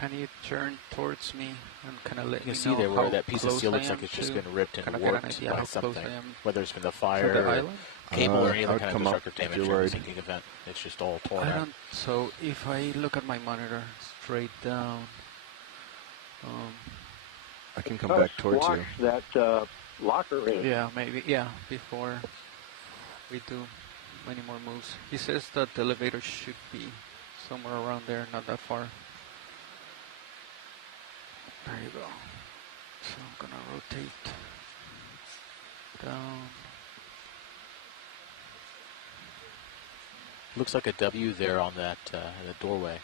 Can you turn towards me and kind of let me know? You can see there where that piece of steel looks I like it's just been ripped and warped by something, whether it's been the to fire, the or island? cable, or any other kind of destructive damage or a sinking event. It's just all torn out. So if I look at my monitor straight down, I can come back towards you. That locker in. Yeah, maybe. Yeah, before we do many more moves. He says that the elevator should be somewhere around there, not that far. There you go. So I'm gonna rotate down. Looks like a W there on that the doorway.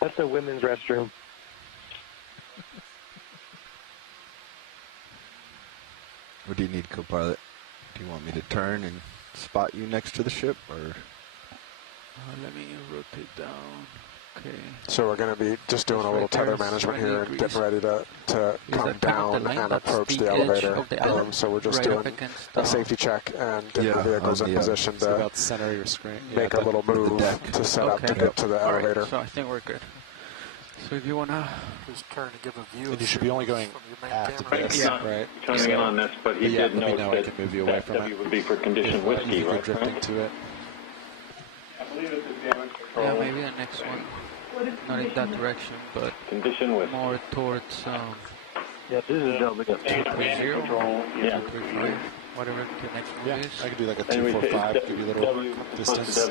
That's a women's restroom. What do you need, co-pilot? Do you want me to turn and spot you next to the ship, or? Let me rotate down. Okay. So we're going to be just doing a little tether management here and getting ready to come down and approach the elevator. So we're just doing a safety check and getting the vehicles in position to about center your screen. make a little move to set up to get to the elevator. So I think we're good. So if you want to just turn to give a view, and you should be only going after this, right? Turning on this, but he did note that I can move you away from W would be for conditioned whiskey, right? Drifting to it. Yeah, maybe the next one. Not in that direction, but more towards yeah, this is W. 230, yeah. 235, whatever the next one is. I could do like a 245, give you a little distance. Yeah,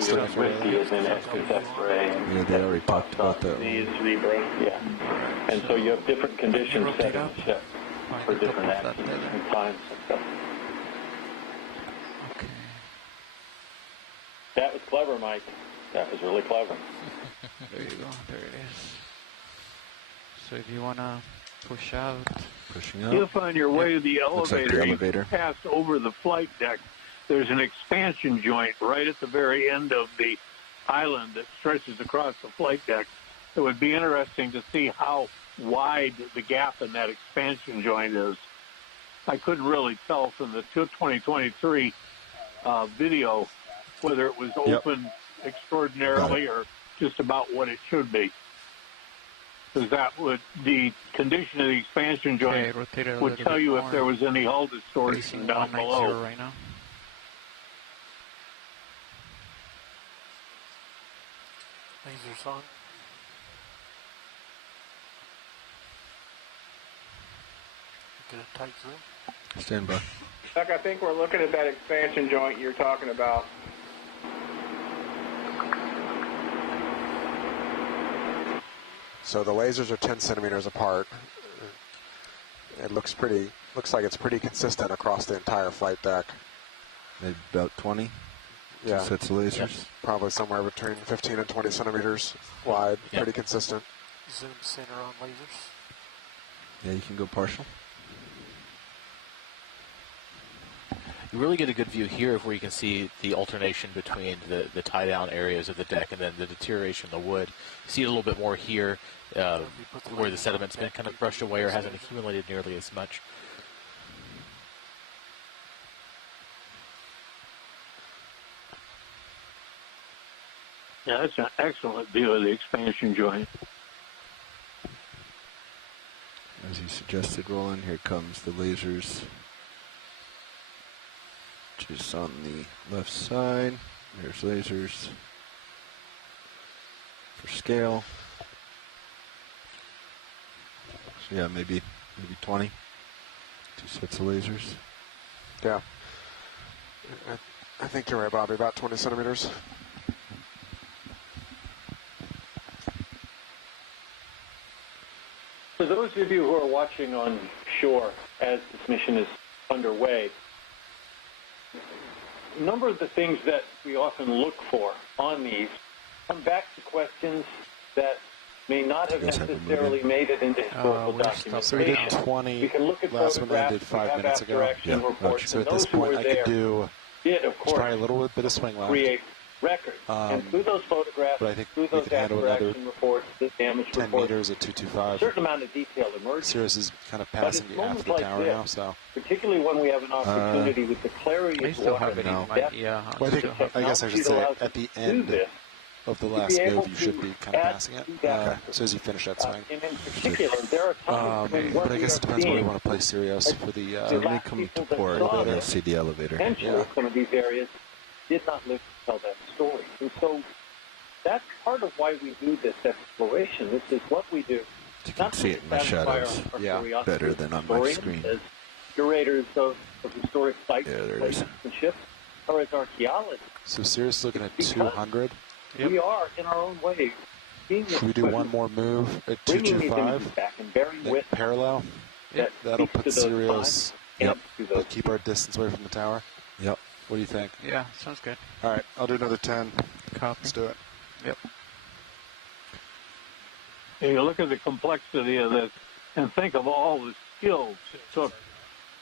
they already talked about that. Yeah. And so you have different condition settings for different actions and times and stuff. Okay. That was clever, Mike. That was really clever. There you go. There it is. So if you want to push out. Pushing out. You'll find your way to the elevator. Like you passed over the flight deck. There's an expansion joint right at the very end of the island that stretches across the flight deck. It would be interesting to see how wide the gap in that expansion joint is. I couldn't really tell from the 2023 video whether it was open extraordinarily or just about what it should be. Because that would, the condition of the expansion joint would tell you if there was any hull distortion down below. Right now. Lasers on. Get a tight zoom. Stand by. Chuck, I think we're looking at that expansion joint you're talking about. So the lasers are 10 centimeters apart. It looks like it's pretty consistent across the entire flight deck. Maybe about 20? Yeah. 2 sets of lasers? Yep. Probably somewhere between 15 and 20 centimeters wide. Yep. Pretty consistent. Zoom center on lasers. Yeah, you can go partial. You really get a good view here of where you can see the alternation between the tie-down areas of the deck and then the deterioration of the wood. You see it a little bit more here where the sediment's been kind of brushed away or hasn't accumulated nearly as much. Yeah, that's an excellent view of the expansion joint. As you suggested, Roland, here comes the lasers. Just on the left side. There's lasers for scale. So yeah, maybe 20. 2 sets of lasers. Yeah. I think you're right, Bobby. About 20 centimeters. For those of you who are watching on shore as this mission is underway, a number of the things that we often look for on these come back to questions that may not have necessarily made it into historical documentation. So we did 20. We can look at last one I did 5 minutes ago. Reports, so at this point, I could do of course, probably a little bit of swing left. Create record. And through those photographs, but I think through those action reports, the damage 10 reports, meters at 225. a certain amount of detail emerges. Sirius is kind of passing the after the tower now, so. Particularly when we have an opportunity with the clarity of water. Well, I guess I should say at the end of the last move, you should be kind of passing it as soon as you finish that swing. And in particular, there are times when but I guess it depends where you want to play Sirius for the. When we come to port, we'll see the elevator. Potentially, some of these areas did not live to tell that story. And so that's part of why we do this exploration. This is what we do. You can see it in the shadows better than on my screen. As curators of historic sites, places, and ships, or as archaeologists. So Sirius looking at 200. We are, in our own way, should we do one more move at 225? Parallel? That'll put Sirius. But keep our distance away from the tower. Yep. What do you think? Yeah, sounds good. All right, I'll do another 10. Copy. Let's do it. Yep. And you look at the complexity of this and think of all the skills it took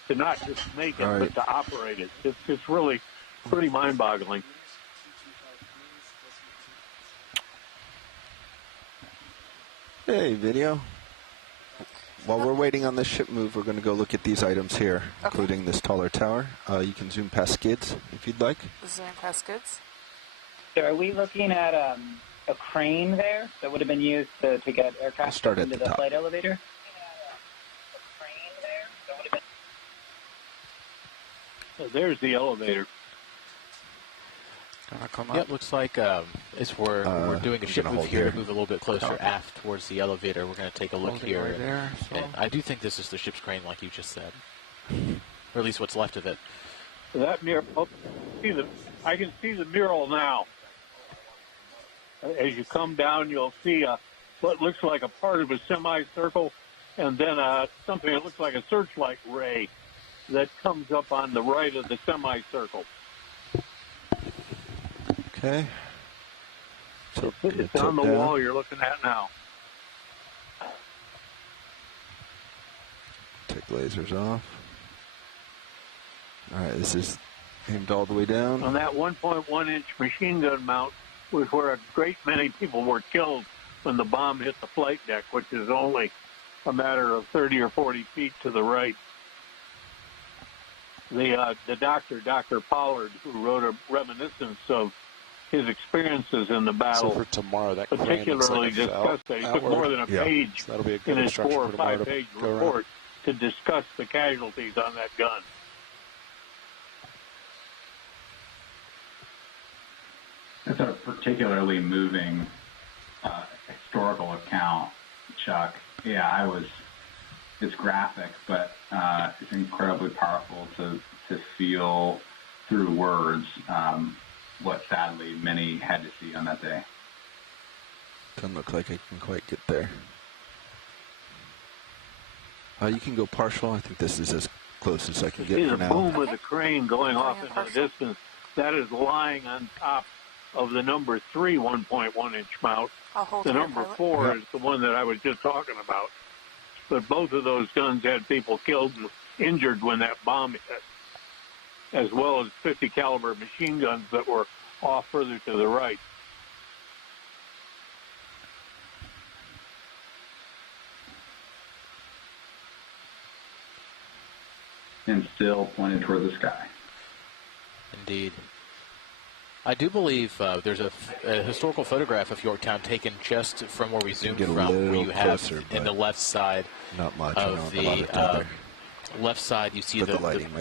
to not just make it, but to operate it. It's really pretty mind-boggling. Hey, video. While we're waiting on this ship move, we're going to go look at these items here, including this taller tower. You can zoom past skids if you'd like. Zoom past skids. So are we looking at a crane there that would have been used to get aircraft into the flight elevator? So there's the elevator. Yep, looks like as we're doing a ship move here to move a little bit closer aft towards the elevator. We're going to take a look here. And I do think this is the ship's crane, like you just said, or at least what's left of it. That mirror, I can see the mural now. As you come down, you'll see what looks like a part of a semicircle, and then something that looks like a searchlight ray that comes up on the right of the semicircle. Okay. So it's on the wall you're looking at now. Take lasers off. All right, this is aimed all the way down. On that 1.1-inch machine gun mount was where a great many people were killed when the bomb hit the flight deck, which is only a matter of 30 or 40 feet to the right. The doctor, Dr. Pollard, who wrote a reminiscence of his experiences in the battle, so for tomorrow, that particularly discussed that. He took more than a page in his 4 or 5 page report to discuss the casualties on that gun. That's a particularly moving historical account, Chuck. Yeah, it's graphic, but it's incredibly powerful to feel through words what sadly many had to see on that day. Doesn't look like I can quite get there. You can go partial. I think this is as close as I can get for now. See the boom of the crane going off into the distance. That is lying on top of the number 3 1.1-inch mount. The number 4 is the one that I was just talking about. But both of those guns had people killed and injured when that bomb hit, as well as 50 caliber machine guns that were off further to the right. And still pointed toward the sky. Indeed. I do believe there's a historical photograph of Yorktown taken just from where we zoomed from, where you have closer, in the left side not much, of the left side, you see the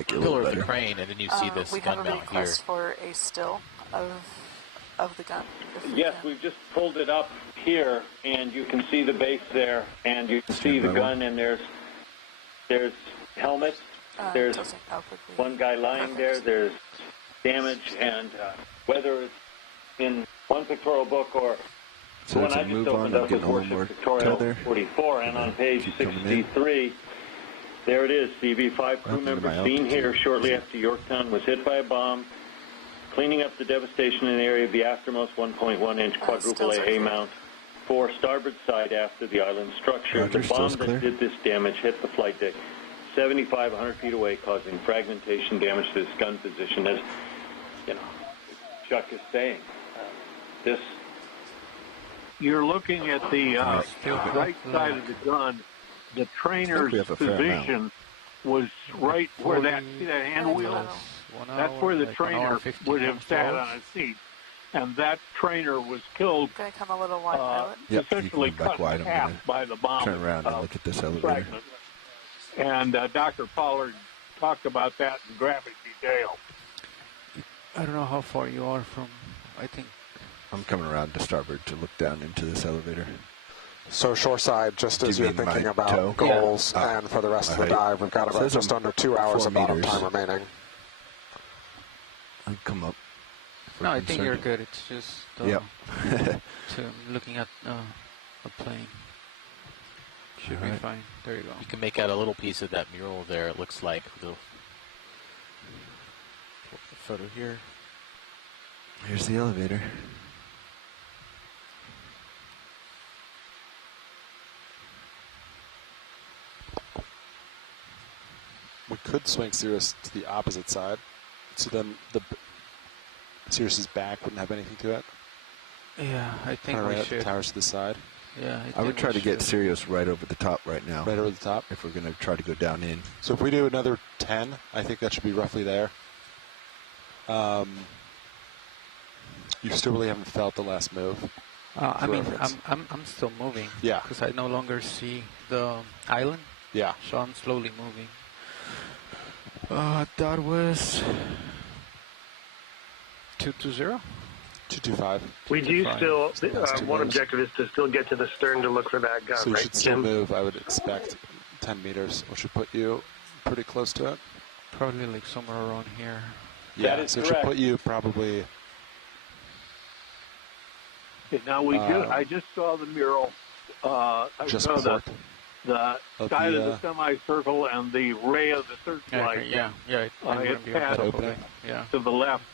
pillar of the crane, and then you see this gun mount here. We have a request for a still of the gun. Yes, we've just pulled it up here, and you can see the base there, and you can see the gun, and there's helmets, there's one guy lying there, there's damage, and whether it's in one pictorial book or the one I just opened up with Warship Pictorial 44, and on page 63, there it is, CV5 crew member seen here shortly after Yorktown was hit by a bomb, cleaning up the devastation in the area of the aftermost 1.1-inch quadruple AA mount, 4 starboard side after the island structure. The bomb that did this damage hit the flight deck 100 feet away, causing fragmentation damage to this gun position. As you know, Chuck is saying, This. You're looking at the right side of the gun. The trainer's position was right where see that hand wheel? That's where the trainer would have sat on a seat. And that trainer was killed, Gonna come a little wide, pilot? essentially cut in half by the bomb. Turn around and look at this elevator. Fragment. And Dr. Pollard talked about that in graphic detail. I don't know how far you are from, I think. I'm coming around to starboard to look down into this elevator. So shoreside, just as you're thinking about goals, and for the rest of the dive, we've got about just under 2 hours of bottom time remaining. I'll come up. No, I think you're good. It's just looking at a plane. Should be fine. There you go. You can make out a little piece of that mural there, it looks like. The photo here. Here's the elevator. We could swing Sirius to the opposite side, so then the Sirius's back wouldn't have anything to it. Yeah, I think right we at should. The towers to the side. Yeah, I would try to get Sirius right over the top right now. Right over the top? If we're going to try to go down in. So if we do another 10, I think that should be roughly there. You still really haven't felt the last move. I mean, I'm still moving. Yeah. Because I no longer see the island. Yeah. So I'm slowly moving. That was 220? 225. We do still, one objective is to still get to the stern to look for that gun, so you right, should still Jim? move, I would expect, 10 meters, which should put you pretty close to it. Probably like somewhere around here. Yeah, that is so it correct. should put you probably... Okay, now we I just saw the mural. I saw the side of the semicircle and the ray of the searchlight. It passed to the left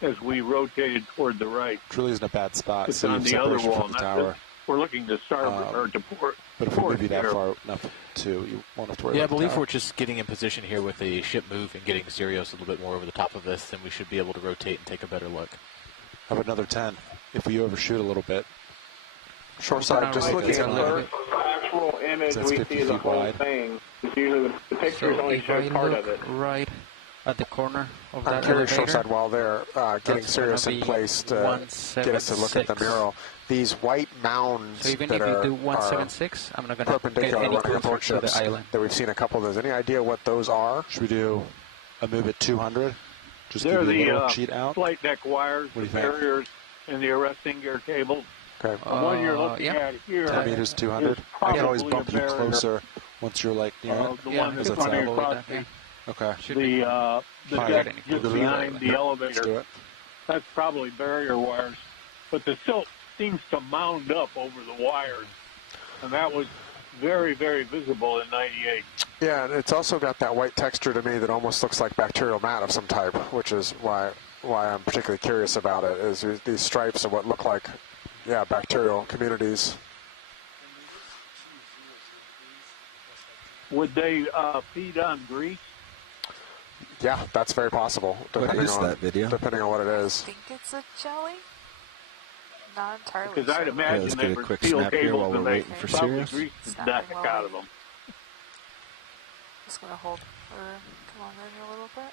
as we rotated toward the right. It really isn't a bad spot. It's so on the other wall. From the tower. We're looking to starboard or to port. But if we move you that far enough you won't have to worry about I believe the tower. we're just getting in position here with the ship move and getting Sirius a little bit more over the top of this, then we should be able to rotate and take a better look. How about another 10? If we overshoot a little bit. Shoreside, just looking at the actual image, we see the whole wide. thing. Usually the pictures only show part of it. Right at the corner of that I'm curious, elevator. shoreside, while they're getting Sirius in place to get us to look at the mural. These white mounds so even that if you are do 176, I'm not going to get perpendicular any running closer to approach the island. that we've seen a couple of those. Any idea what those are? Should we do a move at 200? Just They're give you a little the cheat out? flight deck wires, What do the you think? barriers, and the arresting gear cable. Okay. The one you're looking at here 10 meters, 200. I can always bump you closer once you're like near it. The one that's running across Okay. the deck just behind the elevator. Let's do it. That's probably barrier wires. But the silt seems to mound up over the wires. And that was very, very visible in 98. Yeah, and it's also got that white texture to me that almost looks like bacterial mat of some type, which is why I'm particularly curious about it, is these stripes are what look like, bacterial communities. Would they feed on grease? Yeah, that's very possible. What is that video? Depending on what it is. I think it's a jelly. Not entirely. Because I'd imagine let's they get a would quick steel snap here cables while and we're they waiting for probably Sirius. grease the deck out of them. Just gonna hold her. Come on in a little bit.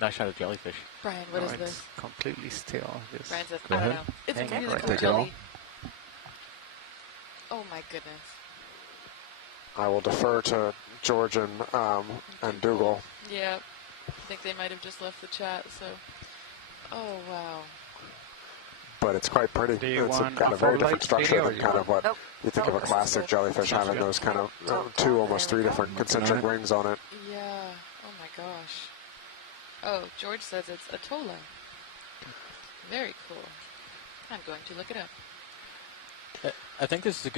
Nice shot of jellyfish. Brian, what is it's this? Completely still. Just Brian says, Go I don't ahead. know. It's Hang really on, cool take it jelly. all. Oh my goodness. I will defer to George and Dougal. Yeah. I think they might have just left the chat, so. Oh, wow. But it's quite pretty. It's got a very different structure than kind of what you think of a classic jellyfish having those kind of two, almost three different concentric rings on it. Yeah. Oh my gosh. Oh, George says it's Atola. Very cool. I'm going to look it up. I think this is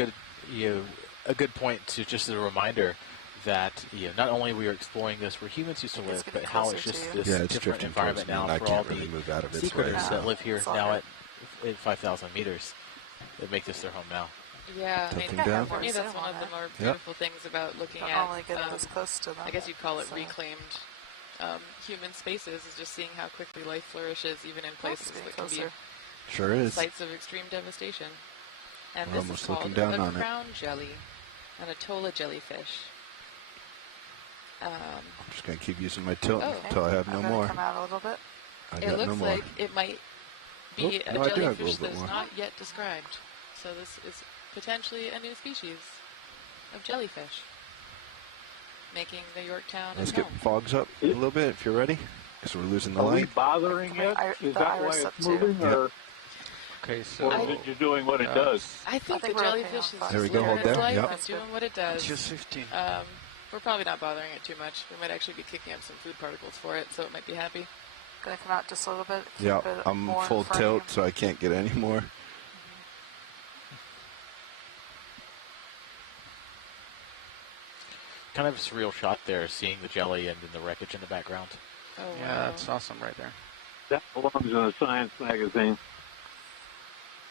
a good point to just as a reminder that not only we are exploring this where humans used to live, but how it's just this different environment now for all the secreters that live here now at 5,000 meters that make this their home now. Yeah, I mean, for me, that's one of the more beautiful things about looking at, this close to them. I guess you'd call it reclaimed human spaces is just seeing how quickly life flourishes, even in places that can be Sure is. sites of extreme devastation. And We're this is almost called looking down a on it. crown jelly, an atolla jellyfish. I'm just going to keep using my tilt Oh, until I have no more. Come out a little bit. I It got looks no more. like it might be Oh, a no, I do have a jellyfish little bit that is more. not yet described. So this is potentially a new species of jellyfish, making the Yorktown Let's a get home. fogs up a little bit if you're ready, because we're losing the Are we light. bothering it? Is that why it's moving, or, Okay, so or is it just doing what it does? I think the jellyfish is There we just go, living hold its there, life yep. and doing what it does. Just 15. We're probably not bothering it too much. We might actually be kicking up some food particles for it, so it might be happy. Gonna come out just a little bit. Yeah, keep it I'm more in full frame. tilt, so I can't get any more. Kind of a surreal shot there, seeing the jelly and then the wreckage in the background. Oh, Yeah, wow. that's awesome right there. That belongs in a science magazine.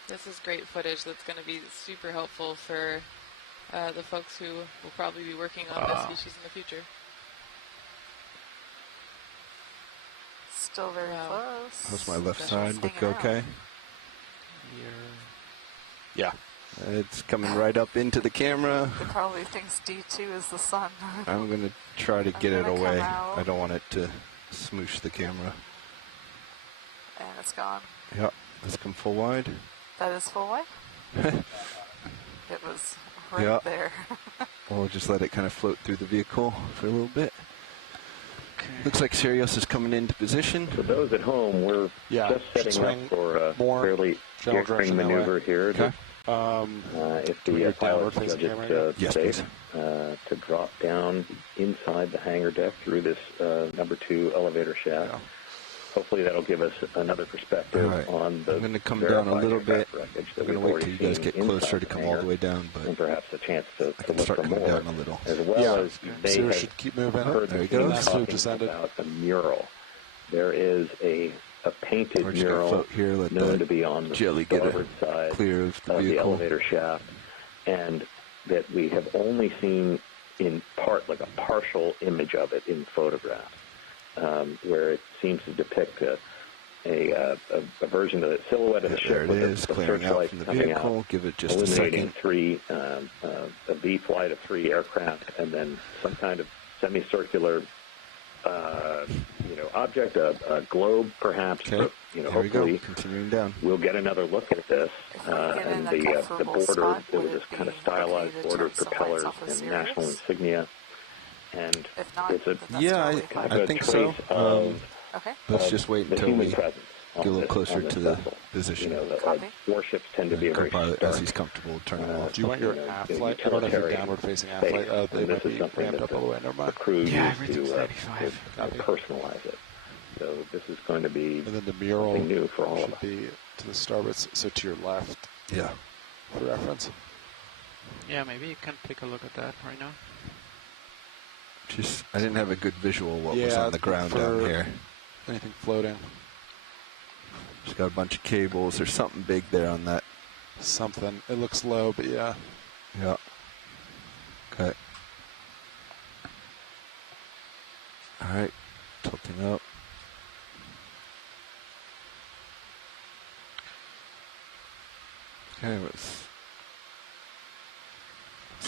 This is great footage that's going to be super helpful for the folks who will probably be working on this species in the future. Still very close. How's my left Just side? Look hanging out. okay? Yeah. It's coming right up into the camera. It probably thinks D2 is the sun. I'm going to try to get it gonna come away. out. I don't want it to smoosh the camera. And it's gone. Yeah, let's come full wide. That is full wide? It was right Yeah. there. We'll just let it kind of float through the vehicle for a little bit. Looks like Sirius is coming into position. For those at home, we're just setting up for a fairly gearing maneuver here. Okay. If the pilot judge it safe to drop down inside the hangar deck through this number 2 elevator shaft. Yeah. Hopefully that'll give us another perspective on the I'm going to come down a little bit. wreckage I'm that going we've to wait already till you guys seen get inside closer to the come all the hangar, way down, but and perhaps a chance to can look start for coming more, down a little. as well as they Sirius have should keep moving. heard There he the team goes. talking about a mural. There is a painted We're just gonna mural float here, let known the to be on the jelly get starboard side clear of the the vehicle. elevator shaft, and that we have only seen in part, like a partial image of it in photograph, where it seems to depict a version of the silhouette of the ship There it with is, the clearing out searchlight from the coming vehicle. out, Give it just a illuminating second. a V flight of 3 aircraft, and then some kind of semicircular object, a globe perhaps. Okay, But, here we go. hopefully Continuing down. we'll get another look at this. And the border, spot, there would was this it kind of be stylized okay to border turn some lights propellers off of and Sirius? national insignia. And If not, it's a Yeah, I think so. Okay. Let's just wait the until human we presence get a little on closer this to the vessel. position. Warships tend to be a very Co-pilot, stark, as he's comfortable, turn them off. Do you want your aft light? I don't know if you're downward facing aft light. They and might this is be something ramped that up all the way. Never the mind. crew Yeah, used everything's to 95. personalize it. So this is going to be And then the mural something new for all of should us. be to the starboard, so to your left. Yeah. For reference. Yeah, maybe you can take a look at that right now. Just, I didn't have a good visual of what was Yeah, on the ground for down here. Anything floating. Just got a bunch of cables. There's something big there on that. Something. It looks low, but yeah. Yeah. Okay. All right. Tilting up. Okay, let's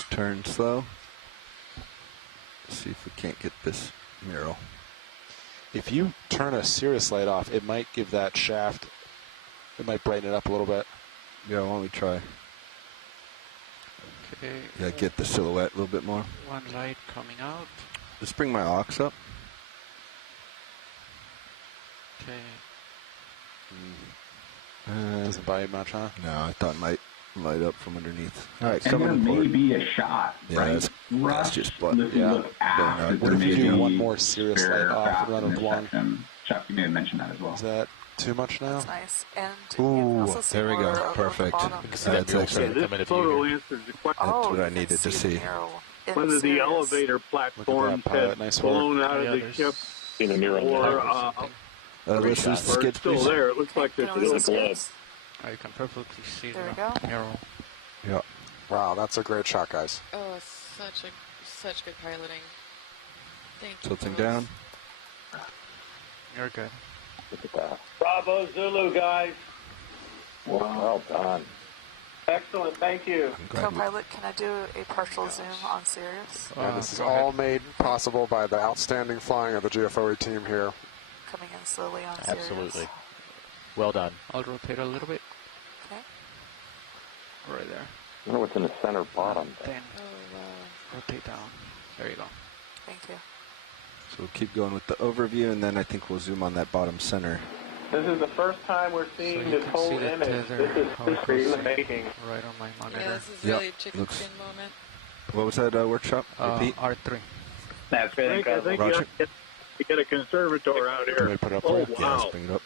turn slow. See if we can't get this mural. If you turn a Sirius light off, it might give that shaft, it might brighten it up a little bit. Yeah, why don't we try? Okay. Yeah, get the silhouette a little bit more. One light coming out. Let's bring my aux up. Okay. Doesn't buy you much, huh? No, I thought it might light up from underneath. All right, And coming there may forward. be a shot, Yeah, right? that's Rush, just blood. if you Yeah. look after, But there if may you do be one more Sirius spare light off aircraft and run in with this one. section. Chuck, you may have mentioned that as well. Is that too much now? That's nice. And you can Ooh, also see there we more go. over the Perfect. bottom. That's mural excellent. starting to come This into view photo here. answers the question That's Oh, what I you can needed to the see. mural in whether the Sirius. elevator platforms pilot. had Nice work. blown out Yeah, of the there's ship In the mural. or Let's use the or skids, it's still please. there. It looks like there's Can we still use the globe. skids? I can perfectly see There we the go. mural. Yeah. Wow, that's a great shot, guys. Oh, such good piloting. Thank you. Tilting folks. down. You're good. Look at that. Bravo Zulu, guys. Well done. Excellent, thank you. Co-pilot, can I do a partial zoom on Sirius? And this is all made possible by the outstanding flying of the GFOE team here. Coming in slowly on Sirius. Absolutely. Well done. I'll rotate a little bit. Okay. Right there. I wonder what's in the center bottom. Then rotate down. There you go. Thank you. So we'll keep going with the overview, and then I think we'll zoom on that bottom center. This is the first time we're seeing this whole image. This is history in the making. Right on my monitor. Yeah, this is really a chicken skin moment. What was that workshop? Repeat? R3. That's really incredible. I think you get a conservator out here. Put up oh, yeah, wow. let's bring it up.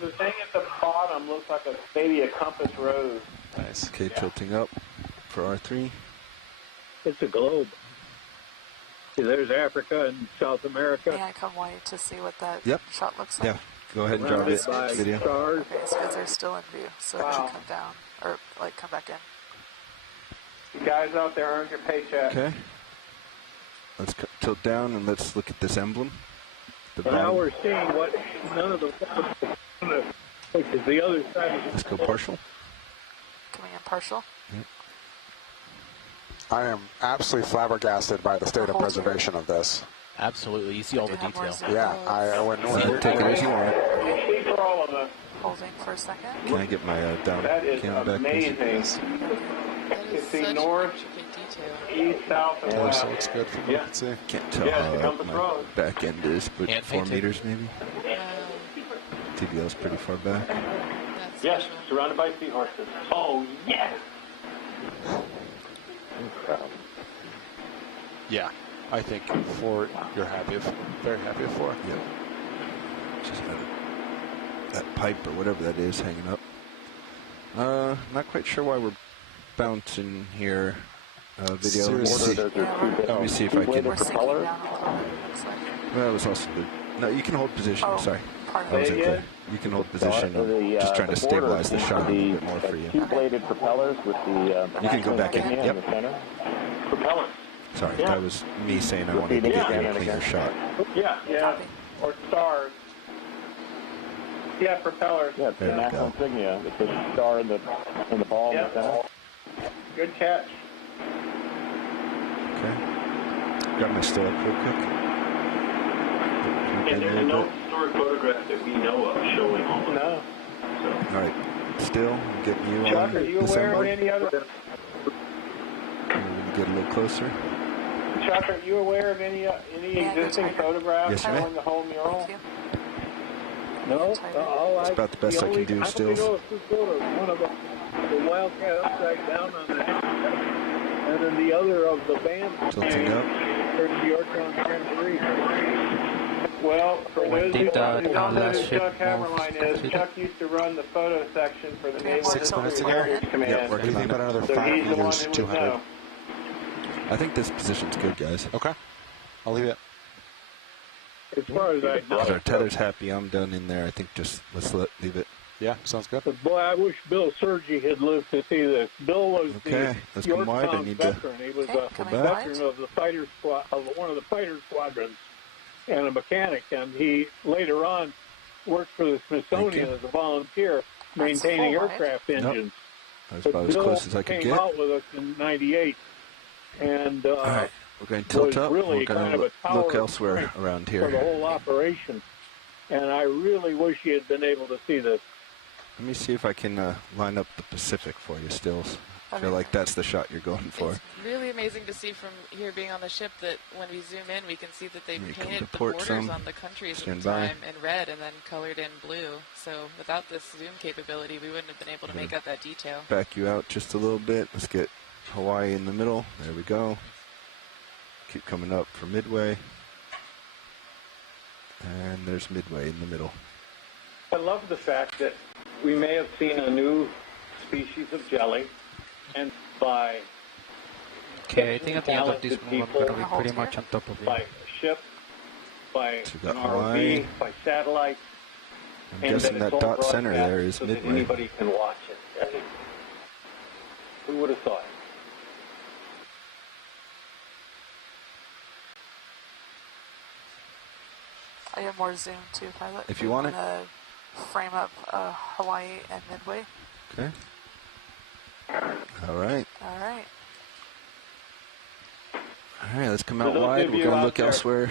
The thing at the bottom looks like maybe a compass rose. Nice. Okay, tilting up for R3. It's a globe. See, there's Africa and South America. May I come wide to see what that Yep. shot looks like? Yeah, go ahead and drop it. Video. Okay, so they're still in view, so it can come down, or like come back in. You guys out there earned your paycheck. Okay. Let's tilt down and let's look at this emblem. And now we're seeing what none of the which is the other side of the Let's go partial. Coming in partial. Yep. I am absolutely flabbergasted by the state of preservation of this. Absolutely. You see all the detail. Yeah, I wouldn't take it as you want. See for all of us. Holding for a second. Can I get my down That is camera back, amazing. please? You can see north, east, south, and west. Looks good from what I can see. Can't tell how my back end is, but 4 meters maybe. TVL's pretty far back. Yes, surrounded by seahorses. Oh, yes! Yeah, I think 4 you're happy with. Very happy with 4. Yeah. Just that pipe or whatever that is hanging up. Not quite sure why we're bouncing here. Video. Let me see if I can. That was also good. No, you can hold position. Sorry. That wasn't clear. You can hold position. I'm just trying to stabilize the shot a little bit more for you. Two-bladed propellers with the... You can go back in. Yep. Propellers. Sorry, that was me saying I wanted to get you a cleaner shot. Yeah. Or stars. Yeah, propellers. Yeah, it's the national insignia. It's a star in the ball in the center. Good catch. Okay. Got my still up real quick. And there's no historic photograph that we know of showing all of it. No. All right. Still, getting you Chuck, on are you aware of any other... We're going to get a little closer. Chuck, are you aware of any existing photographs showing the whole mural? No, It's about the best I can do, stills. I know if we go to one of the Wildcat upside down on the and then the other of the band Tilting up. for the Yorktown Grand Prix. Well, for those who don't know who last ship Chuck Hammerline is, Chuck used to run the photo section for the Naval 6 minutes History ago? Heritage Command. Yeah, working on about another So 5 he's the one meters, who would 200. know. I think this position's good, guys. Okay. I'll leave it. As far as I know. If our tether's happy, I'm done in there. I think just leave it. Yeah, sounds good. But boy, I wish Bill Sergi had lived to see this. Bill was Okay, let's go wide. I Yorktown need veteran. He was a veteran of the fighter squad, of one of the fighter squadrons, and a mechanic. And he later on worked for the Smithsonian as a volunteer, maintaining aircraft engines. That's about as close as I could came get. out with us in '98, and All right, we're going to tilt up. Really We're going to look elsewhere around for the here. whole operation. And I really wish he had been able to see this. Let me see if I can line up the Pacific for you, Stills. I feel like that's the shot you're going for. It's really amazing to see from here being on the ship that when we zoom in, we can see that they painted the port borders on the countries at the time in red and then colored in blue. So without this zoom capability, we wouldn't have been able to make out that detail. Back you out just a little bit. Let's get Hawaii in the middle. There we go. Keep coming up for Midway. And there's Midway in the middle. I love the fact that we may have seen a new species of jelly, and by Okay, I think at the end of this move, I'm going to be pretty much on top of you. by ship, by an Hawaii. ROV, by satellite, I'm guessing that dot center there is so that Midway. anybody can watch it. Who would have thought? I have more zoom too, pilot. If you want it. Frame up Hawaii and Midway. Okay. All right. All right. All right, let's come out wide. We're going to look elsewhere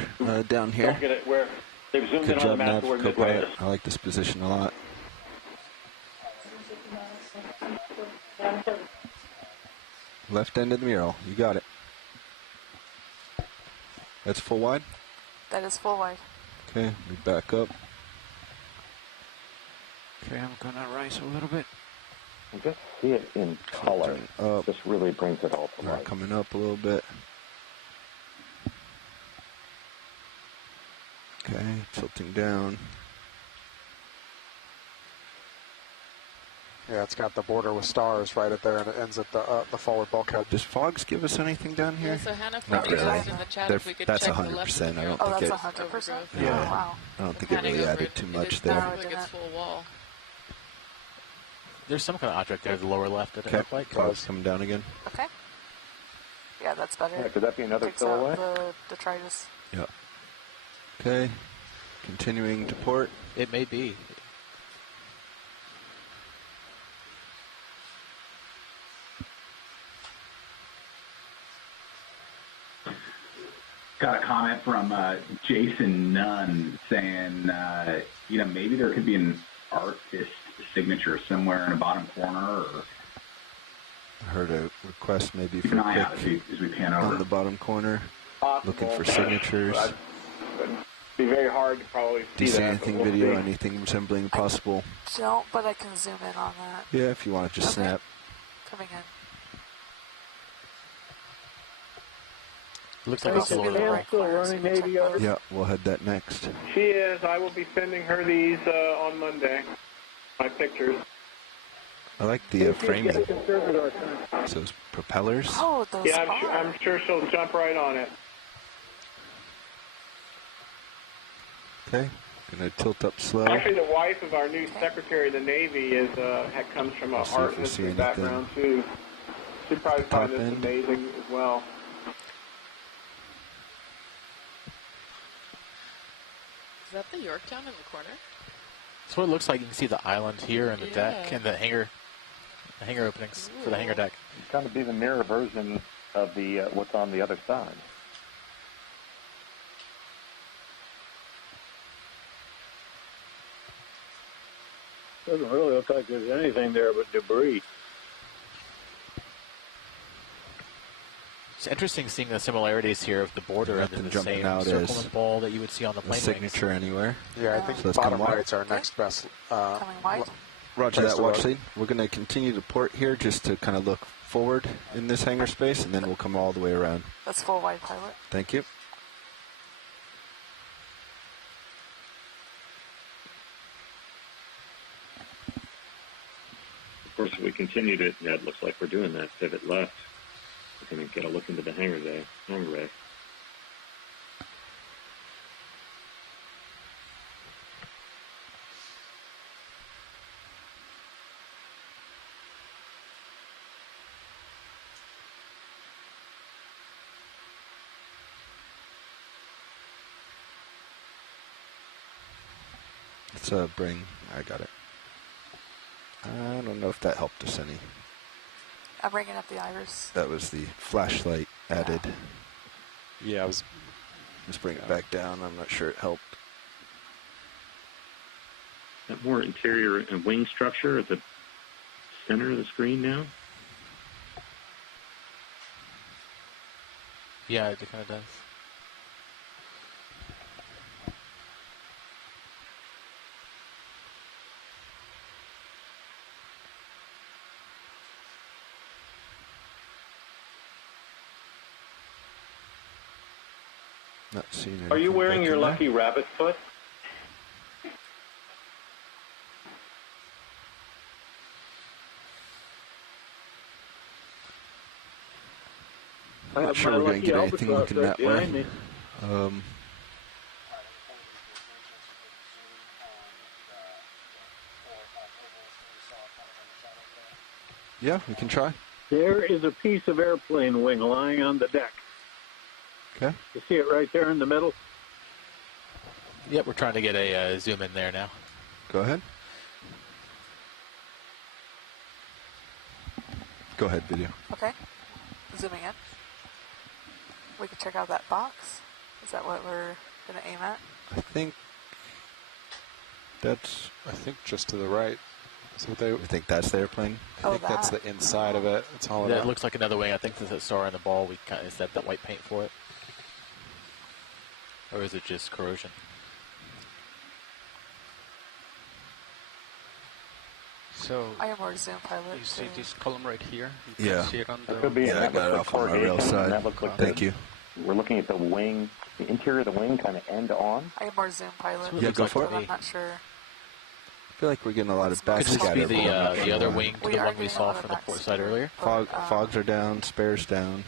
down here. Don't get it where they've zoomed Good in on the job, map Nav, where Midway co-pilot. is. I like this position a lot. Left end of the mural. You got it. That's full wide? That is full wide. Okay, we back up. Okay, I'm going to rise a little bit. Just see it in color. Just really brings it all to life. Coming up a little bit. Okay, tilting down. Yeah, it's got the border with stars right at there, and it ends at the forward bulkhead. Does fogs give us anything down here? Yeah, so Hannah Not really. asked in the chat if we could That's check 100%. the left of the I don't Oh, think that's it. 100%? Yeah. Oh, wow. I don't think it really added too much there. It looks like it's full wall. There's some kind of object there, the lower left, that it Okay, looked like. fogs coming down again. Okay. Yeah, that's better. Yeah, could that be another Takes out silhouette? the detritus. Yeah. Okay, continuing to port. It may be. Got a comment from Jason Nunn saying, maybe there could be an artist signature somewhere in the bottom corner. Or I heard a request maybe keep for an eye a out pic as we pan over. on the bottom corner. Possible. Looking for signatures. It'd be very hard to probably Do you see see that. anything but we'll video, see. anything resembling a possible? Don't, but I can zoom in on that. Yeah, if you want to just snap. Coming in. Looks like it's a little Pam's still running avionics. Yeah, we'll head that next. She is. I will be sending her these on Monday. My pictures. I like the framing. She's a conservator. So those propellers. Oh, those Yeah, I'm sure she'll jump right on it. Okay, gonna tilt up slow. Actually, the wife of our new Secretary of the Navy comes from a Let's see if art we see history background too. She'd probably find this amazing as well. Is that the Yorktown in the corner? That's what it looks like. You can see the island here and the deck Yeah. and the hangar openings for the hangar deck. It's kind of be the mirror version of the what's on the other side. Doesn't really look like there's anything there but debris. It's interesting seeing the similarities here of the border and the jumping same out circle as and ball that you would see on the a plane signature wings. anywhere. Yeah, I think So let's bottom come wide. right's our next best. Coming wide. Roger place that, to watch look. lead. We're going to continue to port here just to kind of look forward in this hangar space, and then we'll come all the way around. That's full wide, pilot. Thank you. Of course, if we continue to, it looks like we're doing that pivot left. We're going to get a look into the hangar bay. Let's bring. I got it. I don't know if that helped us any. I'm bringing up the iris. That was the flashlight added. Yeah, I was. Let's bring it back down. I'm not sure it helped. That more interior and wing structure at the center of the screen now. Yeah, it kind of does. Not seeing Are you anything wearing back your in there. lucky rabbit foot? I'm not sure we're going to get anything looking that way. Yeah, we can try. There is a piece of airplane wing lying on the deck. Okay. You see it right there in the middle? Yep, we're trying to get a zoom in there now. Go ahead. Go ahead, video. Okay. Zooming in. We could check out that box. Is that what we're going to aim at? I think that's, just to the right. So I think that's the airplane. I think that's the inside of it. It's all That looks like another wing. I think there's a star on the ball. Is that the white paint for it? Or is it just corrosion? So I am our zoom pilot. You see this column right here? You can see it on the... It could be I got it off on my rail side. Thank you. We're looking at the wing, the interior of the wing, kind of end on. I am our zoom pilot. Yeah, go for it. I'm not sure. I feel like we're getting a lot of back Could this scatter. be the other wing to the one we saw from the port side earlier? Fogs are down, spares down.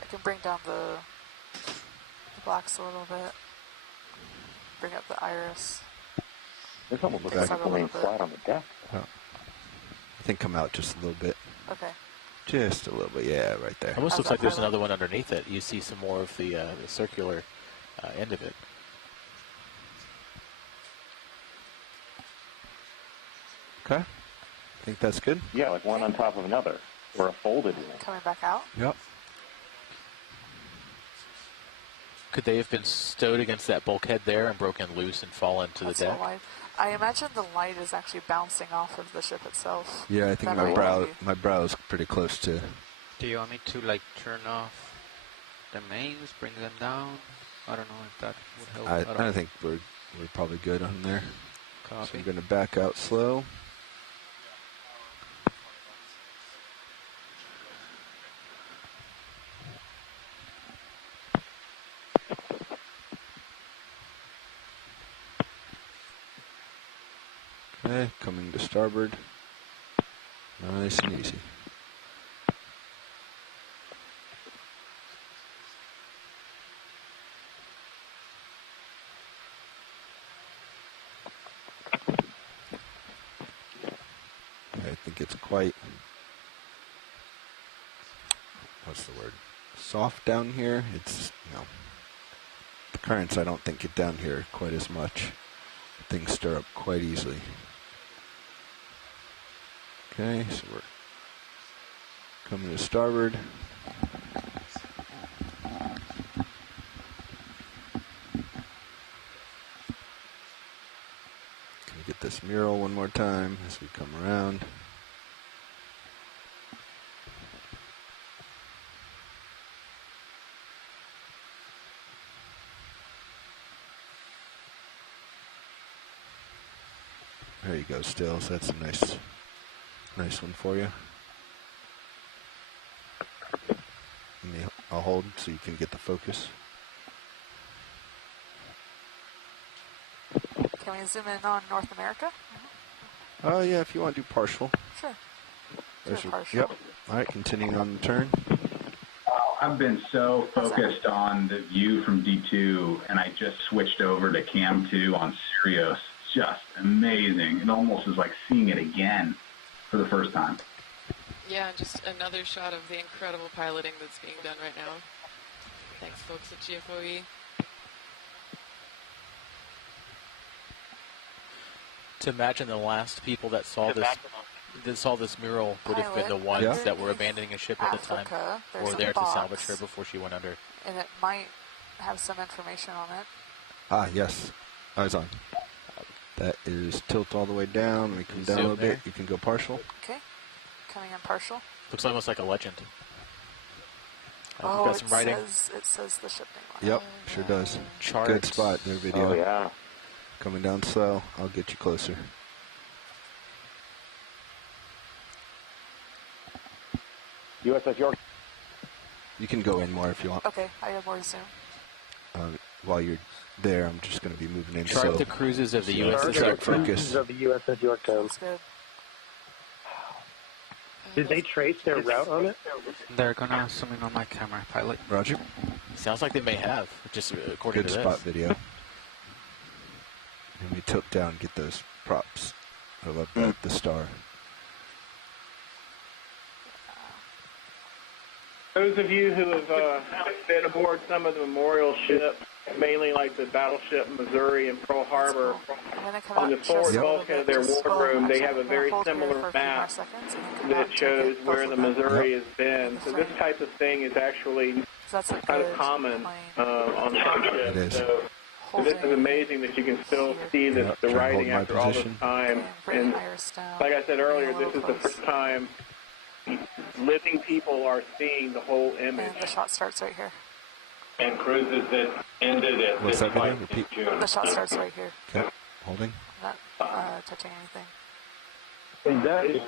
I can bring down the blacks a little bit. Bring up the iris. This almost looks like it's laying flat on the deck. Oh. I think come out just a little bit. Okay. Just a little bit, yeah, right there. Almost looks like there's another one underneath it. You see some more of the circular end of it. Okay. I think that's good. Yeah, like one on top of another, or a folded one. Coming back out? Yep. Could they have been stowed against that bulkhead there and broken loose and fallen to the deck? I imagine the light is actually bouncing off of the ship itself. Yeah, I think my brow is pretty close to... Do you want me to like turn off the mains, bring them down? I don't know if that would help. I think we're probably good on there. Copy. So I'm going to back out slow. Okay, coming to starboard. Nice and easy. I think it's quite, what's the word, soft down here. It's, the currents I don't think get down here quite as much. Things stir up quite easily. Okay, so we're coming to starboard. Gonna get this mural one more time as we come around. There you go, still. So that's a nice one for you. I'll hold so you can get the focus. Can we zoom in on North America? Oh, yeah, if you want to do partial. Sure. Partial. Yep. All right, continuing on the turn. I've been so focused on the view from D2, and I just switched over to Cam 2 on Sirius. Just amazing. It almost is like seeing it again for the first time. Yeah, just another shot of the incredible piloting that's being done right now. Thanks, folks at GFOE. To imagine the last people that saw this mural would have been the ones that were abandoning a ship at the time, or there to salvage her before she went under. And it might have some information on it. Ah, yes. Eyes on. That is tilt all the way down. We come down a little bit. You can go partial. Okay. Coming in partial. Looks almost like a legend. Oh, got some writing. It says the ship name. Yep, sure does. Charts. Good spot there, video. Oh, yeah. Coming down slow. I'll get you closer. USS Yorktown. You can go in more if you want. Okay, I have more zoom. While you're there, I'm just going to be moving in. Chart the cruises of the USS Yorktown. Cruises of the USS Yorktown. That's good. Did they trace their route on it? They're going to zoom in on my camera, pilot. Roger. Sounds like they may have, just according Good to this. spot video. And we tilt down, get those props. I love that, the star. Those of you who have been aboard some of the memorial ships mainly like the battleship Missouri and Pearl Harbor. On the forward bulkhead of their wardroom, they have a very similar map that shows where the Missouri has been. So this type of thing is actually kind of common on the ship. It is. So this is amazing that you can still see the writing after all this time. And like I said earlier, this is the first time living people are seeing the whole image. And the shot starts right here. And cruises that ended at What's this that video? point Repeat. in June. The shot starts right here. Okay, holding. Not touching anything. And that is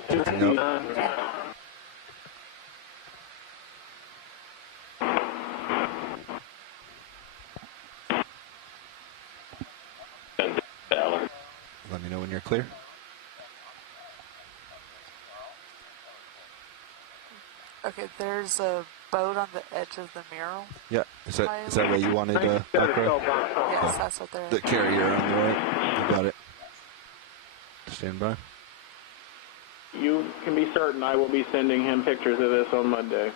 Let me know when you're clear. Okay, there's a boat on the edge of the mural. Yeah, is that what you wanted, Yes, Buckrow? that's what they're... The carrier on the right. You got it. Stand by. You can be certain I will be sending him pictures of this on Monday.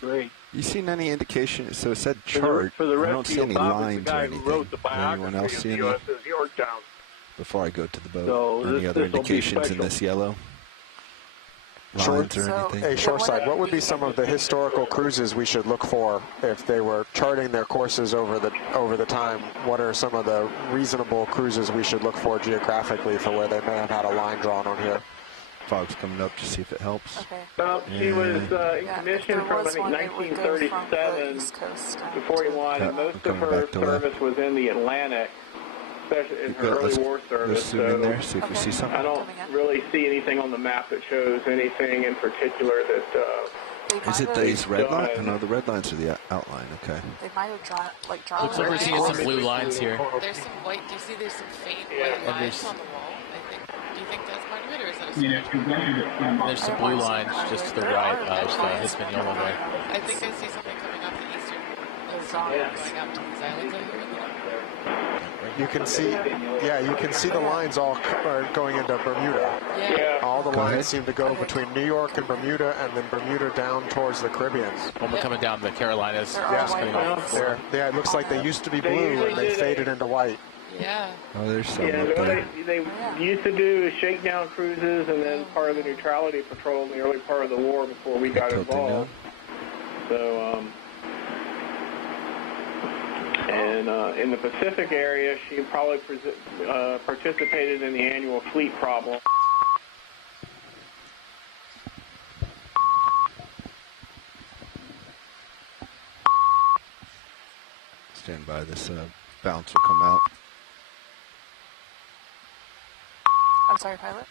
Great. You seen any indication? So it said chart. For the I don't see rescue, any Bob is the lines or guy who anything. wrote the Anyone else see biography any? of the USS Yorktown. Before I go to the boat, So any this other will be indications in special. this yellow? Short, Lines or anything? Hey, Shoreside, what would be some of the historical cruises we should look for if they were charting their courses over the time? What are some of the reasonable cruises we should look for geographically for where they may have had a line drawn on here? Fog's coming up to see if it helps. Okay. Well, she was in commission from, I think, 1937 to 41, and most of her service was in the Atlantic, especially in her early war service. Let's zoom in there, see if we see something. I don't really see anything on the map that shows anything in particular that... Is it these red lines? Oh, no, the red lines are the outline. Okay. They might have drawn Looks like we're seeing some blue lines here. There's some white. Do you see there's some faint white lines on the wall? I think. Do you think that's part of it, or is that a There's some blue lines just to the right of Hispaniola there. I think I see something coming off the eastern going out to these islands over here. You can see the lines all are going into Bermuda. Yeah. All the lines seem to go between New York and Bermuda, and then Bermuda down towards the Caribbean. When we're coming down the Carolinas, Yeah, it looks like they used to be blue and they faded into white. Yeah. Oh, there's some. Yeah, what they used to do is shakedown cruises and then part of the neutrality patrol in the early part of the war before we got involved. So, and in the Pacific area, she probably participated in the annual fleet problem. Stand by. This bounce will come out. I'm sorry, pilot?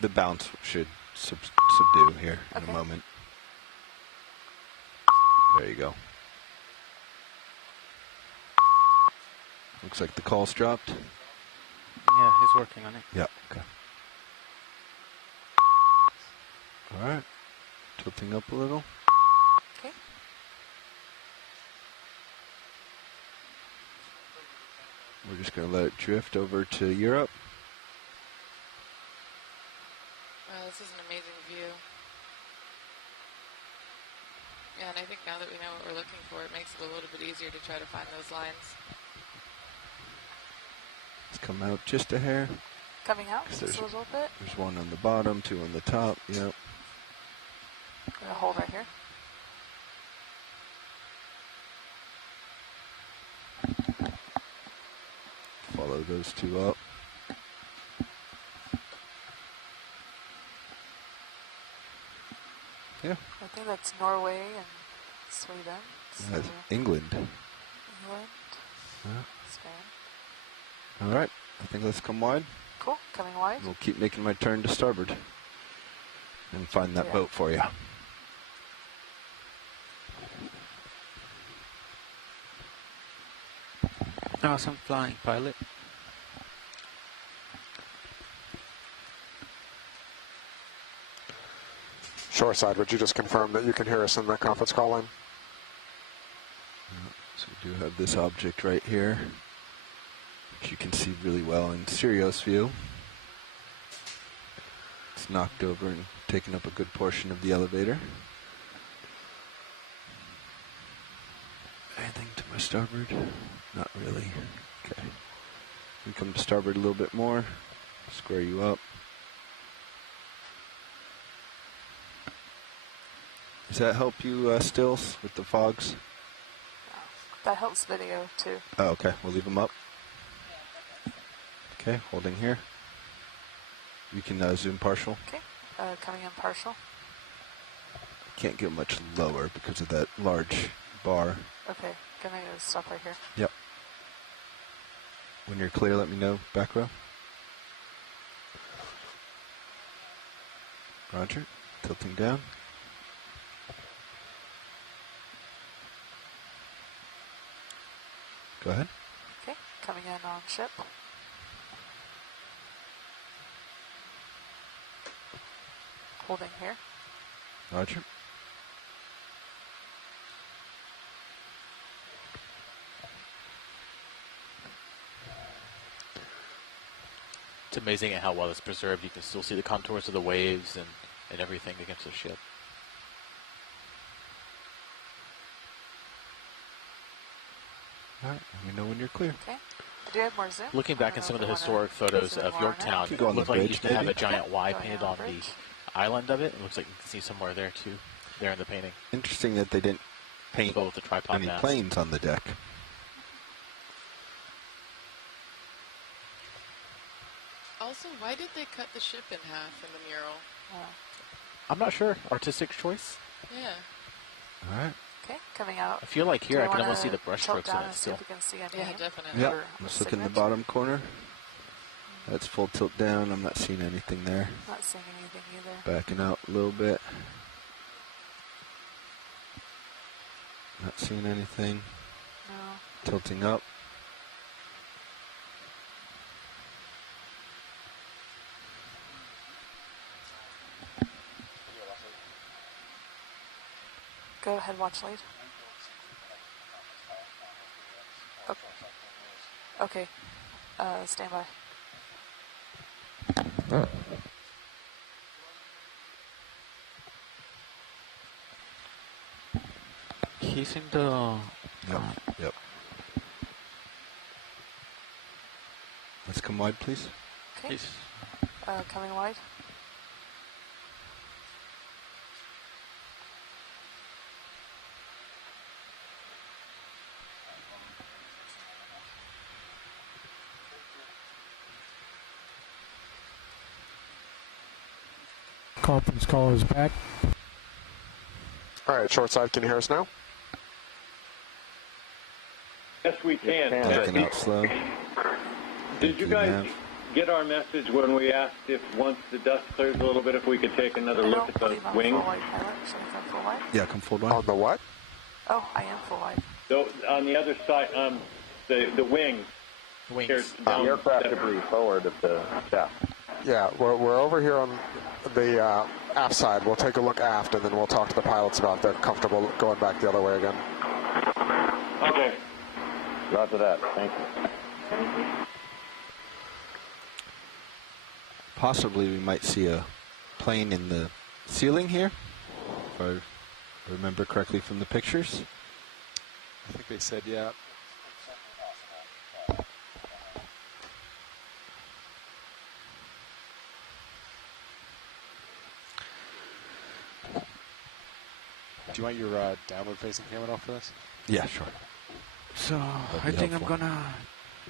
The bounce should subdue here in a moment. There you go. Looks like the call's dropped. Yeah, he's working on it. Yeah, okay. All right. Tilting up a little. Okay. We're just going to let it drift over to Europe. Wow, this is an amazing view. Yeah, and I think now that we know what we're looking for, it makes it a little bit easier to try to find those lines. Let's come out just a hair. Coming out just a little bit. There's one on the bottom, two on the top. Yep. I'm going to hold right here. Follow those two up. Yeah. I think that's Norway and Sweden. That's England. England. Yeah. Spain. All right. I think let's come wide. Cool. Coming wide. We'll keep making my turn to starboard and find that boat for you. Awesome flying, pilot. Shoreside, would you just confirm that you can hear us in the conference call line? So we do have this object right here, which you can see really well in Sirius view. It's knocked over and taken up a good portion of the elevator. my starboard? Not really. Okay. We come to starboard a little bit more. Square you up. Does that help you, Stills, with the fogs? That helps video too. Oh, okay. We'll leave them up. Okay, holding here. We can zoom partial. Okay, coming in partial. Can't get much lower because of that large bar. Okay, gonna stop right here. Yep. When you're clear, let me know. Back row. Roger. Tilting down. Go ahead. Okay, coming in on ship. Holding here. Roger. It's amazing at how well it's preserved. You can still see the contours of the waves and everything against the ship. All right, let me know when you're clear. Okay. Do you have more zoom? Looking back in some of the historic photos of Yorktown, it looked like it used to have a giant Y painted on the island of it. It looks like you can see somewhere there too, there in the painting. Interesting that they didn't paint with the tripod any mast. planes on the deck. Also, why did they cut the ship in half in the mural? I'm not sure. Artistic choice? Yeah. All right. Okay, coming out. I feel like here I can almost see the brushstrokes in it still. Yeah, definitely. Yep. Let's look in the bottom corner. That's full tilt down. I'm not seeing anything there. Not seeing anything either. Backing out a little bit. Not seeing anything. No. Tilting up. Go ahead, watch lead. Okay. Stand by. He's in the... Yep. Let's come wide, please. Okay. Coming wide. Conference call is back. All right, short side, can you hear us now? Yes, we can. Backing out slow. Did you guys get our message when we asked if once the dust clears a little bit, if we could take another look at the wing? Yeah, come forward. On the what? Oh, I am full wide. So on the other side, the wing. Wings. The aircraft debris forward of the shaft. Yeah, we're over here on the aft side. We'll take a look aft, and then we'll talk to the pilots about they're comfortable going back the other way again. Okay. Roger that. Thank you. Possibly we might see a plane in the ceiling here, if I remember correctly from the pictures. I think they said, yeah. Do you want your downward-facing camera off for this? Yeah, sure. So I think I'm gonna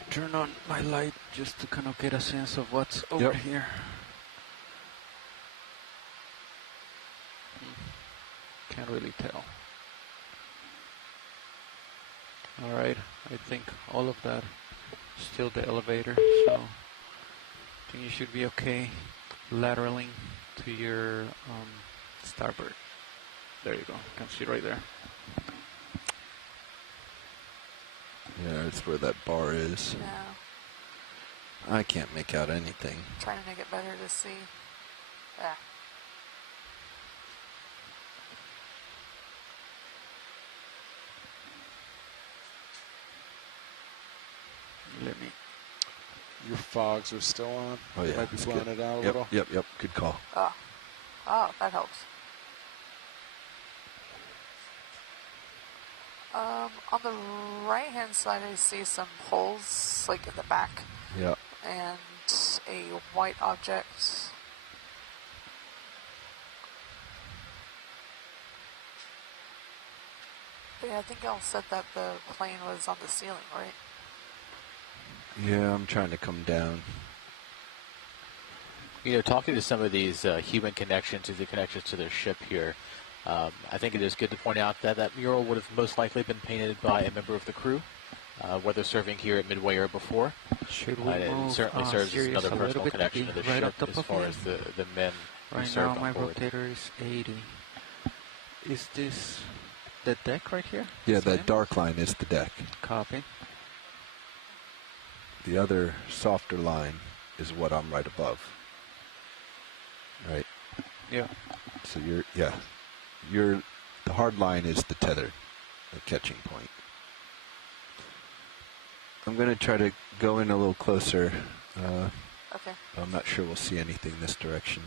turn on my light just to kind of get a sense of what's over here. Can't really tell. All right, I think all of that is still the elevator, so I think you should be okay lateraling to your starboard. There you go. You can see right there. Yeah, that's where that bar is. Yeah. I can't make out anything. Trying to make it better to see. Yeah. Let me. Your fogs are still on. Oh yeah, might be blowing it out a yep, little. Yep. Good call. Oh, that helps. On the right-hand side, I see some holes, like in the back. Yeah. And a white object. But yeah, I think y'all said that the plane was on the ceiling, right? Yeah, I'm trying to come down. You know, talking to some of these human connections, the connections to their ship here, I think it is good to point out that that mural would have most likely been painted by a member of the crew, whether serving here at Midway or before. Should we it move certainly serves as Sirius another a little personal bit connection to the right ship on top as of far him? as the men who Right served now, my on board. rotator is 80. Is this the deck right here? Yeah, that dark line is the deck. Copy. The other softer line is what I'm right above. Right? Yeah. So the hard line is the tether, the catching point. I'm going to try to go in a little closer. Okay. I'm not sure we'll see anything this direction.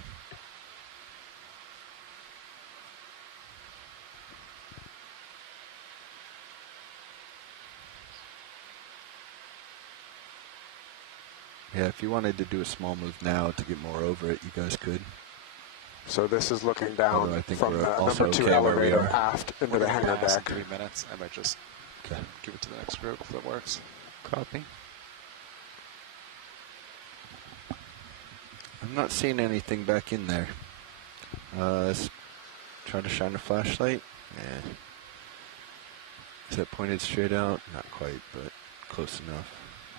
Yeah, if you wanted to do a small move now to get more over it, you guys could. So this is looking down I think from we're the also number 2 okay where we elevator are. aft into the hangar Last deck. 3 minutes. I might just give it to the next group if that works. Copy. I'm not seeing anything back in there. Let's try to shine a flashlight. Yeah. Is that pointed straight out? Not quite, but close enough.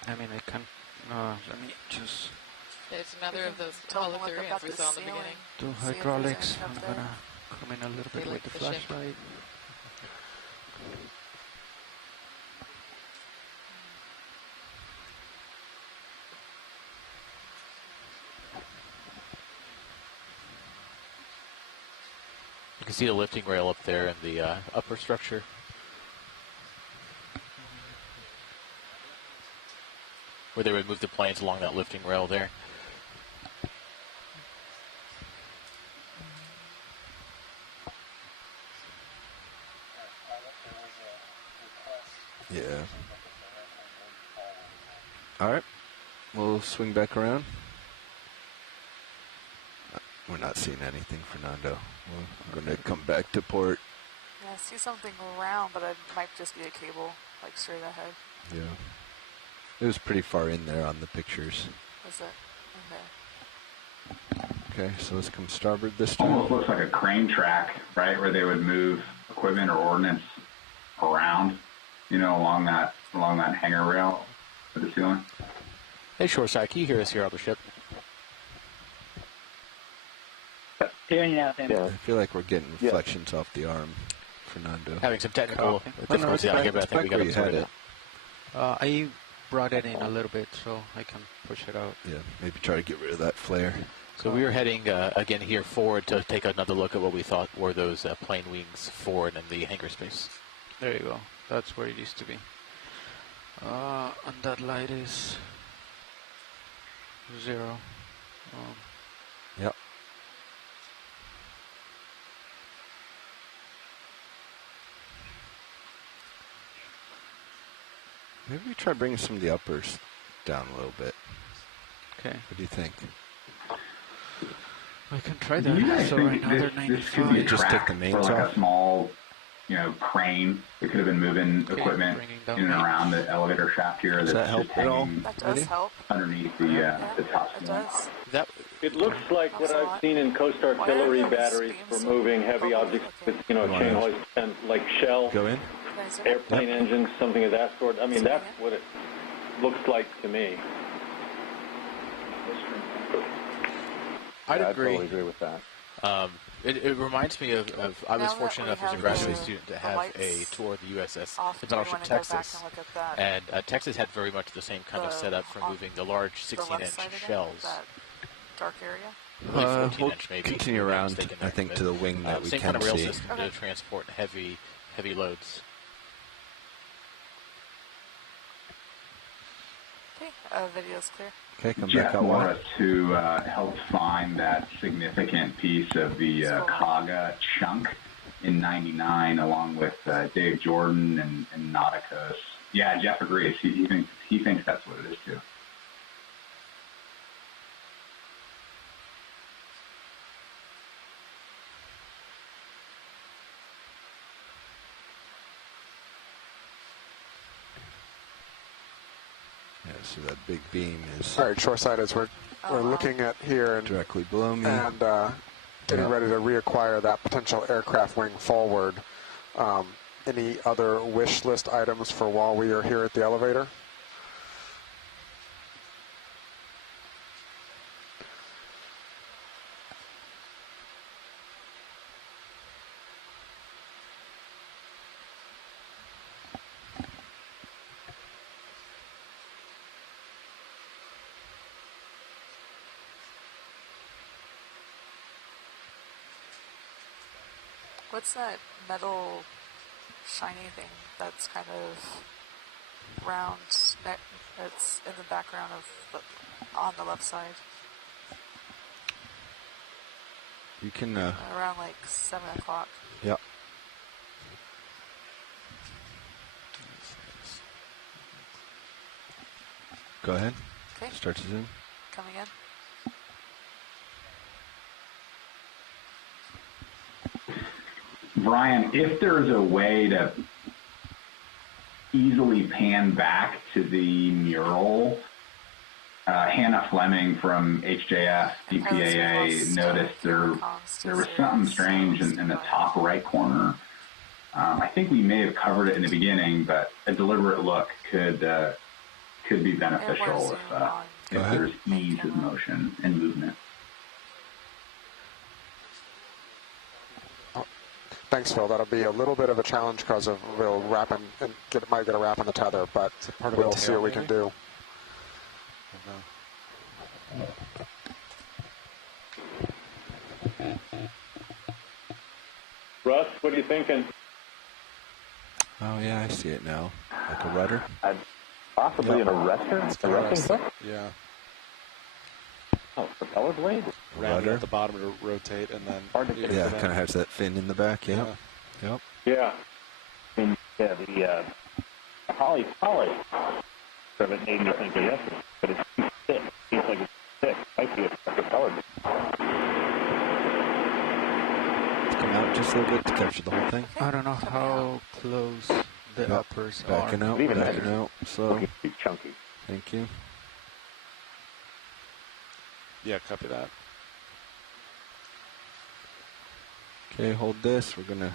I mean, I can. Let me just It's another of those holothurians we saw in the beginning. do hydraulics. I'm gonna come in a little bit with the the ship. flashlight. You can see the lifting rail up there in the upper structure. Where they would move the planes along that lifting rail there. Yeah. All right. We'll swing back around. We're not seeing anything, Fernando. We're going to come back to port. Yeah, I see something round, but it might just be a cable, like straight ahead. Yeah. It was pretty far in there on the pictures. Was it? Okay. Okay, so let's come starboard this time. Almost looks like a crane track, right, where they would move equipment or ordnance around, you know, along that hangar rail to the ceiling. Hey, Shoreside, can you hear us here on the ship? Hearing you now, Sam. Yeah. I feel like we're getting reflections off the arm, Fernando. Having some technical difficulties out here, but I think we got it sorted out. I brought it in a little bit so I can push it out. Yeah, maybe try to get rid of that flare. So we are heading again here forward to take another look at what we thought were those plane wings forward in the hangar space. There you go. That's where it used to be. And that light is 0. Yep. Maybe we try bringing some of the uppers down a little bit. Okay. What do you think? I can try Do you that. guys So think right now they're this could be a 95. Just take track the mains for like off? a small, you know, crane that could have been moving equipment bringing down in and mains. around the elevator shaft here. Does that that's help just at all? hanging That does help. underneath the top It ceiling. does. That It looks like what I've seen in Coast Artillery batteries for moving heavy objects with, you know, chain hoist and like shell, Go in? airplane engines, something of that sort. I mean, that's what it looks like to me. I'd I agree. totally agree with that. It reminds me of I was Now that fortunate we enough as a have graduate the- student to the have a lights tour of the USS off, the do you Battleship wanna go back Texas. and look at that? And Texas had very much the same kind of setup for moving the large The left 16-inch side again, shells. that dark area. Really 14 We'll inch maybe. continue if I'm around, mistaken I there, think, but, to the wing that we same can kind of rail see. system to transport heavy loads. Okay, video's clear. Okay, come Jeff back out wide. Morris, who helped find that significant piece of the Kaga chunk in '99, along with Dave Jordan and Nauticus. Yeah, Jeff agrees. He thinks that's what it is too. Yeah, so that big beam is... All right, shoreside as we're looking at here. And, directly below me. And getting ready to reacquire that potential aircraft wing forward. Any other wish list items for while we are here at the elevator? What's that metal shiny thing that's kind of round? It's in the background of on the left side. You can... around like 7 o'clock. Yep. Go ahead. Okay. Start to zoom. Coming in. Brian, if there's a way to easily pan back to the mural, Hannah Fleming from HJF DPAA noticed there was something strange in the top right corner. I think we may have covered it in the beginning, but a deliberate look could be beneficial if there's ease of motion and movement. Thanks, Phil. That'll be a little bit of a challenge because we'll wrap in and might get a wrap on the tether, but we'll see what we can do. Russ, what are you thinking? Oh yeah, I see it now. Like a rudder. Possibly an arrestor. Arresting hook. Yeah. Oh, propeller blade. Rudder at the bottom to rotate, and then yeah, kind of has that fin in the back. Yeah. Yep. Yeah. I mean, yeah, the Holly sort of it made me think of yesterday, but it's too thick. It seems like it's thick. Might be a propeller blade. Come out just a little bit to capture the whole thing. I don't know how close the uppers backing are. out, backing out. So chunky. Thank you. Yeah, copy that. Okay, hold this. We're gonna.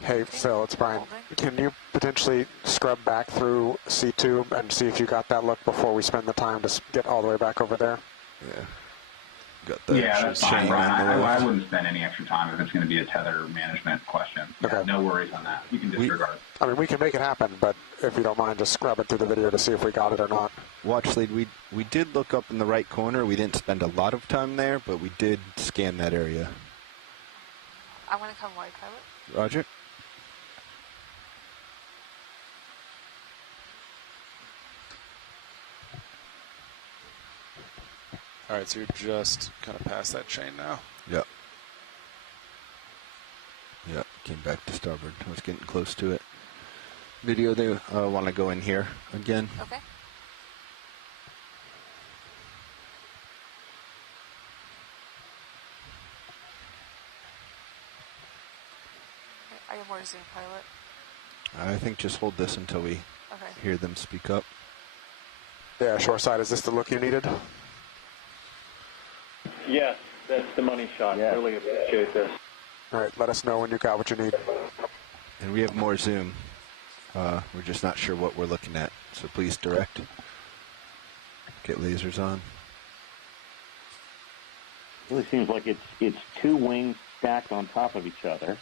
Hey, Phil, it's Brian. Can you potentially scrub back through C2 and see if you got that look before we spend the time to get all the way back over there? Yeah. Got the that's fine, Brian. I wouldn't spend any extra time if it's going to be a tether management question. Okay. No worries on that. You can disregard. I mean, we can make it happen, but if you don't mind, just scrub it through the video to see if we got it or not. Watch lead. We did look up in the right corner. We didn't spend a lot of time there, but we did scan that area. I'm going to come wide pilot. Roger. All right, so you're just kind of past that chain now. Yep. Yep, came back to starboard. I was getting close to it. Video, they want to go in here again. Okay. I have more zoom, pilot. I think just hold this until we hear them speak up. Yeah, shoreside, is this the look you needed? Yes, that's the money shot. Yeah. Really appreciate this. All right, let us know when you got what you need. And we have more zoom. We're just not sure what we're looking at, so please direct. Get lasers on. It really seems like it's two wings stacked on top of each other.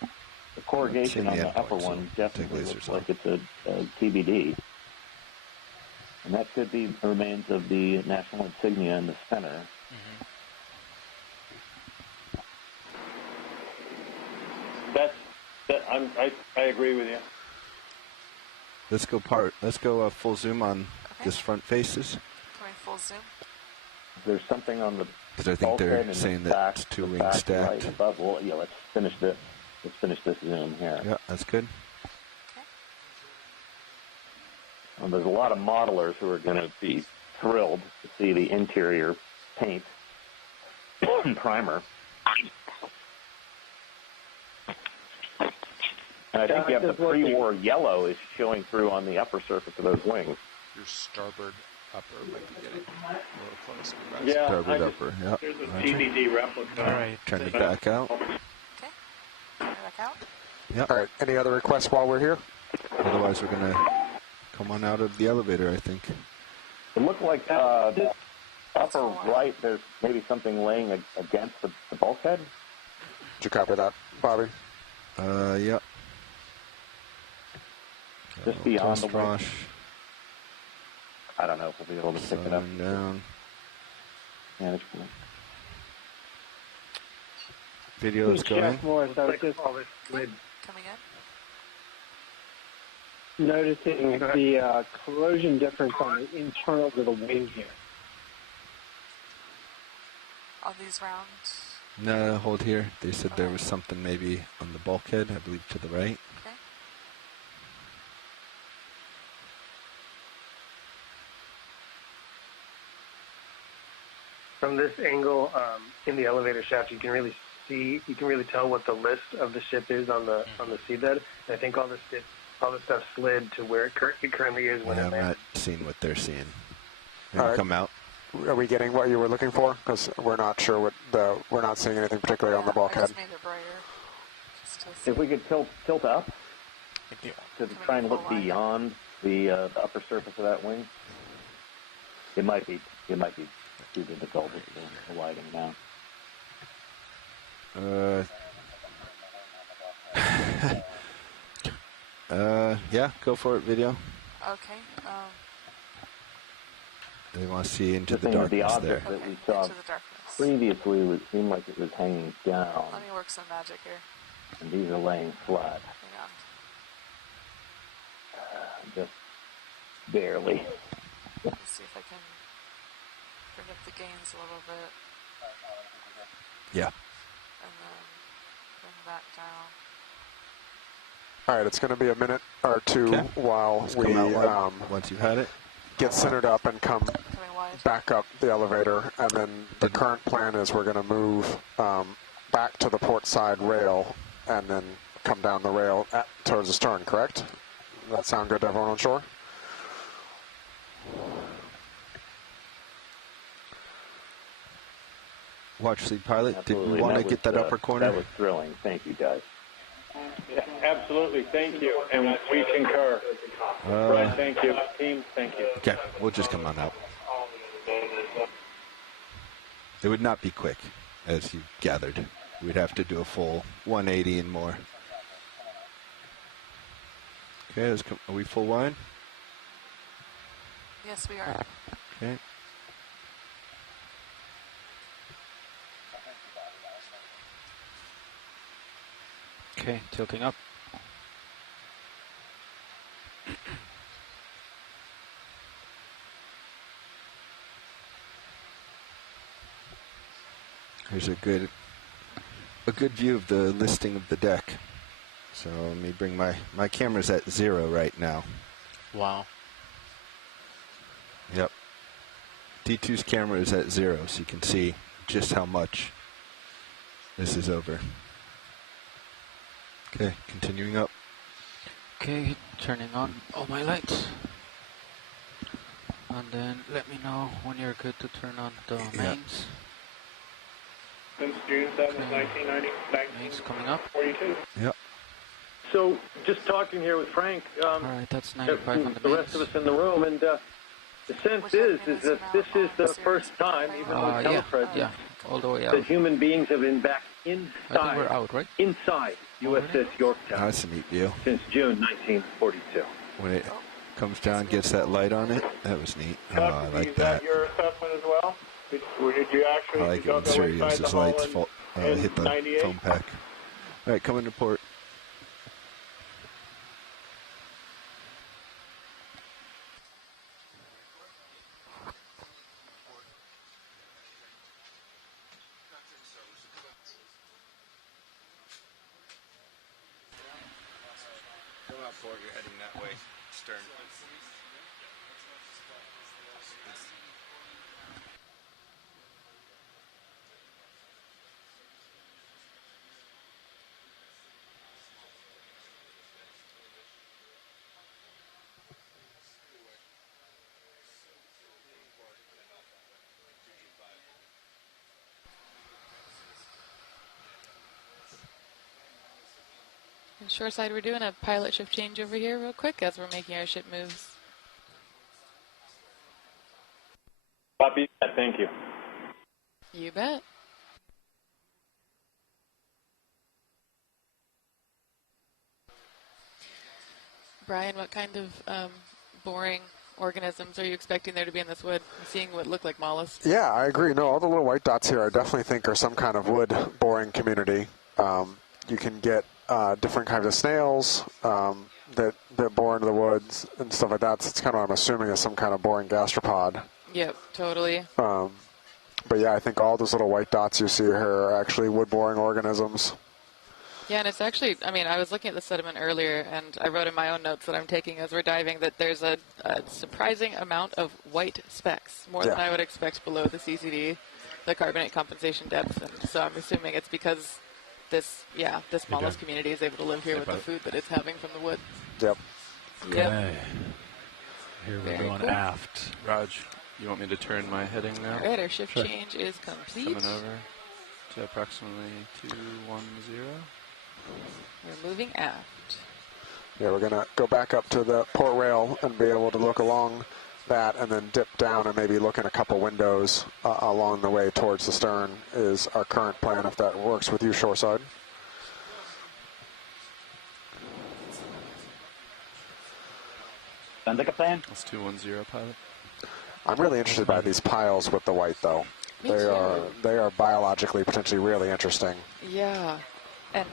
The corrugation on the upper one definitely looks like it's a TBD. And that could be the remains of the national insignia in the center. I agree with you. Let's go full zoom on this front faces. Going full zoom. There's something on the Because I think they're saying that it's 2 wings stacked. Right above. Well, yeah, let's finish this zoom here. Yeah, that's good. Well, there's a lot of modelers who are going to be thrilled to see the interior paint primer. And I think you have the pre-war yellow is showing through on the upper surface of those wings. Your starboard upper might be getting a little close. Yeah, starboard upper. Yep. There's a DVD replica. All right, turn it back out. Okay. Turn it back out. Yep. All right. Any other requests while we're here? Otherwise, we're going to come on out of the elevator, I think. It looked like upper right, there's maybe something laying against the bulkhead. Did you copy that, Bobby? Yep. Just beyond the wing. Wash. I don't know if we'll be able to pick it up. Down. Management. Video is going. More, so just Coming in. noticing the corrosion difference on the internals of the wing here. On these rounds. No, hold here. They said there was something maybe on the bulkhead, I believe to the right. Okay. From this angle in the elevator shaft, you can really tell what the list of the ship is on the seabed. And I think all the stuff slid to where it currently is when it I'm landed. not seeing what they're seeing. All right. Come out. Are we getting what you were looking for? Because we're not sure we're not seeing anything particularly on the I bulkhead. just made it brighter. Just to see. If we could tilt up to try and look beyond the upper surface of that wing, it might be too difficult with the lighting now. Yeah, go for it, video. Okay. They want to see into the The darkness object there. that we saw Into the darkness. previously would seem like it was hanging down, Let me work some magic here. and these are laying flat, Hang on. just barely. Let's see if I can bring up the gains a little bit. Yeah. And then bring that down. All right, it's going to be a minute or two while we once you've had it, get centered up and come back up the elevator. And then the current plan is we're going to move back to the port side rail and then come down the rail towards the stern, correct? Does that sound good to everyone on shore? watch lead pilot. Absolutely. Did you want to get that upper corner? That was thrilling. Thank you, guys. Yeah, absolutely. Thank you. And we concur. Brian, thank you. Team, thank you. Okay, we'll just come on out. It would not be quick, as you gathered. We'd have to do a full 180 and more. Okay, are we full wide? Yes, we are. Okay. Okay, tilting up. Here's a good view of the listing of the deck. So let me bring my camera's at 0 right now. Wow. Yep. D2's camera is at 0, so you can see just how much this is over. Okay, continuing up. Okay, turning on all my lights. And then let me know when you're good to turn on the mains. Since June 7th, 1990, Mains coming up. 42. Yep. So, just talking here with Frank, all right, that's 95 on the rest of us in the room, and the sense is that this is the first time, even with telepresence, all the way out. that human beings have been back inside. I think we're out, right? Inside USS Yorktown. That's a neat view. Since June 1942. When it comes down, gets that light on it, that was neat. Oh, I like that. Your assessment as well? Did you actually I like it when Sirius's lights hit the 98? foam pack. All right, coming to port. Port, you're heading that way, stern. And shoreside, we're doing a pilot shift change over here real quick as we're making our ship moves. Copy that. Thank you. You bet. Brian, what kind of boring organisms are you expecting there to be in this wood? I'm seeing what look like mollusks. Yeah, I agree. No, all the little white dots here I definitely think are some kind of wood boring community. You can get different kinds of snails that bore into the woods and stuff like that. So it's kind of what I'm assuming is some kind of boring gastropod. Yep, totally. But yeah, I think all those little white dots you see here are actually wood-boring organisms. Yeah, and it's actually, I mean, I was looking at the sediment earlier, and I wrote in my own notes that I'm taking as we're diving that there's a surprising amount of white specks, more than I would expect below the CCD, the carbonate compensation depth. And so I'm assuming it's because this mollusk community is able to live here with the food that it's having from the wood. Yep. Okay. Yep. Here we're Very going cool. aft. Raj, you want me to turn my heading now? All right, our shift change is complete. Coming over to approximately 210. We're moving aft. Yeah, we're going to go back up to the port rail and be able to look along that and then dip down and maybe look in a couple windows along the way towards the stern is our current plan, if that works with you, shoreside. Sounds like a plan. That's 210, pilot. I'm really interested by these piles with the white, though. Me too. They are biologically potentially really interesting. Yeah, and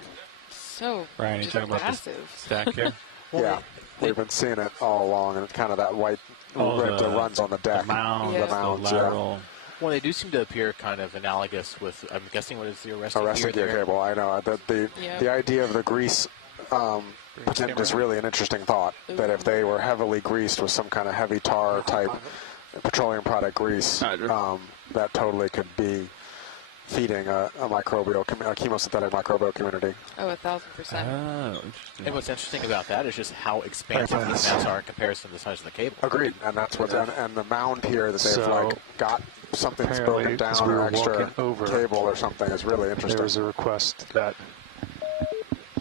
so Brian, just you talking about massive. this stack here? Yeah, we've been seeing it all along, and it's kind of that white rib that runs on the deck. The mounds, the mounds, the lateral. Well, they do seem to appear kind of analogous with, I'm guessing, what is the arresting gear cable. I know. The idea of the grease potential is really an interesting thought, that if they were heavily greased with some kind of heavy tar type petroleum product grease, that totally could be feeding a chemosynthetic microbial community. Oh, 1,000%. Oh, interesting. And what's interesting about that is just how expansive the maps are in comparison to the size of the cable. Agreed, and that's what's and the mound here that they've got something broken down or extra cable or something is really interesting. There was a request that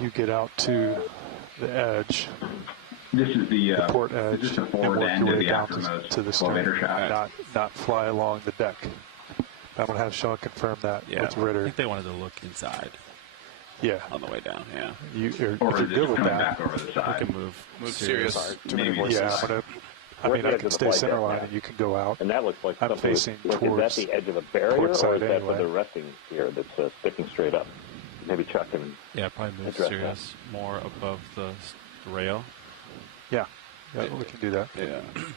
you get out to the edge. This is the port edge, is this the and forward work end your of way the down aftermost to the elevator stern, shaft? not fly along the deck. I'm going to have Sean confirm that with Ritter. I think they wanted to look inside. Yeah. On the way down, yeah. If you're good with that, back over the side. We can move serious. too many Yeah, I can stay center line and you can go out. And that looks like I'm facing towards is that the edge of the barrier, or is side that anyway. for the resting gear that's sticking straight up? Maybe Chuck can probably move address Sirius more above the rail. Yeah, we can do that. Yeah. I'm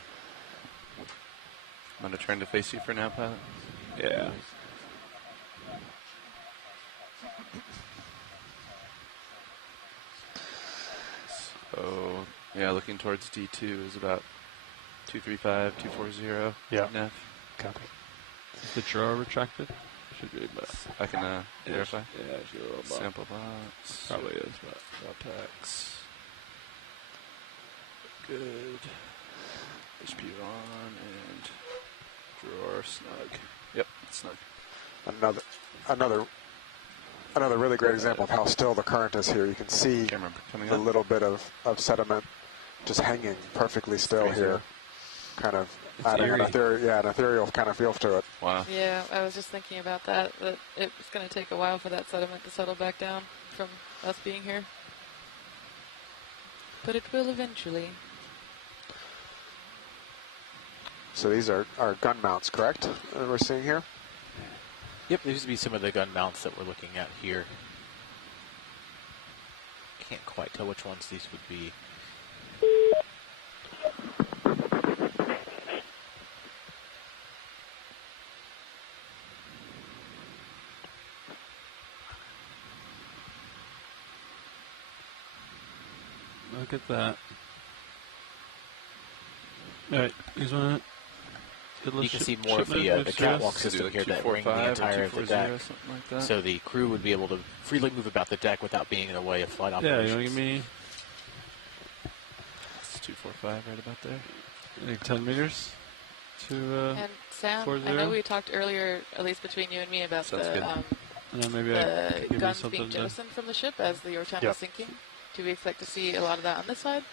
going to turn to face you for now, pilot. Yeah. So, yeah, looking towards D2 is about 235, 240. Yeah. Nav. Copy. Is the drawer retracted? Should be, but I can verify. Yeah, it's your little sample box. Probably is, but Vortex. Good. HP on and drawer snug. Yep, snug. Another really great example of how still the current is here. You can see the little bit of sediment just hanging perfectly still here, kind of adding an ethereal kind of feel to it. Wow. Yeah, I was just thinking about that it's going to take a while for that sediment to settle back down from us being here. But it will eventually. So these are gun mounts, correct? We're seeing here? Yep, these would be some of the gun mounts that we're looking at here. Can't quite tell which ones these would be. Look at that. All right, here's one. You can see more of the catwalk system here that ring the entire of the deck. Like so the crew would be able to freely move about the deck without being in the way of flight operations. Yeah, you want to give me... It's 245 right about there. I think 10 meters to And Sam, 40. I know we talked earlier, at least between you and me, about the guns being jettisoned from the ship as the Yorktown was sinking. Do we expect to see a lot of that on this side?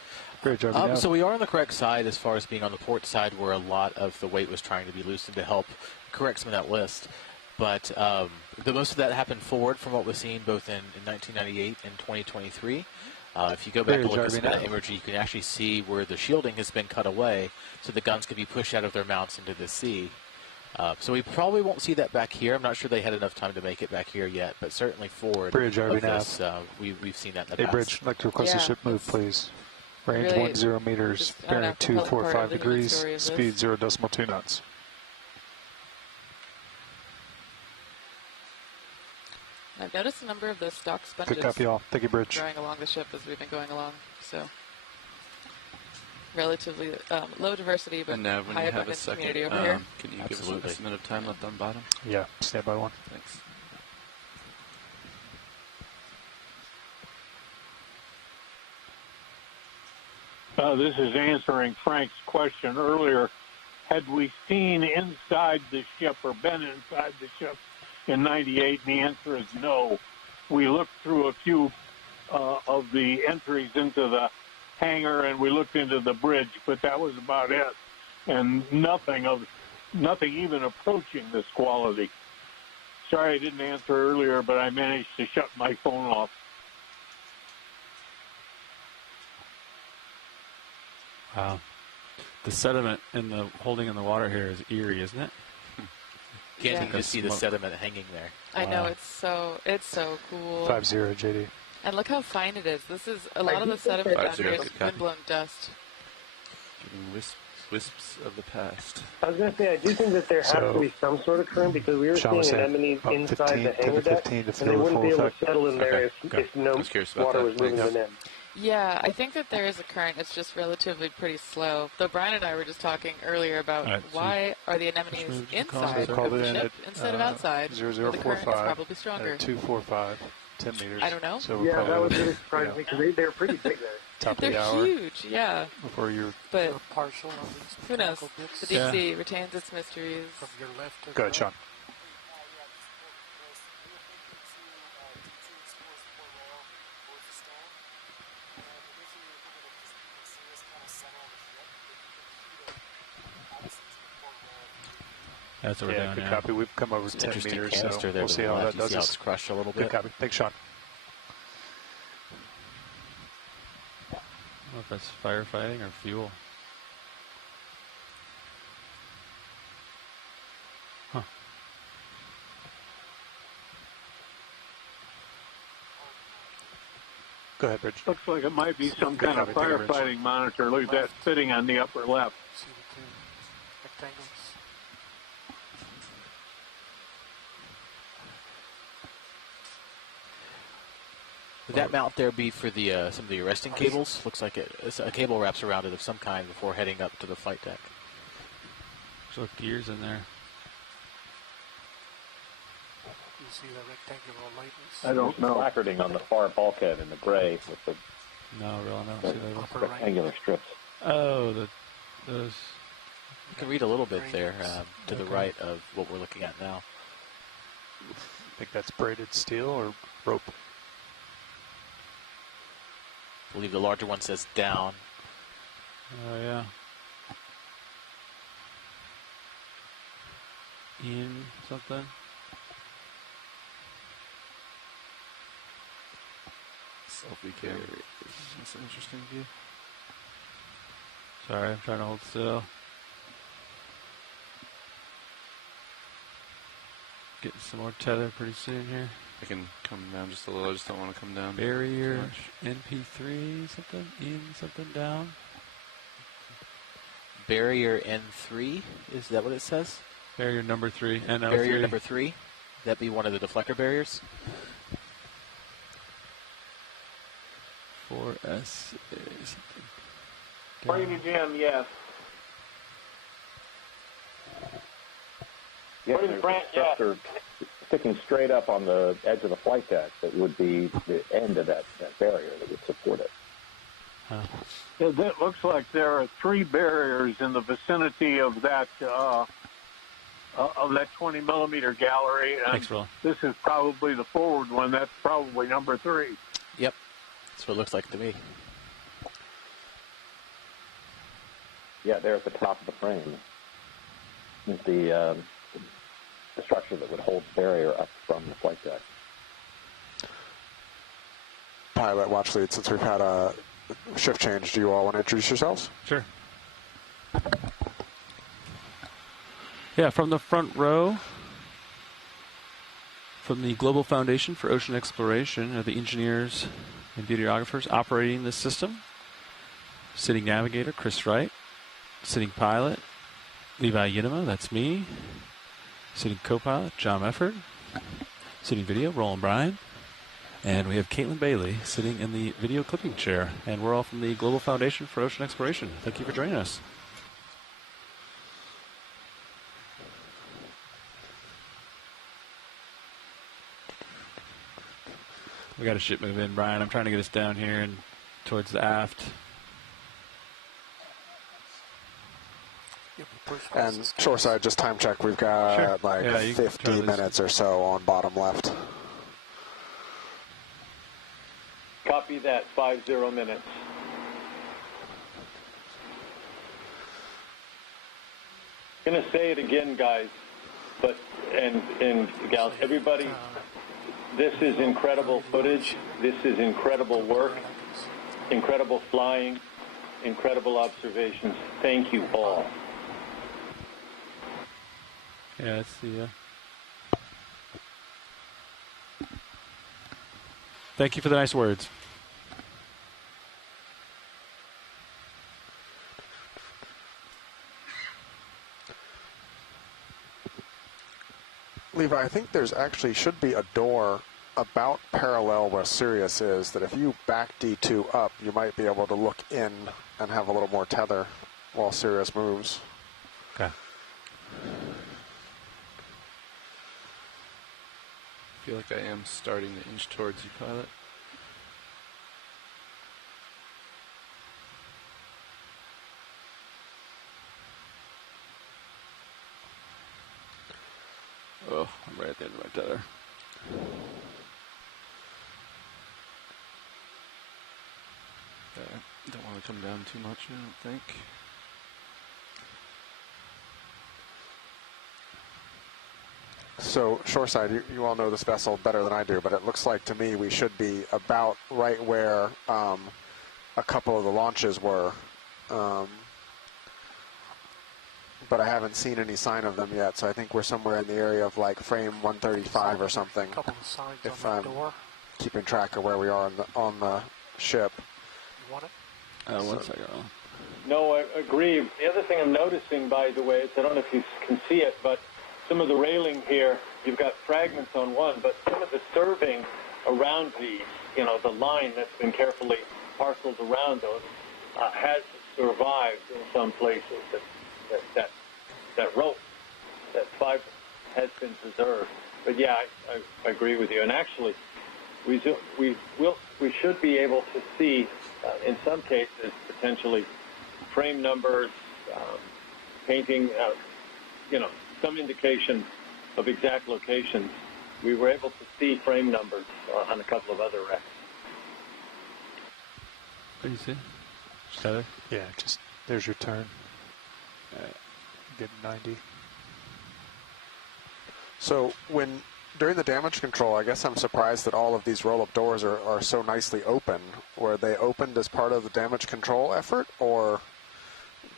So we are on the correct side as far as being on the port side where a lot of the weight was trying to be loosened to help correct some of that list. But the most of that happened forward from what was seen both in 1998 and 2023. If you go back and look at some of that imagery, you can actually see where the shielding has been cut away so the guns could be pushed out of their mounts into the sea. So we probably won't see that back here. I'm not sure they had enough time to make it back here yet, but certainly forward Bridge, of this, we've seen that in the past. Hey, Bridge, I'd like to request the ship move, please. Range really 10 meters, bearing 245 degrees, speed 0.2 knots. I've noticed a number of the stock sponges Good copy, all. Thank you, Bridge. drawing along the ship as we've been going along. So relatively low diversity, but and now when high you have a abundance second, community over here. Can you give us an estimate of time left on bottom? Yeah, stand by one. Thanks. This is answering Frank's question earlier. Had we seen inside the ship or been inside the ship in 98? And the answer is no. We looked through a few of the entries into the hangar and we looked into the bridge, but that was about it. And nothing even approaching this quality. Sorry I didn't answer earlier, but I managed to shut my phone off. Wow. The sediment in the holding in the water here is eerie, isn't it? Can't even see the sediment hanging there. I know, it's so cool. 5-0, JD. And look how fine it is. This is a lot of the sediment down here is windblown dust. Giving wisps of the past. I was going to say, I do think that there has to be some sort of current because we were seeing anemones inside the hangar deck, and they wouldn't be able to settle in there if no water was moving them in. Yeah, I think that there is a current. It's just relatively pretty slow. Though Brian and I were just talking earlier about why are the anemones inside of the ship instead of outside? 0045. The current is probably stronger. 245, 10 meters. I don't know. So yeah, that was really surprising because they're pretty big there. Top of the hour. They're huge, yeah. Before you're but who knows? The deep sea retains its mysteries. Go ahead, Sean. That's what we're doing good now. copy. We've come over 10 meters, so we'll see how that does. It's crushed a little bit. Good copy. Thanks, Sean. I don't know if that's firefighting or fuel. Huh. Go ahead, Bridge. Looks like it might be some kind of firefighting monitor. Look at that sitting on the upper left. Rectangles. Would that mount there be for the some of the arresting cables? Looks like a cable wraps around it of some kind before heading up to the flight deck. There's like gears in there. You see the rectangular lightness? I don't know. Placarding on the far bulkhead in the gray with the rectangular strips. Oh, those. You can read a little bit there to the right of what we're looking at now. I think that's braided steel or rope. I believe the larger one says down. Oh, yeah. In something. Selfie camera. That's an interesting view. Sorry, I'm trying to hold still. Getting some more tether pretty soon here. I can come down just a little. I just don't want to come down. Barrier NP3 something in something down. Barrier N3, is that what it says? Barrier number 3. NO3. Barrier number 3. That'd be one of the deflector barriers. 4S something. According to Jim, yes. Yeah, there's a structure sticking straight up on the edge of the flight deck that would be the end of that barrier that would support it. It looks like there are 3 barriers in the vicinity of that 20 millimeter gallery. And Thanks, Will. this is probably the forward one. That's probably number 3. Yep, that's what it looks like to me. Yeah, there at the top of the frame is the structure that would hold the barrier up from the flight deck. Pilot, watch lead, since we've had a shift change, do you all want to introduce yourselves? Sure. Yeah, from the front row, from the Global Foundation for Ocean Exploration, are the engineers and videographers operating this system. Sitting navigator, Chris Wright. Sitting pilot, Levi Yinema, that's me. Sitting co-pilot, John Mefford. Sitting video, Roland Bryan. And we have Caitlin Bailey sitting in the video clipping chair. And we're all from the Global Foundation for Ocean Exploration. Thank you for joining us. We got a ship move in, Brian. I'm trying to get us down here and towards the aft. And shoreside, just time check. We've got 50 minutes or so on bottom left. Copy that, 50 minutes. I'm going to say it again, guys, and gals, everybody, this is incredible footage. This is incredible work, incredible flying, incredible observations. Thank you all. Yeah, that's the... Thank you for the nice words. Levi, I think there's actually should be a door about parallel where Sirius is, that if you back D2 up, you might be able to look in and have a little more tether while Sirius moves. Okay. I feel like I am starting to inch towards you, pilot. Oh, I'm right at the end of my tether. Don't want to come down too much, I don't think. So, shoreside, you all know this vessel better than I do, but it looks like to me we should be about right where a couple of the launches were. But I haven't seen any sign of them yet, so I think we're somewhere in the area of like frame 135 or something. A couple of signs if on I'm the door. keeping track of where we are on the ship. You want it? One second. No, I agree. The other thing I'm noticing, by the way, is I don't know if you can see it, but some of the railing here, you've got fragments on one, but some of the serving around these, the line that's been carefully parceled around those, has survived in some places. That rope, that fiber has been preserved. But yeah, I agree with you. And actually, we should be able to see, in some cases, potentially frame numbers, painting, some indication of exact locations. We were able to see frame numbers on a couple of other wrecks. What do you see? Tether? Yeah, just there's your turn. Get 90. So during the damage control, I guess I'm surprised that all of these roll-up doors are so nicely open. Were they opened as part of the damage control effort, or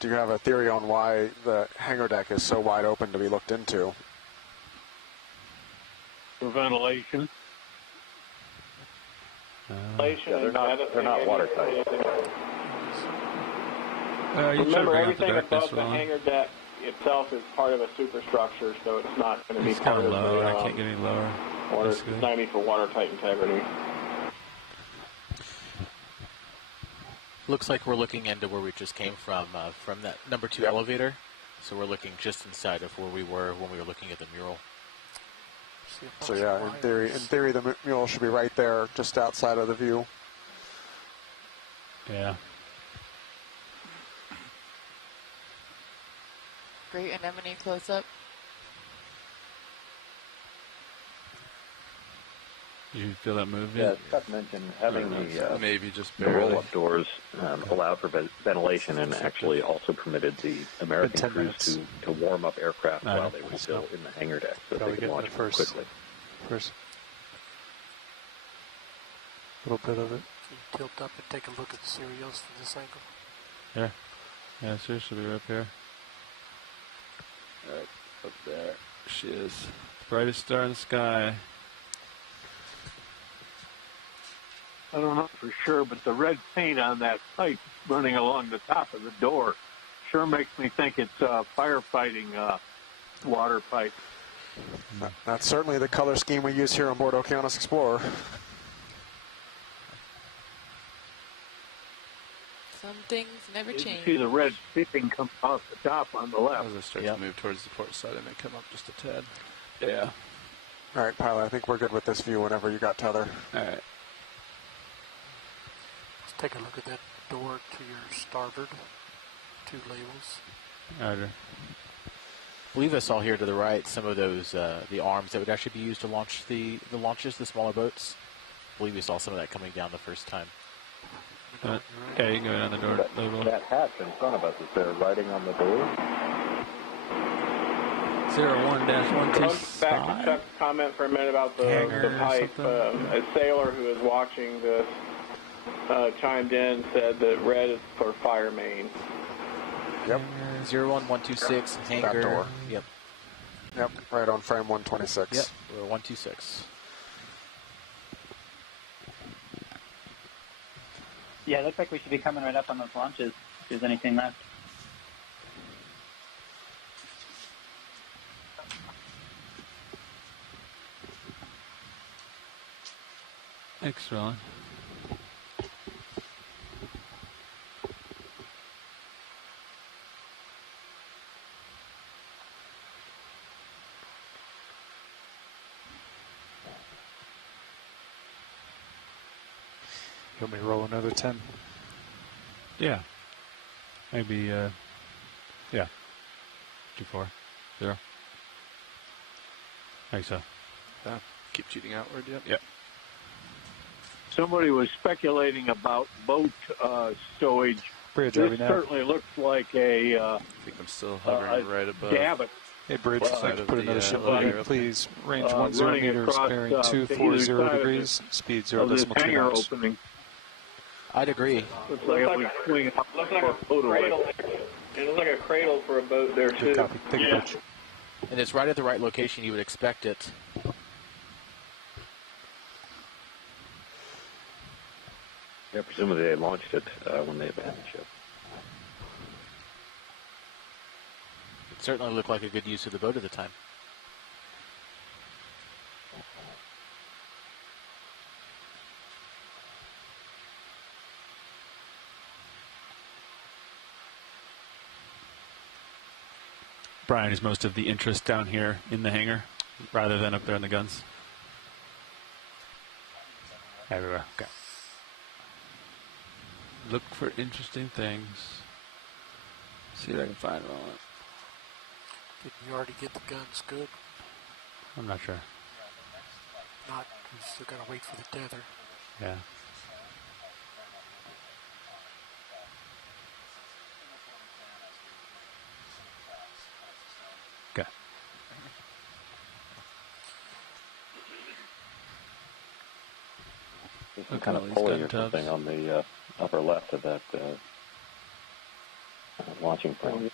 do you have a theory on why the hangar deck is so wide open to be looked into? For ventilation. Yeah, they're not watertight. Remember, everything above the hangar deck itself is part of a superstructure, so it's not going to be part of low. the... I can't get any lower. It's not need for watertight integrity. Looks like we're looking into where we just came from that number 2 elevator. So we're looking just inside of where we were when we were looking at the mural. So yeah, in theory, the mural should be right there, just outside of the view. Yeah. Great anemone close-up. Did you feel that move? Yeah, Scott mentioned having the maybe just the roll-up doors allowed for ventilation and actually also permitted the American crews to warm up aircraft while they were still in the hangar deck, so they could launch quickly. First little bit of it. Can you tilt up and take a look at the serials from this angle? Yeah. Yeah, seriously, be right up here. Alright, up there. She is. Brightest star in the sky. I don't know for sure, but the red paint on that pipe running along the top of the door sure makes me think it's a firefighting water pipe. That's certainly the color scheme we use here on board Okeanos Explorer. Some things never You change. see the red tipping come off the top on the left. As I start to move towards the port side, it may come up just a tad. Yeah. All right, pilot, I think we're good with this view whenever you got tether. All right. Let's take a look at that door to your starboard. 2 labels. Roger. I believe I saw here to the right some of those, the arms that would actually be used to launch the launches, the smaller boats. I believe we saw some of that coming down the first time. Yeah, you can go down the door label. That hatch in front of us, is there writing on the door? 01-125. Back to Chuck's comment for a minute about the pipe. A sailor who was watching this chimed in and said that red is for fire main. Yep. 01126 hangar. That door. Yep. Yep, right on frame 126. Yep, we're 126. Yeah, it looks like we should be coming right up on those launches, if there's anything left. Thanks, Ron. You want me to roll another 10? Yeah. Maybe, yeah. 2-4. 0. I think so. Yeah. Keep shooting outward, yep. Yep. Somebody was speculating about boat stowage. Bridge, this certainly looks like a I think I'm still hovering right above. davit. Hey, Bridge, I'd like to put another ship on here, please. Range 10 running meters, across, bearing to 240 either side degrees, speed 0 of this decimal 2 hangar knots. opening. I'd agree. Looks like a cradle. It looks like a cradle for a boat there, too. Good copy. Thank you, Bridge. And it's right at the right location you would expect it. Yeah, presumably they launched it when they abandoned the ship. It certainly looked like a good use of the boat at the time. Brian, is most of the interest down here in the hangar rather than up there in the guns? Everywhere. Okay. Look for interesting things. See what I can find on it. Did you already get the guns good? I'm not sure. Not. You still gotta wait for the tether. Yeah. Okay. There's some kind of pulley or something on the upper left of that launching frame.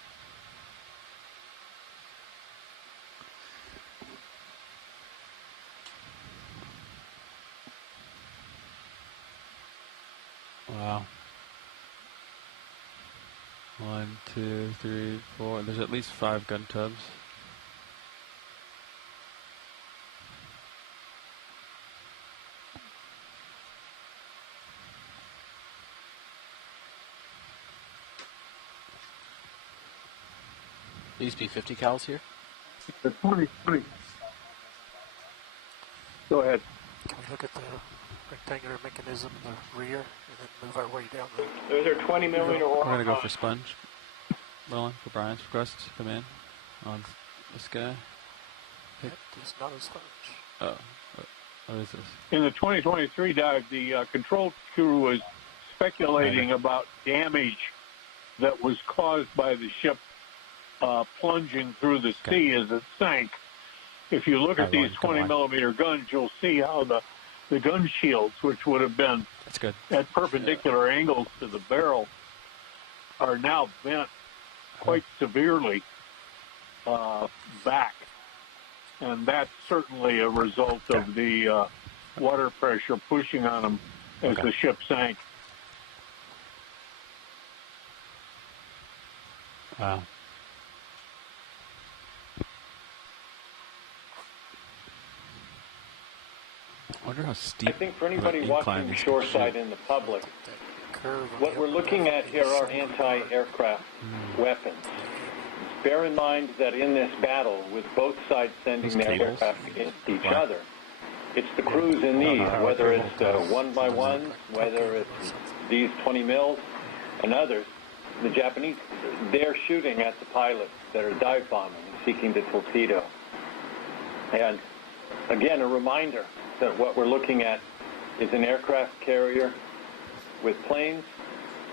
Wow. 1, 2, 3, 4. There's at least 5 gun tubs. These be 50 cals here? The 2020. Go ahead. Can we look at the rectangular mechanism in the rear and then move our way down the... Those are 20 millimeter We're Orcon. going to go for sponge. Roland, for Brian's request to come in on this guy. It is not a sponge. Oh, what is this? In the 2023 dive, the control crew was speculating about damage that was caused by the ship plunging through the sea as it sank. If you look at these 20 millimeter guns, you'll see how the gun shields, which would have been at perpendicular angles to the barrel, are now bent quite severely back. And that's certainly a result of the water pressure pushing on them as the ship sank. Wow. I wonder how steep. I think for anybody watching shoreside in the public, what we're looking at here are anti-aircraft weapons. Bear in mind that in this battle, with both sides sending their aircraft against each other, it's the crews in these, whether it's one by one, whether it's these 20 mils and others, the Japanese, they're shooting at the pilots that are dive bombing and seeking to torpedo. And again, a reminder that what we're looking at is an aircraft carrier with planes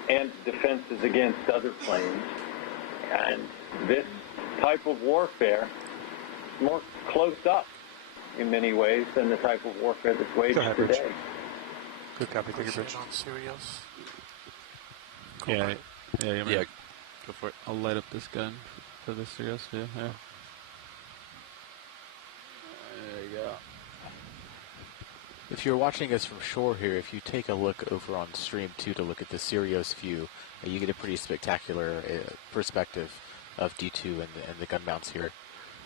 and defenses against other planes. And this type of warfare is more close up in many ways than the type of warfare that's waged today. Good copy. Thank you, Rich. On Sirius. Yeah, go for it. I'll light up this gun for this Sirius. Yeah. There you go. If you're watching us from shore here, if you take a look over on stream 2 to look at the Sirius view, you get a pretty spectacular perspective of D2 and the gun mounts here.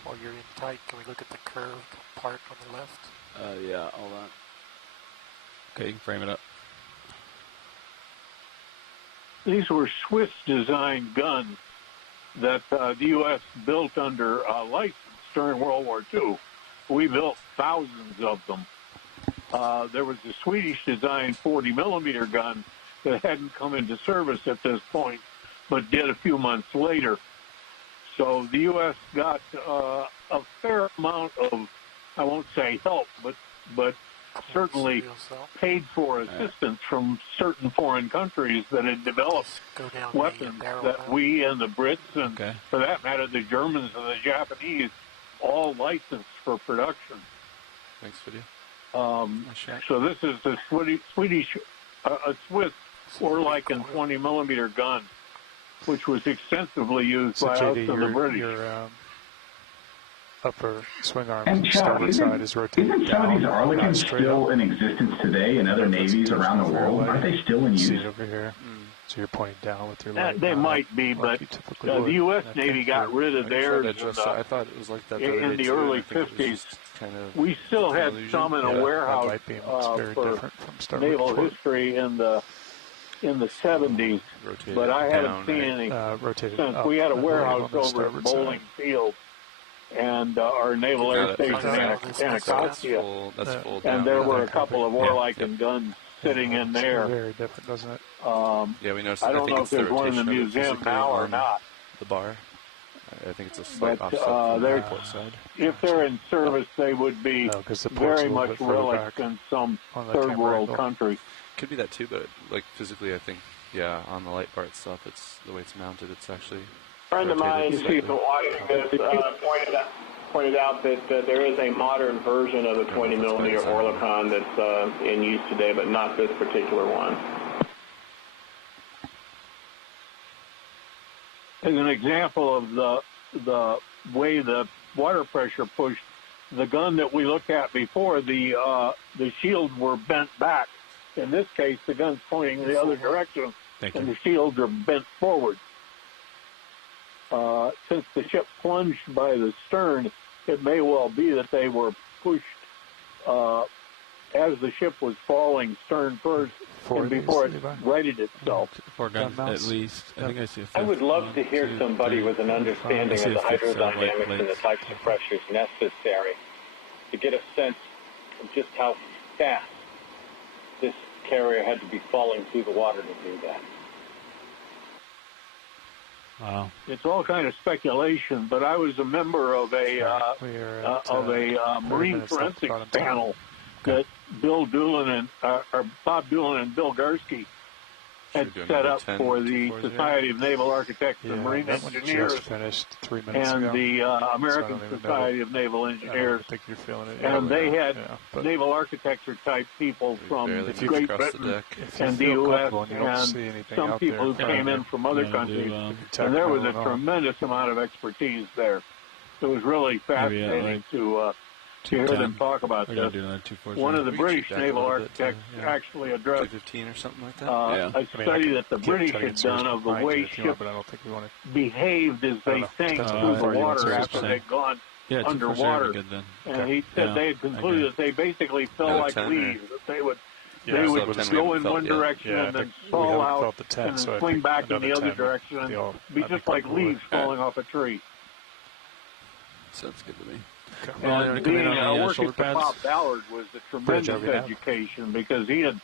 While you're in tight, can we look at the curved part on the left? Yeah, hold on. Okay, you can frame it up. These were Swiss-designed guns that the U.S. built under license during World War II. We built thousands of them. There was a Swedish-designed 40-millimeter gun that hadn't come into service at this point, but did a few months later. So the U.S. got a fair amount of, I won't say help, but certainly paid for assistance from certain foreign countries that had developed weapons that we and the Brits and, for that matter, the Germans and the Japanese all licensed for production. Thanks, video. So this is the Swedish, a Swiss Orliken 20-millimeter gun, which was extensively used by us and the British. Your upper swing arm and starboard side is rotated some of these down, Orlikens still in existence today in other navies around the world? Aren't they still in use? See it over here. So you're pointing down with your light. They might be, but the U.S. Navy got rid of theirs I thought it was like that in the early 50s. We still had some in a warehouse for naval history in the 70s, but I haven't seen any since. We had a warehouse over at Bowling Field and our Naval Air Station in Anacostia, and there were a couple of Orliken guns sitting in there. Very different, doesn't it? Yeah, we noticed. I don't know if there's one in the museum now or not. The bar. I think it's a slight offset from the port side. If they're in service, they would be very much relics in some third world country. Could be that too, but like physically, I think, yeah, on the light bar itself, it's the way it's mounted. It's actually. A friend of mine who's watching this pointed out that there is a modern version of the 20-millimeter Orlikon that's in use today, but not this particular one. As an example of the way the water pressure pushed, the gun that we looked at before, the shields were bent back. In this case, the gun's pointing in the other direction, and the shields are bent forward. Since the ship plunged by the stern, it may well be that they were pushed as the ship was falling stern first and before it's righted itself. 4 guns at least. I think I see a fifth. I would love to hear somebody with an understanding of the hydrodynamics and the types of pressures necessary to get a sense of just how fast this carrier had to be falling through the water to do that. Wow. It's all kind of speculation, but I was a member of a marine forensics panel that Bob Doolin and Bill Gursky had set up for the Society of Naval Architects and Marine Engineers finished 3 minutes and ago. the American Society of Naval Engineers. I think you're feeling it. And they had naval architecture type people from Great Britain and the U.S. and some people who came in from other countries. And there was a tremendous amount of expertise there. It was really fascinating to hear them talk about this. One of the British naval architects actually addressed or something like that. a study that the British had done of the way ships behaved as they sank through the water after they'd gone underwater. And he said they had concluded that they basically fell like leaves, that they would go in one direction and then fall out and then swing back in the other direction and be just like leaves falling off a tree. Sounds good to me. And being working for Bob Ballard was a tremendous education because he had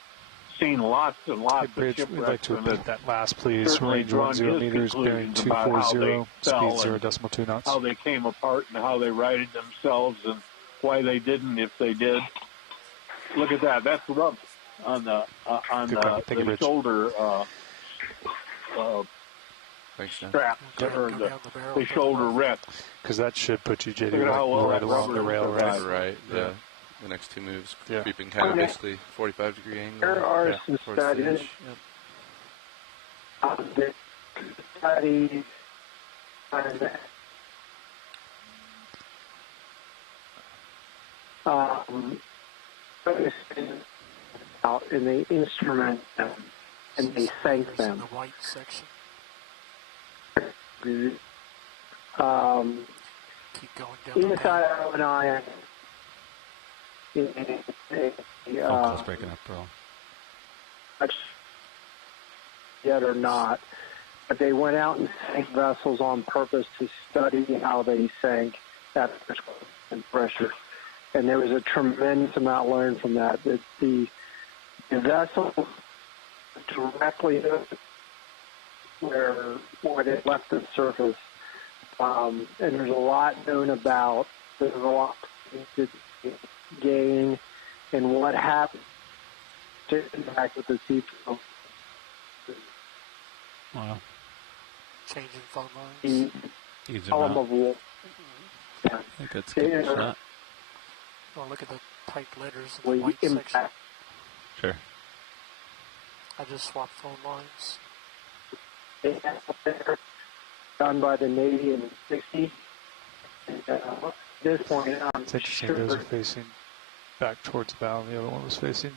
seen lots and lots of shipwrecks. We'd like to repeat that last, please. Range 10 meters, bearing 240, speed 0.2 knots. How they came apart and how they righted themselves and why they didn't if they did. Look at that. That's rubber on the shoulder strap or the shoulder rest. Because that should put you, JD, right along the rail, right? Right, yeah. The next two moves, creeping kind of basically 45-degree angle. There are some studies. Studies out in the instrument and they sank them. The white section. Keep going down. Inside ʻAumoana, it's breaking up, bro. Yet or not, but they went out and sank vessels on purpose to study how they sank at pressure, and there was a tremendous amount learned from that. That the vessel directly where they left the surface, and there's a lot known about. There's a lot to gain and what happened to interact with the seafloor. Wow. Changing phone lines. Column of water. I think that's a good shot. Well, look at the tight letters in the white section. Sure. I just swapped phone lines. Done by the Navy in the 60s. At this point, it's interesting. Those are facing back towards the bow, and the other one was facing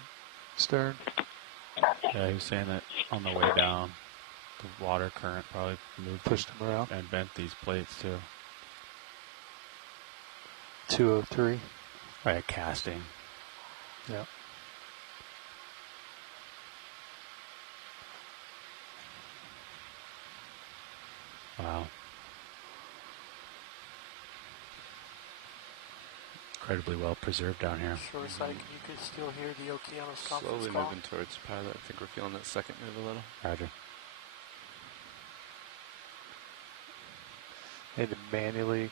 stern. Yeah, he was saying that on the way down, the water current probably pushed them around and bent these plates too. 203. Right, casting. Yeah. Wow. Incredibly well preserved down here. Sure, it's like you could still hear the Okeanos conference Slowly call. moving towards pilot. I think we're feeling that second move a little. Roger. Need to manually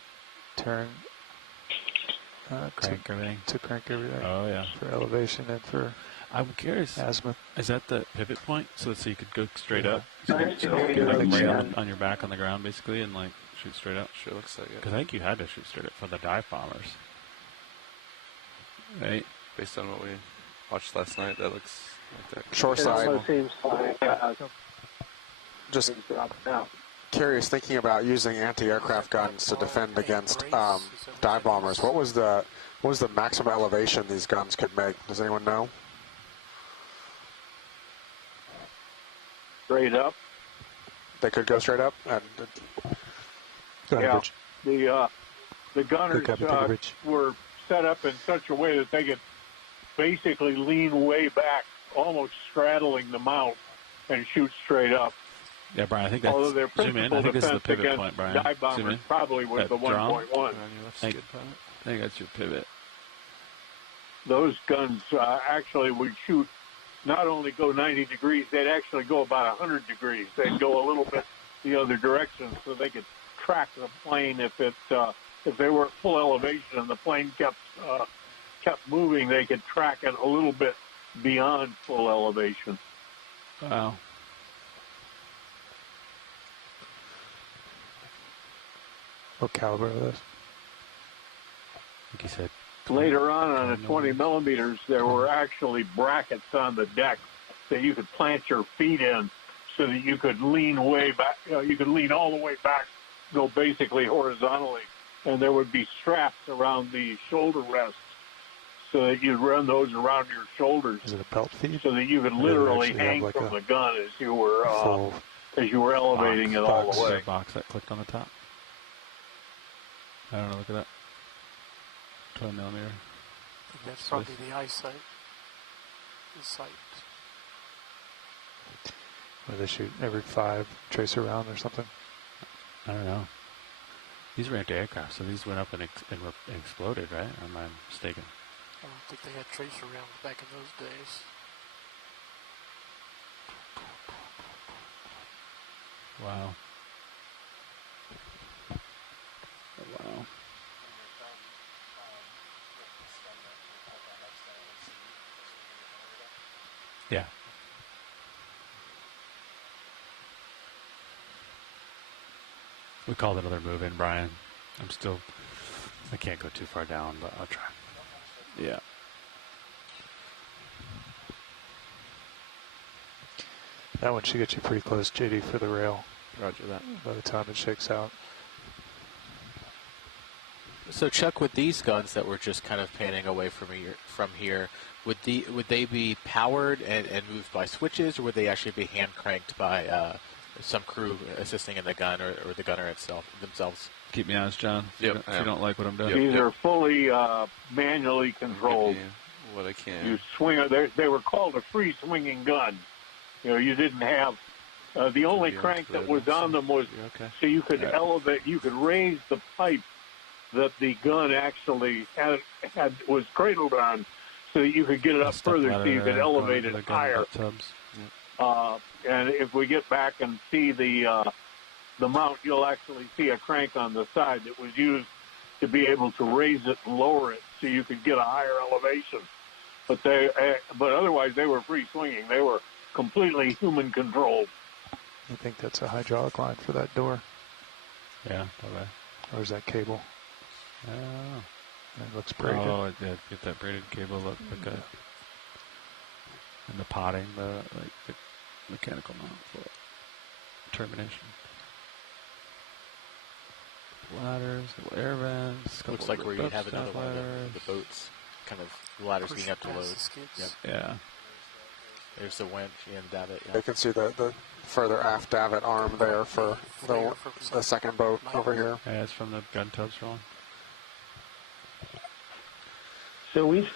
turn crank everything. To crank everything. Oh yeah. For elevation and for I'm curious. Azimuth. Is that the pivot point? So you could go straight up. So you get like on your back on the ground basically and like shoot straight up. Sure looks like it. Because I think you had to shoot straight up for the dive bombers. Right? Based on what we watched last night, that looks like that. Shore side. Seems like, just curious, thinking about using anti-aircraft guns to defend against dive bombers. What was the maximum elevation these guns could make? Does anyone know? Straight up. They could go straight up. And yeah, the gunners were set up in such a way that they could basically lean way back almost straddling the mount and shoot straight up. Yeah, Brian, I think that's... Although their zoom in. principal I think this is the defense pivot against point, Brian. dive bombers probably was That the drum? 1.1. I think that's your pivot. Those guns actually would shoot, not only go 90 degrees, they'd actually go about 100 degrees. They'd go a little bit the other direction so they could track the plane if they were at full elevation and the plane kept moving, they could track it a little bit beyond full elevation. Wow. What caliber are those? I think he said. Later on a 20 millimeters, there were actually brackets on the deck that you could plant your feet in so that you could lean way back. You could lean all the way back, go basically horizontally, and there would be straps around the shoulder rests so that you'd run those around your shoulders. Is it a belt feed? So that you could literally hang like from the gun as you were elevating it all the way. Box that clicked on the top. I don't know. Look at that. 20 millimeter. I think that's probably the eyesight. The sight. Where they shoot every 5 tracer round or something? I don't know. These were anti-aircraft, so these went up and exploded, right? Or am I mistaken? I don't think they had tracer rounds back in those days. Wow. Wow. Yeah. We called another move in, Brian. I can't go too far down, but I'll try. Yeah. That one should get you pretty close, JD, for the rail. Roger that. By the time it shakes out. So Chuck, with these guns that we're just kind of panning away from here, would they be powered and moved by switches, or would they actually be hand cranked by some crew assisting in the gun or the gunner themselves? Keep me honest, John. Yep. If you don't like what I'm doing. These are fully manually controlled. What I can. You swing. They were called a free swinging gun. You didn't have. The only crank that was on them was so you could elevate. You could raise the pipe that the gun actually was cradled on, so that you could get it up further, so you could elevate it higher. And if we get back and see the mount, you'll actually see a crank on the side that was used to be able to raise it and lower it, so you could get a higher elevation. But otherwise, they were free swinging. They were completely human controlled. I think that's a hydraulic line for that door. Yeah, probably. Or is that cable? Oh. It looks braided. Oh, yeah, get that braided cable look like a... And the potting, the mechanical mount for termination. Ladders, little air vents. Looks like where you have another one of the boats, kind of ladders being up to load. Yep. Yeah. There's the winch and davit. Yeah. You can see the further aft davit arm there for the second boat over here. Yeah, it's from the gun tubs rolling. So we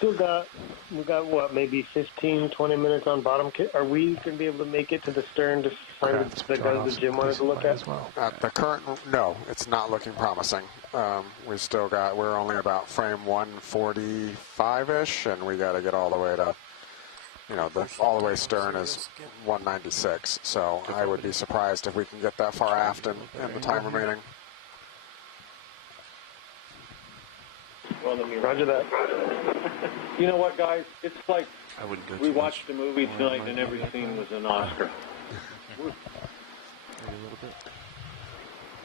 got what, maybe 15, 20 minutes on bottom. Are we going to be able to make it to the stern to find the guns that Jim wanted to look at? At the current, no, it's not looking promising. We're only about frame 145-ish, and we got to get all the way to, all the way stern is 196. So I would be surprised if we can get that far aft in the time remaining. Roger that. You know what, guys? It's like I wouldn't go we watched the movie tonight and every scene was an Oscar.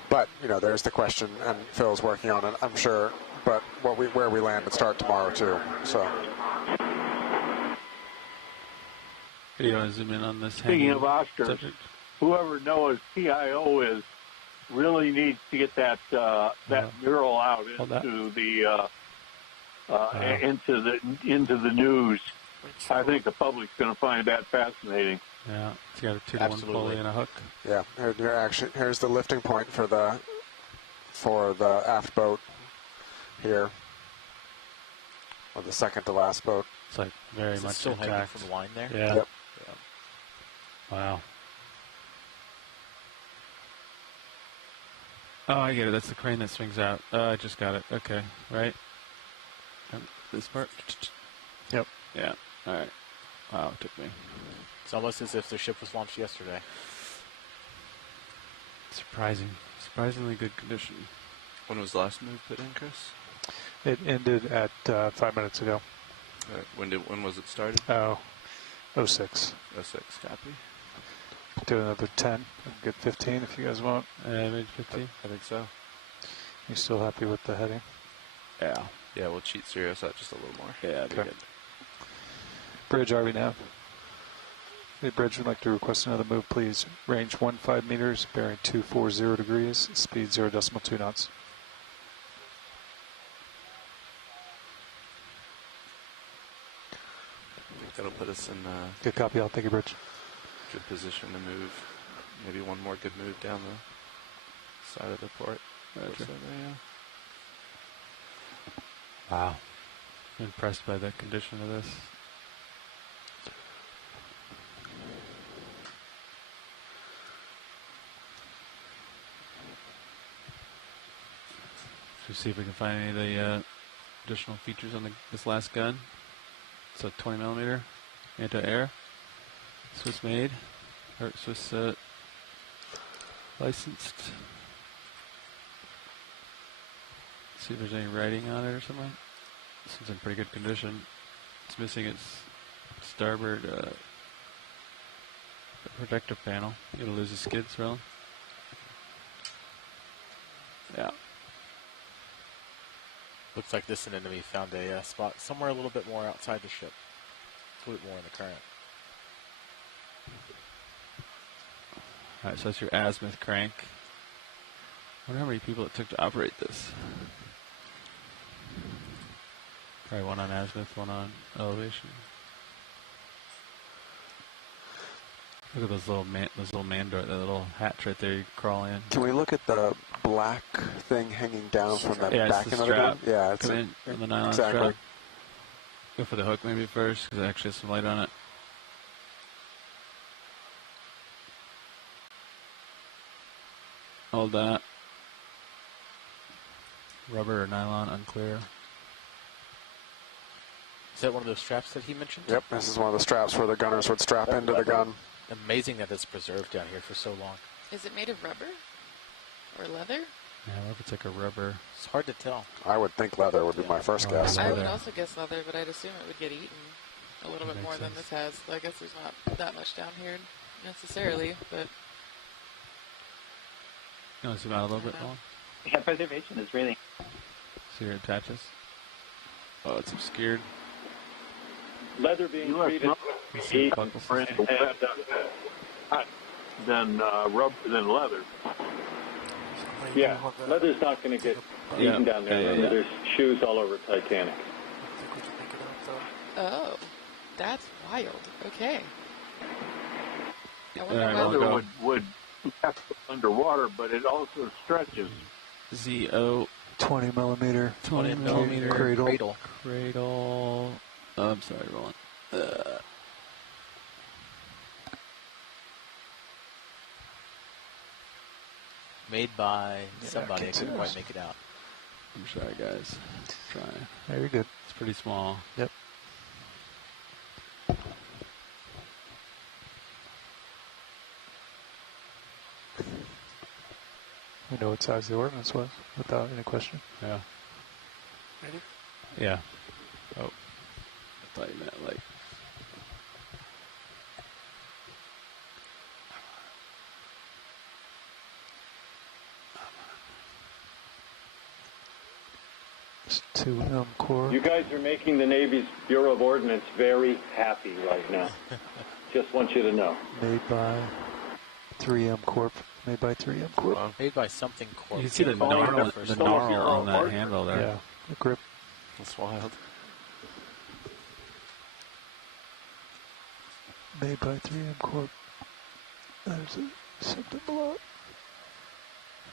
But, there's the question, and Phil's working on it, I'm sure. But where we land and start tomorrow, too. So. You want to zoom in on this? Speaking of Oscars, whoever Noah's PIO is really needs to get that mural out into the news. I think the public's going to find that fascinating. Yeah, it's got a 2-to-1 pulley and a hook. Yeah, here's the lifting point for the aft boat here, or the second to last boat. It's like very much still hanging intact. from the line there? Yeah. Yep. Wow. Oh, I get it. That's the crane that swings out. I just got it. Okay, right? This part? Yep. Yeah. All right. Wow, it took me. It's almost as if the ship was launched yesterday. Surprisingly good condition. When was the last move put in, Chris? It ended at 5 minutes ago. When was it started? Oh, 06. 06, copy. Do another 10. I can get 15 if you guys want. Maybe 15? I think so. You still happy with the heading? Yeah. Yeah, we'll cheat Sirius out just a little more. Yeah, that'd be good. Bridge, RV nav. The bridge would like to request another move, please. Range 15 meters, bearing 240 degrees, speed 0.2 knots. That'll put us in good copy. I'll take a bridge. Good position to move. Maybe one more good move down the side of the port. Gotcha. Wow. I'm impressed by the condition of this. Let's see if we can find any of the additional features on this last gun. It's a 20 millimeter anti-air, Swiss made, or Swiss licensed. See if there's any writing on it or something. This one's in pretty good condition. It's missing its starboard protective panel. You're gonna lose the skids, really. Yeah. Looks like this anemone found a spot somewhere a little bit more outside the ship. A little bit more in the current. Alright, so that's your azimuth crank. I wonder how many people it took to operate this. Probably one on azimuth, one on elevation. Look at those little mandor, that little hatch right there you crawl in. Can we look at the black thing hanging down from that back it's the end of the gun? strap. Yeah, it's Come in the nylon exactly. strap. Go for the hook maybe first, because it actually has some light on it. Hold that. Rubber or nylon, unclear. Is that one of those straps that he mentioned? Yep, this is one of the straps where the gunners would strap into the gun. Amazing that it's preserved down here for so long. Is it made of rubber or leather? Yeah, I wonder if it's like a rubber. It's hard to tell. I would think leather would be my first guess. I would also guess leather, but I'd assume it would get eaten a little bit more than this has. I guess there's not that much down here necessarily, but... You want to zoom out a little bit more? Yeah, preservation is really... See where it attaches? Oh, it's obscured. Leather being treated with heat and than leather. Yeah, leather's not going to get eaten down there. There's shoes all over Titanic. Oh, that's wild. Okay. I wonder Leather would have to go underwater, but it also stretches. ZO 20 millimeter. 20 millimeter cradle. Cradle. Oh, I'm sorry, Roland. Made by somebody. I couldn't quite make it out. I'm sorry, guys. Try. Yeah, you're good. It's pretty small. Yep. We know what size the ordnance was without any question. Yeah. Ready? Yeah. Oh. I thought you meant like. It's 2 core. You guys are making the Navy's Bureau of Ordnance very happy right now. Just want you to know. Made by 3M Corp. Made by 3M Corp. Made by something Corp. You can see the gnarl on that handle there. Yeah, the grip. That's wild. Made by 3M Corp. There's something below it.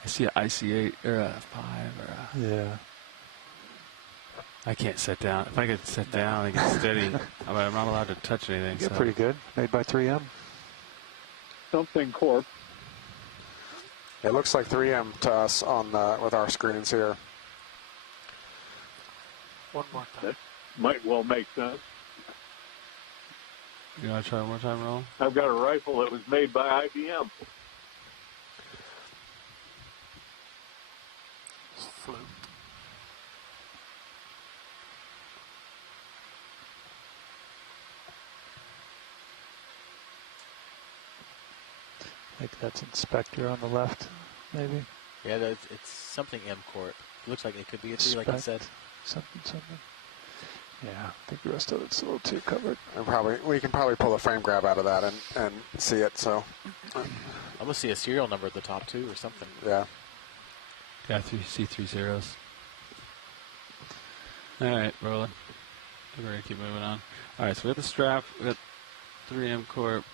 I see an IC8 or a 5 or a... Yeah. I can't sit down. If I could sit down and get steady, I'm not allowed to touch anything. You're so. pretty good. Made by 3M. Something Corp. It looks like 3M to us on the, with our screens here. One more time. That might well make sense. You want to try one more time, Roll? I've got a rifle that was made by IBM. Flute. I think that's Inspector on the left, maybe. Yeah, it's something M Corp. Looks like it could be a 3, like I said. Something. Yeah, I think the rest of it's a little too covered. And we can probably pull a frame grab out of that and see it. So I'm gonna see a serial number at the top too, or something. Yeah. Yeah, see 3 zeros. All right, rolling. We're gonna keep moving on. All right, so we got the strap. We got 3M Corp.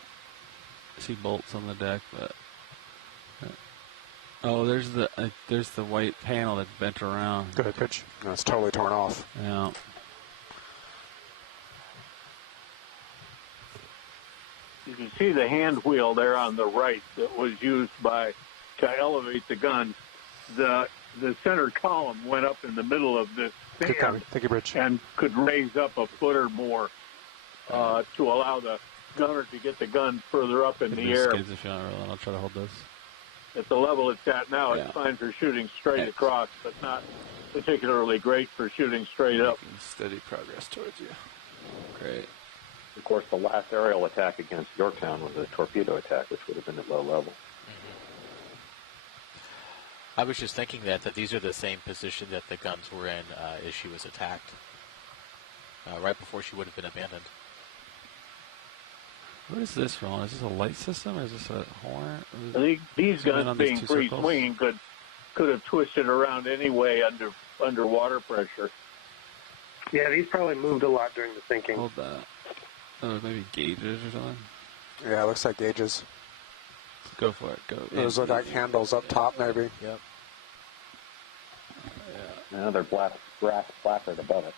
I see bolts on the deck, but oh, there's the white panel that bent around. Go ahead, pitch. No, it's totally torn off. Yeah. You can see the hand wheel there on the right that was used to elevate the gun. The center column went up in the middle of the stand. Thank you, Bridge. And could raise up a foot or more to allow the gunner to get the gun further up in the air. Skids if you want to roll. I'll try to hold this. At the level it's at now, it's fine for shooting straight across, but not particularly great for shooting straight up. Making steady progress towards you. Great. Of course, the last aerial attack against Yorktown was a torpedo attack, which would have been at low level. I was just thinking that these are the same position that the guns were in as she was attacked, right before she would have been abandoned. What is this, Ron? Is this a light system or is this a horn? I think these guns being free swinging could have twisted around anyway under water pressure. Yeah, these probably moved a lot during the sinking. Hold that. Oh, maybe gauges or something? Yeah, it looks like gauges. Go for it. Go. Those look like handles up top, maybe. Yep. Yeah. No, they're brass placard above it.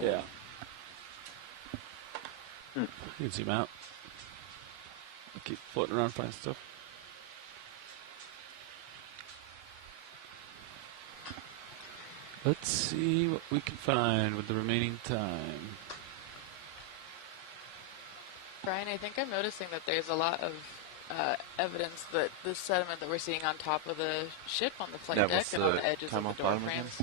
Yeah. You can zoom out. I'll keep floating around, find stuff. Let's see what we can find with the remaining time. Brian, I think I'm noticing that there's a lot of evidence that the sediment that we're seeing on top of the ship, on the flight deck, and on the edges of the door frames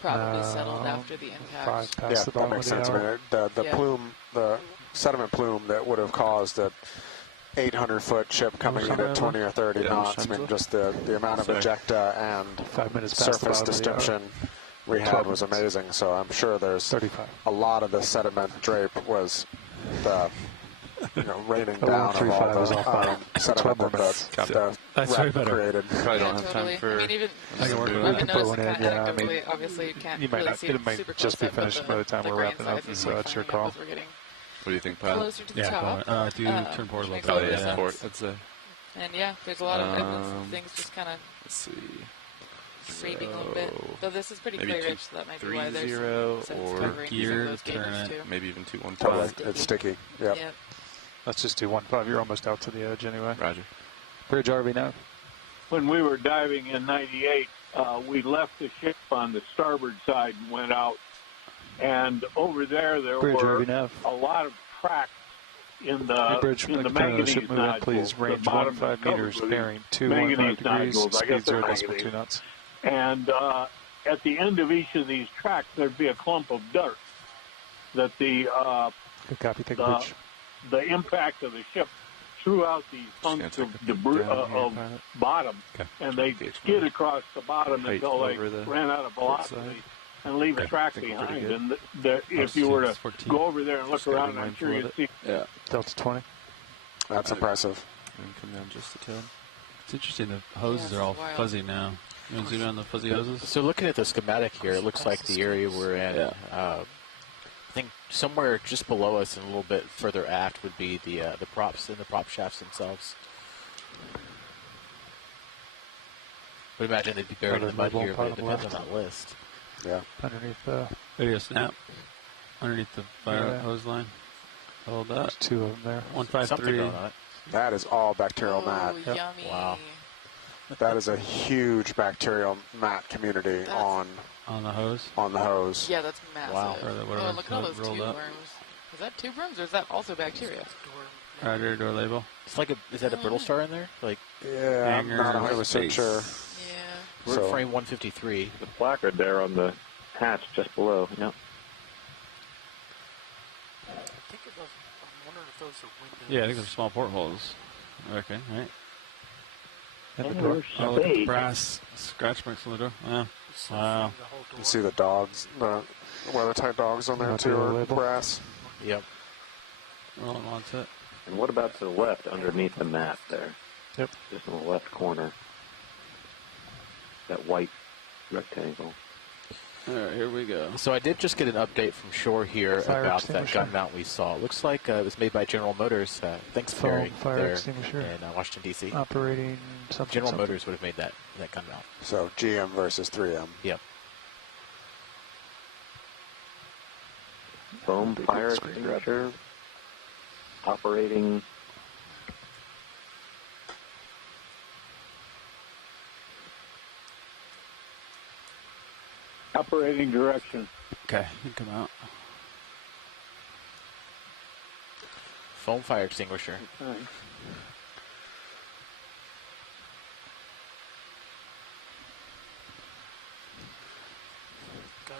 probably settled after the impact. Yeah, that makes sense. I mean, the plume, the sediment plume that would have caused a 800-foot ship coming in at 20 or 30 knots. I mean, just the amount of ejecta and surface distinction we had was amazing. So I'm sure there's a lot of the sediment drape was the raining down of all the sediment that the wreck created. Probably don't have time for. I mean, even obviously you can't you might really not, see it might just be finished by the time we're wrapping up, so that's your call. What do you think, Pilot? Closer to the top. Do turn port a little bit. Oh, yeah, port, I'd say. And yeah, there's a lot of evidence of things just kind of. Let's see. Shaping a little bit. Though this is pretty clear-ish, so that might be why there's 3-0 or gear, turn it. Maybe even 2-1-5. It's sticky. Yep. Let's just do 1-5. You're almost out to the edge anyway. Roger. Bridge RV now. When we were diving in '98, we left the ship on the starboard side and went out. And over there Bridge were RV now. a lot of tracks in the manganese ship moving, nodules. please. Range 15 meters, bearing 215 degrees, speed 0.2 knots. And at the end of each of these tracks, there'd be a clump of dirt that Good copy. Take bridge. the impact of the ship threw out these hunks of debris of bottom, and they skid across the bottom until they ran out of velocity and leave a track behind. And if you were to go over there and look around, I'm sure you'd see. Yeah. Delta 20. That's impressive. And come down just a tad. It's interesting. The hoses are all fuzzy now. You want to zoom in on the fuzzy hoses? So looking at the schematic here, it looks like the area we're in, I think somewhere just below us and a little bit further aft would be the props and the prop shafts themselves. would imagine they'd be buried in the mud here, but it depends on that list. Yeah. Underneath the video snap. Underneath the fire hose line. Hold up. There's 2 of them there. 153. That is all bacterial mat. Yummy. Wow. That is a huge bacterial mat community on the hose. On the hose. Yeah, that's massive. Wow. Oh, look at all those tube worms. Is that tube worms or is that also bacteria? Radiator door label. It's like is that a brittle star in there? Like, yeah, I'm not 100% sure. Yeah. We're at frame 153. The placard there on the hatch just below. Yep. I think it was, I'm wondering if those are windows. Yeah, I think they're small portholes. Okay, right. And the door. Oh, look at the brass scratch marks on the door. Wow. Wow. You can see the dogs, the weather-tight dogs on there too, are brass. Yep. Rolling wants it. And what about to the left, underneath the mat there? Yep. Just in the left corner. That white rectangle. All right, here we go. So I did just get an update from shore here about that gun mount we saw. It looks like it was made by General Motors. Thanks, Perry, there in Washington, D.C. Operating something. General Motors would have made that gun mount. So GM versus 3M. Yep. Foam fire extinguisher. Operating. Operating direction. Okay, you can come out. Foam fire extinguisher. Okay.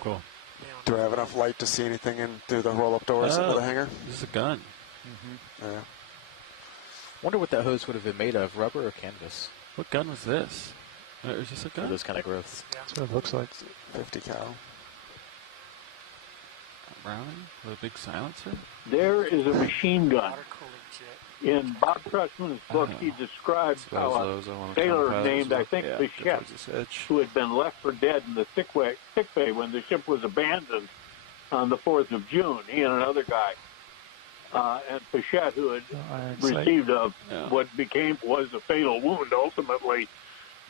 Cool. Do I have enough light to see anything in through the roll-up doors into the hangar? This is a gun. Yeah. Wonder what that hose would have been made of, rubber or canvas? What gun was this? Is this a gun? For those kind of growths. That's what it looks like. 50 cal. Browning with a big silencer? There is a machine gun. In Bob Trussman's book, he described how a sailor named, I think, Bichette, who had been left for dead in the sick bay when the ship was abandoned on the 4th of June, he and another guy. And Bichette, who had received what was a fatal wound, ultimately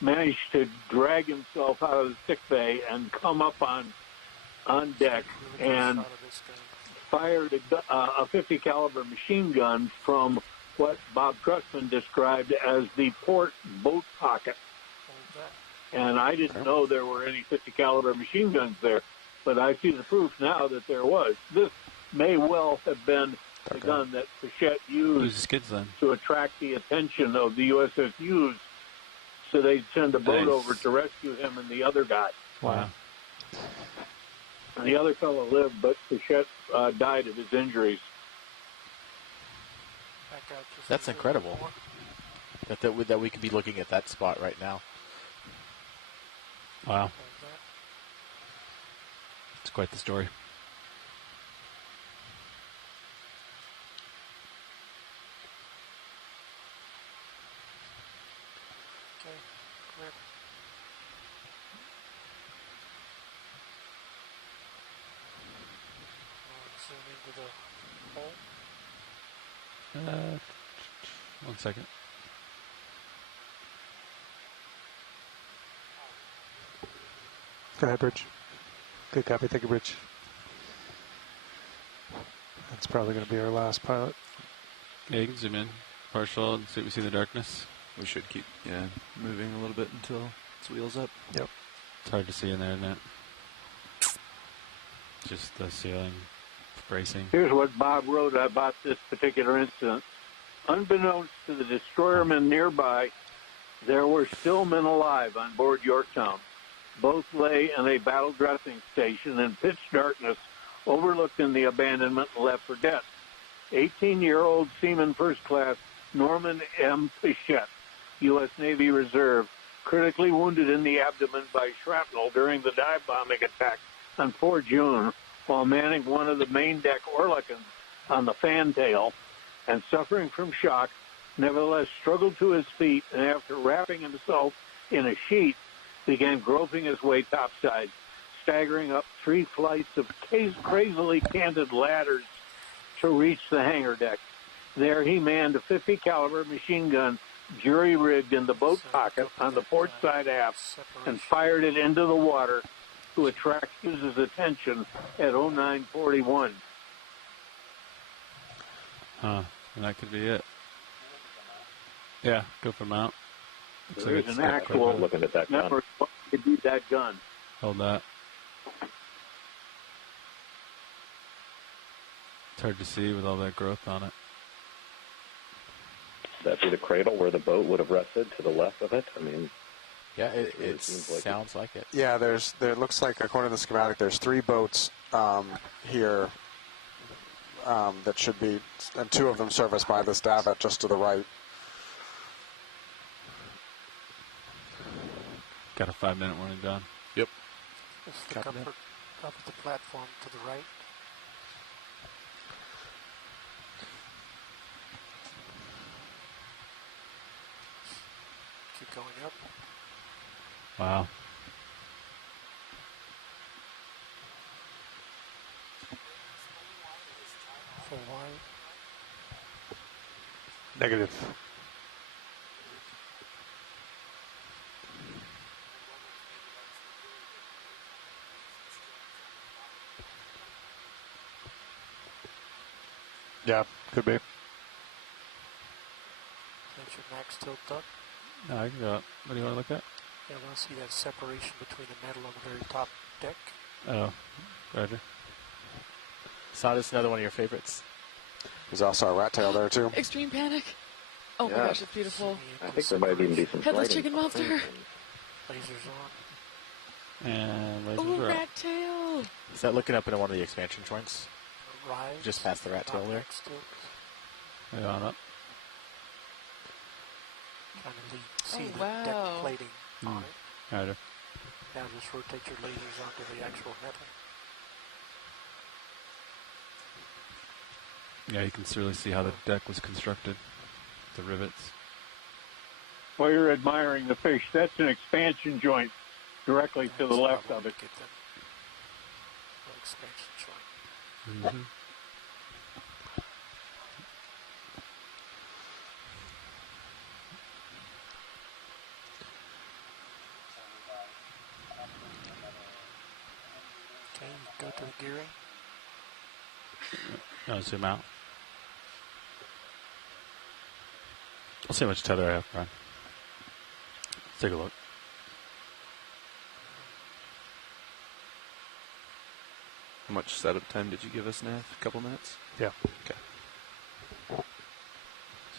managed to drag himself out of the sick bay and come up on deck and fired a 50 caliber machine gun from what Bob Trussman described as the port boat pocket. And I didn't know there were any 50 caliber machine guns there, but I see the proof now that there was. This may well have been the gun that Bichette used to attract the attention of the USS Hughes, so they'd send a boat over to rescue him and the other guy. Wow. And the other fellow lived, but Bichette died of his injuries. That's incredible. That we could be looking at that spot right now. Wow. It's quite the story. Okay, clear. Zoom into the hole. 1 second. Go ahead, Bridge. Good copy. Thank you, Bridge. That's probably going to be our last pilot. Yeah, you can zoom in. Partial and see if we see the darkness. We should keep, moving a little bit until its wheels up. Yep. It's hard to see in there, isn't it? Just the ceiling bracing. Here's what Bob wrote about this particular incident. Unbeknownst to the destroyermen nearby, there were still men alive on board Yorktown. Both lay in a battle dressing station in pitch darkness, overlooked in the abandonment and left for dead. 18-year-old Seaman First Class Norman M. Bichette, U.S. Navy Reserve, critically wounded in the abdomen by shrapnel during the dive bombing attack on 4 June while manning one of the main deck Oerlikons on the fantail and suffering from shock, nevertheless struggled to his feet and after wrapping himself in a sheet, began groping his way topside, staggering up 3 flights of crazily canted ladders to reach the hangar deck. There he manned a 50 caliber machine gun jury-rigged in the boat pocket on the port side aft and fired it into the water to attract his attention at 0941. Huh. And that could be it. Yeah, go for mount. There's an actual looking at that gun. number to beat that gun. Hold that. It's hard to see with all that growth on it. That be the cradle where the boat would have rested to the left of it? I mean, yeah, it sounds like it. Yeah, there looks like, according to the schematic, there's 3 boats here that should be, and 2 of them serviced by this davit just to the right. Got a 5-minute warning, John. Yep. Just up at the platform to the right. Keep going up. Wow. Full wide. Negative. Yeah, could be. Let your max tilt up. No, I can go up. What do you want to look at? Yeah, I want to see that separation between the metal on the very top deck. Oh, roger. Sawdust, another one of your favorites. There's also a rat tail there, too. Extreme Panic. Oh my gosh, it's beautiful. I think there might even be some Headless sliding Chicken Monster. Lasers on. And lasers Oh, are up. rat tail. Is that looking up into one of the expansion joints? Rise. Just past the rat tail there. Right on up. Trying to see the wow. deck plating on it. Roger. Now just rotate your lasers onto the actual metal. Yeah, you can really see how the deck was constructed. The rivets. While you're admiring the fish, that's an expansion joint directly to the left of it. Expansion joint. Mm-hmm. Okay, go to the gearing. No, zoom out. I'll see how much tether I have, Brian. Let's take a look. How much setup time did you give us, Nav? A couple minutes? Yeah. Okay.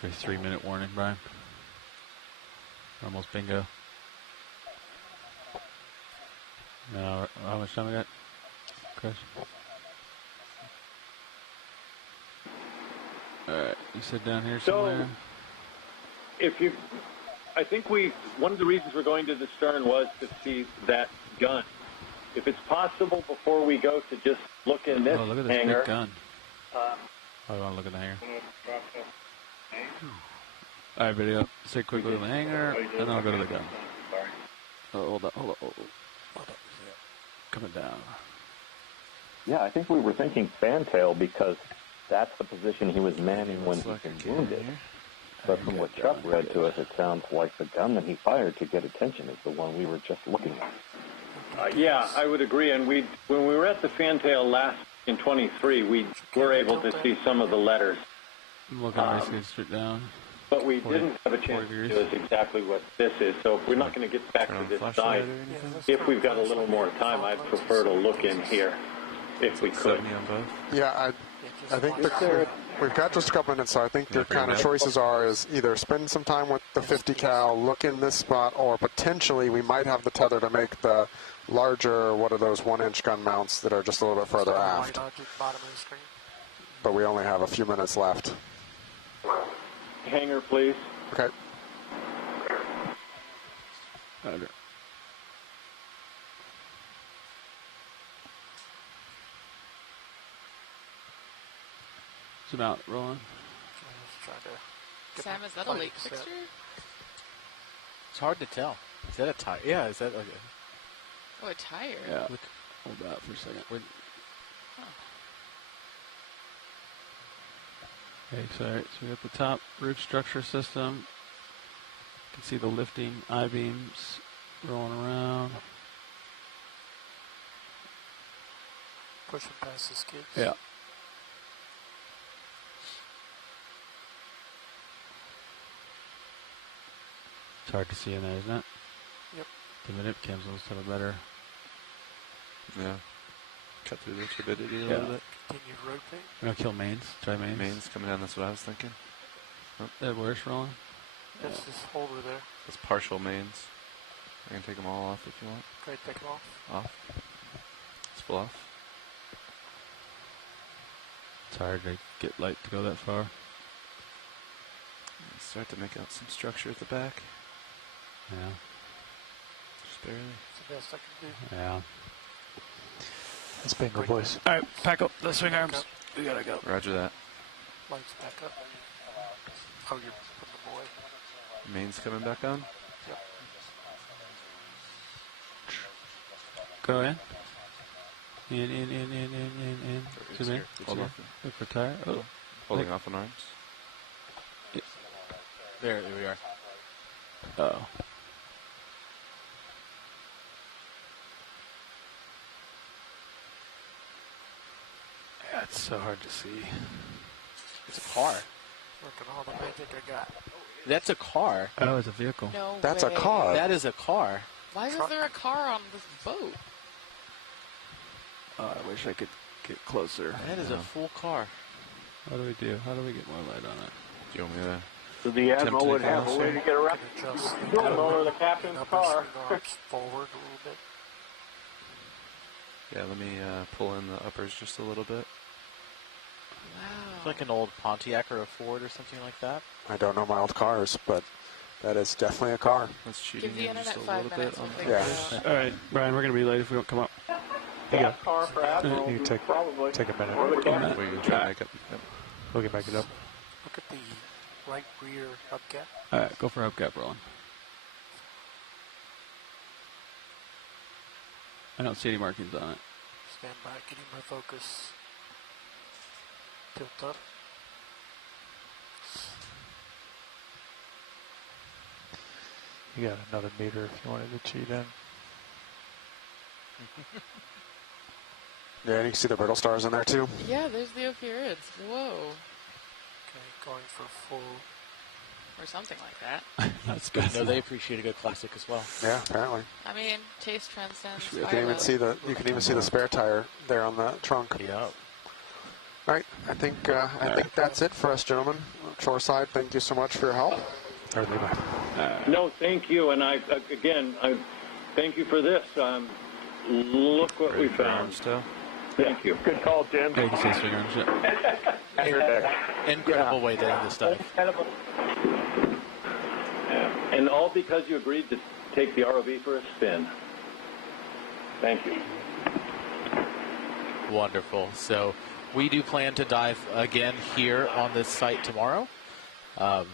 So a 3-minute warning, Brian. Almost bingo. Now, how much time we got, Chris? Alright, you sit down here somewhere. I think one of the reasons we're going to the stern was to see that gun. If it's possible before we go to just look in this look at this hangar. big gun. I want to look at the hangar. Alright, video. Say quickly to the hangar, and then I'll go to the gun. Oh, hold on. Coming down. Yeah, I think we were thinking fantail because that's the position he was manning when he was wounded. But from what Chuck read to us, it sounds like the gun that he fired to get attention is the one we were just looking at. Yeah, I would agree. And when we were at the fantail last in 23, we were able to see some of the letters. I'm looking basically straight down. But we didn't have a chance to show us exactly what this is. So if we're not going to get back to this side, if we've got a little more time, I'd prefer to look in here if we could. Yeah, I think we've got just a couple minutes, so I think the kind of choices is either spend some time with the 50 cal, look in this spot, or potentially we might have the tether to make the larger, what are those 1-inch gun mounts that are just a little bit further aft. But we only have a few minutes left. Hangar, please. Okay. Okay. Zoom out, rolling. Sam, is that a leak fixture? It's hard to tell. Is that a tire? Yeah, is that like a... Oh, a tire? Yeah. Hold that for a second. Okay, so we got the top roof structure system. can see the lifting I-beams rolling around. Pushing past the skids. Yeah. It's hard to see in there, isn't it? Yep. The minute cams will have a better. Yeah. Cut through the turbidity a little bit. Continue to rotate. We're going to kill mains. Try mains. Mains coming down, that's what I was thinking. Oh. That works, Roland? Just this holder there. That's partial mains. I can take them all off if you want. Okay, take them off. Off. It's full off. It's hard to get light to go that far. Start to make out some structure at the back. Yeah. Just barely. That's the best I can do. Yeah. That's bingo, boys. All right, pack up the swing arms. We gotta go. Roger that. Lights back up. Oh, you're putting them away. Mains coming back on? Yep. Go in. In. Zoom in. Hold off. Look for tire. Oh. Holding off on arms. There we are. Oh. Yeah, it's so hard to see. It's a car. Look at all the magic I got. That's a car. Oh, it's a vehicle. No That's way. a car. That is a car. Why is there a car on this boat? Oh, I wish I could get closer. That is a full car. What do we do? How do we get more light on it? Do you want me to... So the Admiral would have a way to get around. Don't lower the captain's car. Forward a little bit. Yeah, let me pull in the uppers just a little bit. Wow. It's like an old Pontiac or a Ford or something like that. I don't know my old cars, but that is definitely a car. That's cheating Give the internet just a 5 little minutes. bit on We'll the figure it out. All right, Brian, we're going to be late if we don't come up. Yeah. Car for Admiral. You can take probably. a minute. Or the captain. We can try and make up. Yep. We'll get back it up. Look at the right rear hubcap. All right, go for hubcap rolling. I don't see any markings on it. Stand by, getting my focus. Tilt up. You got another meter if you wanted to cheat in. Yeah, and you can see the brittle stars in there too. Yeah, there's the Ophiurids. Whoa. Okay, going for full. Or something like that. That's Good good. to know they appreciate a good classic as well. Yeah, apparently. I mean, taste transcends. You can even see the spare tire there on the trunk. Yeah. All right, I think that's it for us, gentlemen. Shoreside, thank you so much for your help. No, thank you, and I thank you for this. Look what we found. Thank you. Good call, Jim. Yeah, you can see swing arms. Yeah. Incredible way to end this stuff. Incredible. Yeah. And all because you agreed to take the ROV for a spin. Thank you. Wonderful. So we do plan to dive again here on this site tomorrow.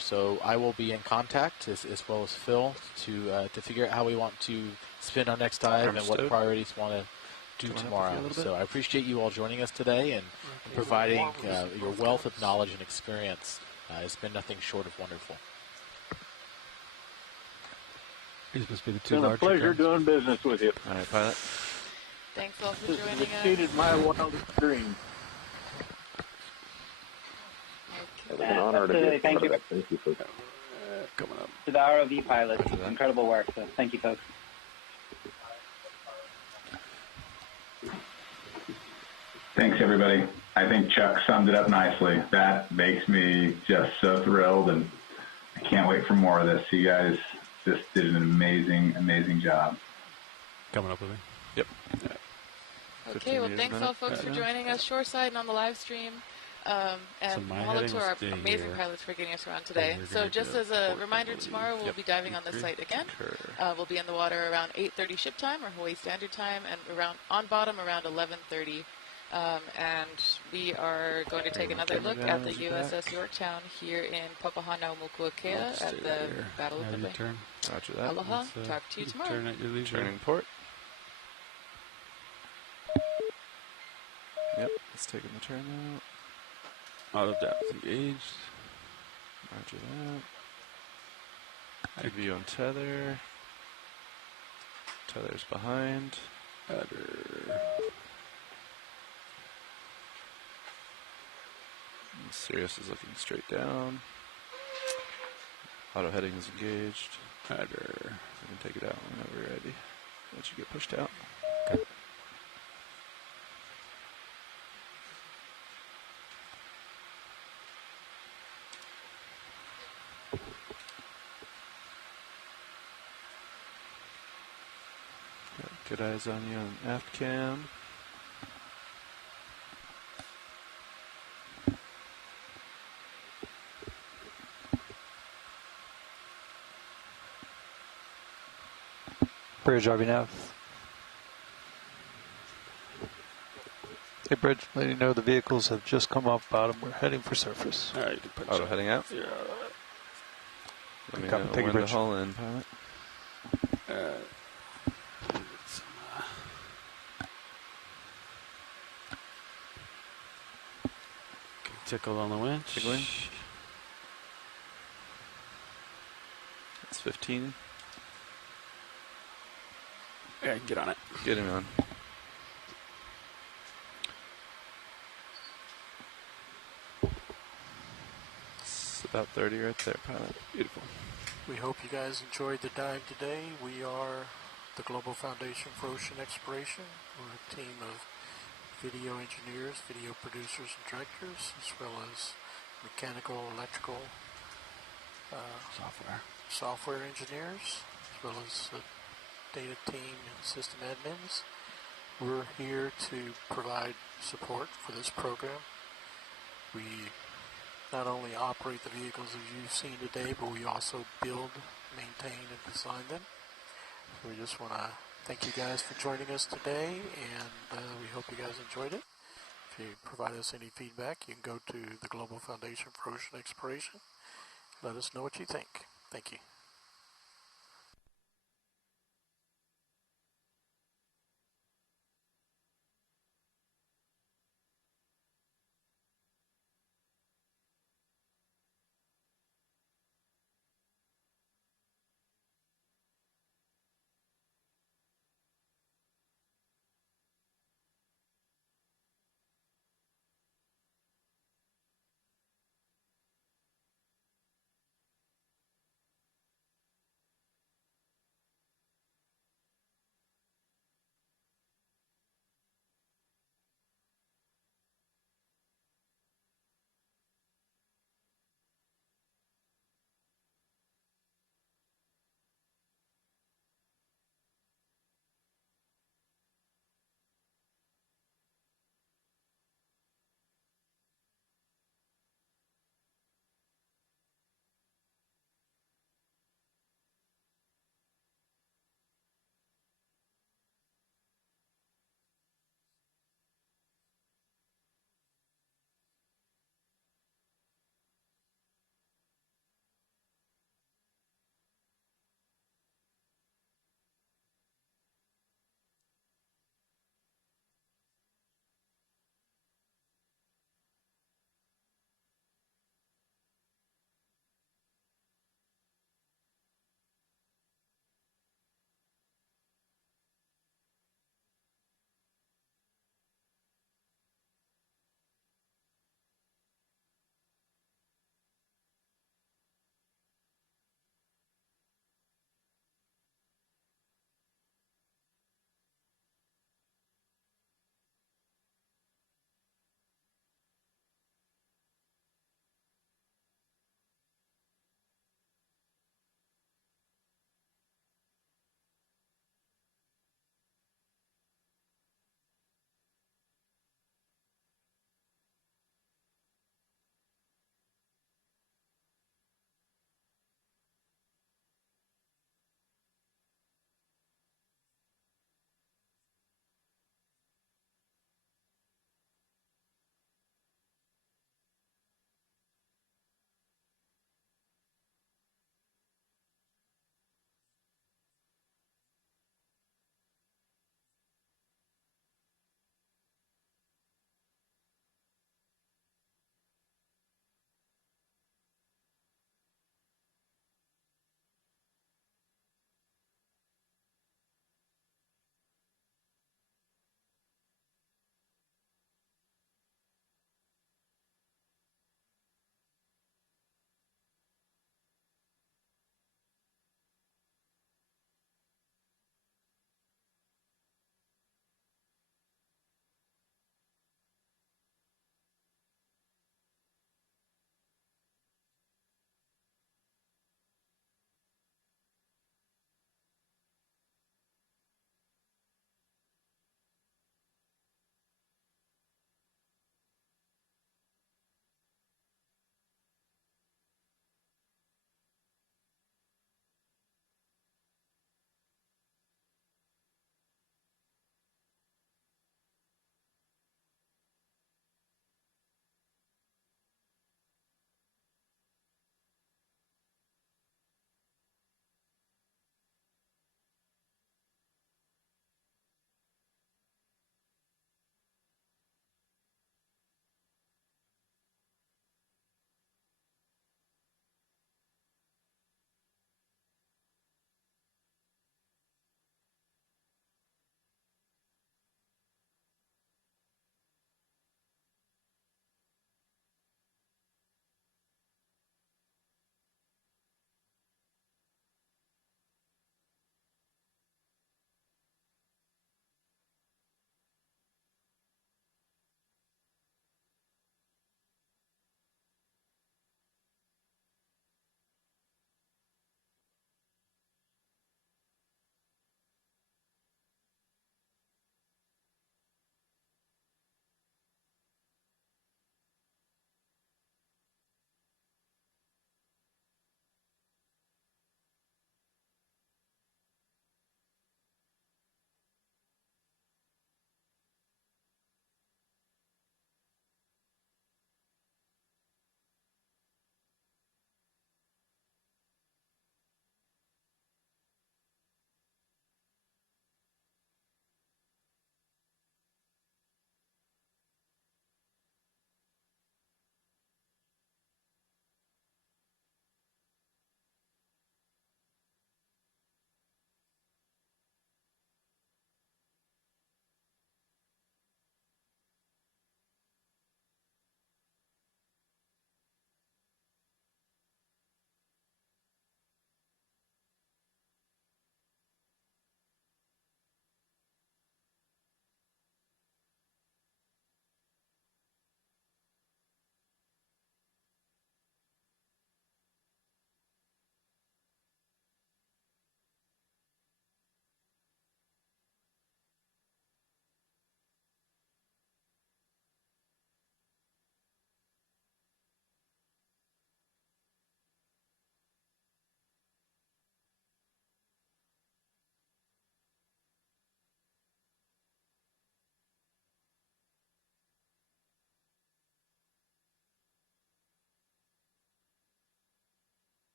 So I will be in contact as well as Phil to figure out how we want to spin our next dive and what priorities want to do tomorrow. So I appreciate you all joining us today and providing your wealth of knowledge and experience. It's been nothing short of wonderful. These must be the It's two been a larger pleasure guns. doing business with you. All right, pilot. Thanks all for This joining has us. exceeded my wildest dreams. It was an honor to Absolutely, be thank you. Thank you for Coming up. To the ROV pilots, incredible work. So thank you, folks. Thanks, everybody. I think Chuck summed it up nicely. That makes me just so thrilled, and I can't wait for more of this. You guys just did an amazing, amazing job. Coming up with me. Yep. Okay, well, thanks all folks for joining us shoreside and on the live stream. And mahalo to our amazing pilots for getting us around today. So just as a reminder, tomorrow we'll be diving on this site again. We'll be in the water around 8:30 ship time or Hawaii Standard Time, and around on bottom around 11:30. And we are going to take another look at the USS Yorktown here in Papahanaumokuakea at the Battle of Midway. Roger that. Aloha. Talk to you tomorrow. Turn at your leisure. Turning port. Yep, it's taking the turn out. Auto depth engaged. Roger view on tether. Tether's behind. Sirius is looking straight down. Auto heading is engaged. You can take it out whenever you're ready. Once you get pushed out. Okay. Good eyes on you on aft cam. Bridge RV nav. Hey, Bridge, letting you know the vehicles have just come off bottom. We're heading for surface. All right, you can punch Auto heading out? Yeah. Let me Copy. know Take a when bridge. to haul in, pilot. Tickle on the winch. Tickling. It's 15. Yeah, get on it. Get him on. It's about 30 right there, pilot. Beautiful. We hope you guys enjoyed the dive today. We are the Global Foundation for Ocean Exploration. We're a team of video engineers, video producers and directors, as well as mechanical, electrical, software engineers, as well as the data team and system admins. We're here to provide support for this program. We not only operate the vehicles as you've seen today, but we also build, maintain, and design them. So we just want to thank you guys for joining us today, and we hope you guys enjoyed it. If you provide us any feedback, you can go to the Global Foundation for Ocean Exploration. Let us know what you think. Thank you.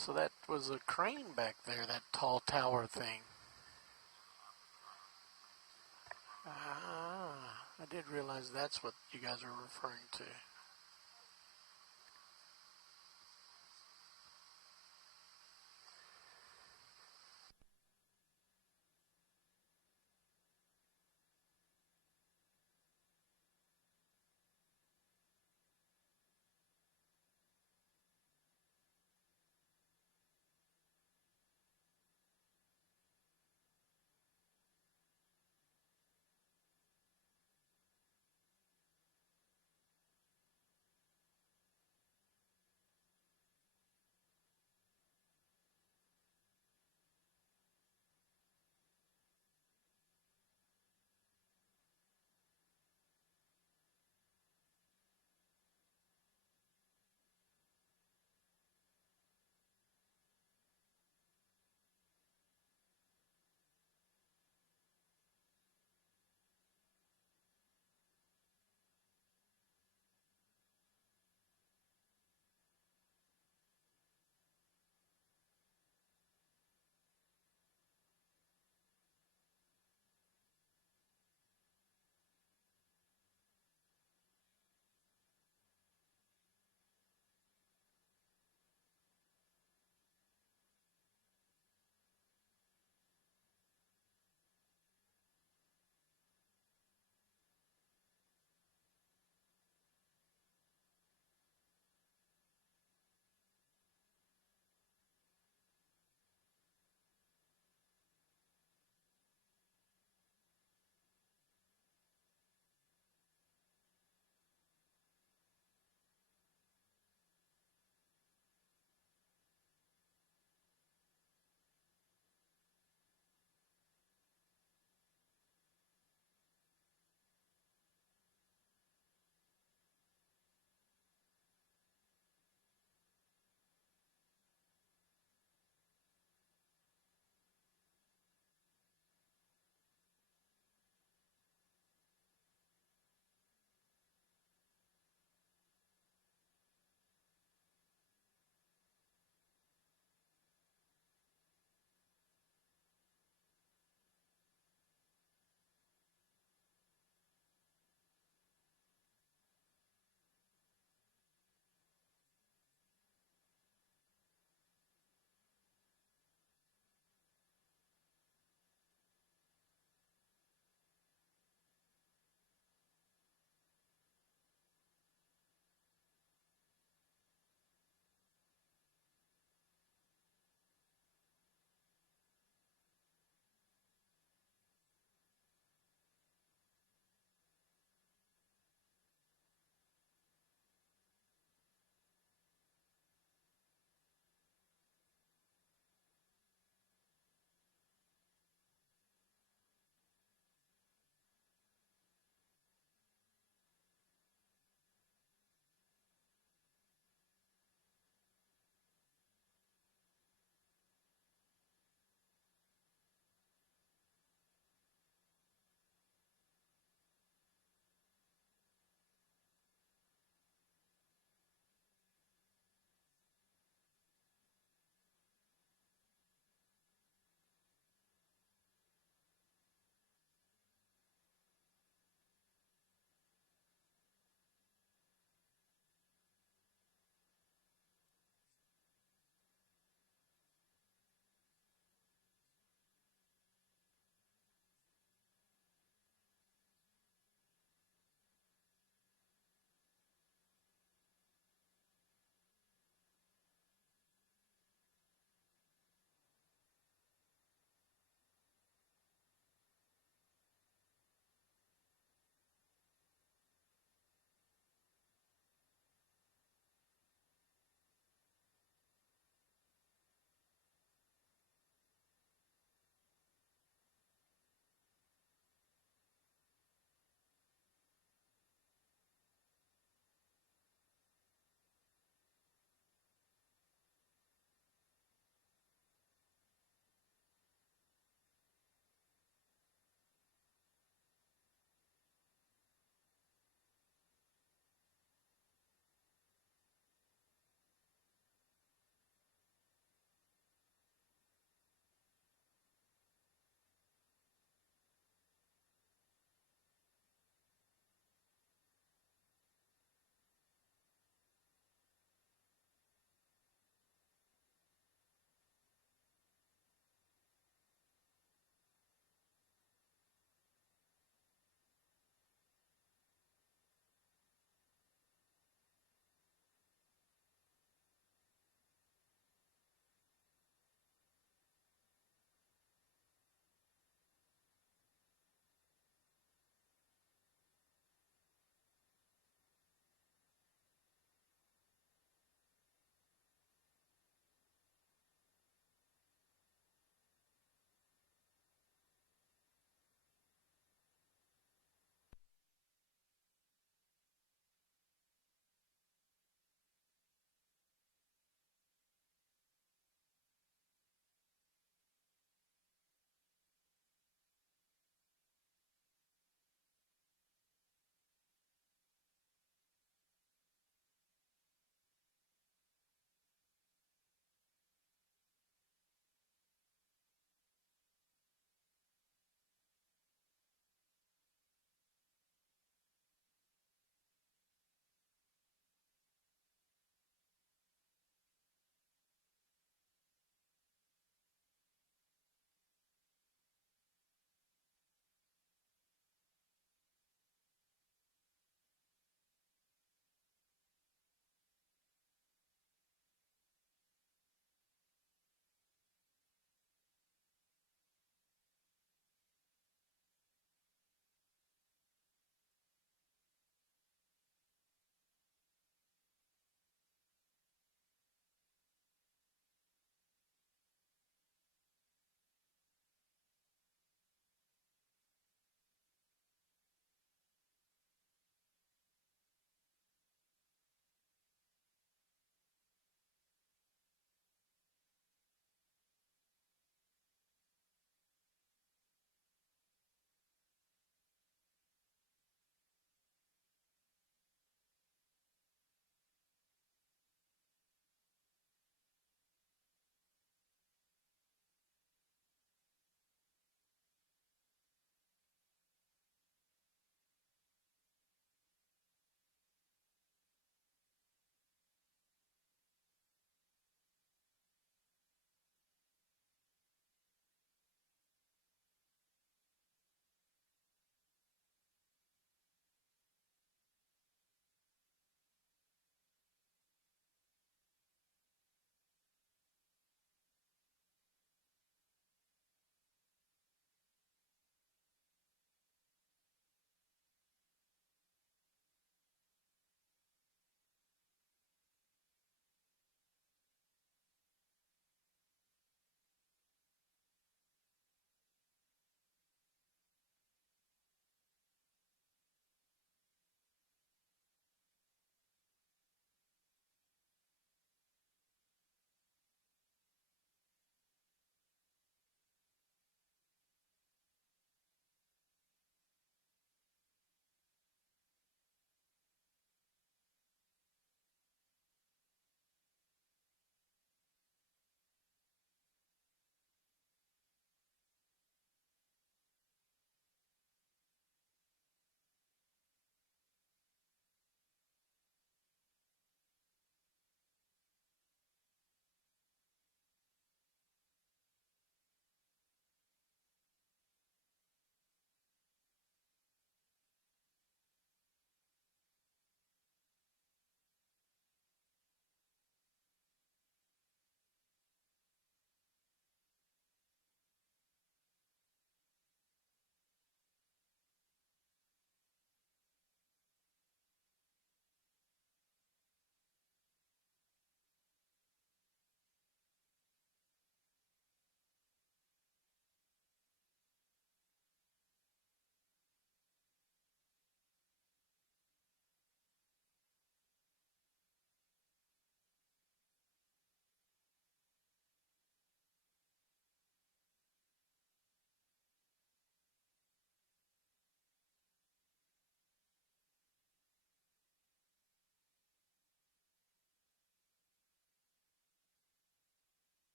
So that was a crane back there, that tall tower thing. Ah, I did realize that's what you guys are referring to.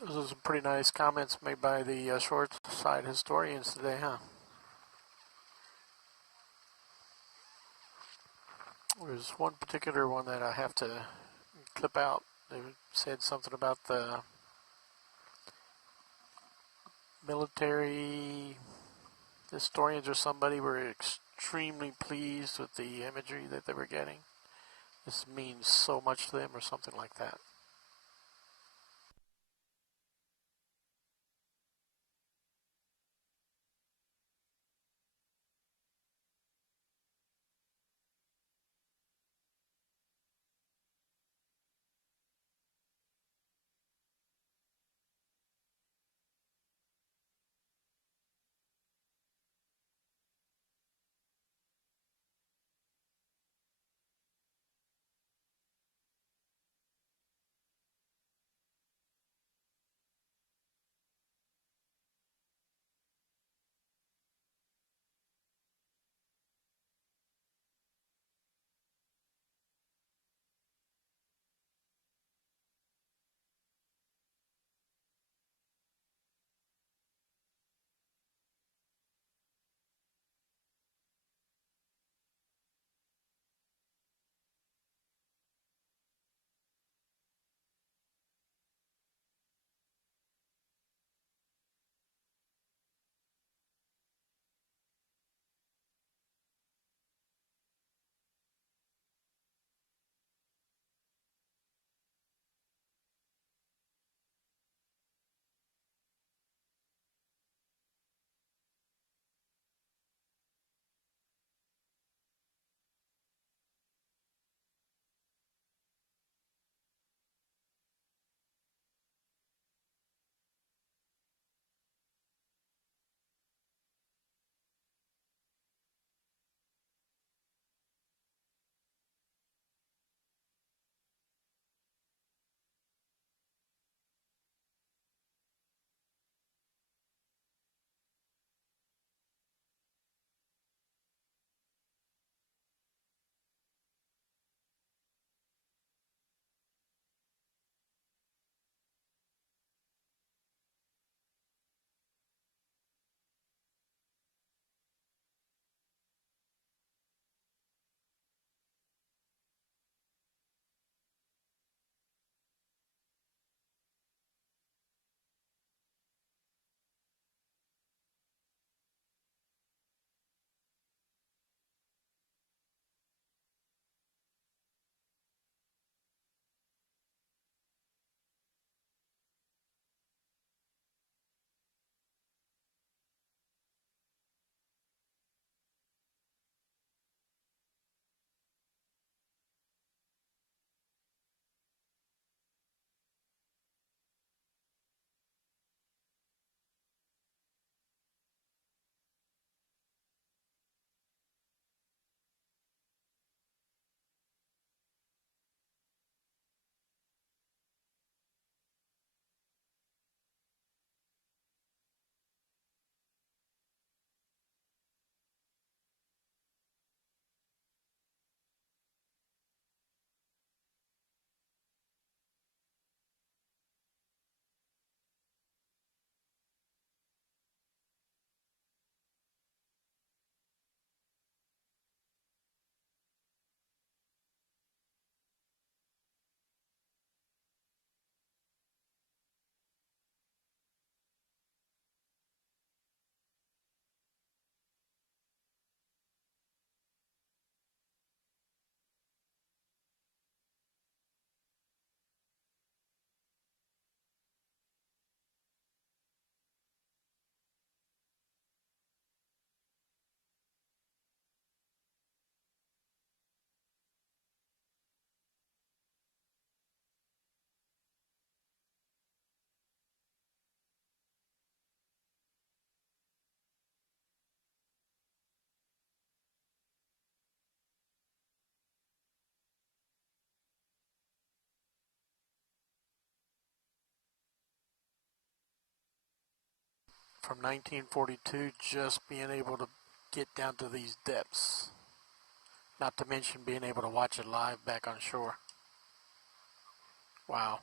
Those are some pretty nice comments made by the short side historians today, huh? There's one particular one that I have to clip out. They said something about the military historians or somebody were extremely pleased with the imagery that they were getting. This means so much to them or something like that. From 1942, just being able to get down to these depths. Not to mention being able to watch it live back on shore. Wow.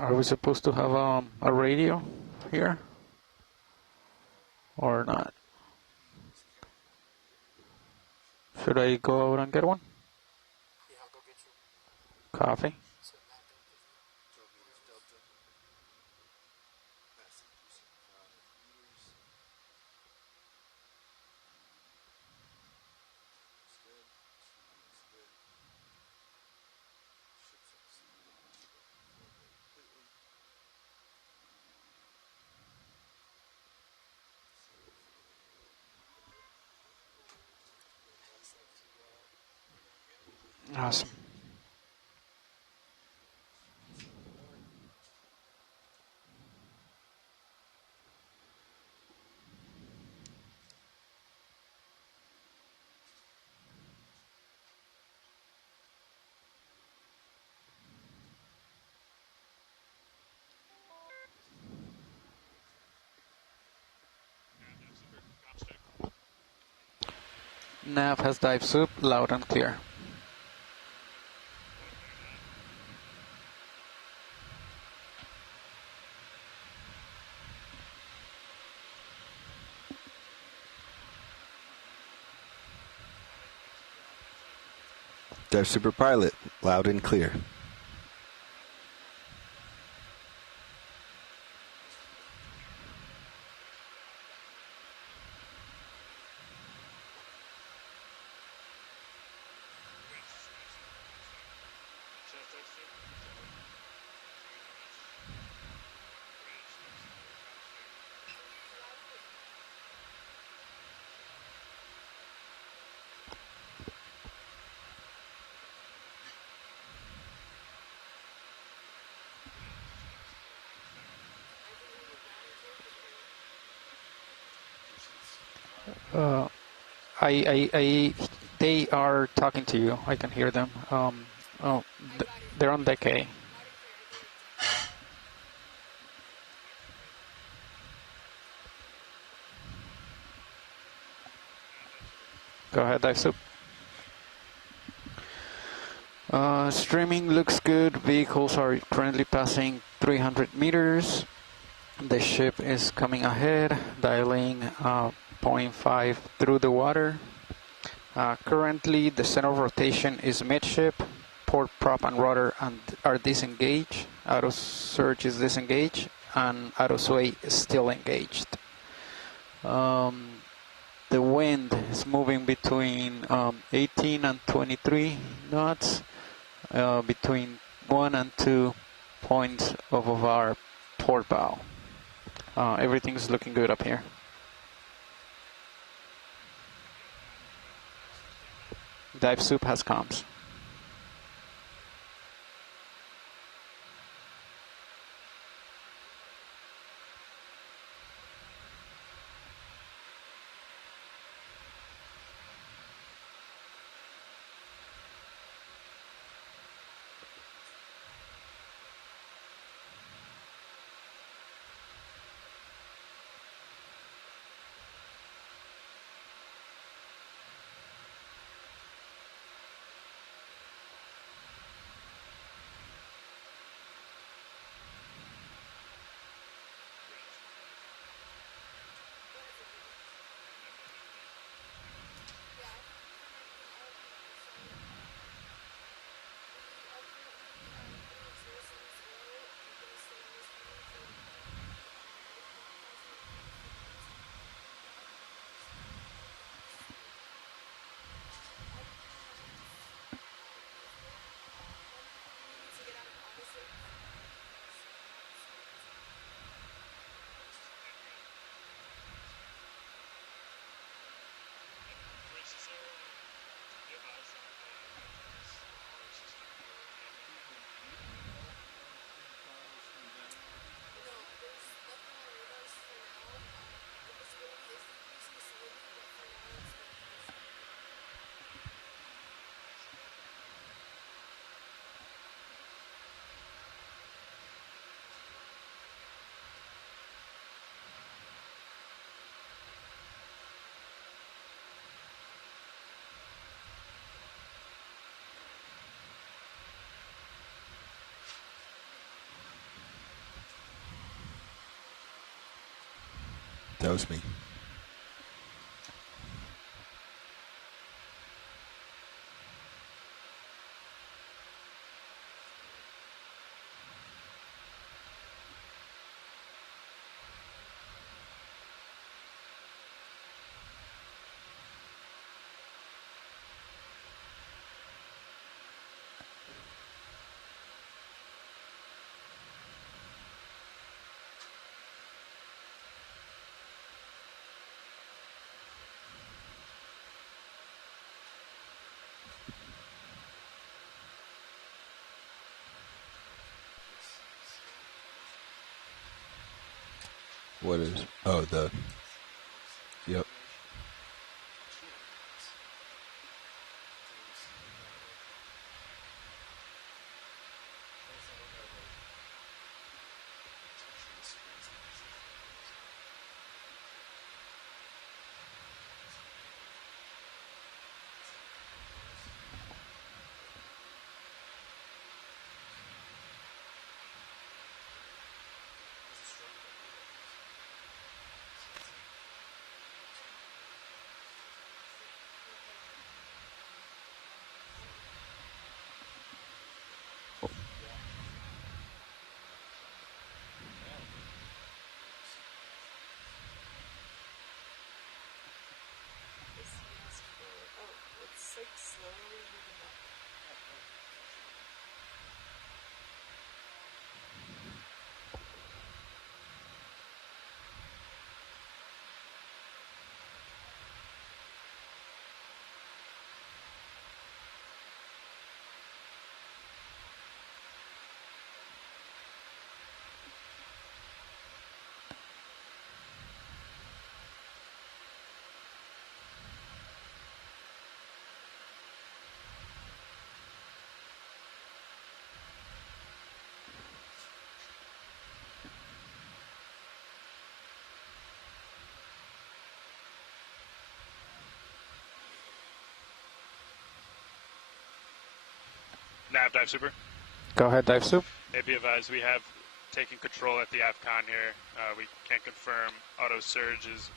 Are we supposed to have a radio here or not? Should I go out and get one? Yeah, I'll go get you. Coffee? Awesome. Nav has dive soup, loud and clear. Dive Super Pilot, loud and clear. They are talking to you. I can hear them. They're on deck A. Go ahead, dive soup. Streaming looks good. Vehicles are currently passing 300 meters. The ship is coming ahead, dialing 0.5 through the water. Currently, the center of rotation is midship. Port prop and rudder are disengaged. Auto surge is disengaged, and auto sway is still engaged. The wind is moving between 18 and 23 knots, between 1 and 2 points of our port bow. Everything's looking good up here. Dive soup has comms. knows me. What is? Oh, the. Yep. Nav dive super. Go ahead, dive soup. Hey, be advised, we have taken control at the AFCON here. We can't confirm auto surge is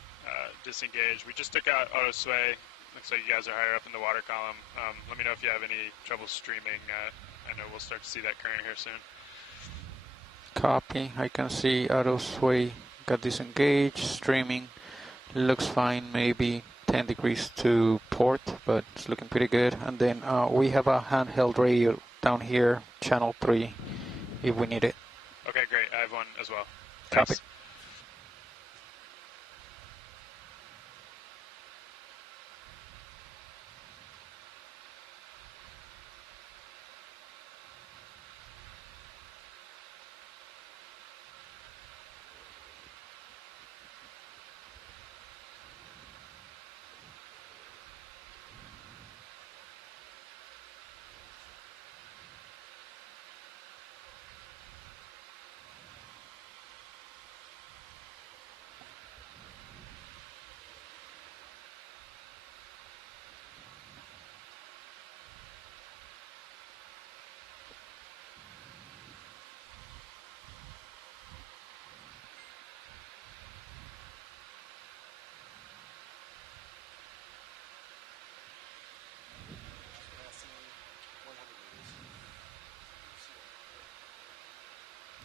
disengaged. We just took out auto sway. Looks like you guys are higher up in the water column. Let me know if you have any trouble streaming. I know we'll start to see that current here soon. Copy. I can see auto sway got disengaged. Streaming looks fine. Maybe 10 degrees to port, but it's looking pretty good. And then we have a handheld radio down here, channel 3, if we need it. Okay, great. I have one as well. Copy. Thanks.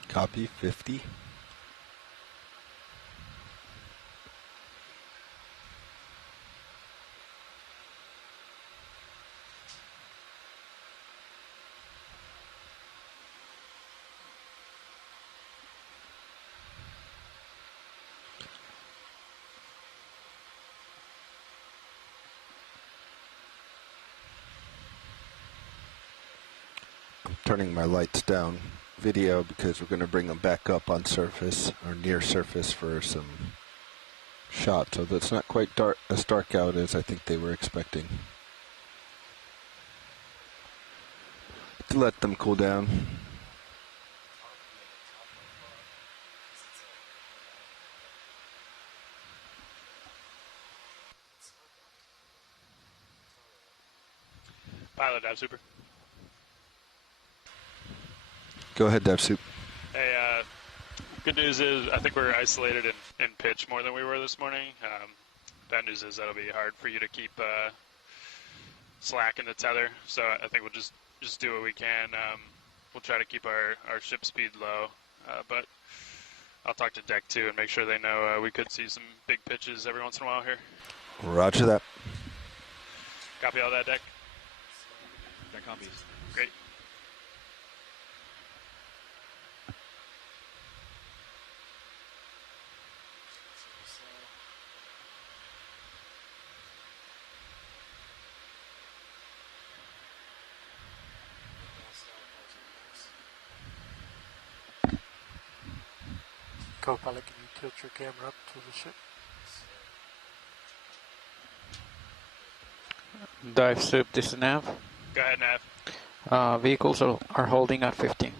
Copy 50. Turning my lights down video because we're going to bring them back up on surface or near surface for some shots, so that's not quite as dark out as I think they were expecting. To let them cool down. Pilot dive super. Go ahead, Dev Soup. Hey, Good news is I think we're isolated in pitch more than we were this morning. Bad news is that'll be hard for you to keep slack in the tether. So I think we'll just do what we can. We'll try to keep our ship speed low, but I'll talk to deck 2 and make sure they know we could see some big pitches every once in a while here. Roger that. Copy all that, deck? Deck copies. Great. Co-pilot, can you tilt your camera up to the ship? Dive soup, this is Nav. Go ahead, Nav. Vehicles are holding at 50.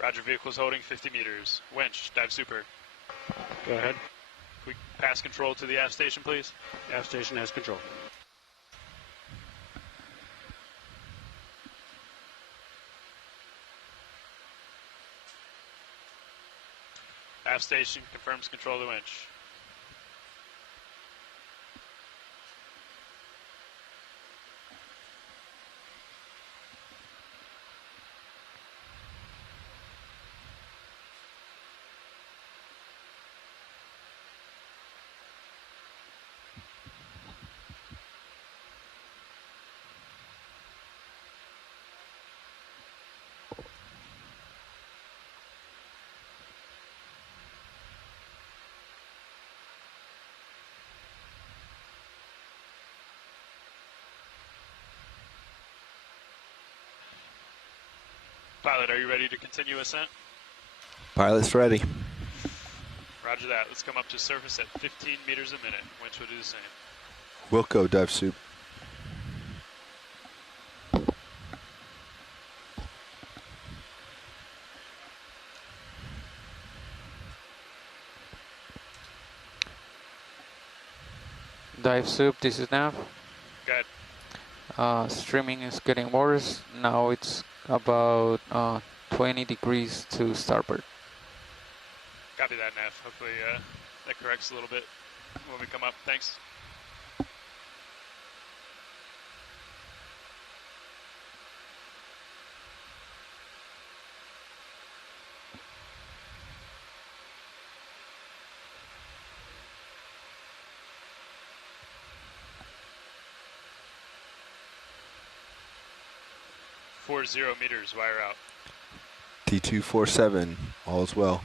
Roger, vehicles holding 50 meters. Winch, dive super. Go ahead. Can we pass control to the aft station, please? Aft station has control. Aft station confirms control of the winch. Pilot, are you ready to continue ascent? Pilot's ready. Roger that. Let's come up to surface at 15 meters a minute. Winch will do the same. Wilco, dive soup. Dive soup, this is Nav. Good. Streaming is getting worse. Now it's about 20 degrees to starboard. Copy that, Nav. Hopefully that corrects a little bit when we come up. Thanks. .40 meters, wire out. T247, all is well.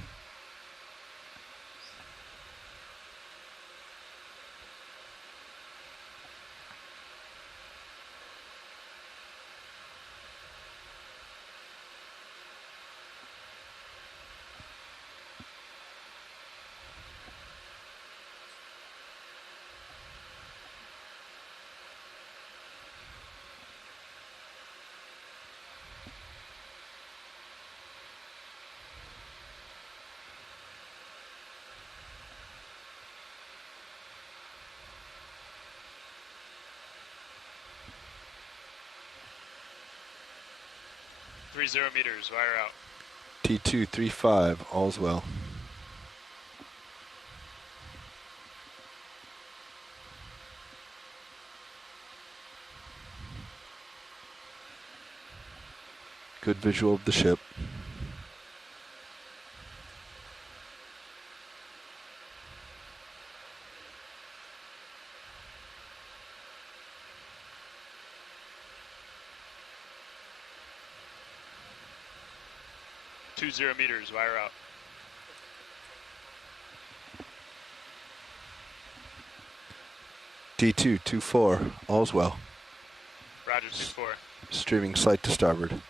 .30 meters, wire out. T235, all's well. Good visual of the ship. .20 meters, wire out. D224, all's well. Roger, 2-4. Streaming slight to starboard.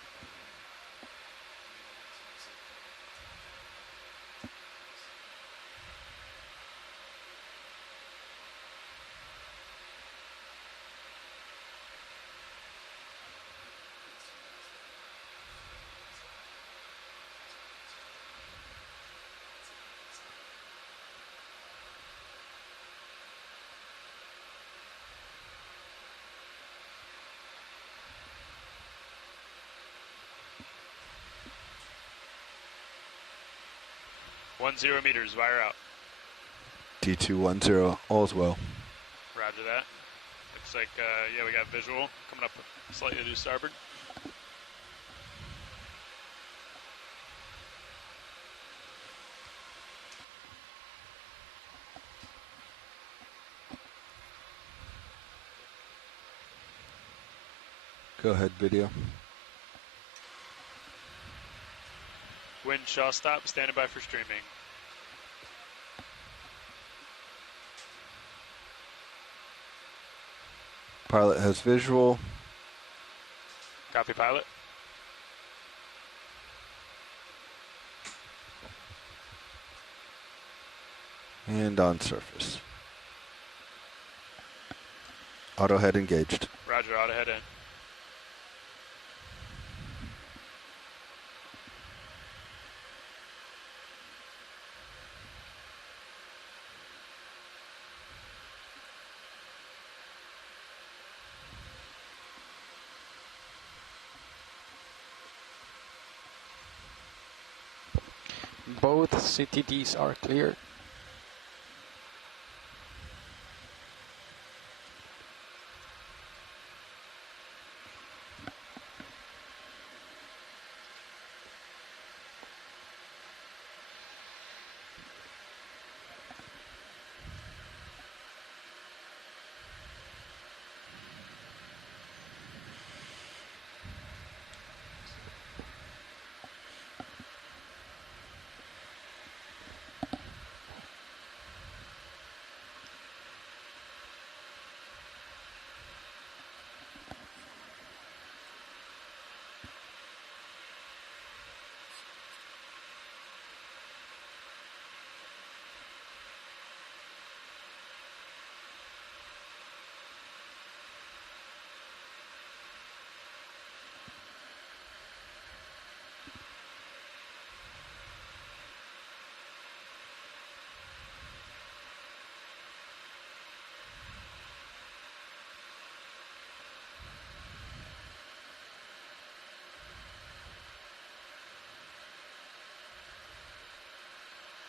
10 meters, wire out. D210, all's well. Roger that. Looks like, yeah, we got visual coming up slightly to starboard. Go ahead, video. Wind shaw stop, standing by for streaming. Pilot has visual. Copy, pilot. And on surface. Auto head engaged. Roger, auto head in. Both CTDs are clear.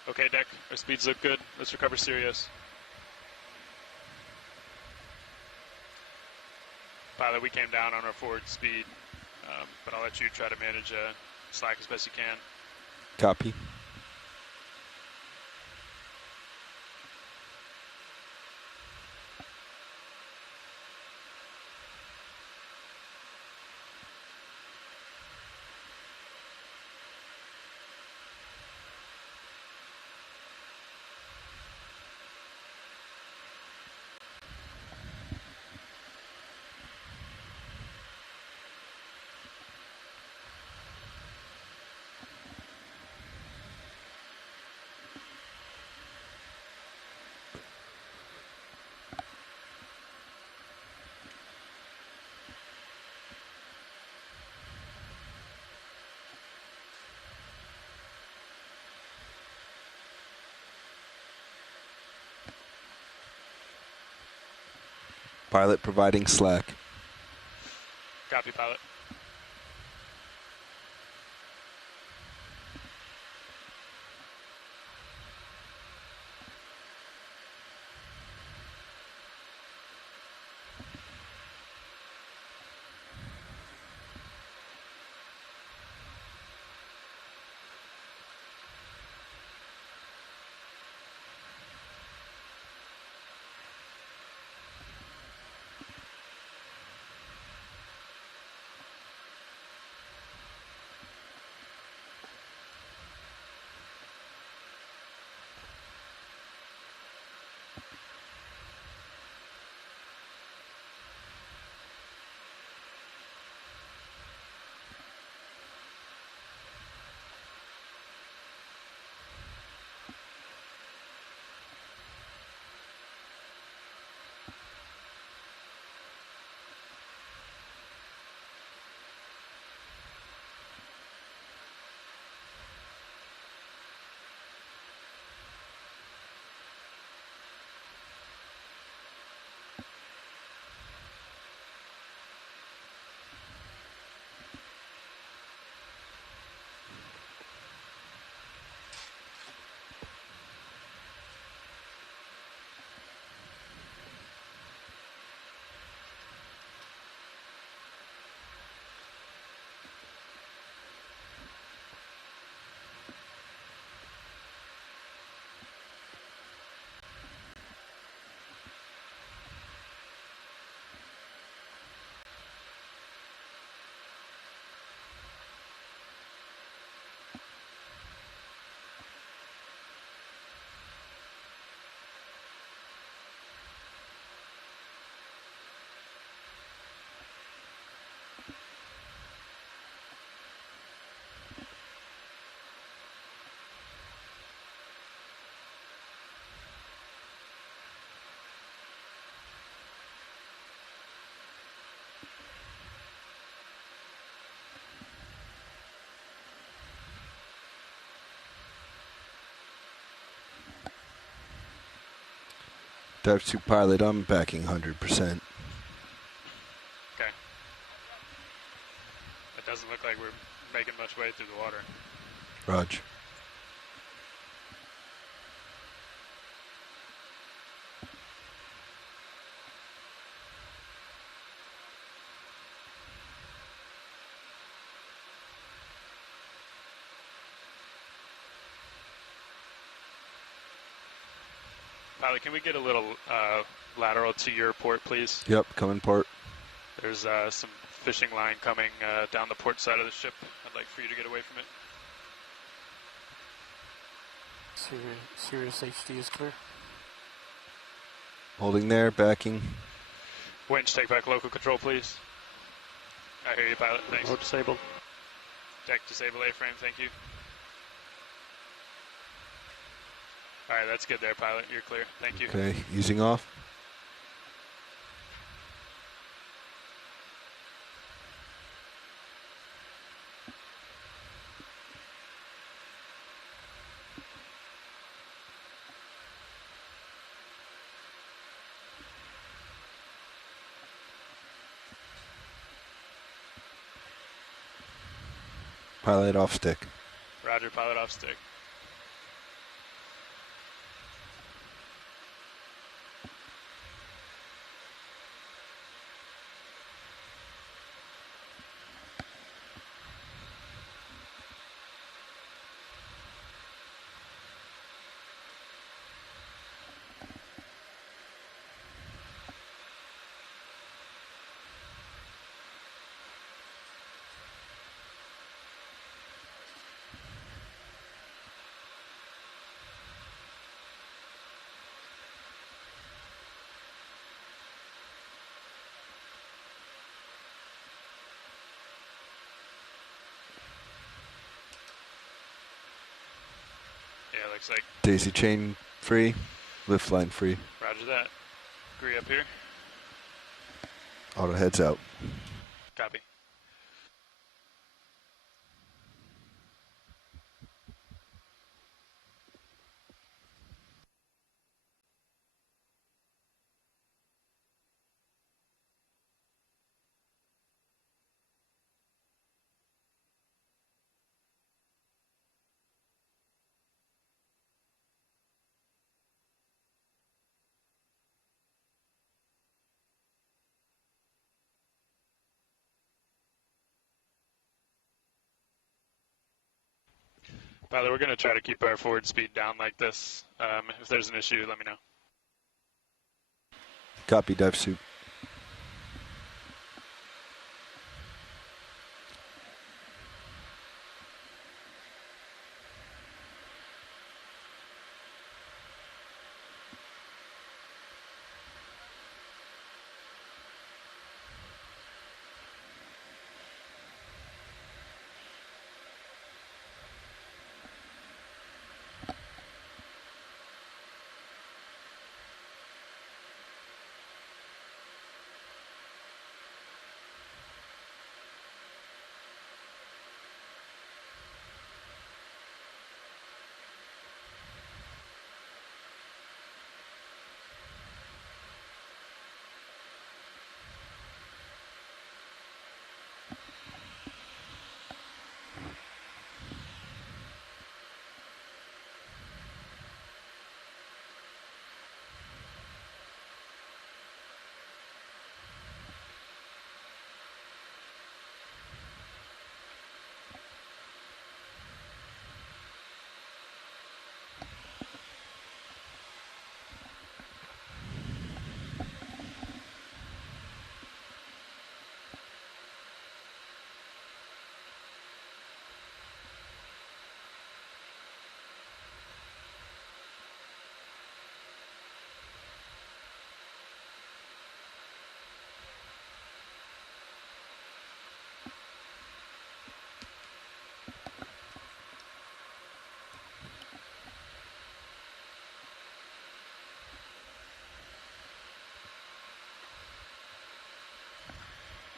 Okay, deck, our speeds look good. Let's recover Sirius. Pilot, we came down on our forward speed, but I'll let you try to manage slack as best you can. Copy. Pilot providing slack. Copy, pilot. Dive suit pilot, I'm backing 100%. Okay. It doesn't look like we're making much way through the water. Roger. Pilot, can we get a little lateral to your port, please? Yep, coming port. There's some fishing line coming down the port side of the ship. I'd like for you to get away from it. Sirius HD is clear. Holding there, backing. Winch, take back local control, please. I hear you, pilot. Thanks. Mode disabled. Deck disable A-frame, thank you. All right, that's good there, pilot. You're clear. Thank you. Okay, easing off. Pilot off stick. Roger, pilot off stick. Yeah, looks like. Daisy chain free, lift line free. Roger that. Agree up here. Auto heads out. Copy. Pilot, we're going to try to keep our forward speed down like this. If there's an issue, let me know. Copy, dive suit.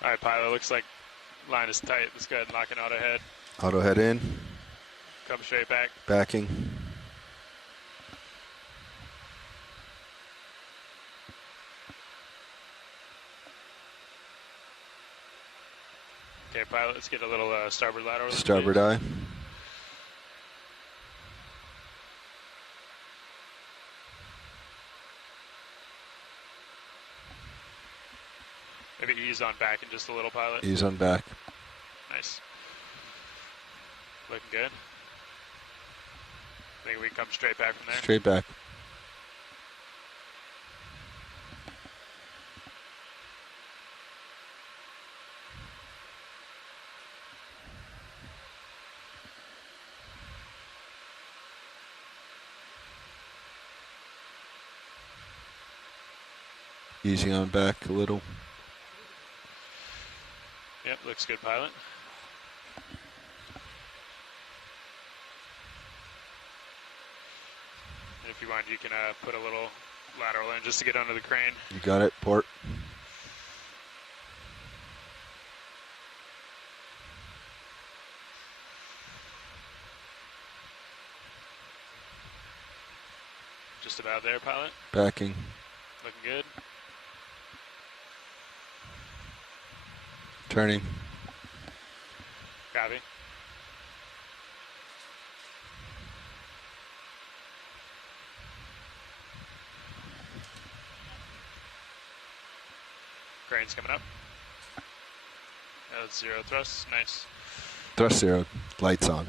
All right, pilot, looks like line is tight. Let's go ahead and lock an auto head. Auto head in. Come straight back. Backing. Okay, pilot, let's get a little starboard lateral. Starboard eye. Maybe ease on back in just a little, pilot. Ease on back. Nice. Looking good. Think we can come straight back from there? Straight back. Easing on back a little. Yep, looks good, pilot. And if you want, you can put a little lateral in just to get under the crane. You got it, port. Just about there, pilot. Backing. Looking good. Turning. Copy. Crane's coming up. That's 0 thrust. Nice. Thrust 0. Lights on.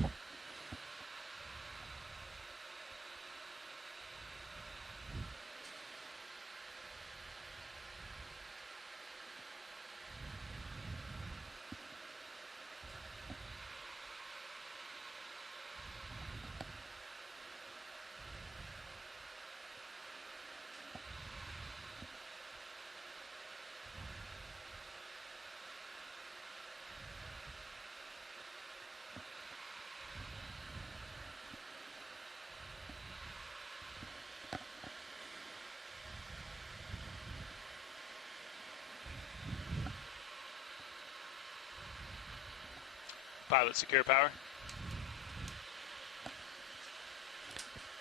Pilot, secure power.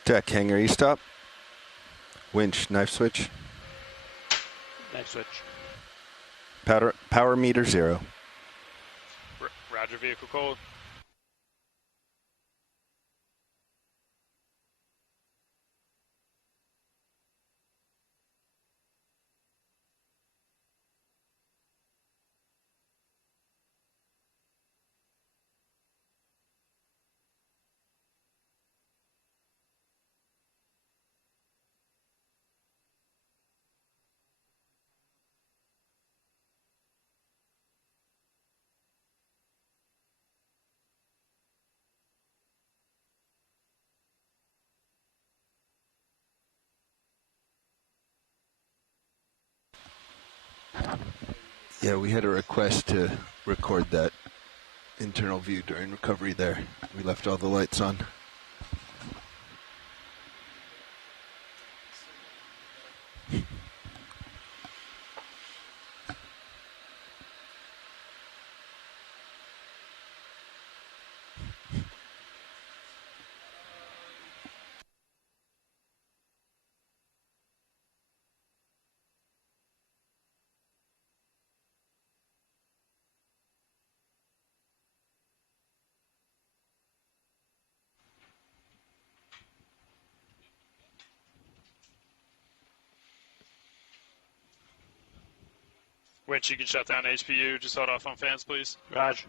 Deck hangar E-stop. Winch, knife switch. Knife switch. Power meter 0. Roger, vehicle cold. Yeah, we had a request to record that internal view during recovery there. We left all the lights on. Winch, you can shut down HPU. Just hold off on fans, please. Roger.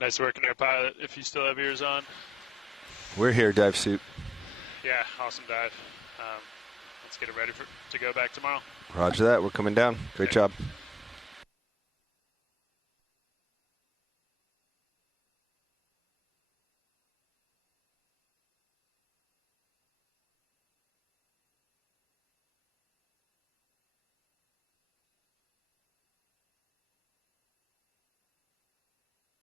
Nice working there, pilot. If you still have yours on. We're here, dive suit. Yeah, awesome dive. Let's get it ready to go back tomorrow. Roger that. We're coming down. Great job.